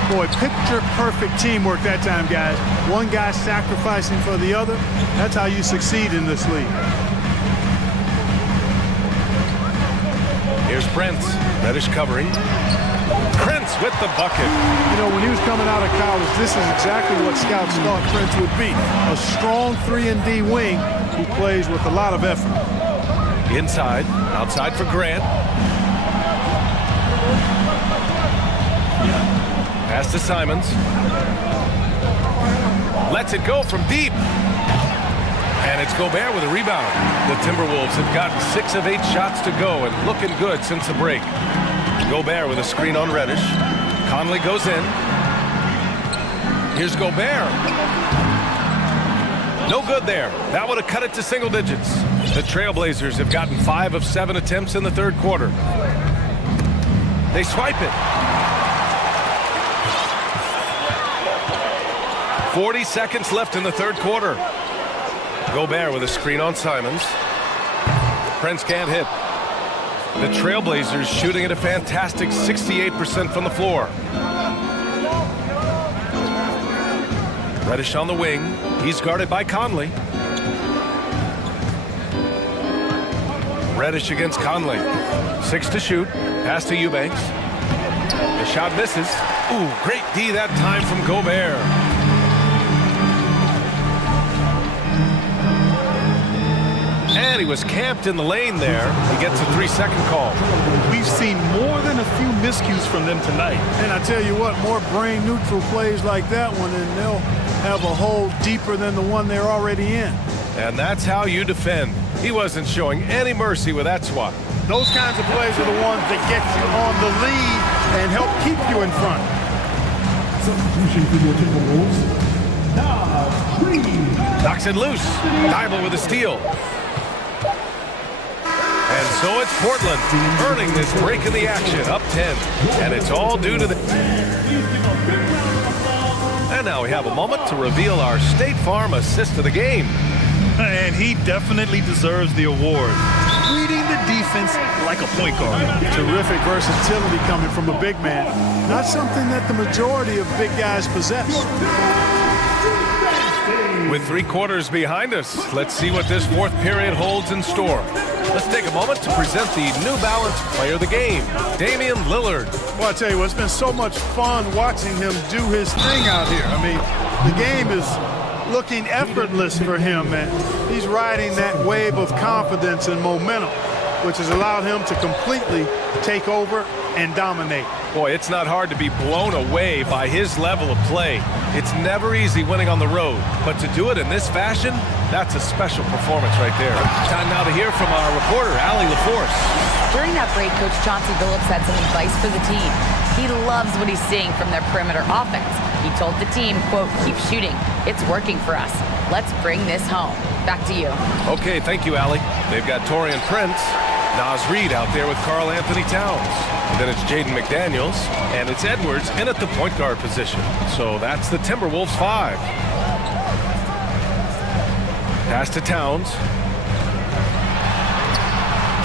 Boy, picture-perfect teamwork that time, guys. One guy sacrificing for the other. That's how you succeed in this league. Here's Prince. Reddish covering. Prince with the bucket. You know, when he was coming out of college, this is exactly what scouts thought Prince would be. A strong 3-and-D wing who plays with a lot of effort. Inside. Outside for Grant. Pass to Simons. Lets it go from deep. And it's Gobert with a rebound. The Timberwolves have gotten 6 of 8 shots to go and looking good since the break. Gobert with a screen on Reddish. Conley goes in. Here's Gobert. No good there. That would have cut it to single digits. The Trailblazers have gotten 5 of 7 attempts in the third quarter. They swipe it. 40 seconds left in the third quarter. Gobert with a screen on Simons. Prince can't hit. The Trailblazers shooting at a fantastic 68% from the floor. Reddish on the wing. He's guarded by Conley. Reddish against Conley. 6 to shoot. Pass to Eubanks. The shot misses. Ooh, great D that time from Gobert. And he was camped in the lane there. He gets a 3-second call. We've seen more than a few miscues from them tonight. And I tell you what, more brain-neutral plays like that one, and they'll have a hole deeper than the one they're already in. And that's how you defend. He wasn't showing any mercy with that swat. Those kinds of plays are the ones that get you on the lead and help keep you in front. Knocks it loose. Dybel with a steal. And so it's Portland earning this break in the action, up 10. And it's all due to the... And now we have a moment to reveal our State Farm assist of the game. And he definitely deserves the award. Reading the defense like a point guard. Terrific versatility coming from a big man. Not something that the majority of big guys possess. With 3 quarters behind us, let's see what this fourth period holds in store. Let's take a moment to present the New Balance Player of the Game, Damian Lillard. Well, I tell you what, it's been so much fun watching him do his thing out here. I mean, the game is looking effortless for him, and he's riding that wave of confidence and momentum, which has allowed him to completely take over and dominate. Boy, it's not hard to be blown away by his level of play. It's never easy winning on the road, but to do it in this fashion, that's a special performance right there. Time now to hear from our reporter, Allie LaForce. During that break, Coach Chauncey Billups had some advice for the team. He loves what he's seeing from their perimeter offense. He told the team, quote, keep shooting. It's working for us. Let's bring this home. Back to you. Okay, thank you, Allie. They've got Torian Prince, Naz Reid out there with Karl Anthony Towns. And then it's Jaden McDaniels, and it's Edwards in at the point guard position. So that's the Timberwolves 5. Pass to Towns.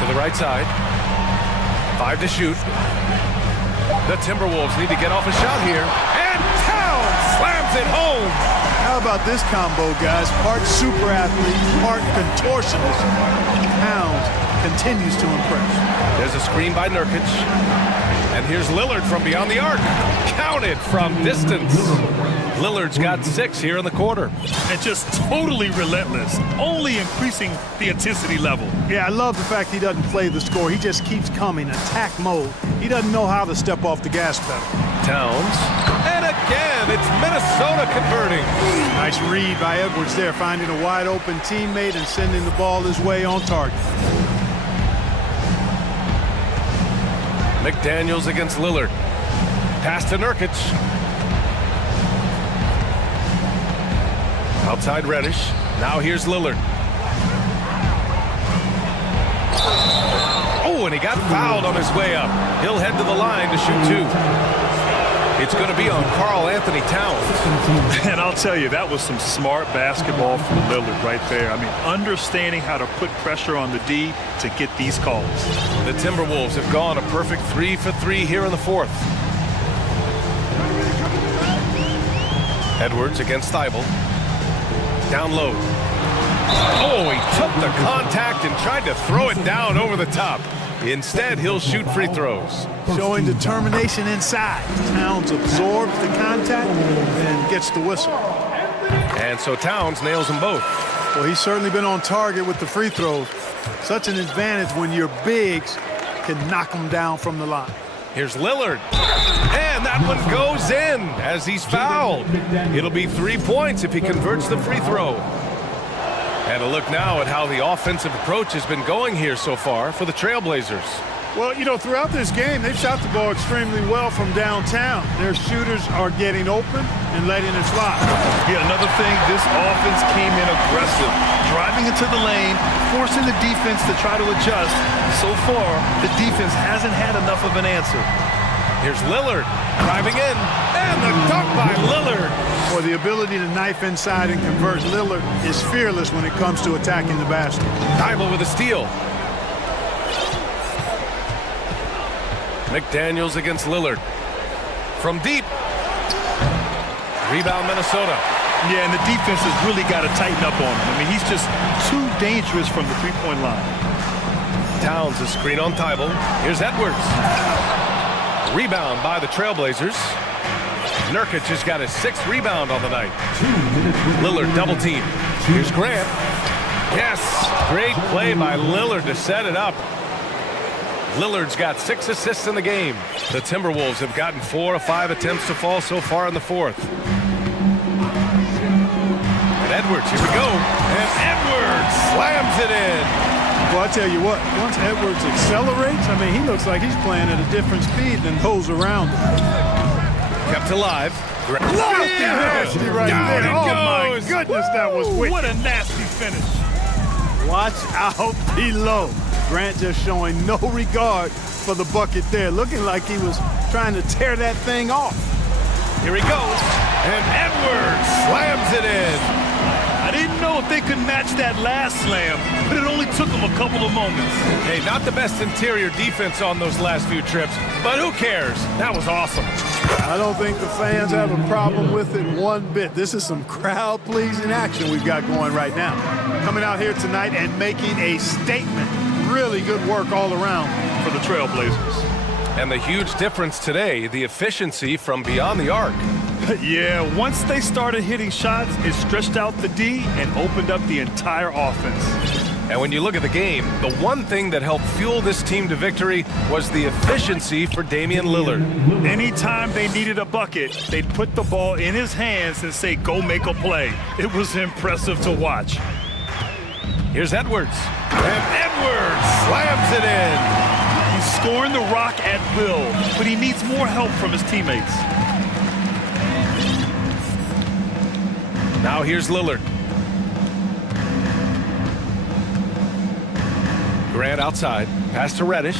To the right side. 5 to shoot. The Timberwolves need to get off a shot here. And Towns slams it home. How about this combo, guys? Part super athlete, part contortionist. Towns continues to impress. There's a screen by Nurkic. And here's Lillard from beyond the arc. Counted from distance. Lillard's got 6 here in the quarter. And just totally relentless, only increasing the intensity level. Yeah, I love the fact he doesn't play the score. He just keeps coming, attack mode. He doesn't know how to step off the gas pedal. Towns. And again, it's Minnesota converting. Nice read by Edwards there, finding a wide open teammate and sending the ball his way on target. McDaniels against Lillard. Pass to Nurkic. Outside Reddish. Now here's Lillard. Oh, and he got fouled on his way up. He'll head to the line to shoot 2. It's going to be on Karl Anthony Towns. And I'll tell you, that was some smart basketball from Lillard right there. I mean, understanding how to put pressure on the D to get these calls. The Timberwolves have gone a perfect 3 for 3 here in the fourth. Edwards against Dybel. Down low. Oh, he took the contact and tried to throw it down over the top. Instead, he'll shoot free throws. Showing determination inside. Towns absorbs the contact and gets the whistle. And so Towns nails them both. Well, he's certainly been on target with the free throws. Such an advantage when your bigs can knock them down from the line. Here's Lillard. And that one goes in as he's fouled. It'll be 3 points if he converts the free throw. And a look now at how the offensive approach has been going here so far for the Trailblazers. Well, you know, throughout this game, they've shot the ball extremely well from downtown. Their shooters are getting open and letting it fly. Yeah, another thing, this offense came in aggressive, driving into the lane, forcing the defense to try to adjust. So far, the defense hasn't had enough of an answer. Here's Lillard driving in, and the dunk by Lillard. Boy, the ability to knife inside and convert Lillard is fearless when it comes to attacking the basket. Dybel with a steal. McDaniels against Lillard. From deep. Rebound Minnesota. Yeah, and the defense has really got to tighten up on him. I mean, he's just too dangerous from the three-point line. Towns a screen on Dybel. Here's Edwards. Rebound by the Trailblazers. Nurkic has got his 6th rebound on the night. Lillard double team. Here's Grant. Yes, great play by Lillard to set it up. Lillard's got 6 assists in the game. The Timberwolves have gotten 4 of 5 attempts to fall so far in the fourth. And Edwards, here we go. And Edwards slams it in. Well, I tell you what, once Edwards accelerates, I mean, he looks like he's playing at a different speed than those around him. Kept alive. Nasty right there. Oh, my goodness, that was wicked. What a nasty finish. Watch out below. Grant just showing no regard for the bucket there, looking like he was trying to tear that thing off. Here he goes, and Edwards slams it in. I didn't know if they could match that last slam, but it only took them a couple of moments. Hey, not the best interior defense on those last few trips, but who cares? That was awesome. I don't think the fans have a problem with it one bit. This is some crowd-pleasing action we've got going right now. Coming out here tonight and making a statement. Really good work all around for the Trailblazers. And the huge difference today, the efficiency from beyond the arc. Yeah, once they started hitting shots, it stretched out the D and opened up the entire offense. And when you look at the game, the one thing that helped fuel this team to victory was the efficiency for Damian Lillard. Anytime they needed a bucket, they'd put the ball in his hands and say, go make a play. It was impressive to watch. Here's Edwards. And Edwards slams it in. He's scoring the rock at will, but he needs more help from his teammates. Now here's Lillard. Grant outside. Pass to Reddish.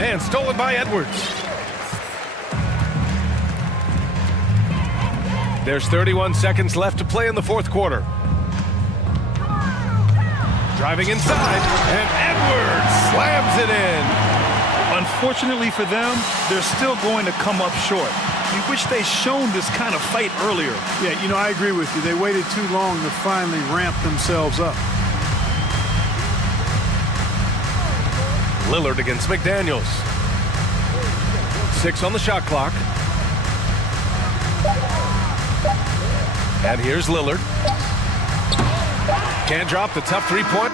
And stolen by Edwards. There's 31 seconds left to play in the fourth quarter. Driving inside, and Edwards slams it in. Unfortunately for them, they're still going to come up short. We wish they'd shown this kind of fight earlier. Yeah, you know, I agree with you. They waited too long to finally ramp themselves up. Lillard against McDaniels. 6 on the shot clock. And here's Lillard. Can't drop the tough three-point.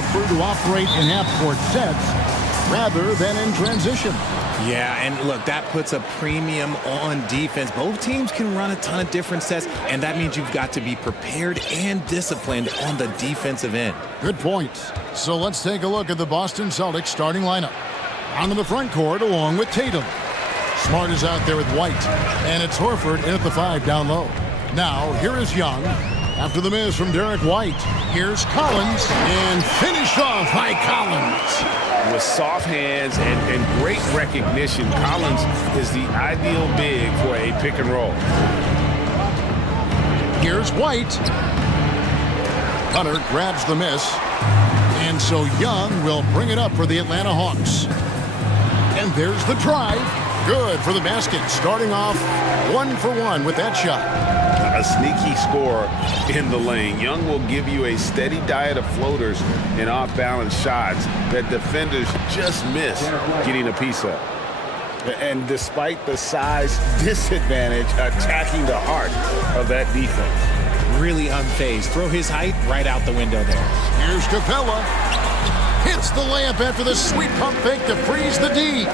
prefer to operate in half-court sets rather than in transition. Yeah, and look, that puts a premium on defense. Both teams can run a ton of different sets, and that means you've got to be prepared and disciplined on the defensive end. Good points. So let's take a look at the Boston Celtics starting lineup. Onto the front court along with Tatum. Smart is out there with White, and it's Horford in at the 5 down low. Now, here is Young. After the miss from Derek White, here's Collins, and finished off by Collins. With soft hands and great recognition, Collins is the ideal big for a pick and roll. Here's White. Hunter grabs the miss, and so Young will bring it up for the Atlanta Hawks. And there's the drive. Good for the basket, starting off 1 for 1 with that shot. A sneaky score in the lane. Young will give you a steady diet of floaters and off-balance shots that defenders just miss getting a piece of. And despite the size disadvantage, attacking the heart of that defense. Really unfazed. Throw his height right out the window there. Here's Capella. Hits the layup after the sweet pump fake to freeze the D.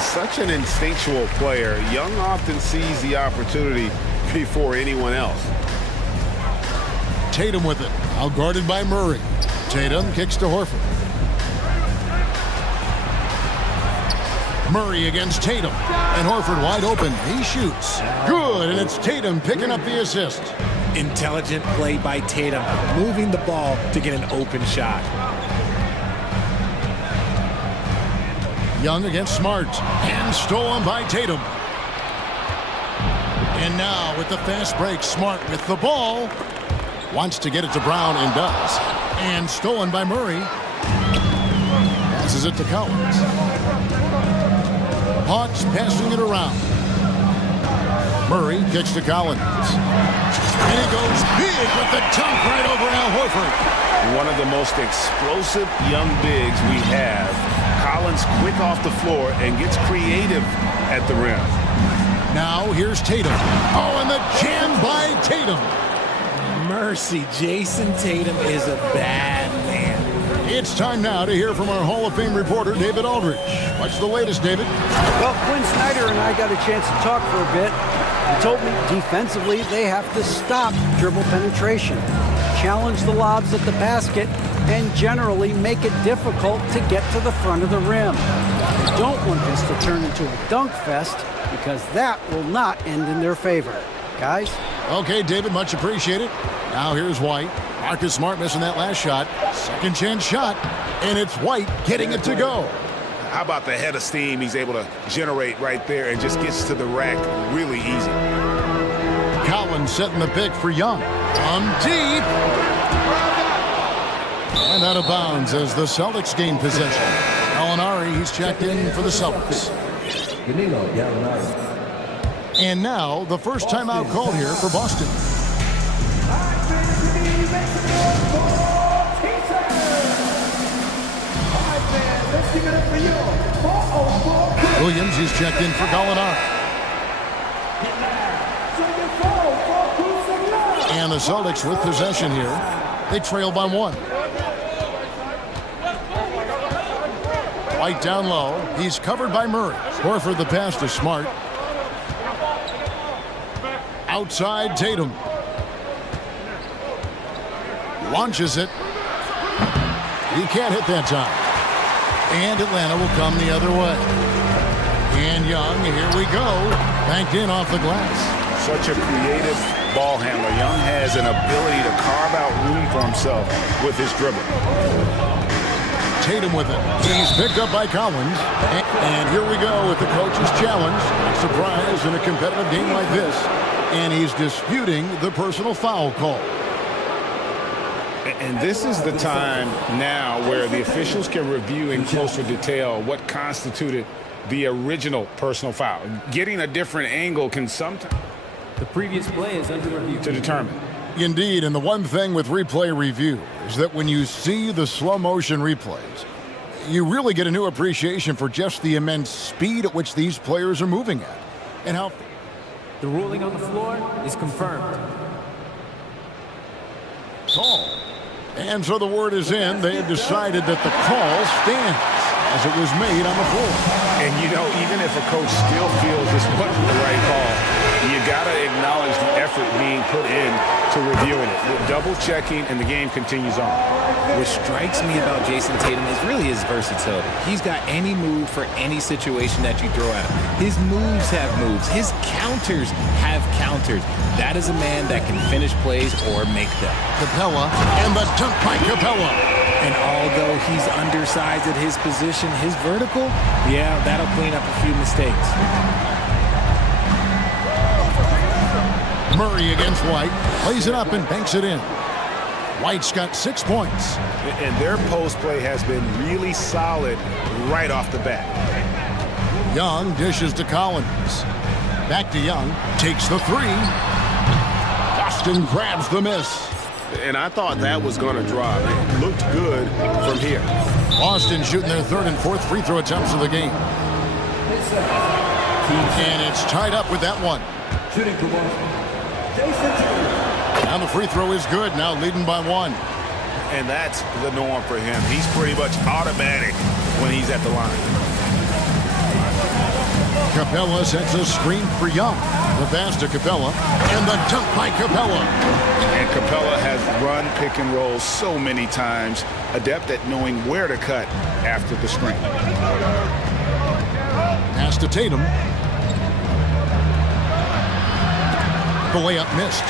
Such an instinctual player. Young often sees the opportunity before anyone else. Tatum with it, outguarded by Murray. Tatum kicks to Horford. Murray against Tatum, and Horford wide open. He shoots. Good, and it's Tatum picking up the assist. Intelligent play by Tatum, moving the ball to get an open shot. Young against Smart, and stolen by Tatum. And now with the fast break, Smart with the ball. Wants to get it to Brown and does. And stolen by Murray. Passes it to Collins. Hawks passing it around. Murray kicks to Collins. And he goes big with the dunk right over Al Horford. One of the most explosive young bigs we have. Collins quick off the floor and gets creative at the rim. Now here's Tatum. Oh, and the jam by Tatum. Mercy, Jason Tatum is a bad man. It's time now to hear from our Hall of Fame reporter, David Aldridge. What's the latest, David? Well, Quinn Snyder and I got a chance to talk for a bit. He told me defensively they have to stop dribble penetration, challenge the lobs at the basket, and generally make it difficult to get to the front of the rim. You don't want this to turn into a dunk fest because that will not end in their favor. Guys? Okay, David, much appreciated. Now here's White. Marcus Smart missing that last shot. Second chance shot, and it's White getting it to go. How about the head of steam he's able to generate right there and just gets to the rack really easy. Collins setting the pick for Young. From deep. And out of bounds as the Celtics gain possession. Gallinari, he's checked in for the Celtics. And now, the first timeout called here for Boston. Williams, he's checked in for Gallinari. And the Celtics with possession here. They trail by 1. White down low. He's covered by Murray. Horford the pass to Smart. Outside Tatum. Launches it. He can't hit that time. And Atlanta will come the other way. And Young, here we go. Banked in off the glass. Such a creative ball handler. Young has an ability to carve out room for himself with his dribble. Tatum with it. He's picked up by Collins. And here we go with the coach's challenge. Not surprised in a competitive game like this. And he's disputing the personal foul call. And this is the time now where the officials can review in closer detail what constituted the original personal foul. Getting a different angle can sometimes... The previous play is under review. ...to determine. Indeed, and the one thing with replay review is that when you see the slow motion replays, you really get a new appreciation for just the immense speed at which these players are moving at. And how... The ruling on the floor is confirmed. Call. And so the word is in. They have decided that the call stands as it was made on the floor. And, you know, even if a coach still feels this wasn't the right call, you got to acknowledge the effort being put in to reviewing it. Double-checking, and the game continues on. What strikes me about Jason Tatum is really his versatility. He's got any move for any situation that you throw at him. His moves have moves. His counters have counters. That is a man that can finish plays or make them. Capella, and the dunk by Capella. And although he's undersized at his position, his vertical, yeah, that'll clean up a few mistakes. Murray against White, plays it up and banks it in. White's got 6 points. And their post play has been really solid right off the bat. Young dishes to Collins. Back to Young, takes the three. Boston grabs the miss. And I thought that was going to drop. It looked good from here. Boston shooting their third and fourth free throw attempts of the game. And it's tied up with that one. Now the free throw is good, now leading by 1. And that's the norm for him. He's pretty much automatic when he's at the line. Capella sets a screen for Young. The pass to Capella, and the dunk by Capella. And Capella has run pick and roll so many times, adept at knowing where to cut after the screen. Pass to Tatum. The layup missed.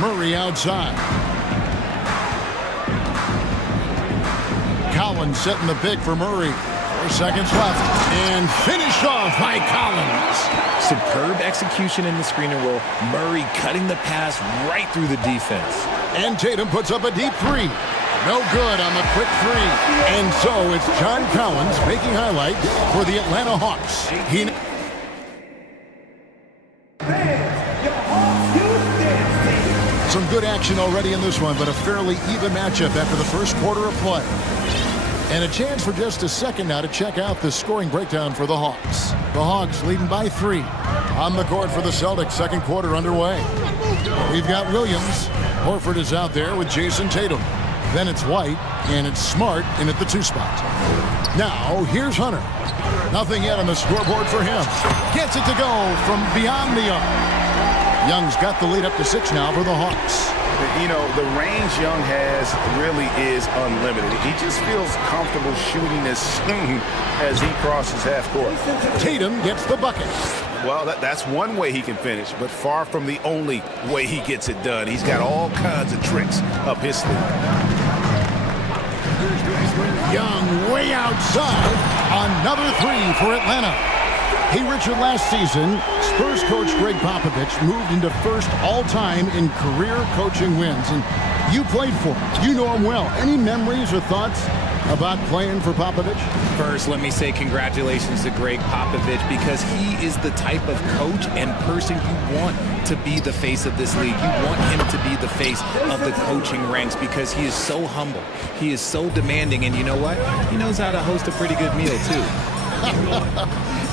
Murray outside. Collins setting the pick for Murray. 4 seconds left. And finished off by Collins. Superb execution in the screen and roll. Murray cutting the pass right through the defense. And Tatum puts up a deep three. No good on the quick three. And so it's John Collins making highlights for the Atlanta Hawks. Some good action already in this one, but a fairly even matchup after the first quarter of play. And a chance for just a second now to check out the scoring breakdown for the Hawks. The Hawks leading by 3. On the court for the Celtics, second quarter underway. We've got Williams. Horford is out there with Jason Tatum. Then it's White, and it's Smart in at the 2 spot. Now, here's Hunter. Nothing yet on the scoreboard for him. Gets it to go from beyond the arc. Young's got the lead up to 6 now for the Hawks. You know, the range Young has really is unlimited. He just feels comfortable shooting as soon as he crosses half court. Tatum gets the bucket. Well, that's one way he can finish, but far from the only way he gets it done. He's got all kinds of tricks up his sleeve. Young way outside. Another 3 for Atlanta. Hey, Richard, last season, Spurs coach Greg Popovich moved into first all-time in career coaching wins. And you played for him. You know him well. Any memories or thoughts about playing for Popovich? First, let me say congratulations to Greg Popovich, because he is the type of coach and person you want to be the face of this league. You want him to be the face of the coaching ranks, because he is so humble. He is so demanding. And you know what? He knows how to host a pretty good meal, too.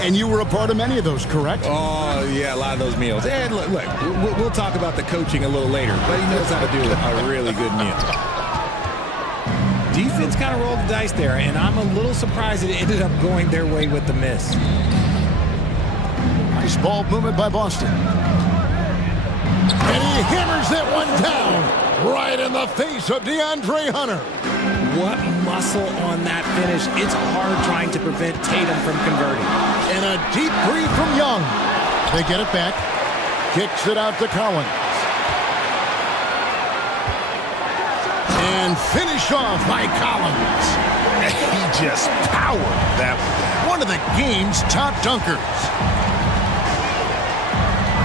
And you were a part of many of those, correct? Oh, yeah, a lot of those meals. And look, we'll talk about the coaching a little later, but he knows how to do a really good meal. Defense kind of rolled the dice there, and I'm a little surprised it ended up going their way with the miss. Nice ball movement by Boston. And he hammers that one down right in the face of DeAndre Hunter. What muscle on that finish. It's hard trying to prevent Tatum from converting. And a deep 3 from Young. They get it back. Kicks it out to Collins. And finished off by Collins. He just powered that one of the game's top dunkers.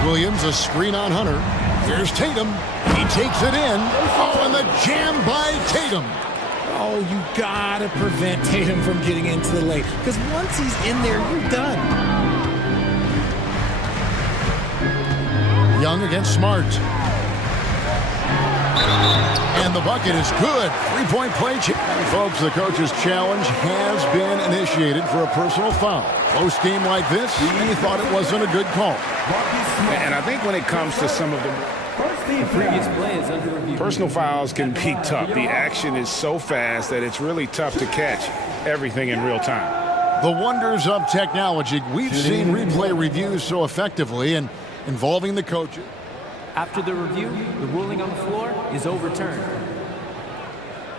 Williams, a screen on Hunter. Here's Tatum. He takes it in. Oh, and the jam by Tatum. Oh, you gotta prevent Tatum from getting into the lane, because once he's in there, you're done. Young against Smart. And the bucket is good. 3-point play. Folks, the coach's challenge has been initiated for a personal foul. Close game like this, he thought it wasn't a good call. And I think when it comes to some of the The previous play is under review. Personal fouls can be tough. The action is so fast that it's really tough to catch everything in real time. The wonders of technology. We've seen replay reviews so effectively and involving the coaches. After the review, the ruling on the floor is overturned.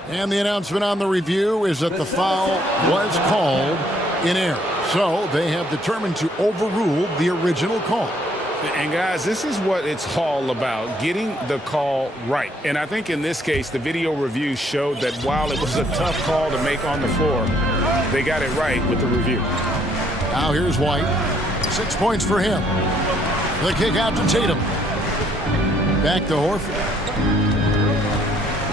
And the announcement on the review is that the foul was called in error. So they have determined to overrule the original call. And guys, this is what it's all about, getting the call right. And I think in this case, the video review showed that while it was a tough call to make on the floor, they got it right with the review. Now here's White. 6 points for him. The kick out to Tatum. Back to Horford.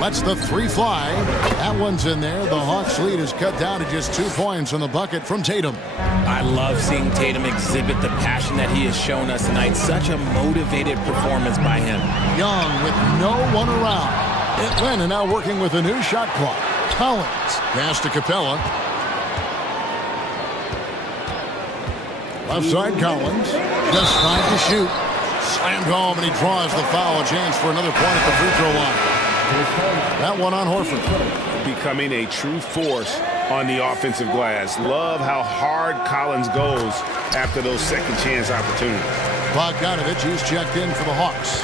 Lets the three fly. That one's in there. The Hawks lead is cut down to just 2 points on the bucket from Tatum. I love seeing Tatum exhibit the passion that he has shown us tonight. Such a motivated performance by him. Young with no one around. Atlanta now working with a new shot clock. Collins. Pass to Capella. Left side Collins. Just 5 to shoot. Slammed home and he draws the foul. A chance for another point at the free throw line. That one on Horford. Becoming a true force on the offensive glass. Love how hard Collins goes after those second chance opportunities. Bogdanovich is checked in for the Hawks.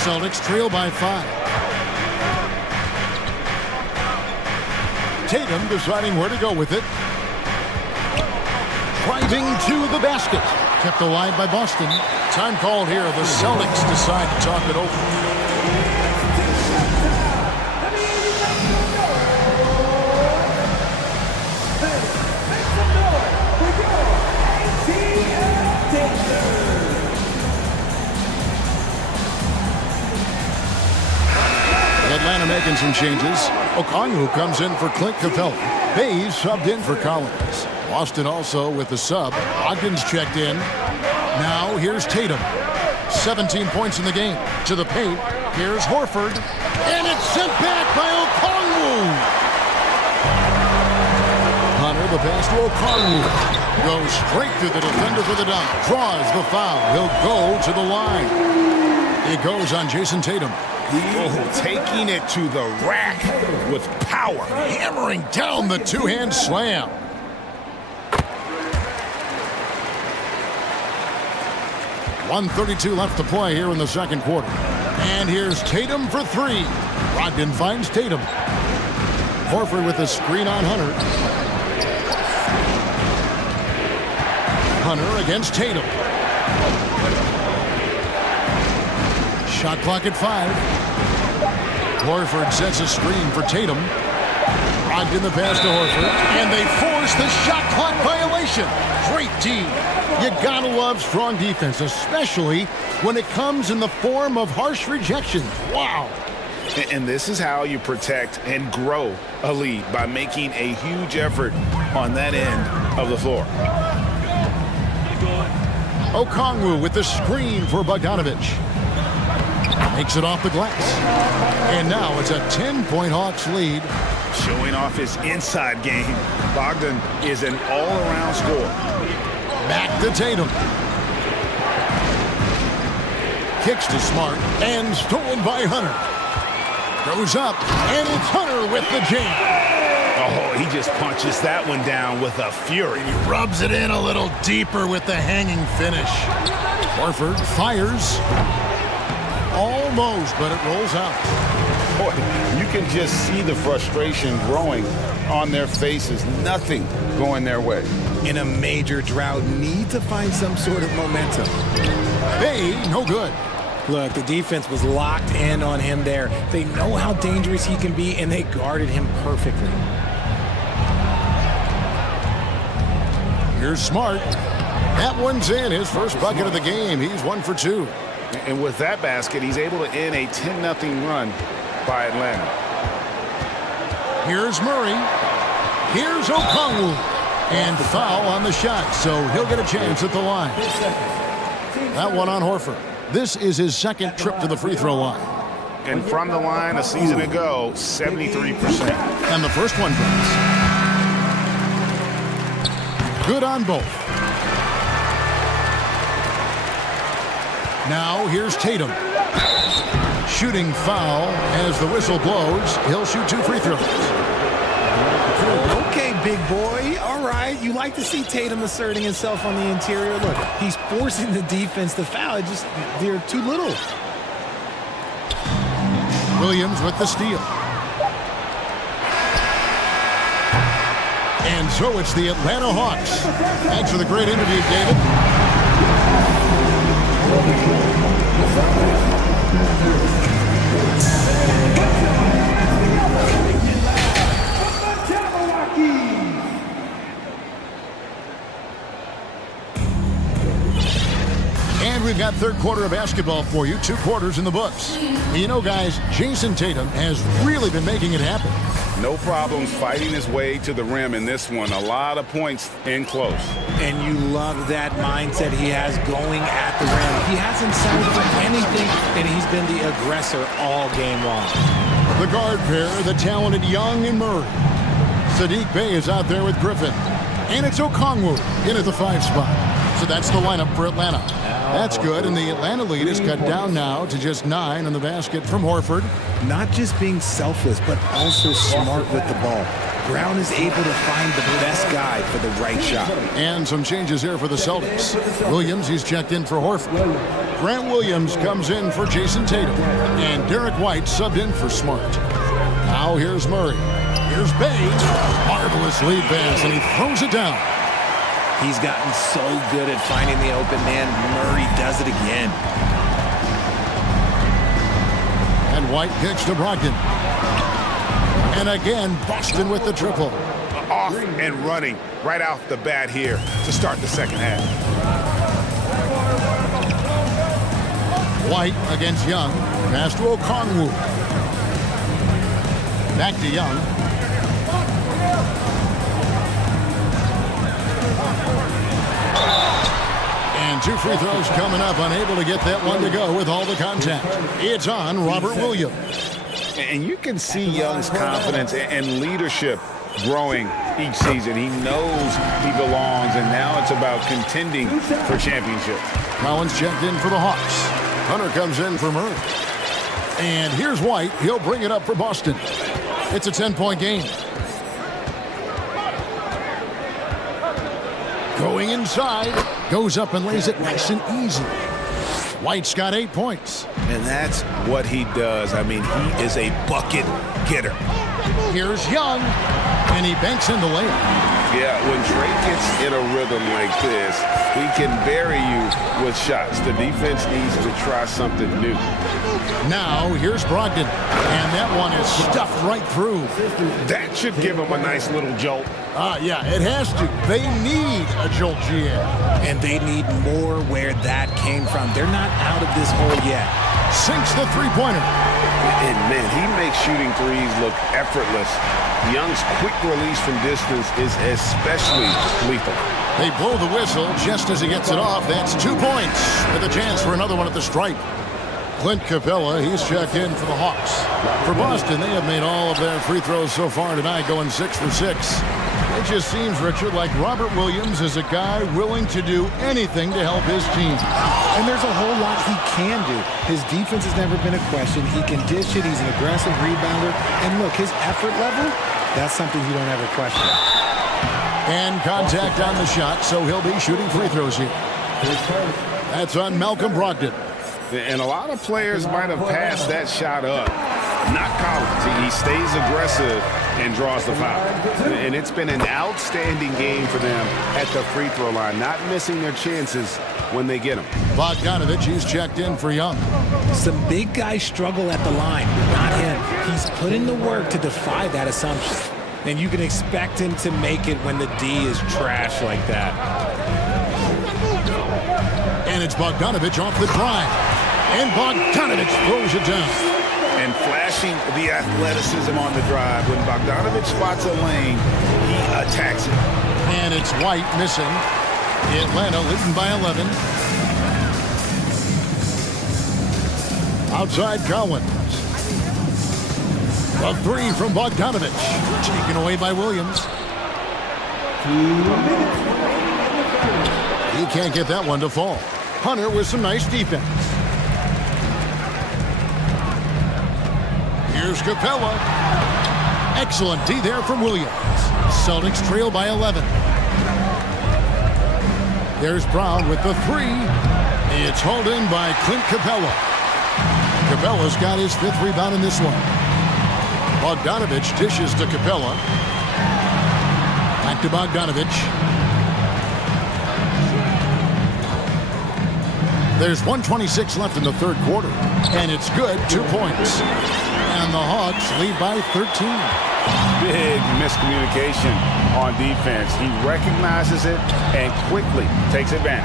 Celtics trail by 5. Tatum deciding where to go with it. Driving to the basket. Kept alive by Boston. Time called here. The Celtics decide to talk it over. Atlanta making some changes. Okongwu comes in for Clint Capella. Hayes subbed in for Collins. Boston also with the sub. Ogden's checked in. Now here's Tatum. 17 points in the game. To the paint. Here's Horford. And it's sent back by Okongwu. Hunter, the pass to Okongwu. Goes straight through the defender for the dunk. Draws the foul. He'll go to the line. It goes on Jason Tatum. Oh, taking it to the rack with power. Hammering down the two-hand slam. .132 left to play here in the second quarter. And here's Tatum for 3. Brogdon finds Tatum. Horford with a screen on Hunter. Hunter against Tatum. Shot clock at 5. Horford sets a screen for Tatum. Brogdon the pass to Horford. And they force the shot clock violation. Great team. You gotta love strong defense, especially when it comes in the form of harsh rejections. Wow. And this is how you protect and grow a lead, by making a huge effort on that end of the floor. Okongwu with the screen for Bogdanovich. Makes it off the glass. And now it's a 10-point Hawks lead. Showing off his inside game. Bogdan is an all-around scorer. Back to Tatum. Kicks to Smart and stolen by Hunter. Goes up and it's Hunter with the jam. Oh, he just punches that one down with a fury. He rubs it in a little deeper with the hanging finish. Horford fires. Almost, but it rolls out. Boy, you can just see the frustration growing on their faces. Nothing going their way. In a major drought, need to find some sort of momentum. Hey, no good. Look, the defense was locked in on him there. They know how dangerous he can be, and they guarded him perfectly. Here's Smart. That one's in. His first bucket of the game. He's 1 for 2. And with that basket, he's able to end a 10-0 run by Atlanta. Here's Murray. Here's Okongwu. And foul on the shot, so he'll get a chance at the line. That one on Horford. This is his second trip to the free throw line. And from the line a season ago, 73%. And the first one goes. Good on both. Now here's Tatum. shooting foul as the whistle blows. He'll shoot 2 free throws. Okay, big boy. All right. You like to see Tatum asserting himself on the interior. Look, he's forcing the defense to foul. They're too little. Williams with the steal. And so it's the Atlanta Hawks. Thanks for the great interview, David. And we've got third quarter of basketball for you. 2 quarters in the books. And you know, guys, Jason Tatum has really been making it happen. No problems fighting his way to the rim in this one. A lot of points in close. And you love that mindset he has going at the rim. He hasn't settled for anything, and he's been the aggressor all game long. The guard pair, the talented Young and Murray. Sadiq Bey is out there with Griffin. And it's Okongwu in at the 5 spot. So that's the lineup for Atlanta. That's good, and the Atlanta lead is cut down now to just 9 on the basket from Horford. Not just being selfless, but also smart with the ball. Brown is able to find the best guy for the right shot. And some changes here for the Celtics. Williams, he's checked in for Horford. Grant Williams comes in for Jason Tatum. And Derek White subbed in for Smart. Now here's Murray. Here's Bey. Marvelous lead pass, and he throws it down. He's gotten so good at finding the open man. Murray does it again. And White kicks to Brogdon. And again, Boston with the triple. Off and running right off the bat here to start the second half. White against Young. Pass to Okongwu. Back to Young. And 2 free throws coming up. Unable to get that one to go with all the contact. It's on Robert Williams. And you can see Young's confidence and leadership growing each season. He knows he belongs, and now it's about contending for championship. Collins checked in for the Hawks. Hunter comes in for Murray. And here's White. He'll bring it up for Boston. It's a 10-point game. Going inside. Goes up and lays it nice and easy. White's got 8 points. And that's what he does. I mean, he is a bucket getter. Here's Young. And he banks in the layup. Yeah, when Trey gets in a rhythm like this, he can bury you with shots. The defense needs to try something new. Now, here's Brogdon. And that one is stuffed right through. That should give him a nice little jolt. Yeah, it has to. They need a jolt, GM. And they need more where that came from. They're not out of this hole yet. Sinks the three-pointer. And, man, he makes shooting threes look effortless. Young's quick release from distance is especially lethal. They blow the whistle just as he gets it off. That's 2 points with a chance for another one at the stripe. Clint Capella, he's checked in for the Hawks. For Boston, they have made all of their free throws so far tonight, going 6 for 6. It just seems, Richard, like Robert Williams is a guy willing to do anything to help his team. And there's a whole lot he can do. His defense has never been a question. He can dish it. He's an aggressive rebounder. And look, his effort level, that's something you don't ever question. And contact on the shot, so he'll be shooting free throws here. That's on Malcolm Brogdon. And a lot of players might have passed that shot up. Not Collins. He stays aggressive and draws the foul. And it's been an outstanding game for them at the free throw line, not missing their chances when they get them. Bogdanovich, he's checked in for Young. Some big guys struggle at the line, not him. He's put in the work to defy that assumption. And you can expect him to make it when the D is trash like that. And it's Bogdanovich off the drive. And Bogdanovich throws it down. And flashing the athleticism on the drive. When Bogdanovich spots a lane, he attacks it. And it's White missing. Atlanta leading by 11. Outside Collins. A three from Bogdanovich. Taken away by Williams. He can't get that one to fall. Hunter with some nice defense. Here's Capella. Excellent D there from Williams. Celtics trail by 11. There's Brown with the three. It's hauled in by Clint Capella. Capella's got his 5th rebound in this one. Bogdanovich dishes to Capella. Back to Bogdanovich. There's 1:26 left in the third quarter, and it's good, 2 points. And the Hawks lead by 13. Big miscommunication on defense. He recognizes it and quickly takes advantage.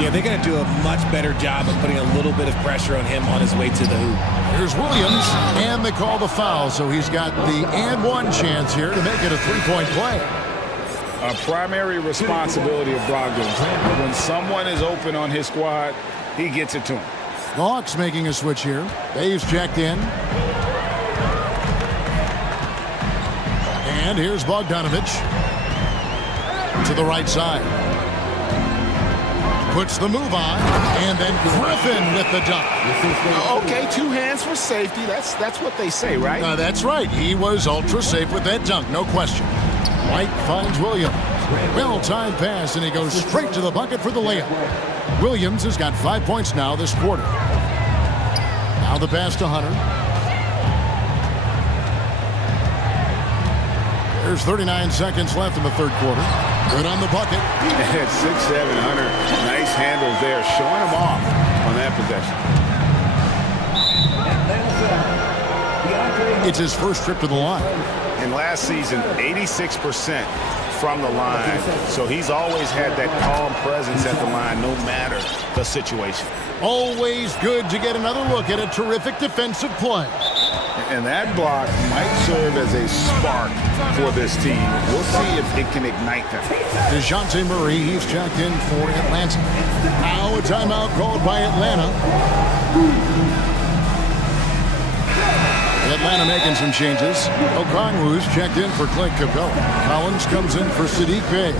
Yeah, they're going to do a much better job of putting a little bit of pressure on him on his way to the hoop. Here's Williams, and they call the foul, so he's got the and one chance here to make it a 3-point play. A primary responsibility of Brogdon. When someone is open on his squad, he gets it to him. The Hawks making a switch here. Dave's checked in. And here's Bogdanovich to the right side. Puts the move on, and then Griffin with the dunk. Okay, 2 hands for safety. That's what they say, right? That's right. He was ultra safe with that dunk, no question. White finds Williams. Well-timed pass, and he goes straight to the bucket for the layup. Williams has got 5 points now this quarter. Now the pass to Hunter. There's 39 seconds left in the third quarter. Good on the bucket. At 6'7", Hunter. Nice handles there, showing him off on that possession. It's his first trip to the line. And last season, 86% from the line. So he's always had that calm presence at the line, no matter the situation. Always good to get another look at a terrific defensive play. And that block might serve as a spark for this team. We'll see if it can ignite them. DeJounte Murray, he's checked in for Atlanta. Now a timeout called by Atlanta. Atlanta making some changes. Okongwu's checked in for Clint Capella. Collins comes in for Sadiq Bey.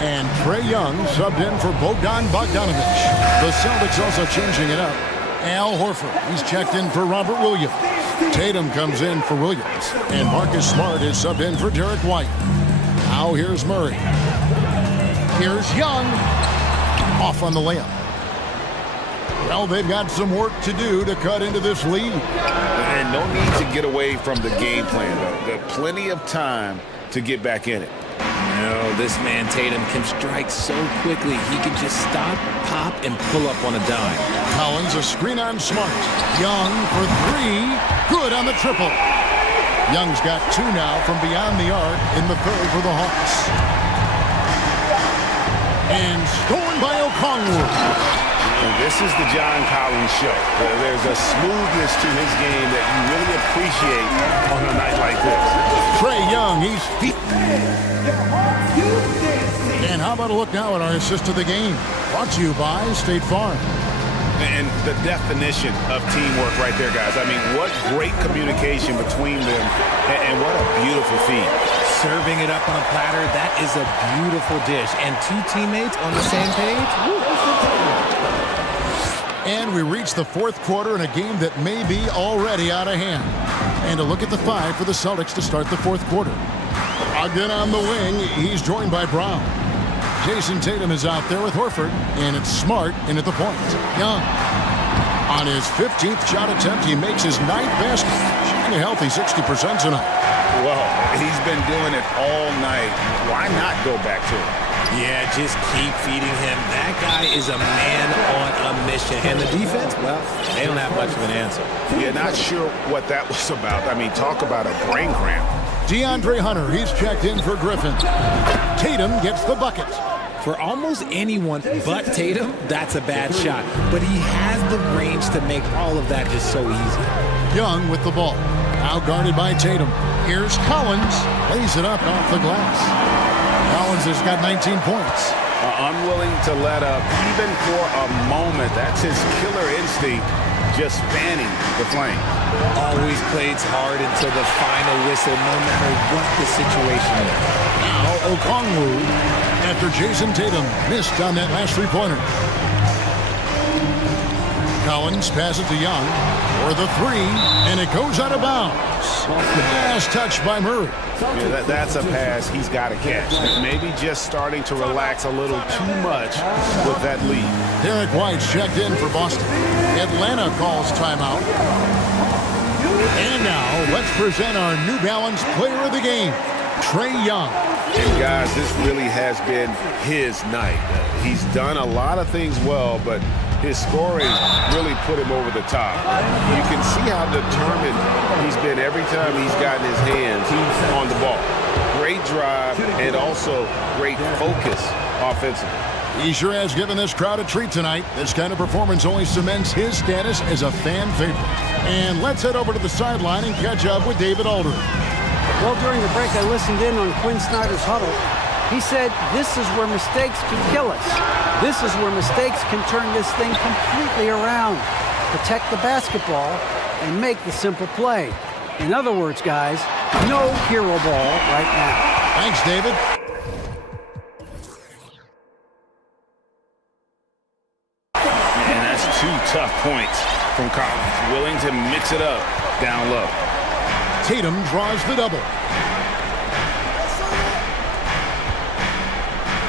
And Trae Young subbed in for Bogdan Bogdanovich. The Celtics also changing it up. Al Horford, he's checked in for Robert Williams. Tatum comes in for Williams. And Marcus Smart is subbed in for Derek White. Now here's Murray. Here's Young. Off on the layup. Well, they've got some work to do to cut into this lead. And no need to get away from the game plan, though. There's plenty of time to get back in it. No, this man Tatum can strike so quickly. He can just stop, pop, and pull up on a dime. Collins, a screen on Smart. Young for 3. Good on the triple. Young's got 2 now from beyond the arc in the third for the Hawks. And stolen by Okongwu. This is the John Collins show. There's a smoothness to his game that you really appreciate on a night like this. Trae Young, he's feet. And how about a look now at our assist of the game? Brought to you by State Farm. And the definition of teamwork right there, guys. I mean, what great communication between them, and what a beautiful feed. Serving it up on a platter, that is a beautiful dish. And 2 teammates on the same page? And we reach the fourth quarter in a game that may be already out of hand. And a look at the 5 for the Celtics to start the fourth quarter. Again on the wing, he's joined by Brown. Jason Tatum is out there with Horford, and it's Smart in at the point. Young. On his 15th shot attempt, he makes his 9th basket. Shooting a healthy 60% tonight. Well, he's been doing it all night. Why not go back to it? Yeah, just keep feeding him. That guy is a man on a mission. And the defense, well, they don't have much of an answer. Yeah, not sure what that was about. I mean, talk about a brain cramp. DeAndre Hunter, he's checked in for Griffin. Tatum gets the bucket. For almost anyone but Tatum, that's a bad shot. But he has the range to make all of that just so easy. Young with the ball. Now guarded by Tatum. Here's Collins. Lays it up off the glass. Collins has got 19 points. Unwilling to let up even for a moment. That's his killer instinct, just fanning the flame. Always plays hard until the final whistle, no matter what the situation is. Now Okongwu, after Jason Tatum missed on that last 3-pointer. Collins passes to Young for the three, and it goes out of bounds. Pass touched by Murray. Yeah, that's a pass he's got to catch. Maybe just starting to relax a little too much with that lead. Derek White's checked in for Boston. Atlanta calls timeout. And now, let's present our New Balance player of the game, Trae Young. And guys, this really has been his night. He's done a lot of things well, but his scoring really put him over the top. You can see how determined he's been every time he's gotten his hands on the ball. Great drive and also great focus offensively. He sure has given this crowd a treat tonight. This kind of performance only cements his status as a fan favorite. And let's head over to the sideline and catch up with David Aldridge. Well, during the break, I listened in on Quinn Snyder's huddle. He said, this is where mistakes can kill us. This is where mistakes can turn this thing completely around. Protect the basketball and make the simple play. In other words, guys, no hero ball right now. Thanks, David. And that's 2 tough points from Collins. Willing to mix it up down low. Tatum draws the double.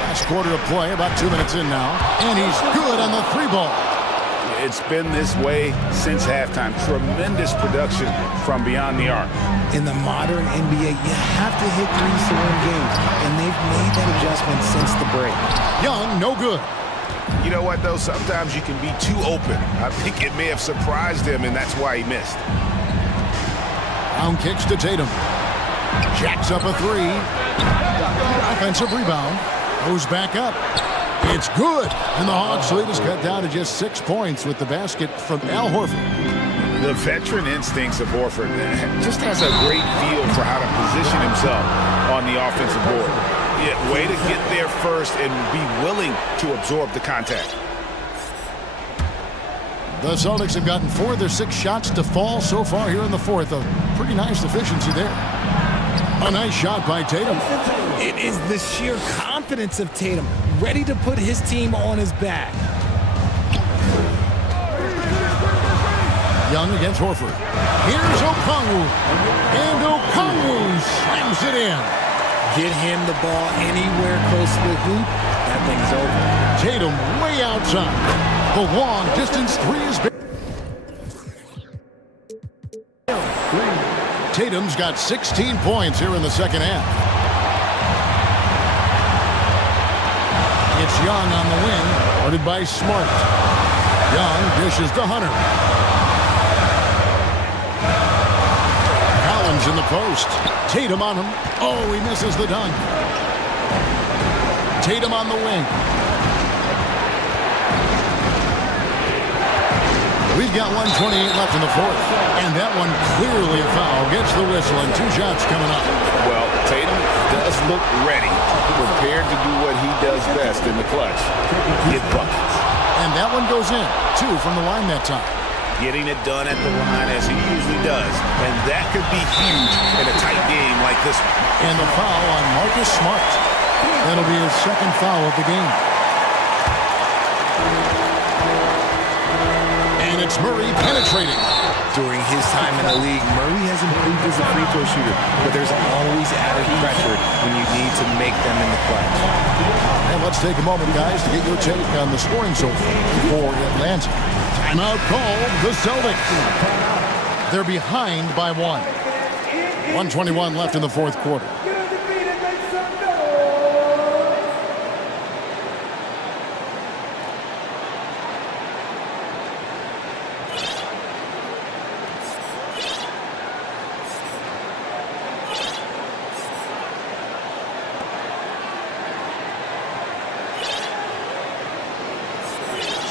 Last quarter of play, about 2 minutes in now. And he's good on the 3-ball. It's been this way since halftime. Tremendous production from beyond the arc. In the modern NBA, you have to hit threes to win games, and they've made that adjustment since the break. Young, no good. You know what, though? Sometimes you can be too open. I think it may have surprised him, and that's why he missed. Brown kicks to Tatum. Jacks up a 3. Offensive rebound. Goes back up. It's good. And the Hawks lead is cut down to just 6 points with the basket from Al Horford. The veteran instincts of Horford just has a great feel for how to position himself on the offensive board. Yeah, way to get there first and be willing to absorb the contact. The Celtics have gotten 4 of their 6 shots to fall so far here in the fourth. A pretty nice efficiency there. A nice shot by Tatum. It is the sheer confidence of Tatum, ready to put his team on his back. Young against Horford. Here's Okongwu. And Okongwu slams it in. Get him the ball anywhere close to the hoop, that thing's over. Tatum way outside. The long distance 3 is big. Tatum's got 16 points here in the second half. It's Young on the wing, guarded by Smart. Young dishes to Hunter. Collins in the post. Tatum on him. Oh, he misses the dunk. Tatum on the wing. We've got 1:28 left in the fourth. And that one clearly a foul. Gets the whistle and 2 shots coming up. Well, Tatum does look ready, prepared to do what he does best in the clutch. Get buckets. And that one goes in. 2 from the line that time. Getting it done at the line as he usually does. And that could be huge in a tight game like this one. And the foul on Marcus Smart. That'll be his second foul of the game. And it's Murray penetrating. During his time in the league, Murray has improved as a free throw shooter, but there's always added pressure when you need to make them in the clutch. And let's take a moment, guys, to get your take on the scoring so far for Atlanta. Timeout called the Celtics. They're behind by 1. 1:21 left in the fourth quarter.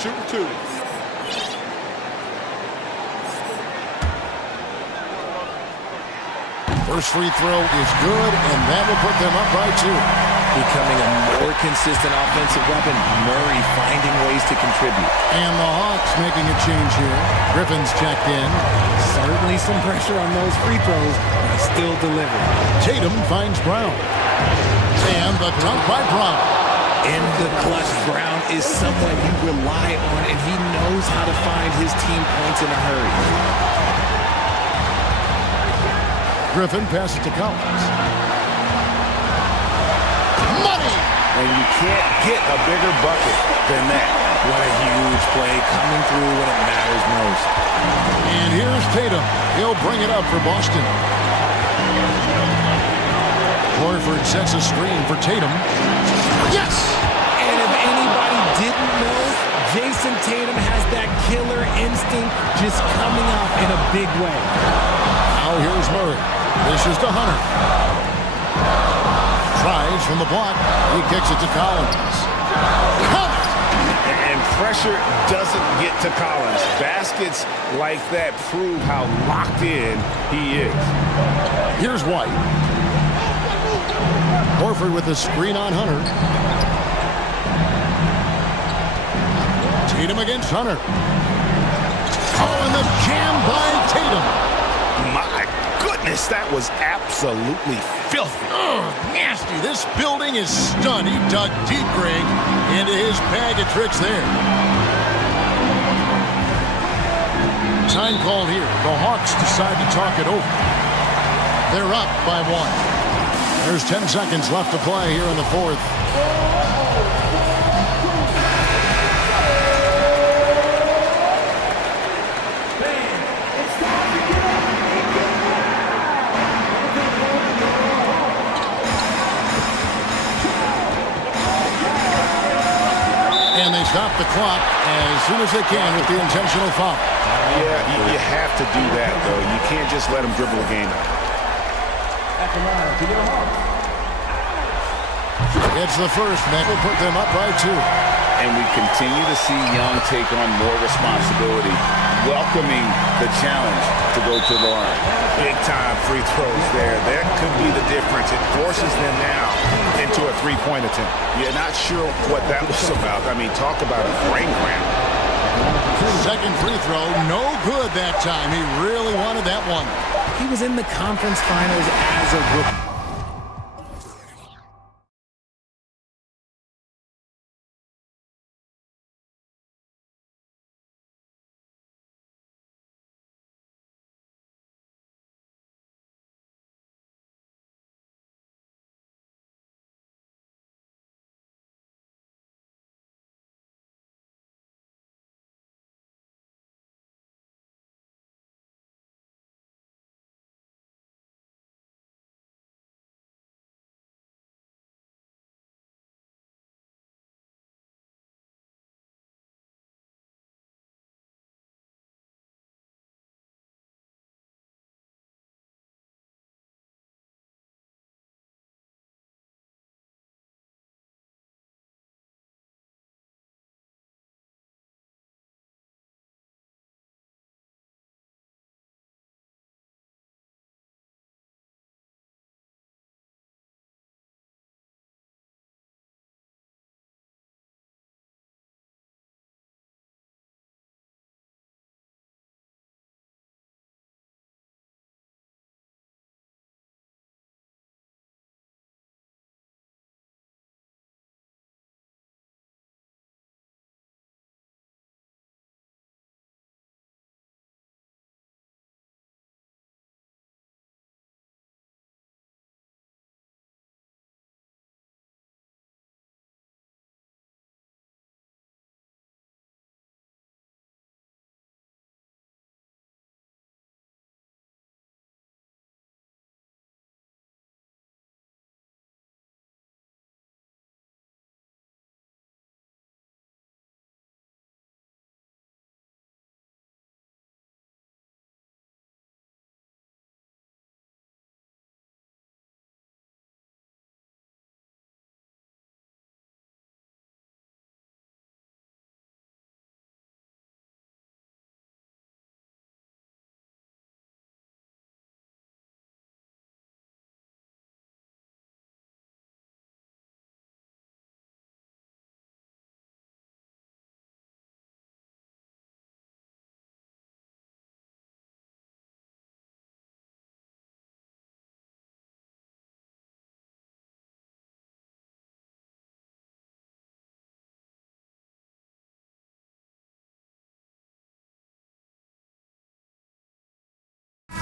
Shooting 2. First free throw is good, and that will put them up by 2. Becoming a more consistent offensive weapon, Murray finding ways to contribute. And the Hawks making a change here. Griffin's checked in. Certainly some pressure on those free throws, but still delivering. Tatum finds Brown. And the dunk by Brown. In the clutch, Brown is someone you rely on, and he knows how to find his team points in a hurry. Griffin passes to Collins. Money! And you can't get a bigger bucket than that. What a huge play coming through when it matters most. And here's Tatum. He'll bring it up for Boston. Horford sets a screen for Tatum. Yes! And if anybody didn't know, Jason Tatum has that killer instinct just coming out in a big way. Now here's Murray. This is to Hunter. Tries from the block. He kicks it to Collins. And pressure doesn't get to Collins. Baskets like that prove how locked in he is. Here's White. Horford with the screen on Hunter. Tatum against Hunter. Oh, and the jam by Tatum. My goodness, that was absolutely filthy. Nasty. This building is stunned. He dug deep, Greg, into his bag of tricks there. Time called here. The Hawks decide to talk it over. They're up by 1. There's 10 seconds left to play here in the fourth. And they stop the clock as soon as they can with the intentional foul. Yeah, you have to do that, though. You can't just let them dribble a game out. It's the first, and that will put them up by 2. And we continue to see Young take on more responsibility, welcoming the challenge to go to the line. Big-time free throws there. That could be the difference. It forces them now into a three-point attempt. You're not sure what that was about. I mean, talk about a brain cramp. Second free throw, no good that time. He really wanted that one. He was in the conference finals as a rookie.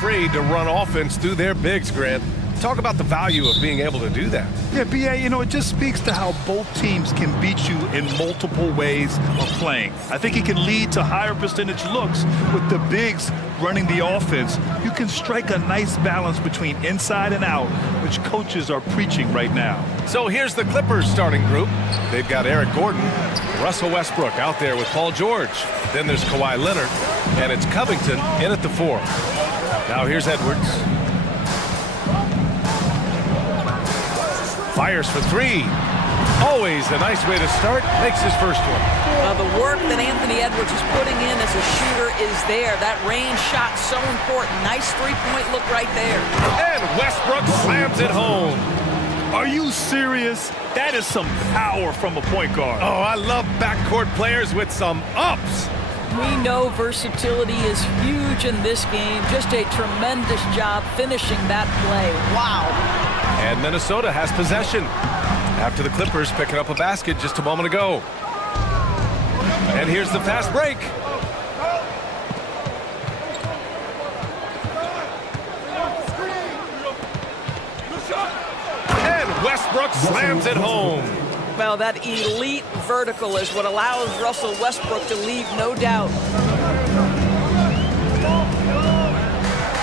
afraid to run offense through their bigs, Grant. Talk about the value of being able to do that. Yeah, B.A., you know, it just speaks to how both teams can beat you in multiple ways of playing. I think it can lead to higher percentage looks with the bigs running the offense. You can strike a nice balance between inside and out, which coaches are preaching right now. So here's the Clippers starting group. They've got Eric Gordon, Russell Westbrook out there with Paul George. Then there's Kawhi Leonard, and it's Covington in at the 4. Now here's Edwards. Fires for 3. Always a nice way to start. Makes his first one. The work that Anthony Edwards is putting in as a shooter is there. That range shot so important. Nice three-point look right there. And Westbrook slams it home. Are you serious? That is some power from a point guard. Oh, I love backcourt players with some ups. We know versatility is huge in this game. Just a tremendous job finishing that play. Wow. And Minnesota has possession after the Clippers picking up a basket just a moment ago. And here's the fast break. And Westbrook slams it home. Well, that elite vertical is what allows Russell Westbrook to leave, no doubt.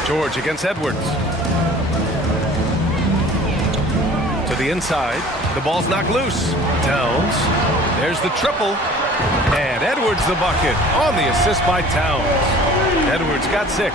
George against Edwards. To the inside. The ball's knocked loose. Towns. There's the triple. And Edwards the bucket on the assist by Towns. Edwards got 6.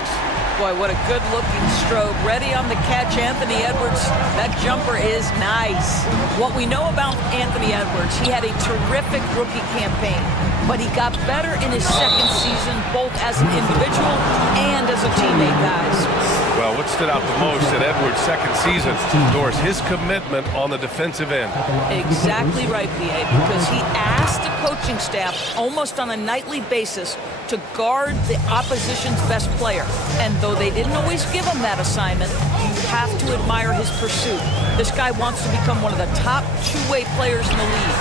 Boy, what a good-looking stroke. Ready on the catch, Anthony Edwards. That jumper is nice. What we know about Anthony Edwards, he had a terrific rookie campaign, but he got better in his second season, both as an individual and as a teammate, guys. Well, what stood out the most at Edwards' second season, Doris, his commitment on the defensive end. Exactly right, B.A., because he asked the coaching staff almost on a nightly basis to guard the opposition's best player. And though they didn't always give him that assignment, you have to admire his pursuit. This guy wants to become one of the top two-way players in the league.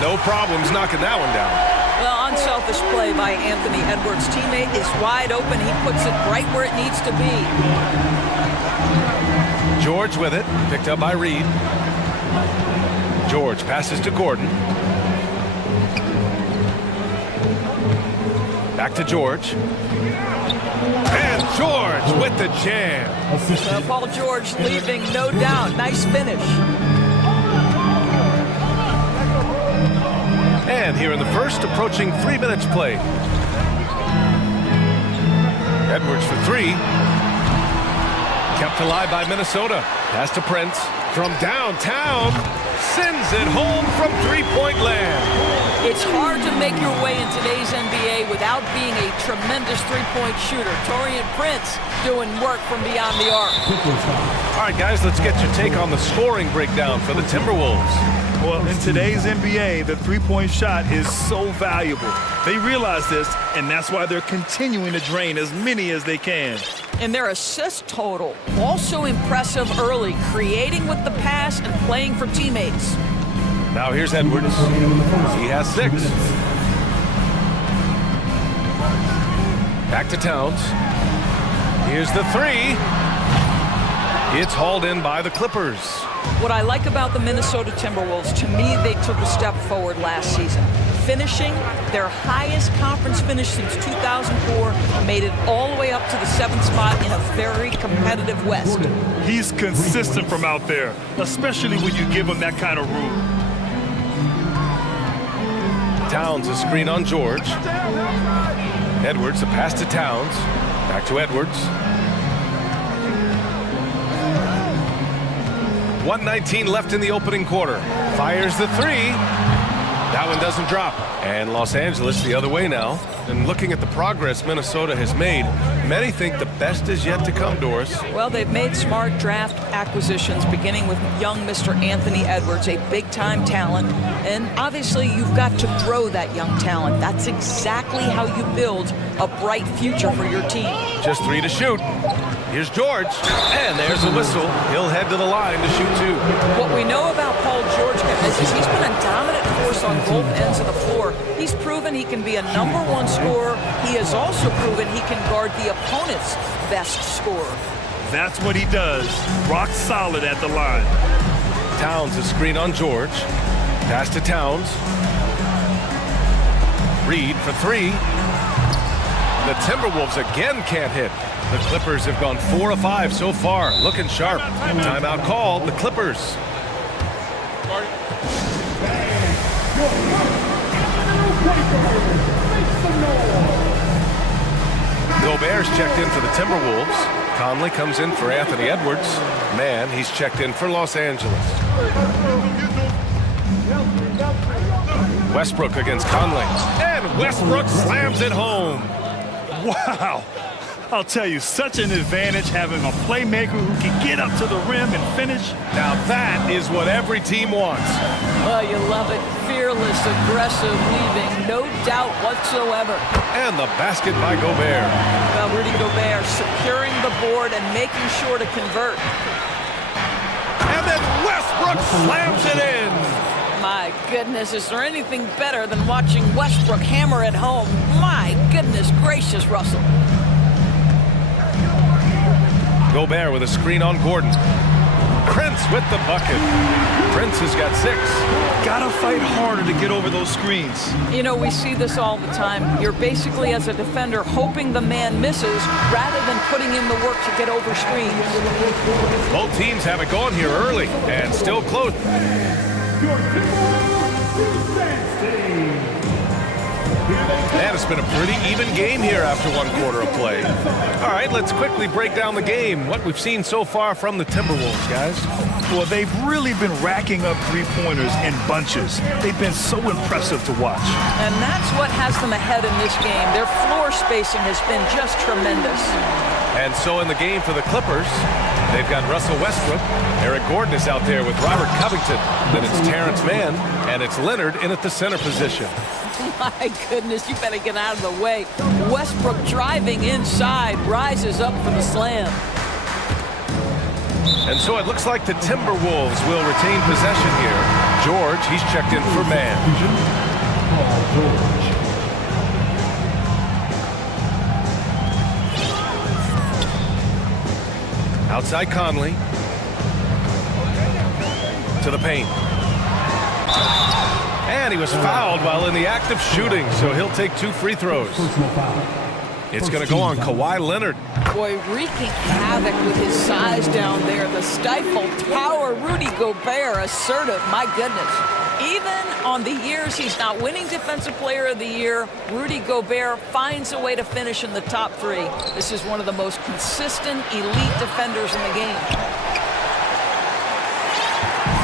No problems knocking that one down. Well, unselfish play by Anthony Edwards' teammate is wide open. He puts it right where it needs to be. George with it, picked up by Reed. George passes to Gordon. Back to George. And George with the jam. Paul George leaving, no doubt. Nice finish. And here in the first, approaching 3 minutes played. Edwards for 3. Kept alive by Minnesota. Pass to Prince. From downtown. Sends it home from three-point land. It's hard to make your way in today's NBA without being a tremendous three-point shooter. Taurean Prince doing work from beyond the arc. All right, guys, let's get your take on the scoring breakdown for the Timberwolves. Well, in today's NBA, the three-point shot is so valuable. They realize this, and that's why they're continuing to drain as many as they can. And their assist total, also impressive early, creating with the pass and playing for teammates. Now here's Edwards. He has 6. Back to Towns. Here's the 3. It's hauled in by the Clippers. What I like about the Minnesota Timberwolves, to me, they took a step forward last season. Finishing their highest conference finish since 2004, made it all the way up to the 7th spot in a very competitive West. He's consistent from out there, especially when you give him that kind of room. Towns a screen on George. Edwards a pass to Towns. Back to Edwards. 1:19 left in the opening quarter. Fires the 3. That one doesn't drop. And Los Angeles the other way now. And looking at the progress Minnesota has made, many think the best is yet to come, Doris. Well, they've made smart draft acquisitions, beginning with young Mr. Anthony Edwards, a big-time talent. And obviously, you've got to grow that young talent. That's exactly how you build a bright future for your team. Just 3 to shoot. Here's George, and there's a whistle. He'll head to the line to shoot 2. What we know about Paul George is he's been a dominant force on both ends of the floor. He's proven he can be a #1 scorer. He has also proven he can guard the opponent's best scorer. That's what he does. Rock solid at the line. Towns a screen on George. Pass to Towns. Reed for three. The Timberwolves again can't hit. The Clippers have gone 4 of 5 so far. Looking sharp. Timeout called. The Clippers. Gobert's checked in for the Timberwolves. Conley comes in for Anthony Edwards. Man, he's checked in for Los Angeles. Westbrook against Conley. And Westbrook slams it home. Wow. I'll tell you, such an advantage having a playmaker who can get up to the rim and finish. Now that is what every team wants. Oh, you love it. Fearless, aggressive, leaving, no doubt whatsoever. And the basket by Gobert. Well, Rudy Gobert securing the board and making sure to convert. And then Westbrook slams it in. My goodness, is there anything better than watching Westbrook hammer it home? My goodness gracious, Russell. Gobert with a screen on Gordon. Prince with the bucket. Prince has got 6. Gotta fight harder to get over those screens. You know, we see this all the time. You're basically, as a defender, hoping the man misses rather than putting in the work to get over screens. Both teams have it going here early and still close. Man, it's been a pretty even game here after 1 quarter of play. All right, let's quickly break down the game. What we've seen so far from the Timberwolves, guys. Well, they've really been racking up three-pointers in bunches. They've been so impressive to watch. And that's what has them ahead in this game. Their floor spacing has been just tremendous. And so in the game for the Clippers, they've got Russell Westbrook. Eric Gordon is out there with Robert Covington. Then it's Terrence Mann, and it's Leonard in at the center position. My goodness, you better get out of the way. Westbrook driving inside, rises up for the slam. And so it looks like the Timberwolves will retain possession here. George, he's checked in for Mann. Outside Conley. To the paint. And he was fouled while in the act of shooting, so he'll take 2 free throws. It's going to go on Kawhi Leonard. Boy, wreaking havoc with his size down there. The stifled tower, Rudy Gobert, assertive, my goodness. Even on the years he's not winning Defensive Player of the Year, Rudy Gobert finds a way to finish in the top 3. This is one of the most consistent, elite defenders in the game.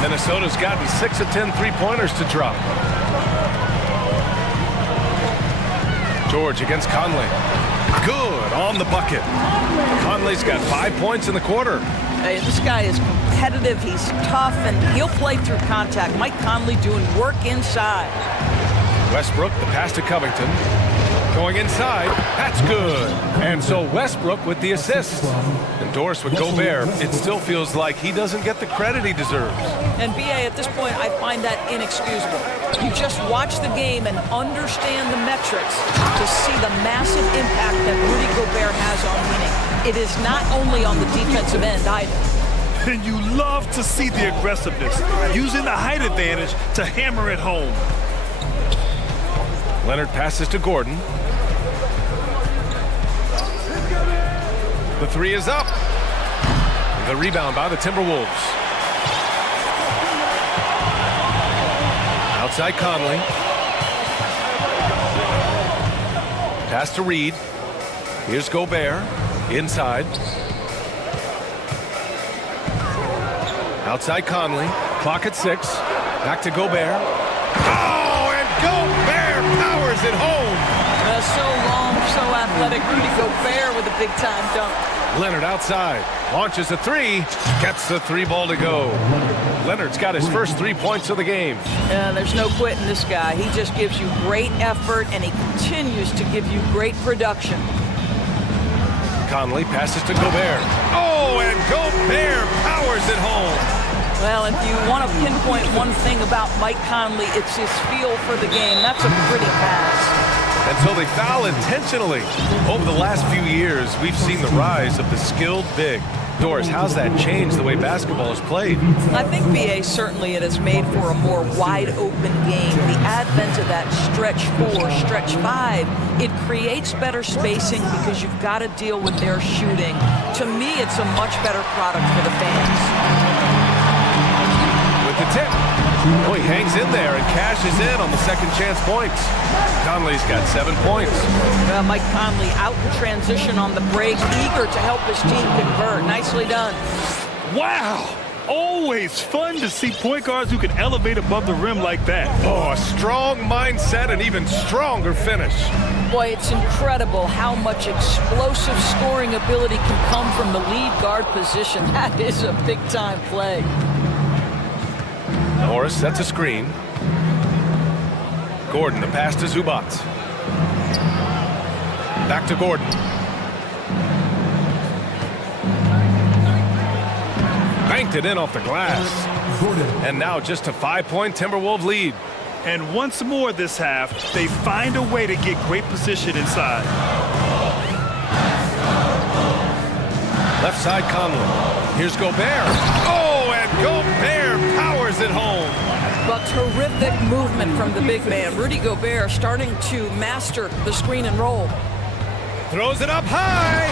Minnesota's gotten 6 of 10 three-pointers to drop. George against Conley. Good on the bucket. Conley's got 5 points in the quarter. Hey, this guy is competitive, he's tough, and he'll play through contact. Mike Conley doing work inside. Westbrook, the pass to Covington. Going inside, that's good. And so Westbrook with the assist. Endorsed with Gobert, it still feels like he doesn't get the credit he deserves. And BA, at this point, I find that inexcusable. You just watch the game and understand the metrics to see the massive impact that Rudy Gobert has on winning. It is not only on the defensive end either. And you love to see the aggressiveness, using the height advantage to hammer it home. Leonard passes to Gordon. The 3 is up. The rebound by the Timberwolves. Outside Conley. Pass to Reed. Here's Gobert. Inside. Outside Conley. Clock at 6. Back to Gobert. Oh, and Gobert powers it home. So long, so athletic. Rudy Gobert with a big-time dunk. Leonard outside. Launches a 3. Gets the 3 ball to go. Leonard's got his first 3 points of the game. Yeah, there's no quitting this guy. He just gives you great effort, and he continues to give you great production. Conley passes to Gobert. Oh, and Gobert powers it home. Well, if you want to pinpoint one thing about Mike Conley, it's his feel for the game. That's a pretty pass. until they foul intentionally. Over the last few years, we've seen the rise of the skilled big. Doris, how's that changed the way basketball is played? I think, BA, certainly it has made for a more wide-open game. The advent of that stretch 4, stretch 5, it creates better spacing because you've got to deal with their shooting. To me, it's a much better product for the fans. With the tip. Oh, he hangs in there and cashes in on the second chance points. Conley's got 7 points. Well, Mike Conley out in transition on the break, eager to help his team convert. Nicely done. Wow! Always fun to see point guards who can elevate above the rim like that. Oh, a strong mindset and even stronger finish. Boy, it's incredible how much explosive scoring ability can come from the lead guard position. That is a big-time play. Morris sets a screen. Gordon, the pass to Zubac. Back to Gordon. Banked it in off the glass. And now just a 5-point Timberwolves lead. And once more this half, they find a way to get great position inside. Left side Conley. Here's Gobert. Oh, and Gobert powers it home. Well, terrific movement from the big man. Rudy Gobert starting to master the screen and roll. Throws it up high,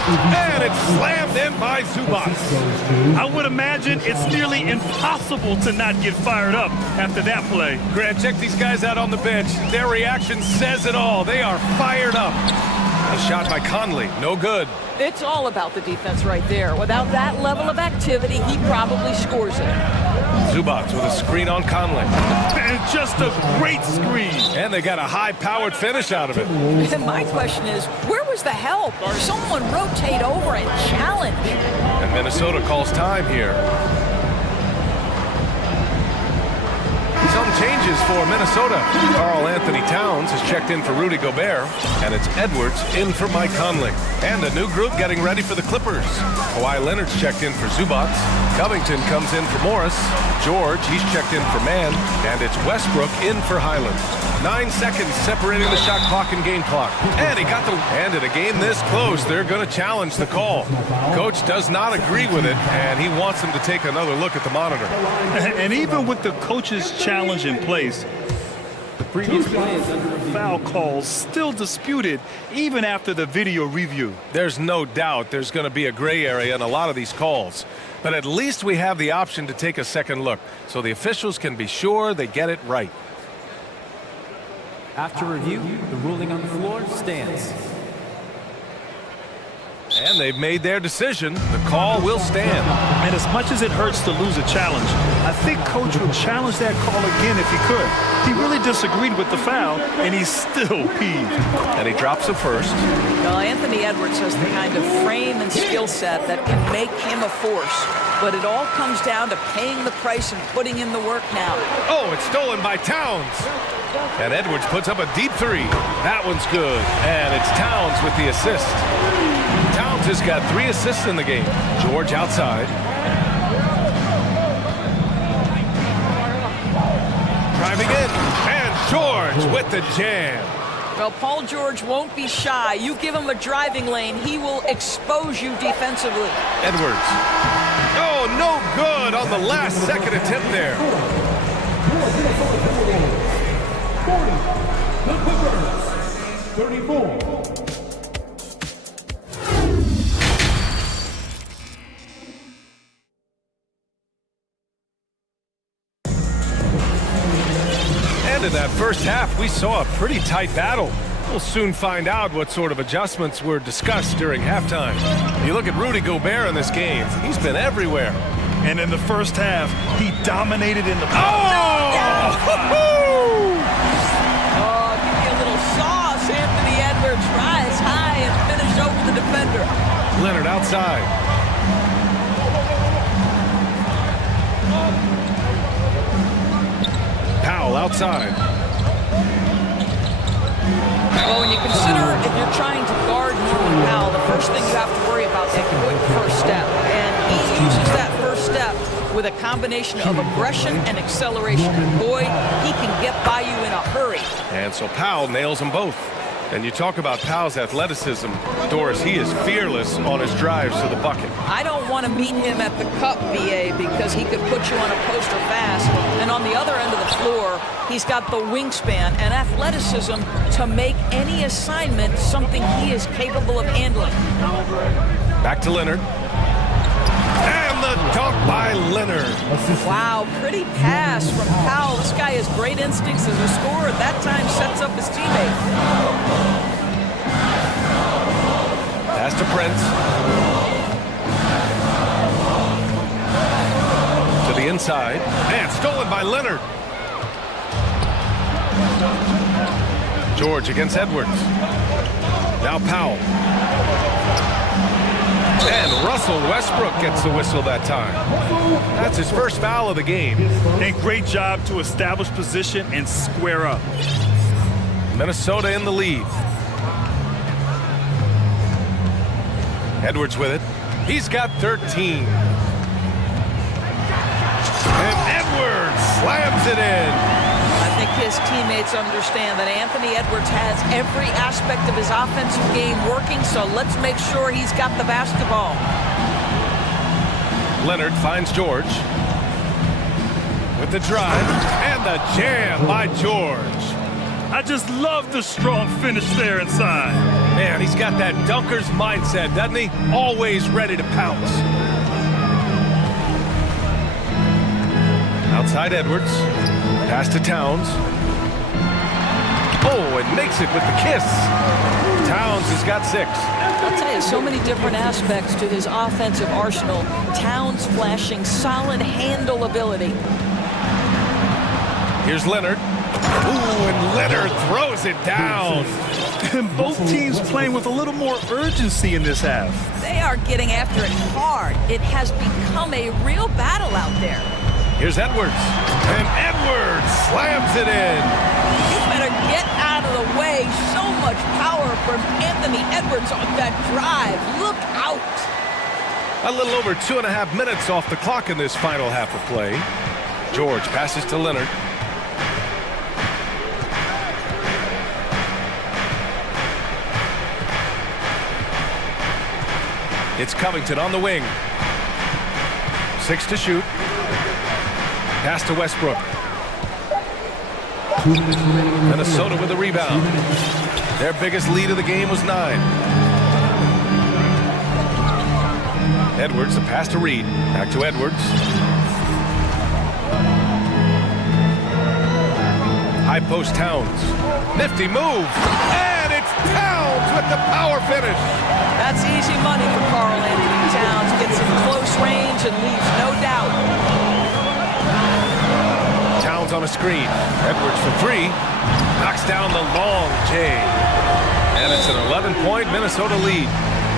and it's slammed in by Zubac. I would imagine it's nearly impossible to not get fired up after that play. Grant, check these guys out on the bench. Their reaction says it all. They are fired up. A shot by Conley, no good. It's all about the defense right there. Without that level of activity, he probably scores it. Zubac with a screen on Conley. And just a great screen. And they got a high-powered finish out of it. And my question is, where was the help? Someone rotate over and challenge. And Minnesota calls time here. Some changes for Minnesota. Karl Anthony Towns has checked in for Rudy Gobert, and it's Edwards in for Mike Conley. And a new group getting ready for the Clippers. Kawhi Leonard's checked in for Zubac. Covington comes in for Morris. George, he's checked in for Mann. And it's Westbrook in for Highland. 9 seconds separating the shot clock and game clock. And he got the... And in a game this close, they're going to challenge the call. Coach does not agree with it, and he wants them to take another look at the monitor. And even with the coach's challenge in place, the previous play is under foul calls still disputed even after the video review. There's no doubt there's going to be a gray area in a lot of these calls. But at least we have the option to take a second look, so the officials can be sure they get it right. After review, the ruling on the floor stands. And they've made their decision. The call will stand. And as much as it hurts to lose a challenge, I think Coach would challenge that call again if he could. He really disagreed with the foul, and he's still peeved. And he drops it first. Well, Anthony Edwards has the kind of frame and skill set that can make him a force. But it all comes down to paying the price and putting in the work now. Oh, it's stolen by Towns. And Edwards puts up a deep three. That one's good. And it's Towns with the assist. Towns has got 3 assists in the game. George outside. Driving in. And George with the jam. Well, Paul George won't be shy. You give him a driving lane, he will expose you defensively. Edwards. Oh, no good on the last second attempt there. 34. And in that first half, we saw a pretty tight battle. We'll soon find out what sort of adjustments were discussed during halftime. You look at Rudy Gobert in this game. He's been everywhere. And in the first half, he dominated in the... Give you a little sauce. Anthony Edwards rise high and finish over the defender. Leonard outside. Powell outside. Well, when you consider if you're trying to guard Norman Powell, the first thing you have to worry about is that quick first step. And he uses that first step with a combination of aggression and acceleration. And boy, he can get by you in a hurry. And so Powell nails them both. And you talk about Powell's athleticism, Doris, he is fearless on his drives to the bucket. I don't want to meet him at the cup, BA, because he could put you on a poster fast. And on the other end of the floor, he's got the wingspan and athleticism to make any assignment something he is capable of handling. Back to Leonard. And the dunk by Leonard. Wow, pretty pass from Powell. This guy has great instincts as a scorer. At that time, sets up his teammate. Pass to Prince. To the inside. And stolen by Leonard. George against Edwards. Now Powell. And Russell Westbrook gets the whistle that time. That's his first foul of the game. And great job to establish position and square up. Minnesota in the lead. Edwards with it. He's got 13. And Edwards slams it in. I think his teammates understand that Anthony Edwards has every aspect of his offensive game working, so let's make sure he's got the basketball. Leonard finds George with the drive and the jam by George. I just love the strong finish there inside. Man, he's got that dunker's mindset, doesn't he? Always ready to pounce. Outside Edwards. Pass to Towns. Oh, and makes it with the kiss. Towns has got 6. I'll tell you, so many different aspects to his offensive arsenal. Towns flashing solid handle ability. Here's Leonard. Ooh, and Leonard throws it down. And both teams playing with a little more urgency in this half. They are getting after it hard. It has become a real battle out there. Here's Edwards. And Edwards slams it in. You better get out of the way. So much power from Anthony Edwards on that drive. Look out. A little over 2.5 minutes off the clock in this final half of play. George passes to Leonard. It's Covington on the wing. 6 to shoot. Pass to Westbrook. Minnesota with the rebound. Their biggest lead of the game was 9. Edwards, the pass to Reed. Back to Edwards. High post Towns. Nifty move. And it's Towns with the power finish. That's easy money for Karl Anthony Towns. Gets in close range and leaves no doubt. Towns on a screen. Edwards for 3. Knocks down the long J. And it's an 11-point Minnesota lead.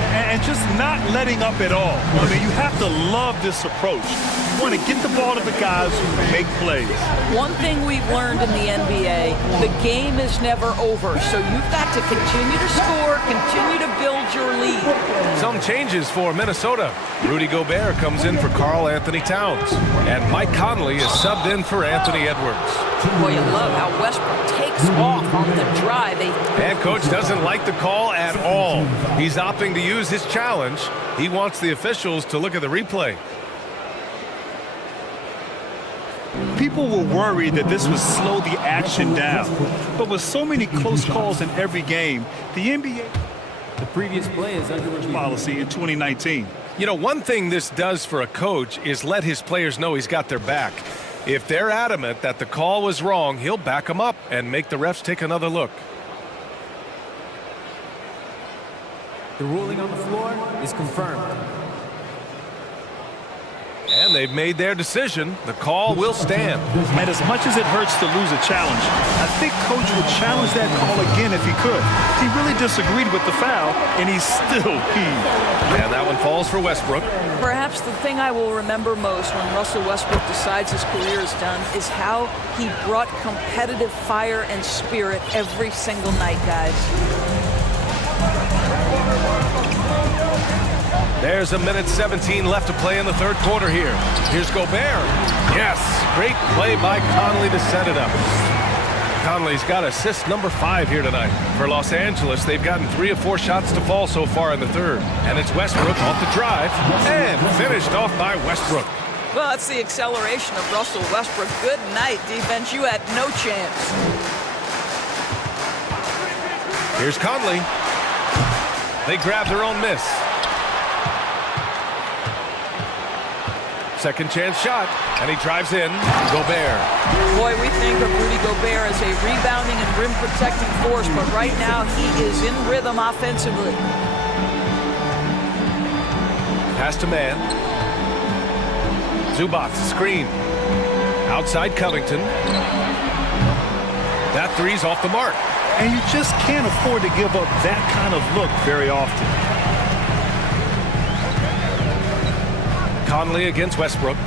And just not letting up at all. I mean, you have to love this approach. You want to get the ball to the guys who make plays. One thing we've learned in the NBA, the game is never over. So you've got to continue to score, continue to build your lead. Some changes for Minnesota. Rudy Gobert comes in for Karl Anthony Towns. And Mike Conley is subbed in for Anthony Edwards. Boy, you love how Westbrook takes off on the drive. And coach doesn't like the call at all. He's opting to use his challenge. He wants the officials to look at the replay. People were worried that this would slow the action down. But with so many close calls in every game, the NBA... The previous play is under review. Policy in 2019. You know, one thing this does for a coach is let his players know he's got their back. If they're adamant that the call was wrong, he'll back them up and make the refs take another look. The ruling on the floor is confirmed. And they've made their decision. The call will stand. And as much as it hurts to lose a challenge, I think coach would challenge that call again if he could. He really disagreed with the foul, and he's still peeved. And that one falls for Westbrook. Perhaps the thing I will remember most when Russell Westbrook decides his career is done is how he brought competitive fire and spirit every single night, guys. There's 1:17 left to play in the third quarter here. Here's Gobert. Yes, great play by Conley to set it up. Conley's got assist number 5 here tonight. For Los Angeles, they've gotten 3 of 4 shots to fall so far in the third. And it's Westbrook off the drive and finished off by Westbrook. Well, that's the acceleration of Russell Westbrook. Good night, defense. You had no chance. Here's Conley. They grab their own miss. Second chance shot, and he drives in. Gobert. Boy, we think of Rudy Gobert as a rebounding and rim protecting force, but right now he is in rhythm offensively. Pass to man. Zubac, screen. Outside Covington. That three's off the mark. And you just can't afford to give up that kind of look very often. Conley against Westbrook.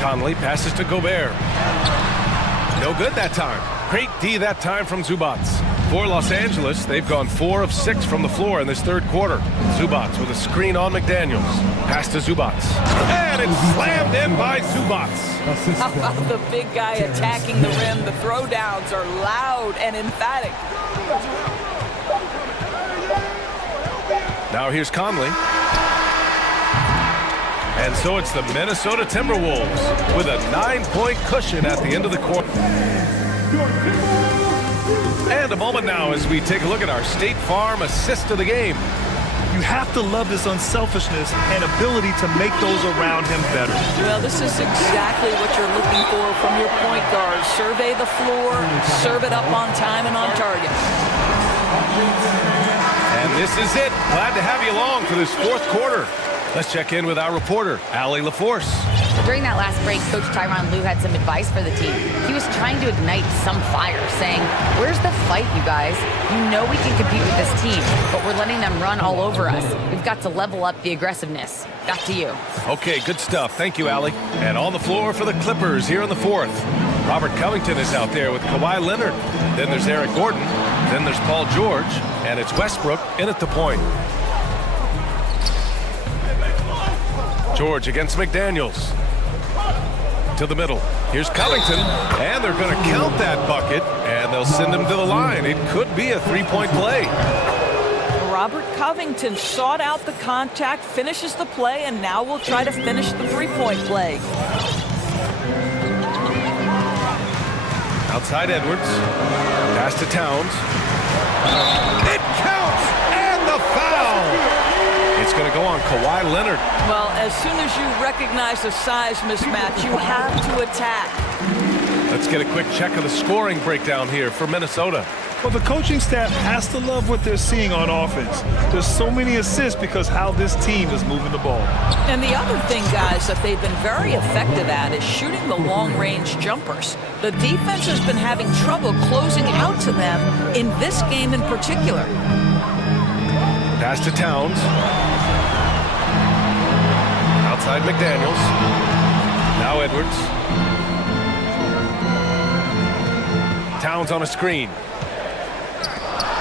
Conley passes to Gobert. No good that time. Great D that time from Zubac. For Los Angeles, they've gone 4 of 6 from the floor in this third quarter. Zubac with a screen on McDaniels. Pass to Zubac. And it's slammed in by Zubac. How about the big guy attacking the rim? The throwdowns are loud and emphatic. Now here's Conley. And so it's the Minnesota Timberwolves with a 9-point cushion at the end of the quarter. And a moment now as we take a look at our State Farm assist of the game. You have to love his unselfishness and ability to make those around him better. Well, this is exactly what you're looking for from your point guard. Survey the floor, serve it up on time and on target. And this is it. Glad to have you along for this fourth quarter. Let's check in with our reporter, Allie LaForce. During that last break, Coach Tyronn Lue had some advice for the team. He was trying to ignite some fire, saying, "Where's the fight, you guys? You know we can compete with this team, but we're letting them run all over us. We've got to level up the aggressiveness." Back to you. Okay, good stuff. Thank you, Allie. And on the floor for the Clippers here in the fourth. Robert Covington is out there with Kawhi Leonard. Then there's Eric Gordon. Then there's Paul George. And it's Westbrook in at the point. George against McDaniels. To the middle. Here's Covington. And they're going to count that bucket. And they'll send him to the line. It could be a three-point play. Robert Covington sought out the contact, finishes the play, and now we'll try to finish the three-point play. Outside Edwards. Pass to Towns. It counts! And the foul! It's going to go on Kawhi Leonard. Well, as soon as you recognize the size mismatch, you have to attack. Let's get a quick check of the scoring breakdown here for Minnesota. Well, the coaching staff has to love what they're seeing on offense. There's so many assists because how this team is moving the ball. And the other thing, guys, that they've been very effective at is shooting the long-range jumpers. The defense has been having trouble closing out to them in this game in particular. Pass to Towns. Outside McDaniels. Now Edwards. Towns on a screen.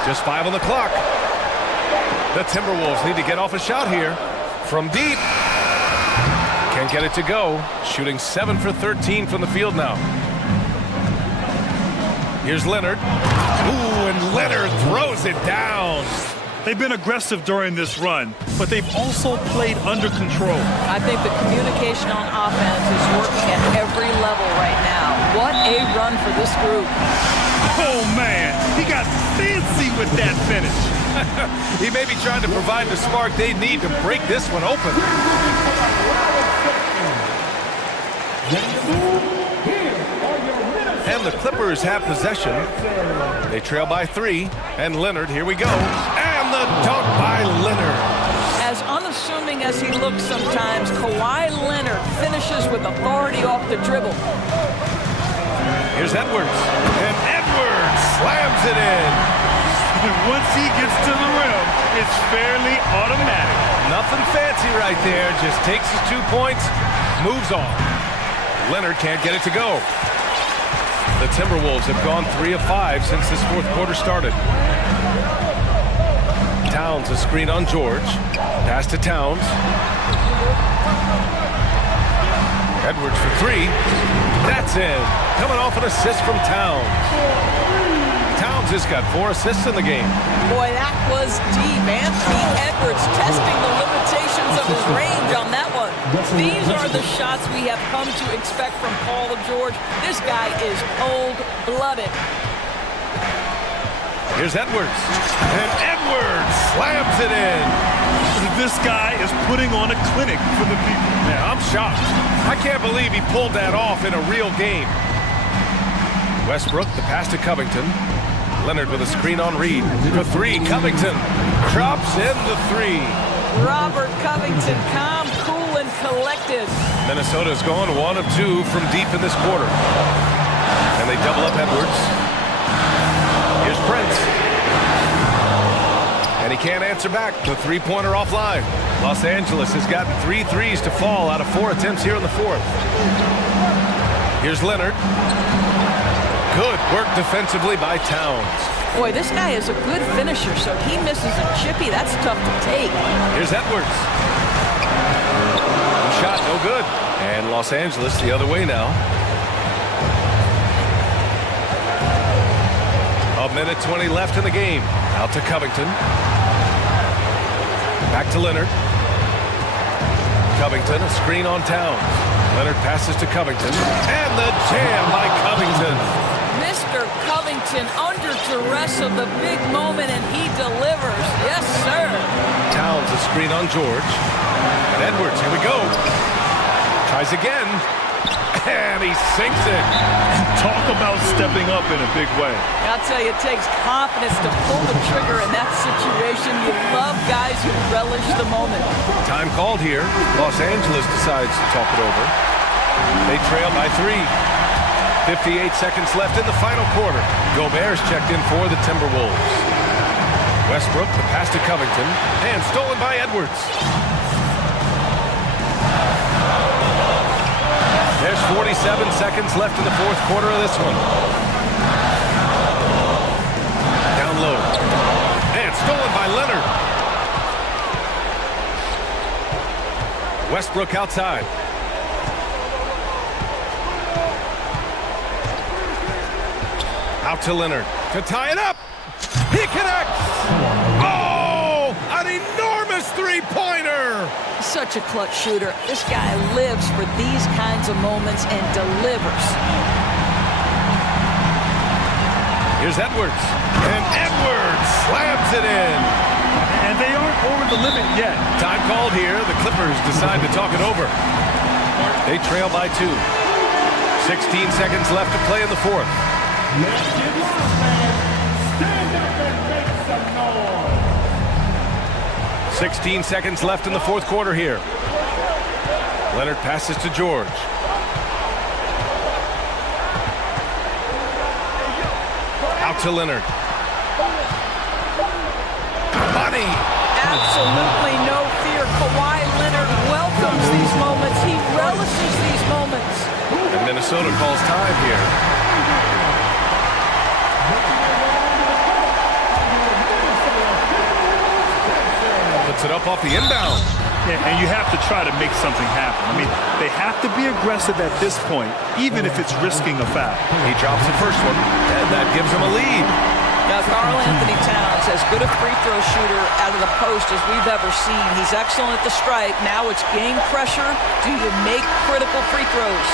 Just 5 on the clock. The Timberwolves need to get off a shot here. From deep. Can't get it to go. Shooting 7 for 13 from the field now. Here's Leonard. Ooh, and Leonard throws it down. They've been aggressive during this run, but they've also played under control. I think the communication on offense is working at every level right now. What a run for this group. Oh, man, he got fancy with that finish. He may be trying to provide the spark they need to break this one open. And the Clippers have possession. They trail by 3. And Leonard, here we go. And the dunk by Leonard. As unassuming as he looks sometimes, Kawhi Leonard finishes with authority off the dribble. Here's Edwards. And Edwards slams it in. Once he gets to the rim, it's fairly automatic. Nothing fancy right there. Just takes his 2 points, moves on. Leonard can't get it to go. The Timberwolves have gone 3 of 5 since this fourth quarter started. Towns a screen on George. Pass to Towns. Edwards for 3. That's in. Coming off an assist from Towns. Edwards has got 4 assists in the game. Boy, that was deep. Anthony Edwards testing the limitations of his range on that one. These are the shots we have come to expect from Paul George. This guy is cold-blooded. Here's Edwards. And Edwards slams it in. This guy is putting on a clinic for the people. Yeah, I'm shocked. I can't believe he pulled that off in a real game. Westbrook, the pass to Covington. Leonard with a screen on Reed. For 3, Covington drops in the 3. Robert Covington, calm, cool, and collected. Minnesota's gone 1 of 2 from deep in this quarter. And they double up Edwards. Here's Prince. And he can't answer back. The three-pointer offline. Los Angeles has got 3 threes to fall out of 4 attempts here in the 4th. Here's Leonard. Good work defensively by Towns. Boy, this guy is a good finisher, so he misses a chippy. That's tough to take. Here's Edwards. The shot, no good. And Los Angeles the other way now. A minute 20 left in the game. Out to Covington. Back to Leonard. Covington, a screen on Towns. Leonard passes to Covington. And the jam by Covington. Mr. Covington under duress of the big moment, and he delivers. Yes, sir. Towns, a screen on George. And Edwards, here we go. Tries again. And he sinks it. Talk about stepping up in a big way. I'll tell you, it takes confidence to pull the trigger in that situation. You love guys who relish the moment. Time called here. Los Angeles decides to talk it over. They trail by 3. 58 seconds left in the final quarter. Gobert's checked in for the Timberwolves. Westbrook, the pass to Covington, and stolen by Edwards. There's 47 seconds left in the 4th quarter of this one. Down low. And stolen by Leonard. Westbrook outside. Out to Leonard to tie it up. He connects. Oh, an enormous three-pointer. Such a clutch shooter. This guy lives for these kinds of moments and delivers. Here's Edwards. And Edwards slams it in. And they aren't over the limit yet. Time called here. The Clippers decide to talk it over. They trail by 2. 16 seconds left to play in the 4th. Let's get loud, man. Stand up and make some noise. 16 seconds left in the 4th quarter here. Leonard passes to George. Out to Leonard. Money. Absolutely no fear. Kawhi Leonard welcomes these moments. He relishes these moments. And Minnesota calls time here. Puts it up off the inbound. Yeah, and you have to try to make something happen. I mean, they have to be aggressive at this point, even if it's risking a foul. He drops the first one, and that gives him a lead. Now, Karl Anthony Towns, as good a free throw shooter out of the post as we've ever seen. He's excellent at the stripe. Now it's game pressure. Do you make critical free throws?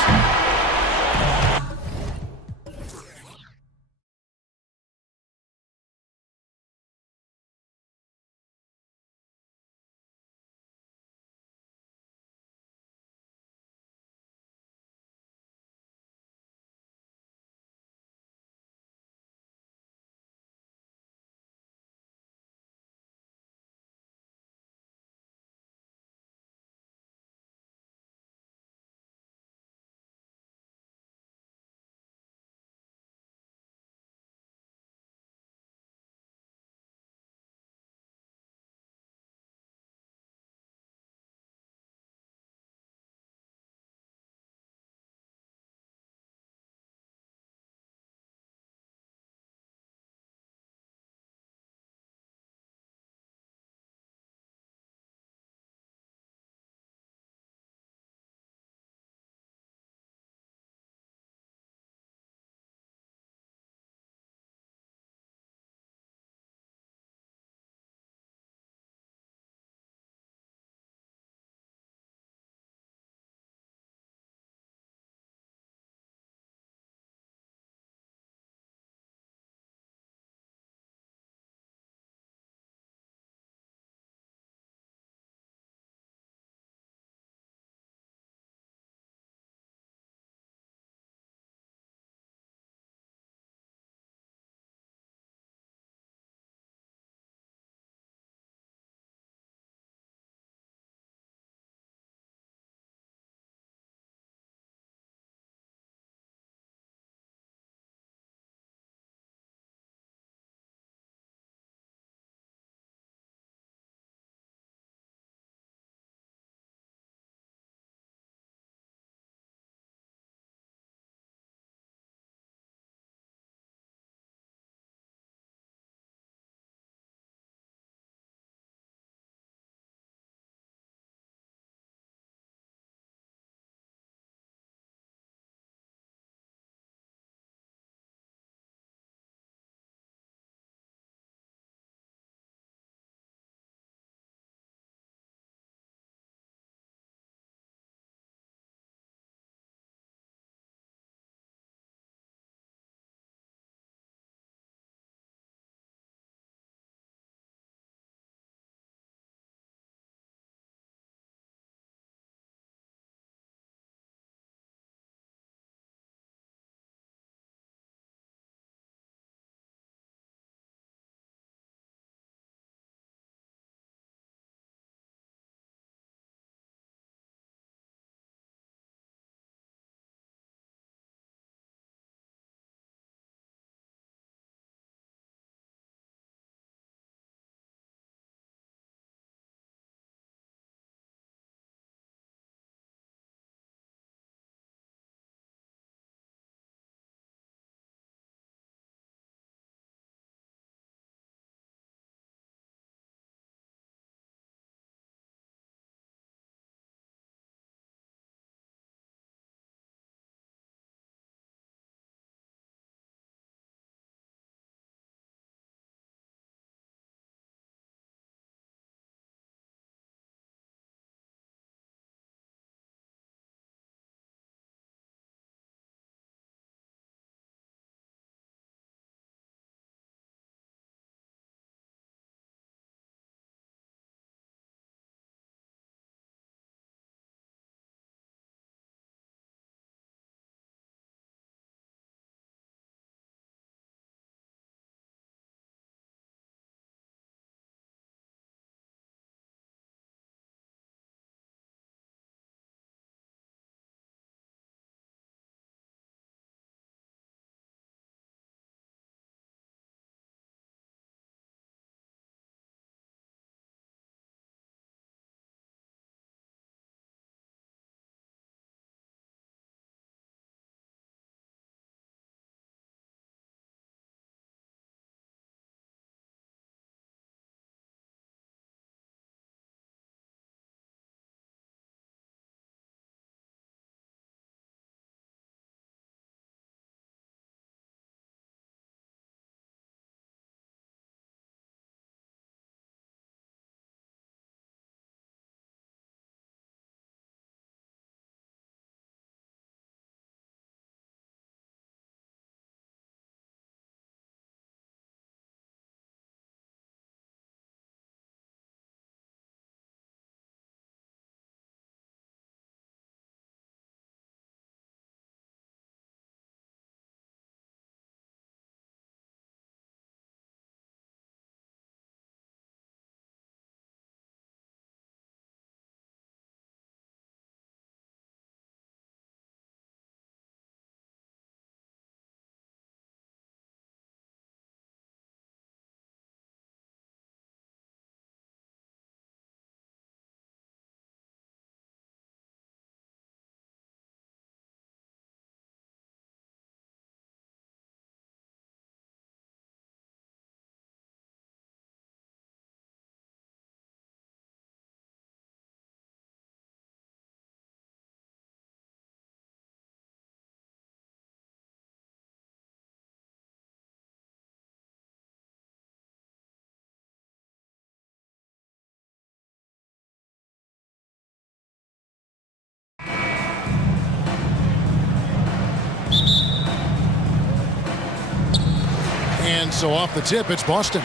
And so off the tip, it's Boston.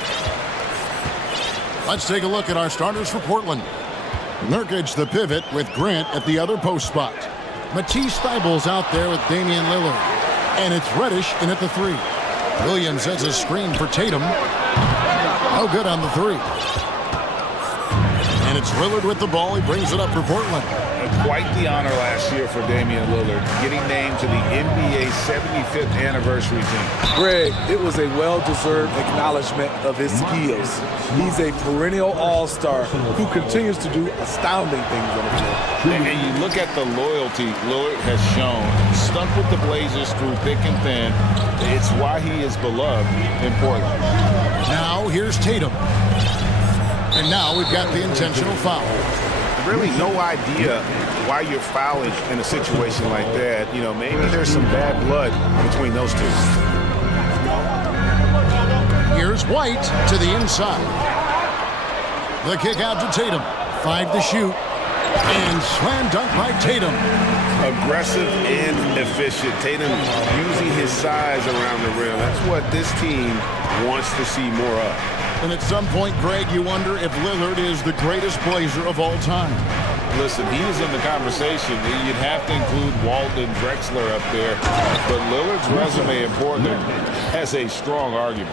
Let's take a look at our starters for Portland. Nurkic, the pivot, with Grant at the other post spot. Matisse Thybulle's out there with Damian Lillard. And it's Reddish in at the 3. Williams has a screen for Tatum. No good on the 3. And it's Lillard with the ball. He brings it up for Portland. Quite the honor last year for Damian Lillard, getting named to the NBA 75th anniversary team. Greg, it was a well-deserved acknowledgement of his skills. He's a perennial all-star who continues to do astounding things on the floor. And you look at the loyalty Lillard has shown, stuck with the Blazers through thick and thin. It's why he is beloved in Portland. Now here's Tatum. And now we've got the intentional foul. Really no idea why you're fouling in a situation like that. You know, maybe there's some bad blood between those two. Here's White to the inside. The kick out to Tatum. 5 to shoot. And slam dunk by Tatum. Aggressive and efficient. Tatum using his size around the rim. That's what this team wants to see more of. And at some point, Greg, you wonder if Lillard is the greatest Blazer of all time. Listen, he is in the conversation. You'd have to include Walton and Drexler up there. But Lillard's resume in Portland has a strong argument.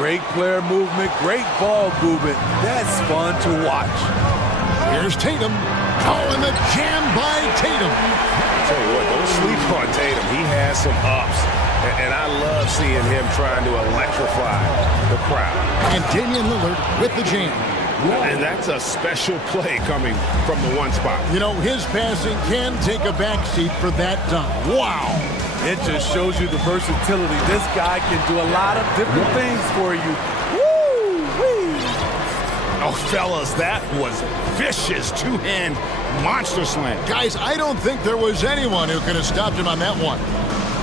Great player movement, great ball movement. That's fun to watch. Here's Tatum. Oh, and the jam by Tatum. I'll tell you what, don't sleep on Tatum. He has some ups. And I love seeing him trying to electrify the crowd. And Damian Lillard with the jam. And that's a special play coming from the one spot. You know, his passing can take a backseat for that dunk. Wow. It just shows you the versatility. This guy can do a lot of different things for you. Woo-wee. Oh, fellas, that was vicious two-hand monster slam. Guys, I don't think there was anyone who could have stopped him on that one.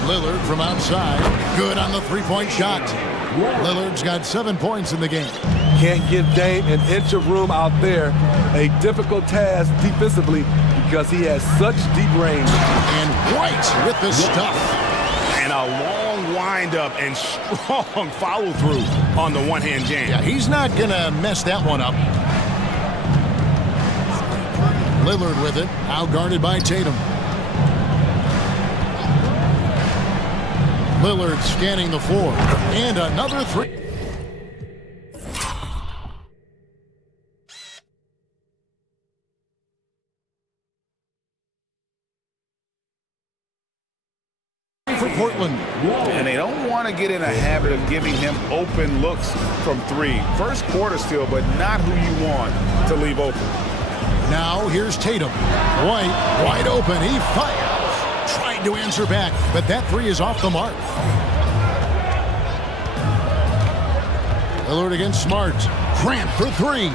Lillard from outside. Good on the three-point shot. Lillard's got 7 points in the game. Can't give Dame an inch of room out there. A difficult task defensively because he has such deep range. And White with the stuff. And a long wind-up and strong follow-through on the one-hand jam. Yeah, he's not going to mess that one up. Lillard with it. Out-guarded by Tatum. Lillard scanning the floor. And another three. For Portland. And they don't want to get in a habit of giving him open looks from 3. First quarter still, but not who you want to leave open. Now here's Tatum. White wide open. He fires. Trying to answer back, but that 3 is off the mark. Lillard against Smart. Grant for 3.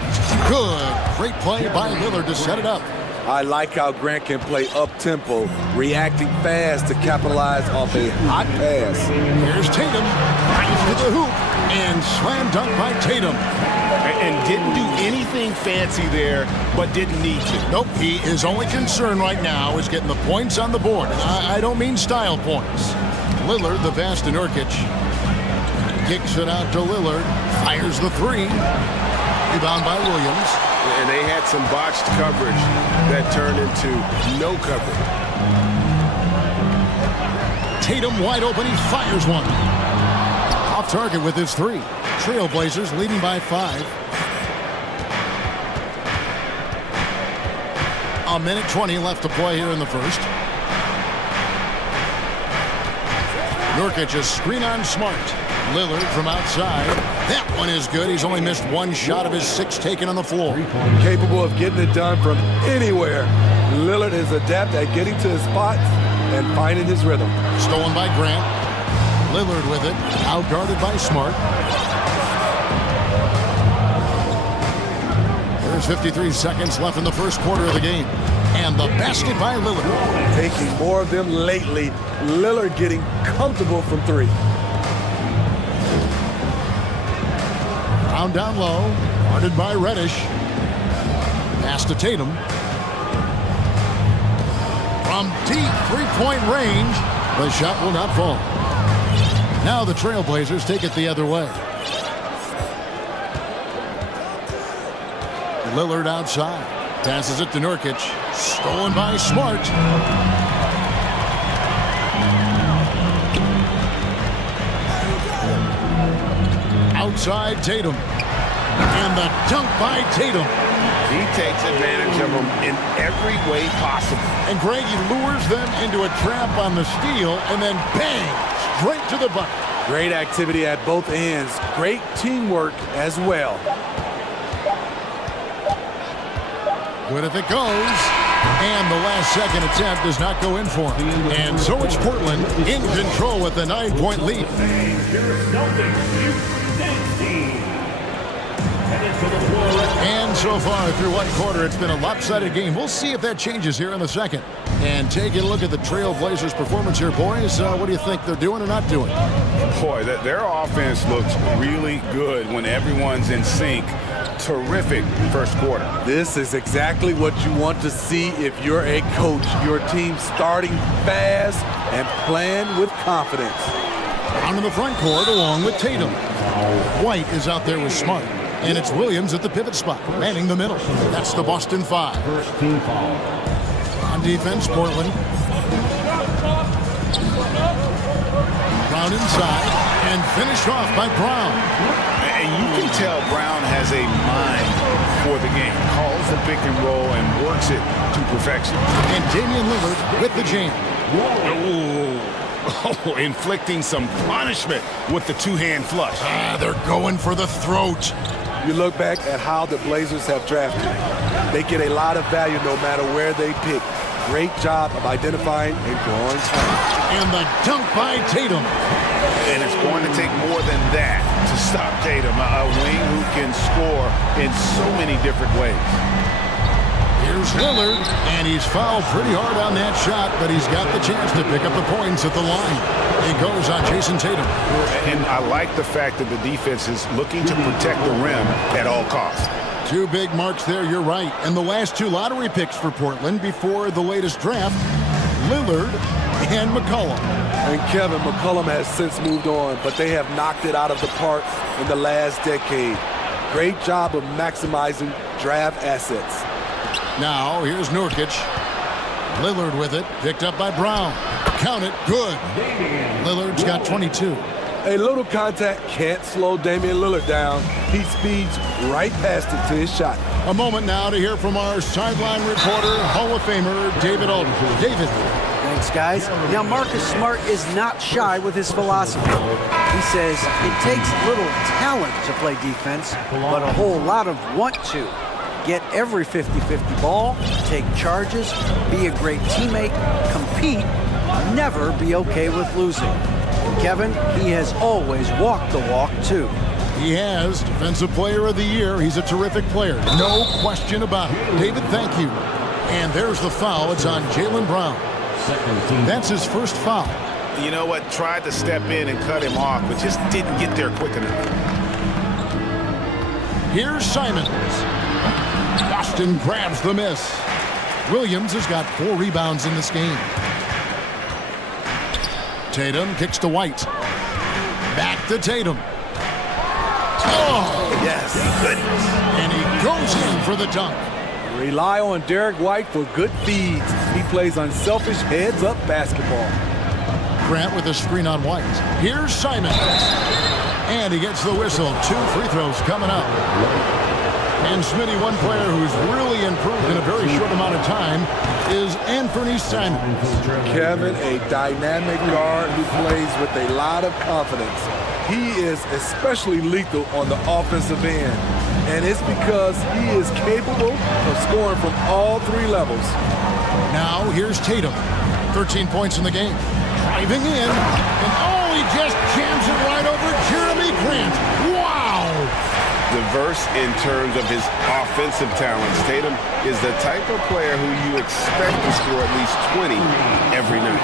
Good. Great play by Lillard to set it up. I like how Grant can play up-tempo, reacting fast to capitalize off a hot pass. Here's Tatum. Right to the hoop. And slam dunk by Tatum. And didn't do anything fancy there, but didn't need to. Nope, his only concern right now is getting the points on the board. I don't mean style points. Lillard, the pass to Nurkic. Kicks it out to Lillard. Fires the 3. Rebound by Williams. And they had some botched coverage that turned into no coverage. Tatum wide open. He fires one. Off target with his 3. Trailblazers leading by 5. A minute 20 left to play here in the first. Nurkic, a screen on Smart. Lillard from outside. That one is good. He's only missed 1 shot of his 6 taken on the floor. Capable of getting it done from anywhere. Lillard is adept at getting to his spots and finding his rhythm. Stolen by Grant. Lillard with it. Out-guarded by Smart. There's 53 seconds left in the first quarter of the game. And the basket by Lillard. Taking more of them lately. Lillard getting comfortable from 3. Brown down low. Guarded by Reddish. Pass to Tatum. From deep 3-point range, the shot will not fall. Now the Trailblazers take it the other way. Lillard outside. Passes it to Nurkic. Stolen by Smart. Outside Tatum. And the dunk by Tatum. He takes advantage of them in every way possible. And Greg, he lures them into a trap on the steal, and then bang, straight to the bucket. Great activity at both ends. Great teamwork as well. Good if it goes. And the last second attempt does not go in for him. And so it's Portland in control with a 9-point lead. And so far through one quarter, it's been a lopsided game. We'll see if that changes here in the second. And taking a look at the Trailblazers' performance here, boys. What do you think they're doing or not doing? Boy, their offense looks really good when everyone's in sync. Terrific first quarter. This is exactly what you want to see if you're a coach. Your team starting fast and playing with confidence. On in the front court along with Tatum. White is out there with Smart. And it's Williams at the pivot spot, manning the middle. That's the Boston 5. On defense, Portland. Brown inside, and finished off by Brown. And you can tell Brown has a mind for the game. Calls the pick and roll and works it to perfection. And Damian Lillard with the jam. Oh, inflicting some punishment with the two-hand flush. They're going for the throat. You look back at how the Blazers have drafted. They get a lot of value no matter where they pick. Great job of identifying and growing talent. And the dunk by Tatum. And it's going to take more than that to stop Tatum, a wing who can score in so many different ways. Here's Lillard, and he's fouled pretty hard on that shot, but he's got the chance to pick up the points at the line. It goes on Jason Tatum. And I like the fact that the defense is looking to protect the rim at all costs. Two big marks there, you're right. And the last two lottery picks for Portland before the latest draft, Lillard and McCollum. And Kevin, McCollum has since moved on, but they have knocked it out of the park in the last decade. Great job of maximizing draft assets. Now, here's Nurkic. Lillard with it, picked up by Brown. Count it, good. Lillard's got 22. A little contact can't slow Damian Lillard down. He speeds right past it to his shot. A moment now to hear from our sideline reporter, Hall of Famer David Aldridge. David. Thanks, guys. Now, Marcus Smart is not shy with his philosophy. He says it takes little talent to play defense, but a whole lot of want to. Get every 50-50 ball, take charges, be a great teammate, compete, never be okay with losing. And Kevin, he has always walked the walk, too. He has. Defensive Player of the Year. He's a terrific player. No question about it. David, thank you. And there's the foul. It's on Jaylen Brown. That's his first foul. You know what? Tried to step in and cut him off, but just didn't get there quick enough. Here's Simons. Boston grabs the miss. Williams has got 4 rebounds in this game. Tatum kicks to White. Back to Tatum. Oh, yes. Goodness. And he goes in for the dunk. Rely on Derek White for good feeds. He plays unselfish heads-up basketball. Grant with a screen on White. Here's Simons. And he gets the whistle. 2 free throws coming up. And Smitty, one player who's really improved in a very short amount of time is Anthony Simons. Kevin, a dynamic guard who plays with a lot of confidence. He is especially lethal on the offensive end. And it's because he is capable of scoring from all 3 levels. Now, here's Tatum. 13 points in the game. Driving in. And he just jams it right over Jeremy Grant. Wow! Diverse in terms of his offensive talents. Tatum is the type of player who you expect to score at least 20 every night.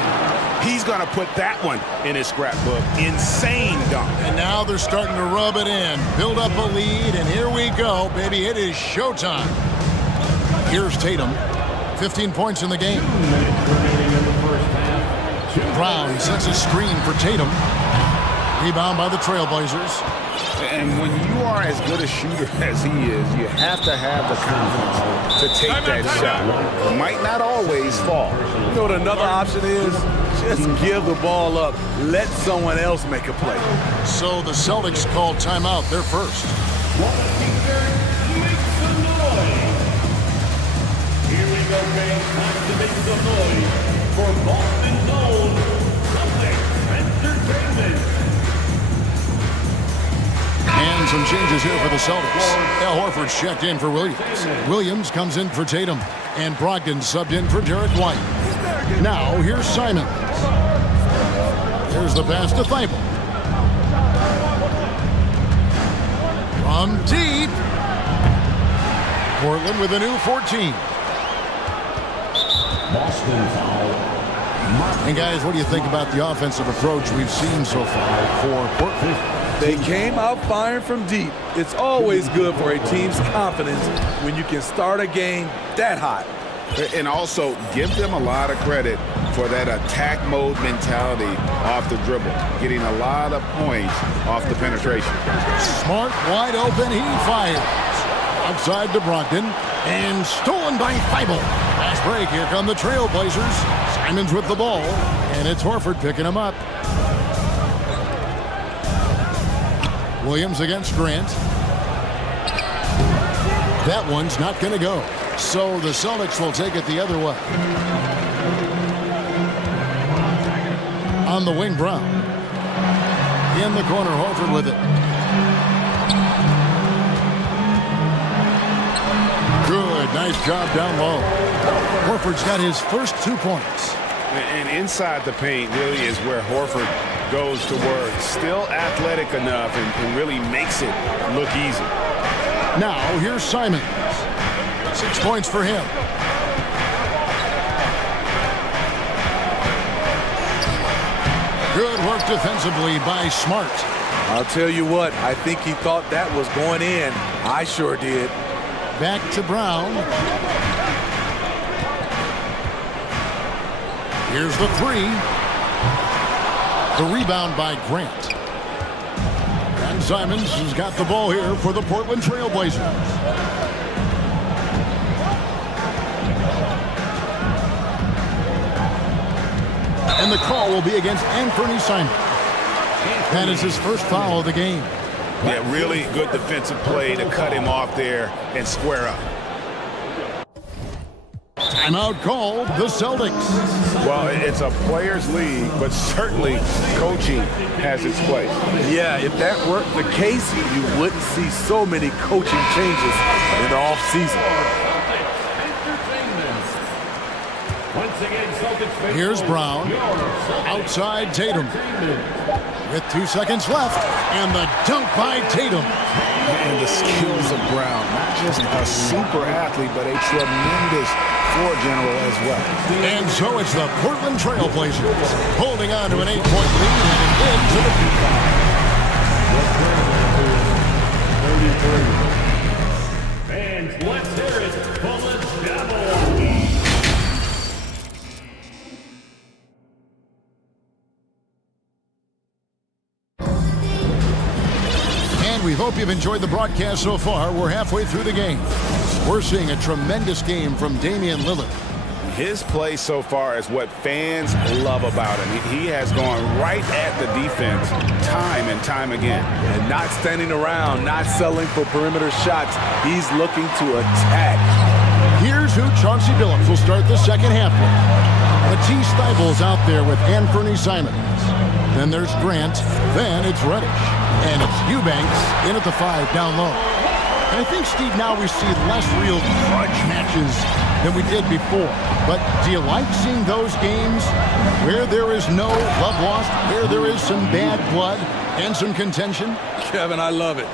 He's going to put that one in his scrapbook. Insane dunk. And now they're starting to rub it in. Build up a lead, and here we go, baby. It is showtime. Here's Tatum. 15 points in the game. Brown sets a screen for Tatum. Rebound by the Trailblazers. And when you are as good a shooter as he is, you have to have the confidence to take that shot. It might not always fall. You know what another option is? Just give the ball up. Let someone else make a play. So the Celtics called timeout. They're first. Here we go, man. Time to make some noise for Boston's own Celtics Entertainment. And some changes here for the Celtics. Al Horford's checked in for Williams. Williams comes in for Tatum. And Brogdon subbed in for Derek White. Now, here's Simons. Here's the pass to Thibault. From deep. Portland with a new 14. Boston foul. And guys, what do you think about the offensive approach we've seen so far for Portland? They came out firing from deep. It's always good for a team's confidence when you can start a game that hot. And also, give them a lot of credit for that attack mode mentality off the dribble, getting a lot of points off the penetration. Smart, wide open, he fires. Outside to Brogdon, and stolen by Thibault. Fast break, here come the Trailblazers. Simons with the ball, and it's Horford picking him up. Williams against Grant. That one's not going to go. So the Celtics will take it the other way. On the wing, Brown. In the corner, Horford with it. Good, nice job down low. Horford's got his first 2 points. And inside the paint really is where Horford goes to work. Still athletic enough and really makes it look easy. Now, here's Simons. 6 points for him. Good work defensively by Smart. I'll tell you what, I think he thought that was going in. I sure did. Back to Brown. Here's the 3. The rebound by Grant. And Simons has got the ball here for the Portland Trailblazers. And the call will be against Anthony Simons. That is his first foul of the game. Yeah, really good defensive play to cut him off there and square up. Timeout called, the Celtics. Well, it's a players' league, but certainly coaching has its place. Yeah, if that weren't the case, you wouldn't see so many coaching changes in the offseason. Here's Brown. Outside Tatum. With 2 seconds left. And the dunk by Tatum. And the skills of Brown. Not just a super athlete, but a tremendous floor general as well. And so it's the Portland Trailblazers holding on to an 8-point lead and into the Fans, let's hear it for the Devil. And we hope you've enjoyed the broadcast so far. We're halfway through the game. We're seeing a tremendous game from Damian Lillard. His play so far is what fans love about him. He has gone right at the defense time and time again. And not standing around, not settling for perimeter shots. He's looking to attack. Here's who Chauncey Billups will start the second half with. Matisse Thybulle's out there with Anthony Simons. Then there's Grant. Then it's Reddish. And it's Eubanks in at the 5 down low. And I think, Steve, now we see less real grudge matches than we did before. But do you like seeing those games where there is no love lost, where there is some bad blood and some contention? Kevin, I love it.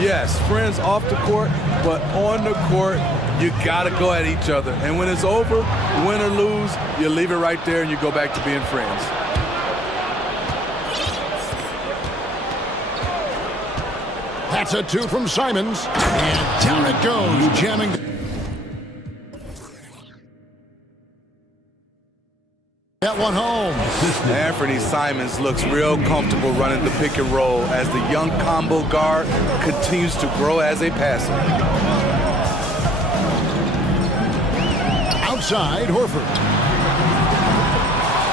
Yes, friends off the court, but on the court, you got to go at each other. And when it's over, win or lose, you leave it right there and you go back to being friends. That's a 2 from Simons. And down it goes, jamming. That one home. Anthony Simons looks real comfortable running the pick and roll as the young combo guard continues to grow as a passer. Outside, Horford.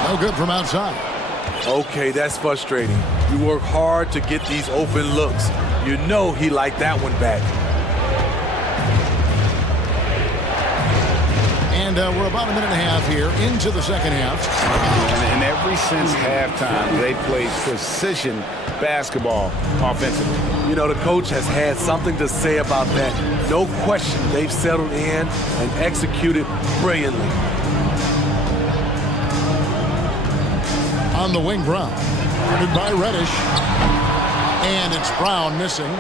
No good from outside. Okay, that's frustrating. You work hard to get these open looks. You know he liked that one back. And we're about a minute and a half here into the second half. And ever since halftime, they played precision basketball offensively. You know, the coach has had something to say about that. No question, they've settled in and executed brilliantly. On the wing, Brown. Guarded by Reddish. And it's Brown missing.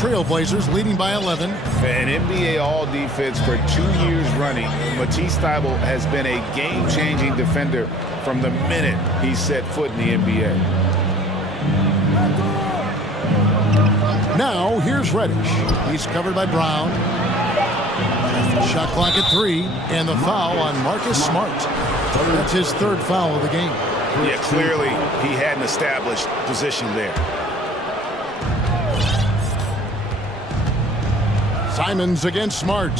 Trailblazers leading by 11. An NBA All-Defense for 2 years running. Matisse Thybulle has been a game-changing defender from the minute he set foot in the NBA. Now, here's Reddish. He's covered by Brown. Shot clock at 3, and the foul on Marcus Smart. That's his third foul of the game. Yeah, clearly he hadn't established position there. Simons against Smart.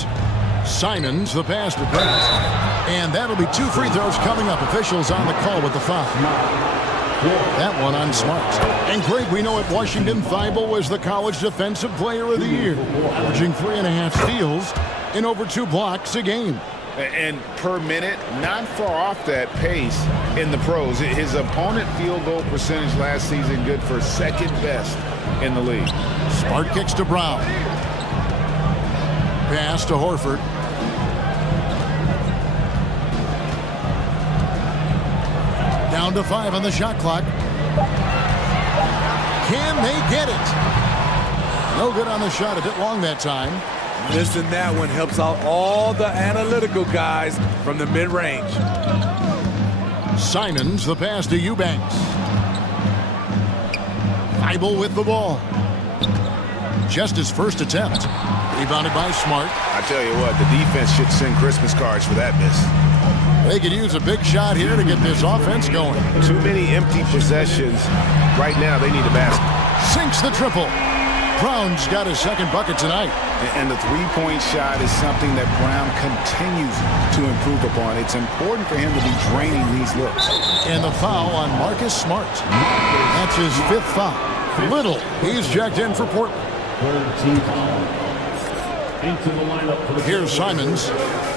Simons, the pass to Grant. And that'll be 2 free throws coming up. Officials on the call with the foul. That one on Smart. And Greg, we know at Washington, Thybulle was the college defensive player of the year, averaging 3.5 steals and over 2 blocks a game. And per minute, not far off that pace in the pros. His opponent field goal percentage last season good for second best in the league. Smart kicks to Brown. Pass to Horford. Down to 5 on the shot clock. Can they get it? No good on the shot, a bit long that time. Missing that one helps out all the analytical guys from the mid-range. Simons, the pass to Eubanks. Thybulle with the ball. Just his first attempt. Rebounded by Smart. I tell you what, the defense should send Christmas cards for that miss. They could use a big shot here to get this offense going. Too many empty possessions. Right now, they need a basket. Sinks the triple. Brown's got his second bucket tonight. And the three-point shot is something that Brown continues to improve upon. It's important for him to be draining these looks. And the foul on Marcus Smart. That's his 5th foul. Little, he's checked in for Portland. Here's Simons.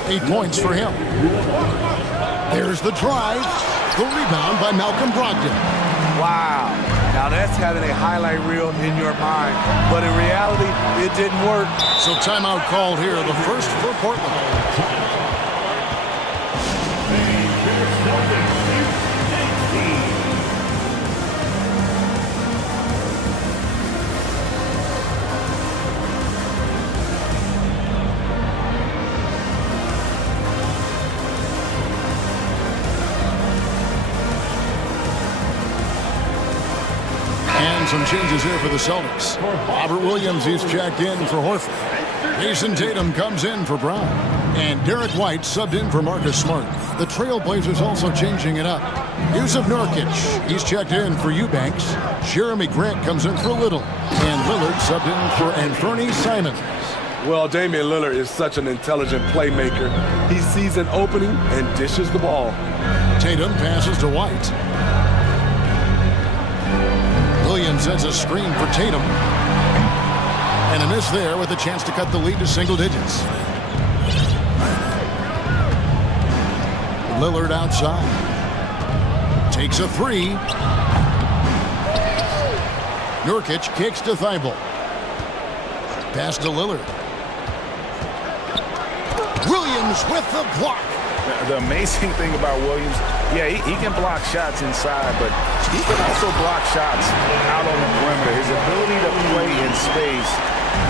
8 points for him. There's the drive. The rebound by Malcolm Brogdon. Wow. Now that's having a highlight reel in your mind. But in reality, it didn't work. So timeout called here. The first for Portland. Some changes here for the Celtics. Robert Williams, he's checked in for Horford. Jason Tatum comes in for Brown. And Derek White subbed in for Marcus Smart. The Trailblazers also changing it up. Yusuf Nurkic, he's checked in for Eubanks. Jeremy Grant comes in for Little. And Lillard subbed in for Anthony Simons. Well, Damian Lillard is such an intelligent playmaker. He sees an opening and dishes the ball. Tatum passes to White. Williams sets a screen for Tatum. And a miss there with a chance to cut the lead to single digits. Lillard outside. Takes a 3. Nurkic kicks to Thybulle. Pass to Lillard. Williams with the block. The amazing thing about Williams, yeah, he can block shots inside, but he can also block shots out on the perimeter. His ability to play in space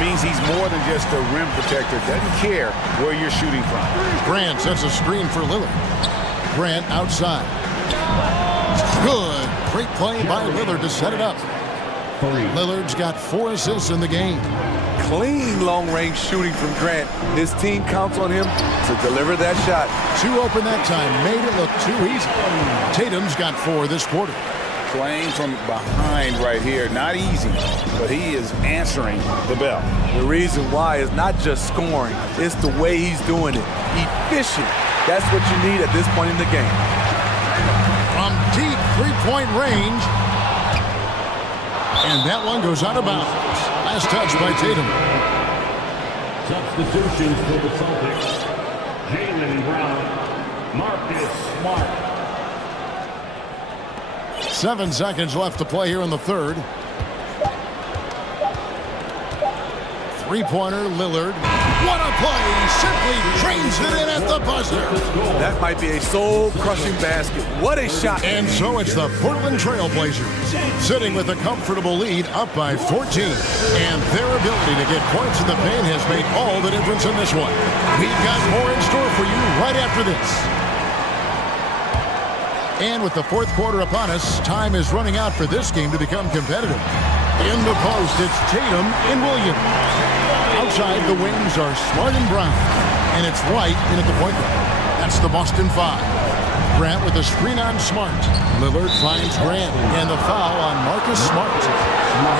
means he's more than just a rim protector. Doesn't care where you're shooting from. Grant sets a screen for Lillard. Grant outside. Good. Great play by Lillard to set it up. Lillard's got 4 assists in the game. Clean long-range shooting from Grant. His team counts on him to deliver that shot. 2 open that time, made it look too easy. Tatum's got 4 this quarter. Playing from behind right here, not easy, but he is answering the bell. The reason why is not just scoring, it's the way he's doing it. Efficient. That's what you need at this point in the game. From deep three-point range. And that one goes out of bounds. Last touch by Tatum. Substitutions for the Celtics. Jaylen Brown, Marcus Smart. 7 seconds left to play here in the third. Three-pointer, Lillard. What a play! He simply drains it in at the buzzer. That might be a soul-crushing basket. What a shot. And so it's the Portland Trail Blazers sitting with a comfortable lead up by 14. And their ability to get points in the paint has made all the difference in this one. We've got more in store for you right after this. And with the fourth quarter upon us, time is running out for this game to become competitive. In the post, it's Tatum and Williams. Outside, the wings are Smart and Brown. And it's White in at the point guard. That's the Boston 5. Grant with a screen on Smart. Lillard finds Grant. And the foul on Marcus Smart.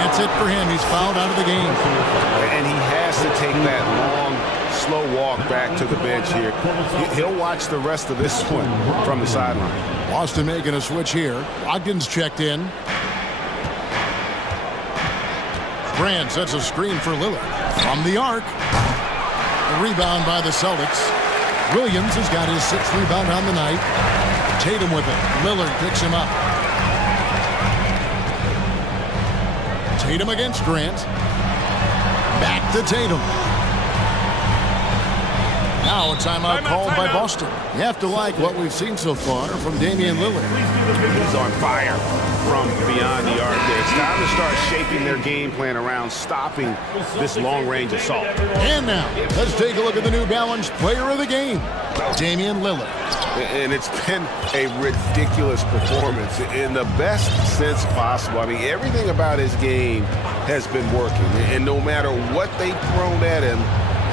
That's it for him. He's fouled out of the game. And he has to take that long, slow walk back to the bench here. He'll watch the rest of this one from the sideline. Boston making a switch here. Ogden's checked in. Grant sets a screen for Lillard. From the arc. A rebound by the Celtics. Williams has got his 6th rebound on the night. Tatum with it. Lillard picks him up. Tatum against Grant. Back to Tatum. Now a timeout called by Boston. You have to like what we've seen so far from Damian Lillard. He's on fire from beyond the arc there. It's time to start shaping their game plan around stopping this long-range assault. And now, let's take a look at the New Balance player of the game, Damian Lillard. And it's been a ridiculous performance in the best sense possible. I mean, everything about his game has been working. And no matter what they've thrown at him,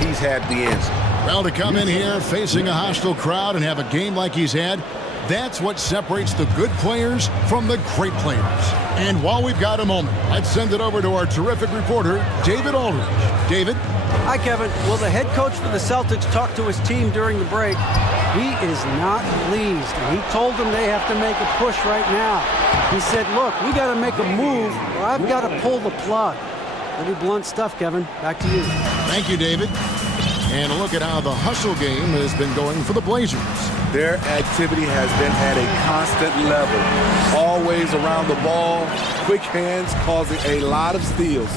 he's had the answer. Well, to come in here facing a hostile crowd and have a game like he's had, that's what separates the good players from the great players. And while we've got a moment, let's send it over to our terrific reporter, David Aldridge. David? Hi, Kevin. Well, the head coach for the Celtics talked to his team during the break. He is not pleased, and he told them they have to make a push right now. He said, look, we got to make a move, or I've got to pull the plug. Pretty blunt stuff, Kevin. Back to you. Thank you, David. And a look at how the hustle game has been going for the Blazers. Their activity has been at a constant level. Always around the ball, quick hands causing a lot of steals.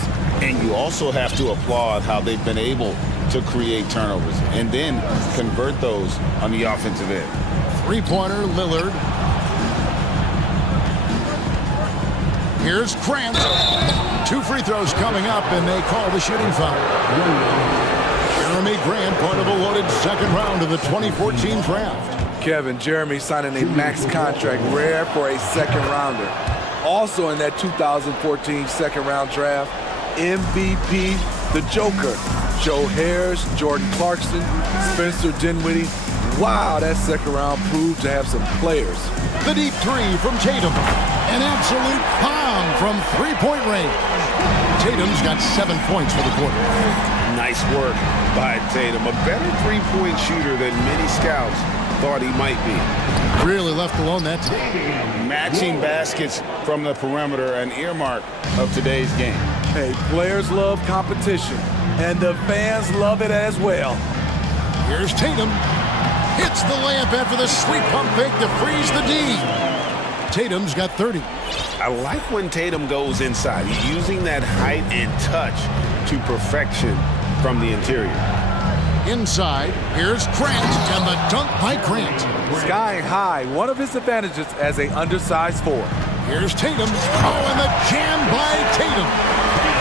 And you also have to applaud how they've been able to create turnovers and then convert those on the offensive end. Three-pointer, Lillard. Here's Grant. 2 free throws coming up, and they call the shooting foul. Jeremy Grant, part of a loaded second round of the 2014 draft. Kevin, Jeremy signing a max contract, rare for a second rounder. Also in that 2014 second round draft, MVP, the Joker, Joe Harris, Jordan Clarkson, Spencer Dinwiddie. Wow, that second round proved to have some players. The deep 3 from Tatum. An absolute bomb from three-point range. Tatum's got 7 points for the quarter. Nice work by Tatum. A better three-point shooter than many scouts thought he might be. Really left alone that time. Matching baskets from the perimeter, an earmark of today's game. Hey, players love competition, and the fans love it as well. Here's Tatum. Hits the layup after the sweet pump fake to freeze the D. Tatum's got 30. I like when Tatum goes inside. He's using that height and touch to perfection from the interior. Inside, here's Grant, and the dunk by Grant. Skying high, one of his advantages as an undersized 4. Here's Tatum. Oh, and the jam by Tatum.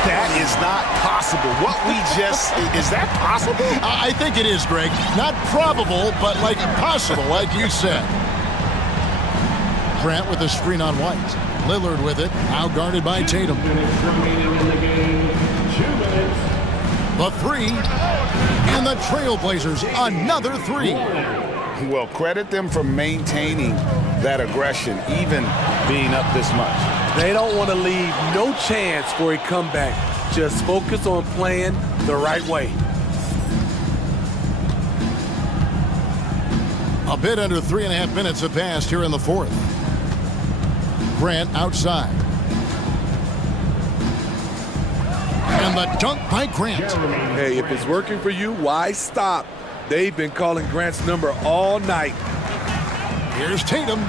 That is not possible. What we just, is that possible? I think it is, Greg. Not probable, but like possible, like you said. Grant with a screen on White. Lillard with it, now guarded by Tatum. The three, and the Trailblazers, another three. Well, credit them for maintaining that aggression, even being up this much. They don't want to leave no chance for a comeback. Just focus on playing the right way. A bit under 3.5 minutes have passed here in the fourth. Grant outside. And the dunk by Grant. Hey, if it's working for you, why stop? They've been calling Grant's number all night. Here's Tatum.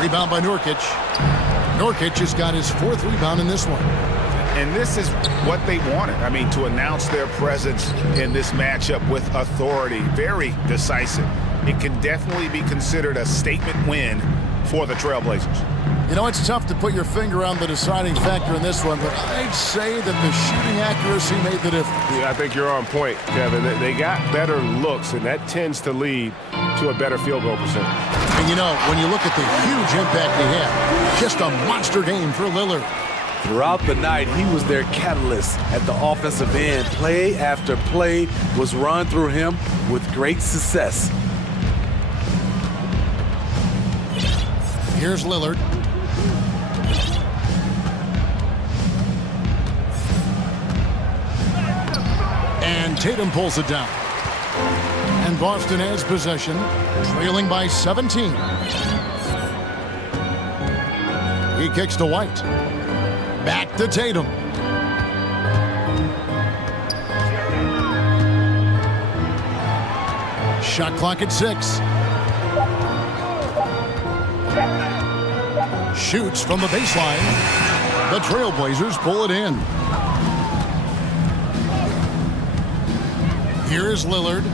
Rebound by Nurkic. Nurkic has got his fourth rebound in this one. And this is what they wanted. I mean, to announce their presence in this matchup with authority. Very decisive. It can definitely be considered a statement win for the Trailblazers. You know, it's tough to put your finger on the deciding factor in this one, but I'd say that the shooting accuracy made the difference. Yeah, I think you're on point, Kevin. They got better looks, and that tends to lead to a better field goal percentage. And you know, when you look at the huge impact he had, just a monster game for Lillard. Throughout the night, he was their catalyst at the offensive end. Play after play was run through him with great success. Here's Lillard. And Tatum pulls it down. And Boston has possession, trailing by 17. He kicks to White. Back to Tatum. Shot clock at 6. Shoots from the baseline. The Trailblazers pull it in. Here's Lillard.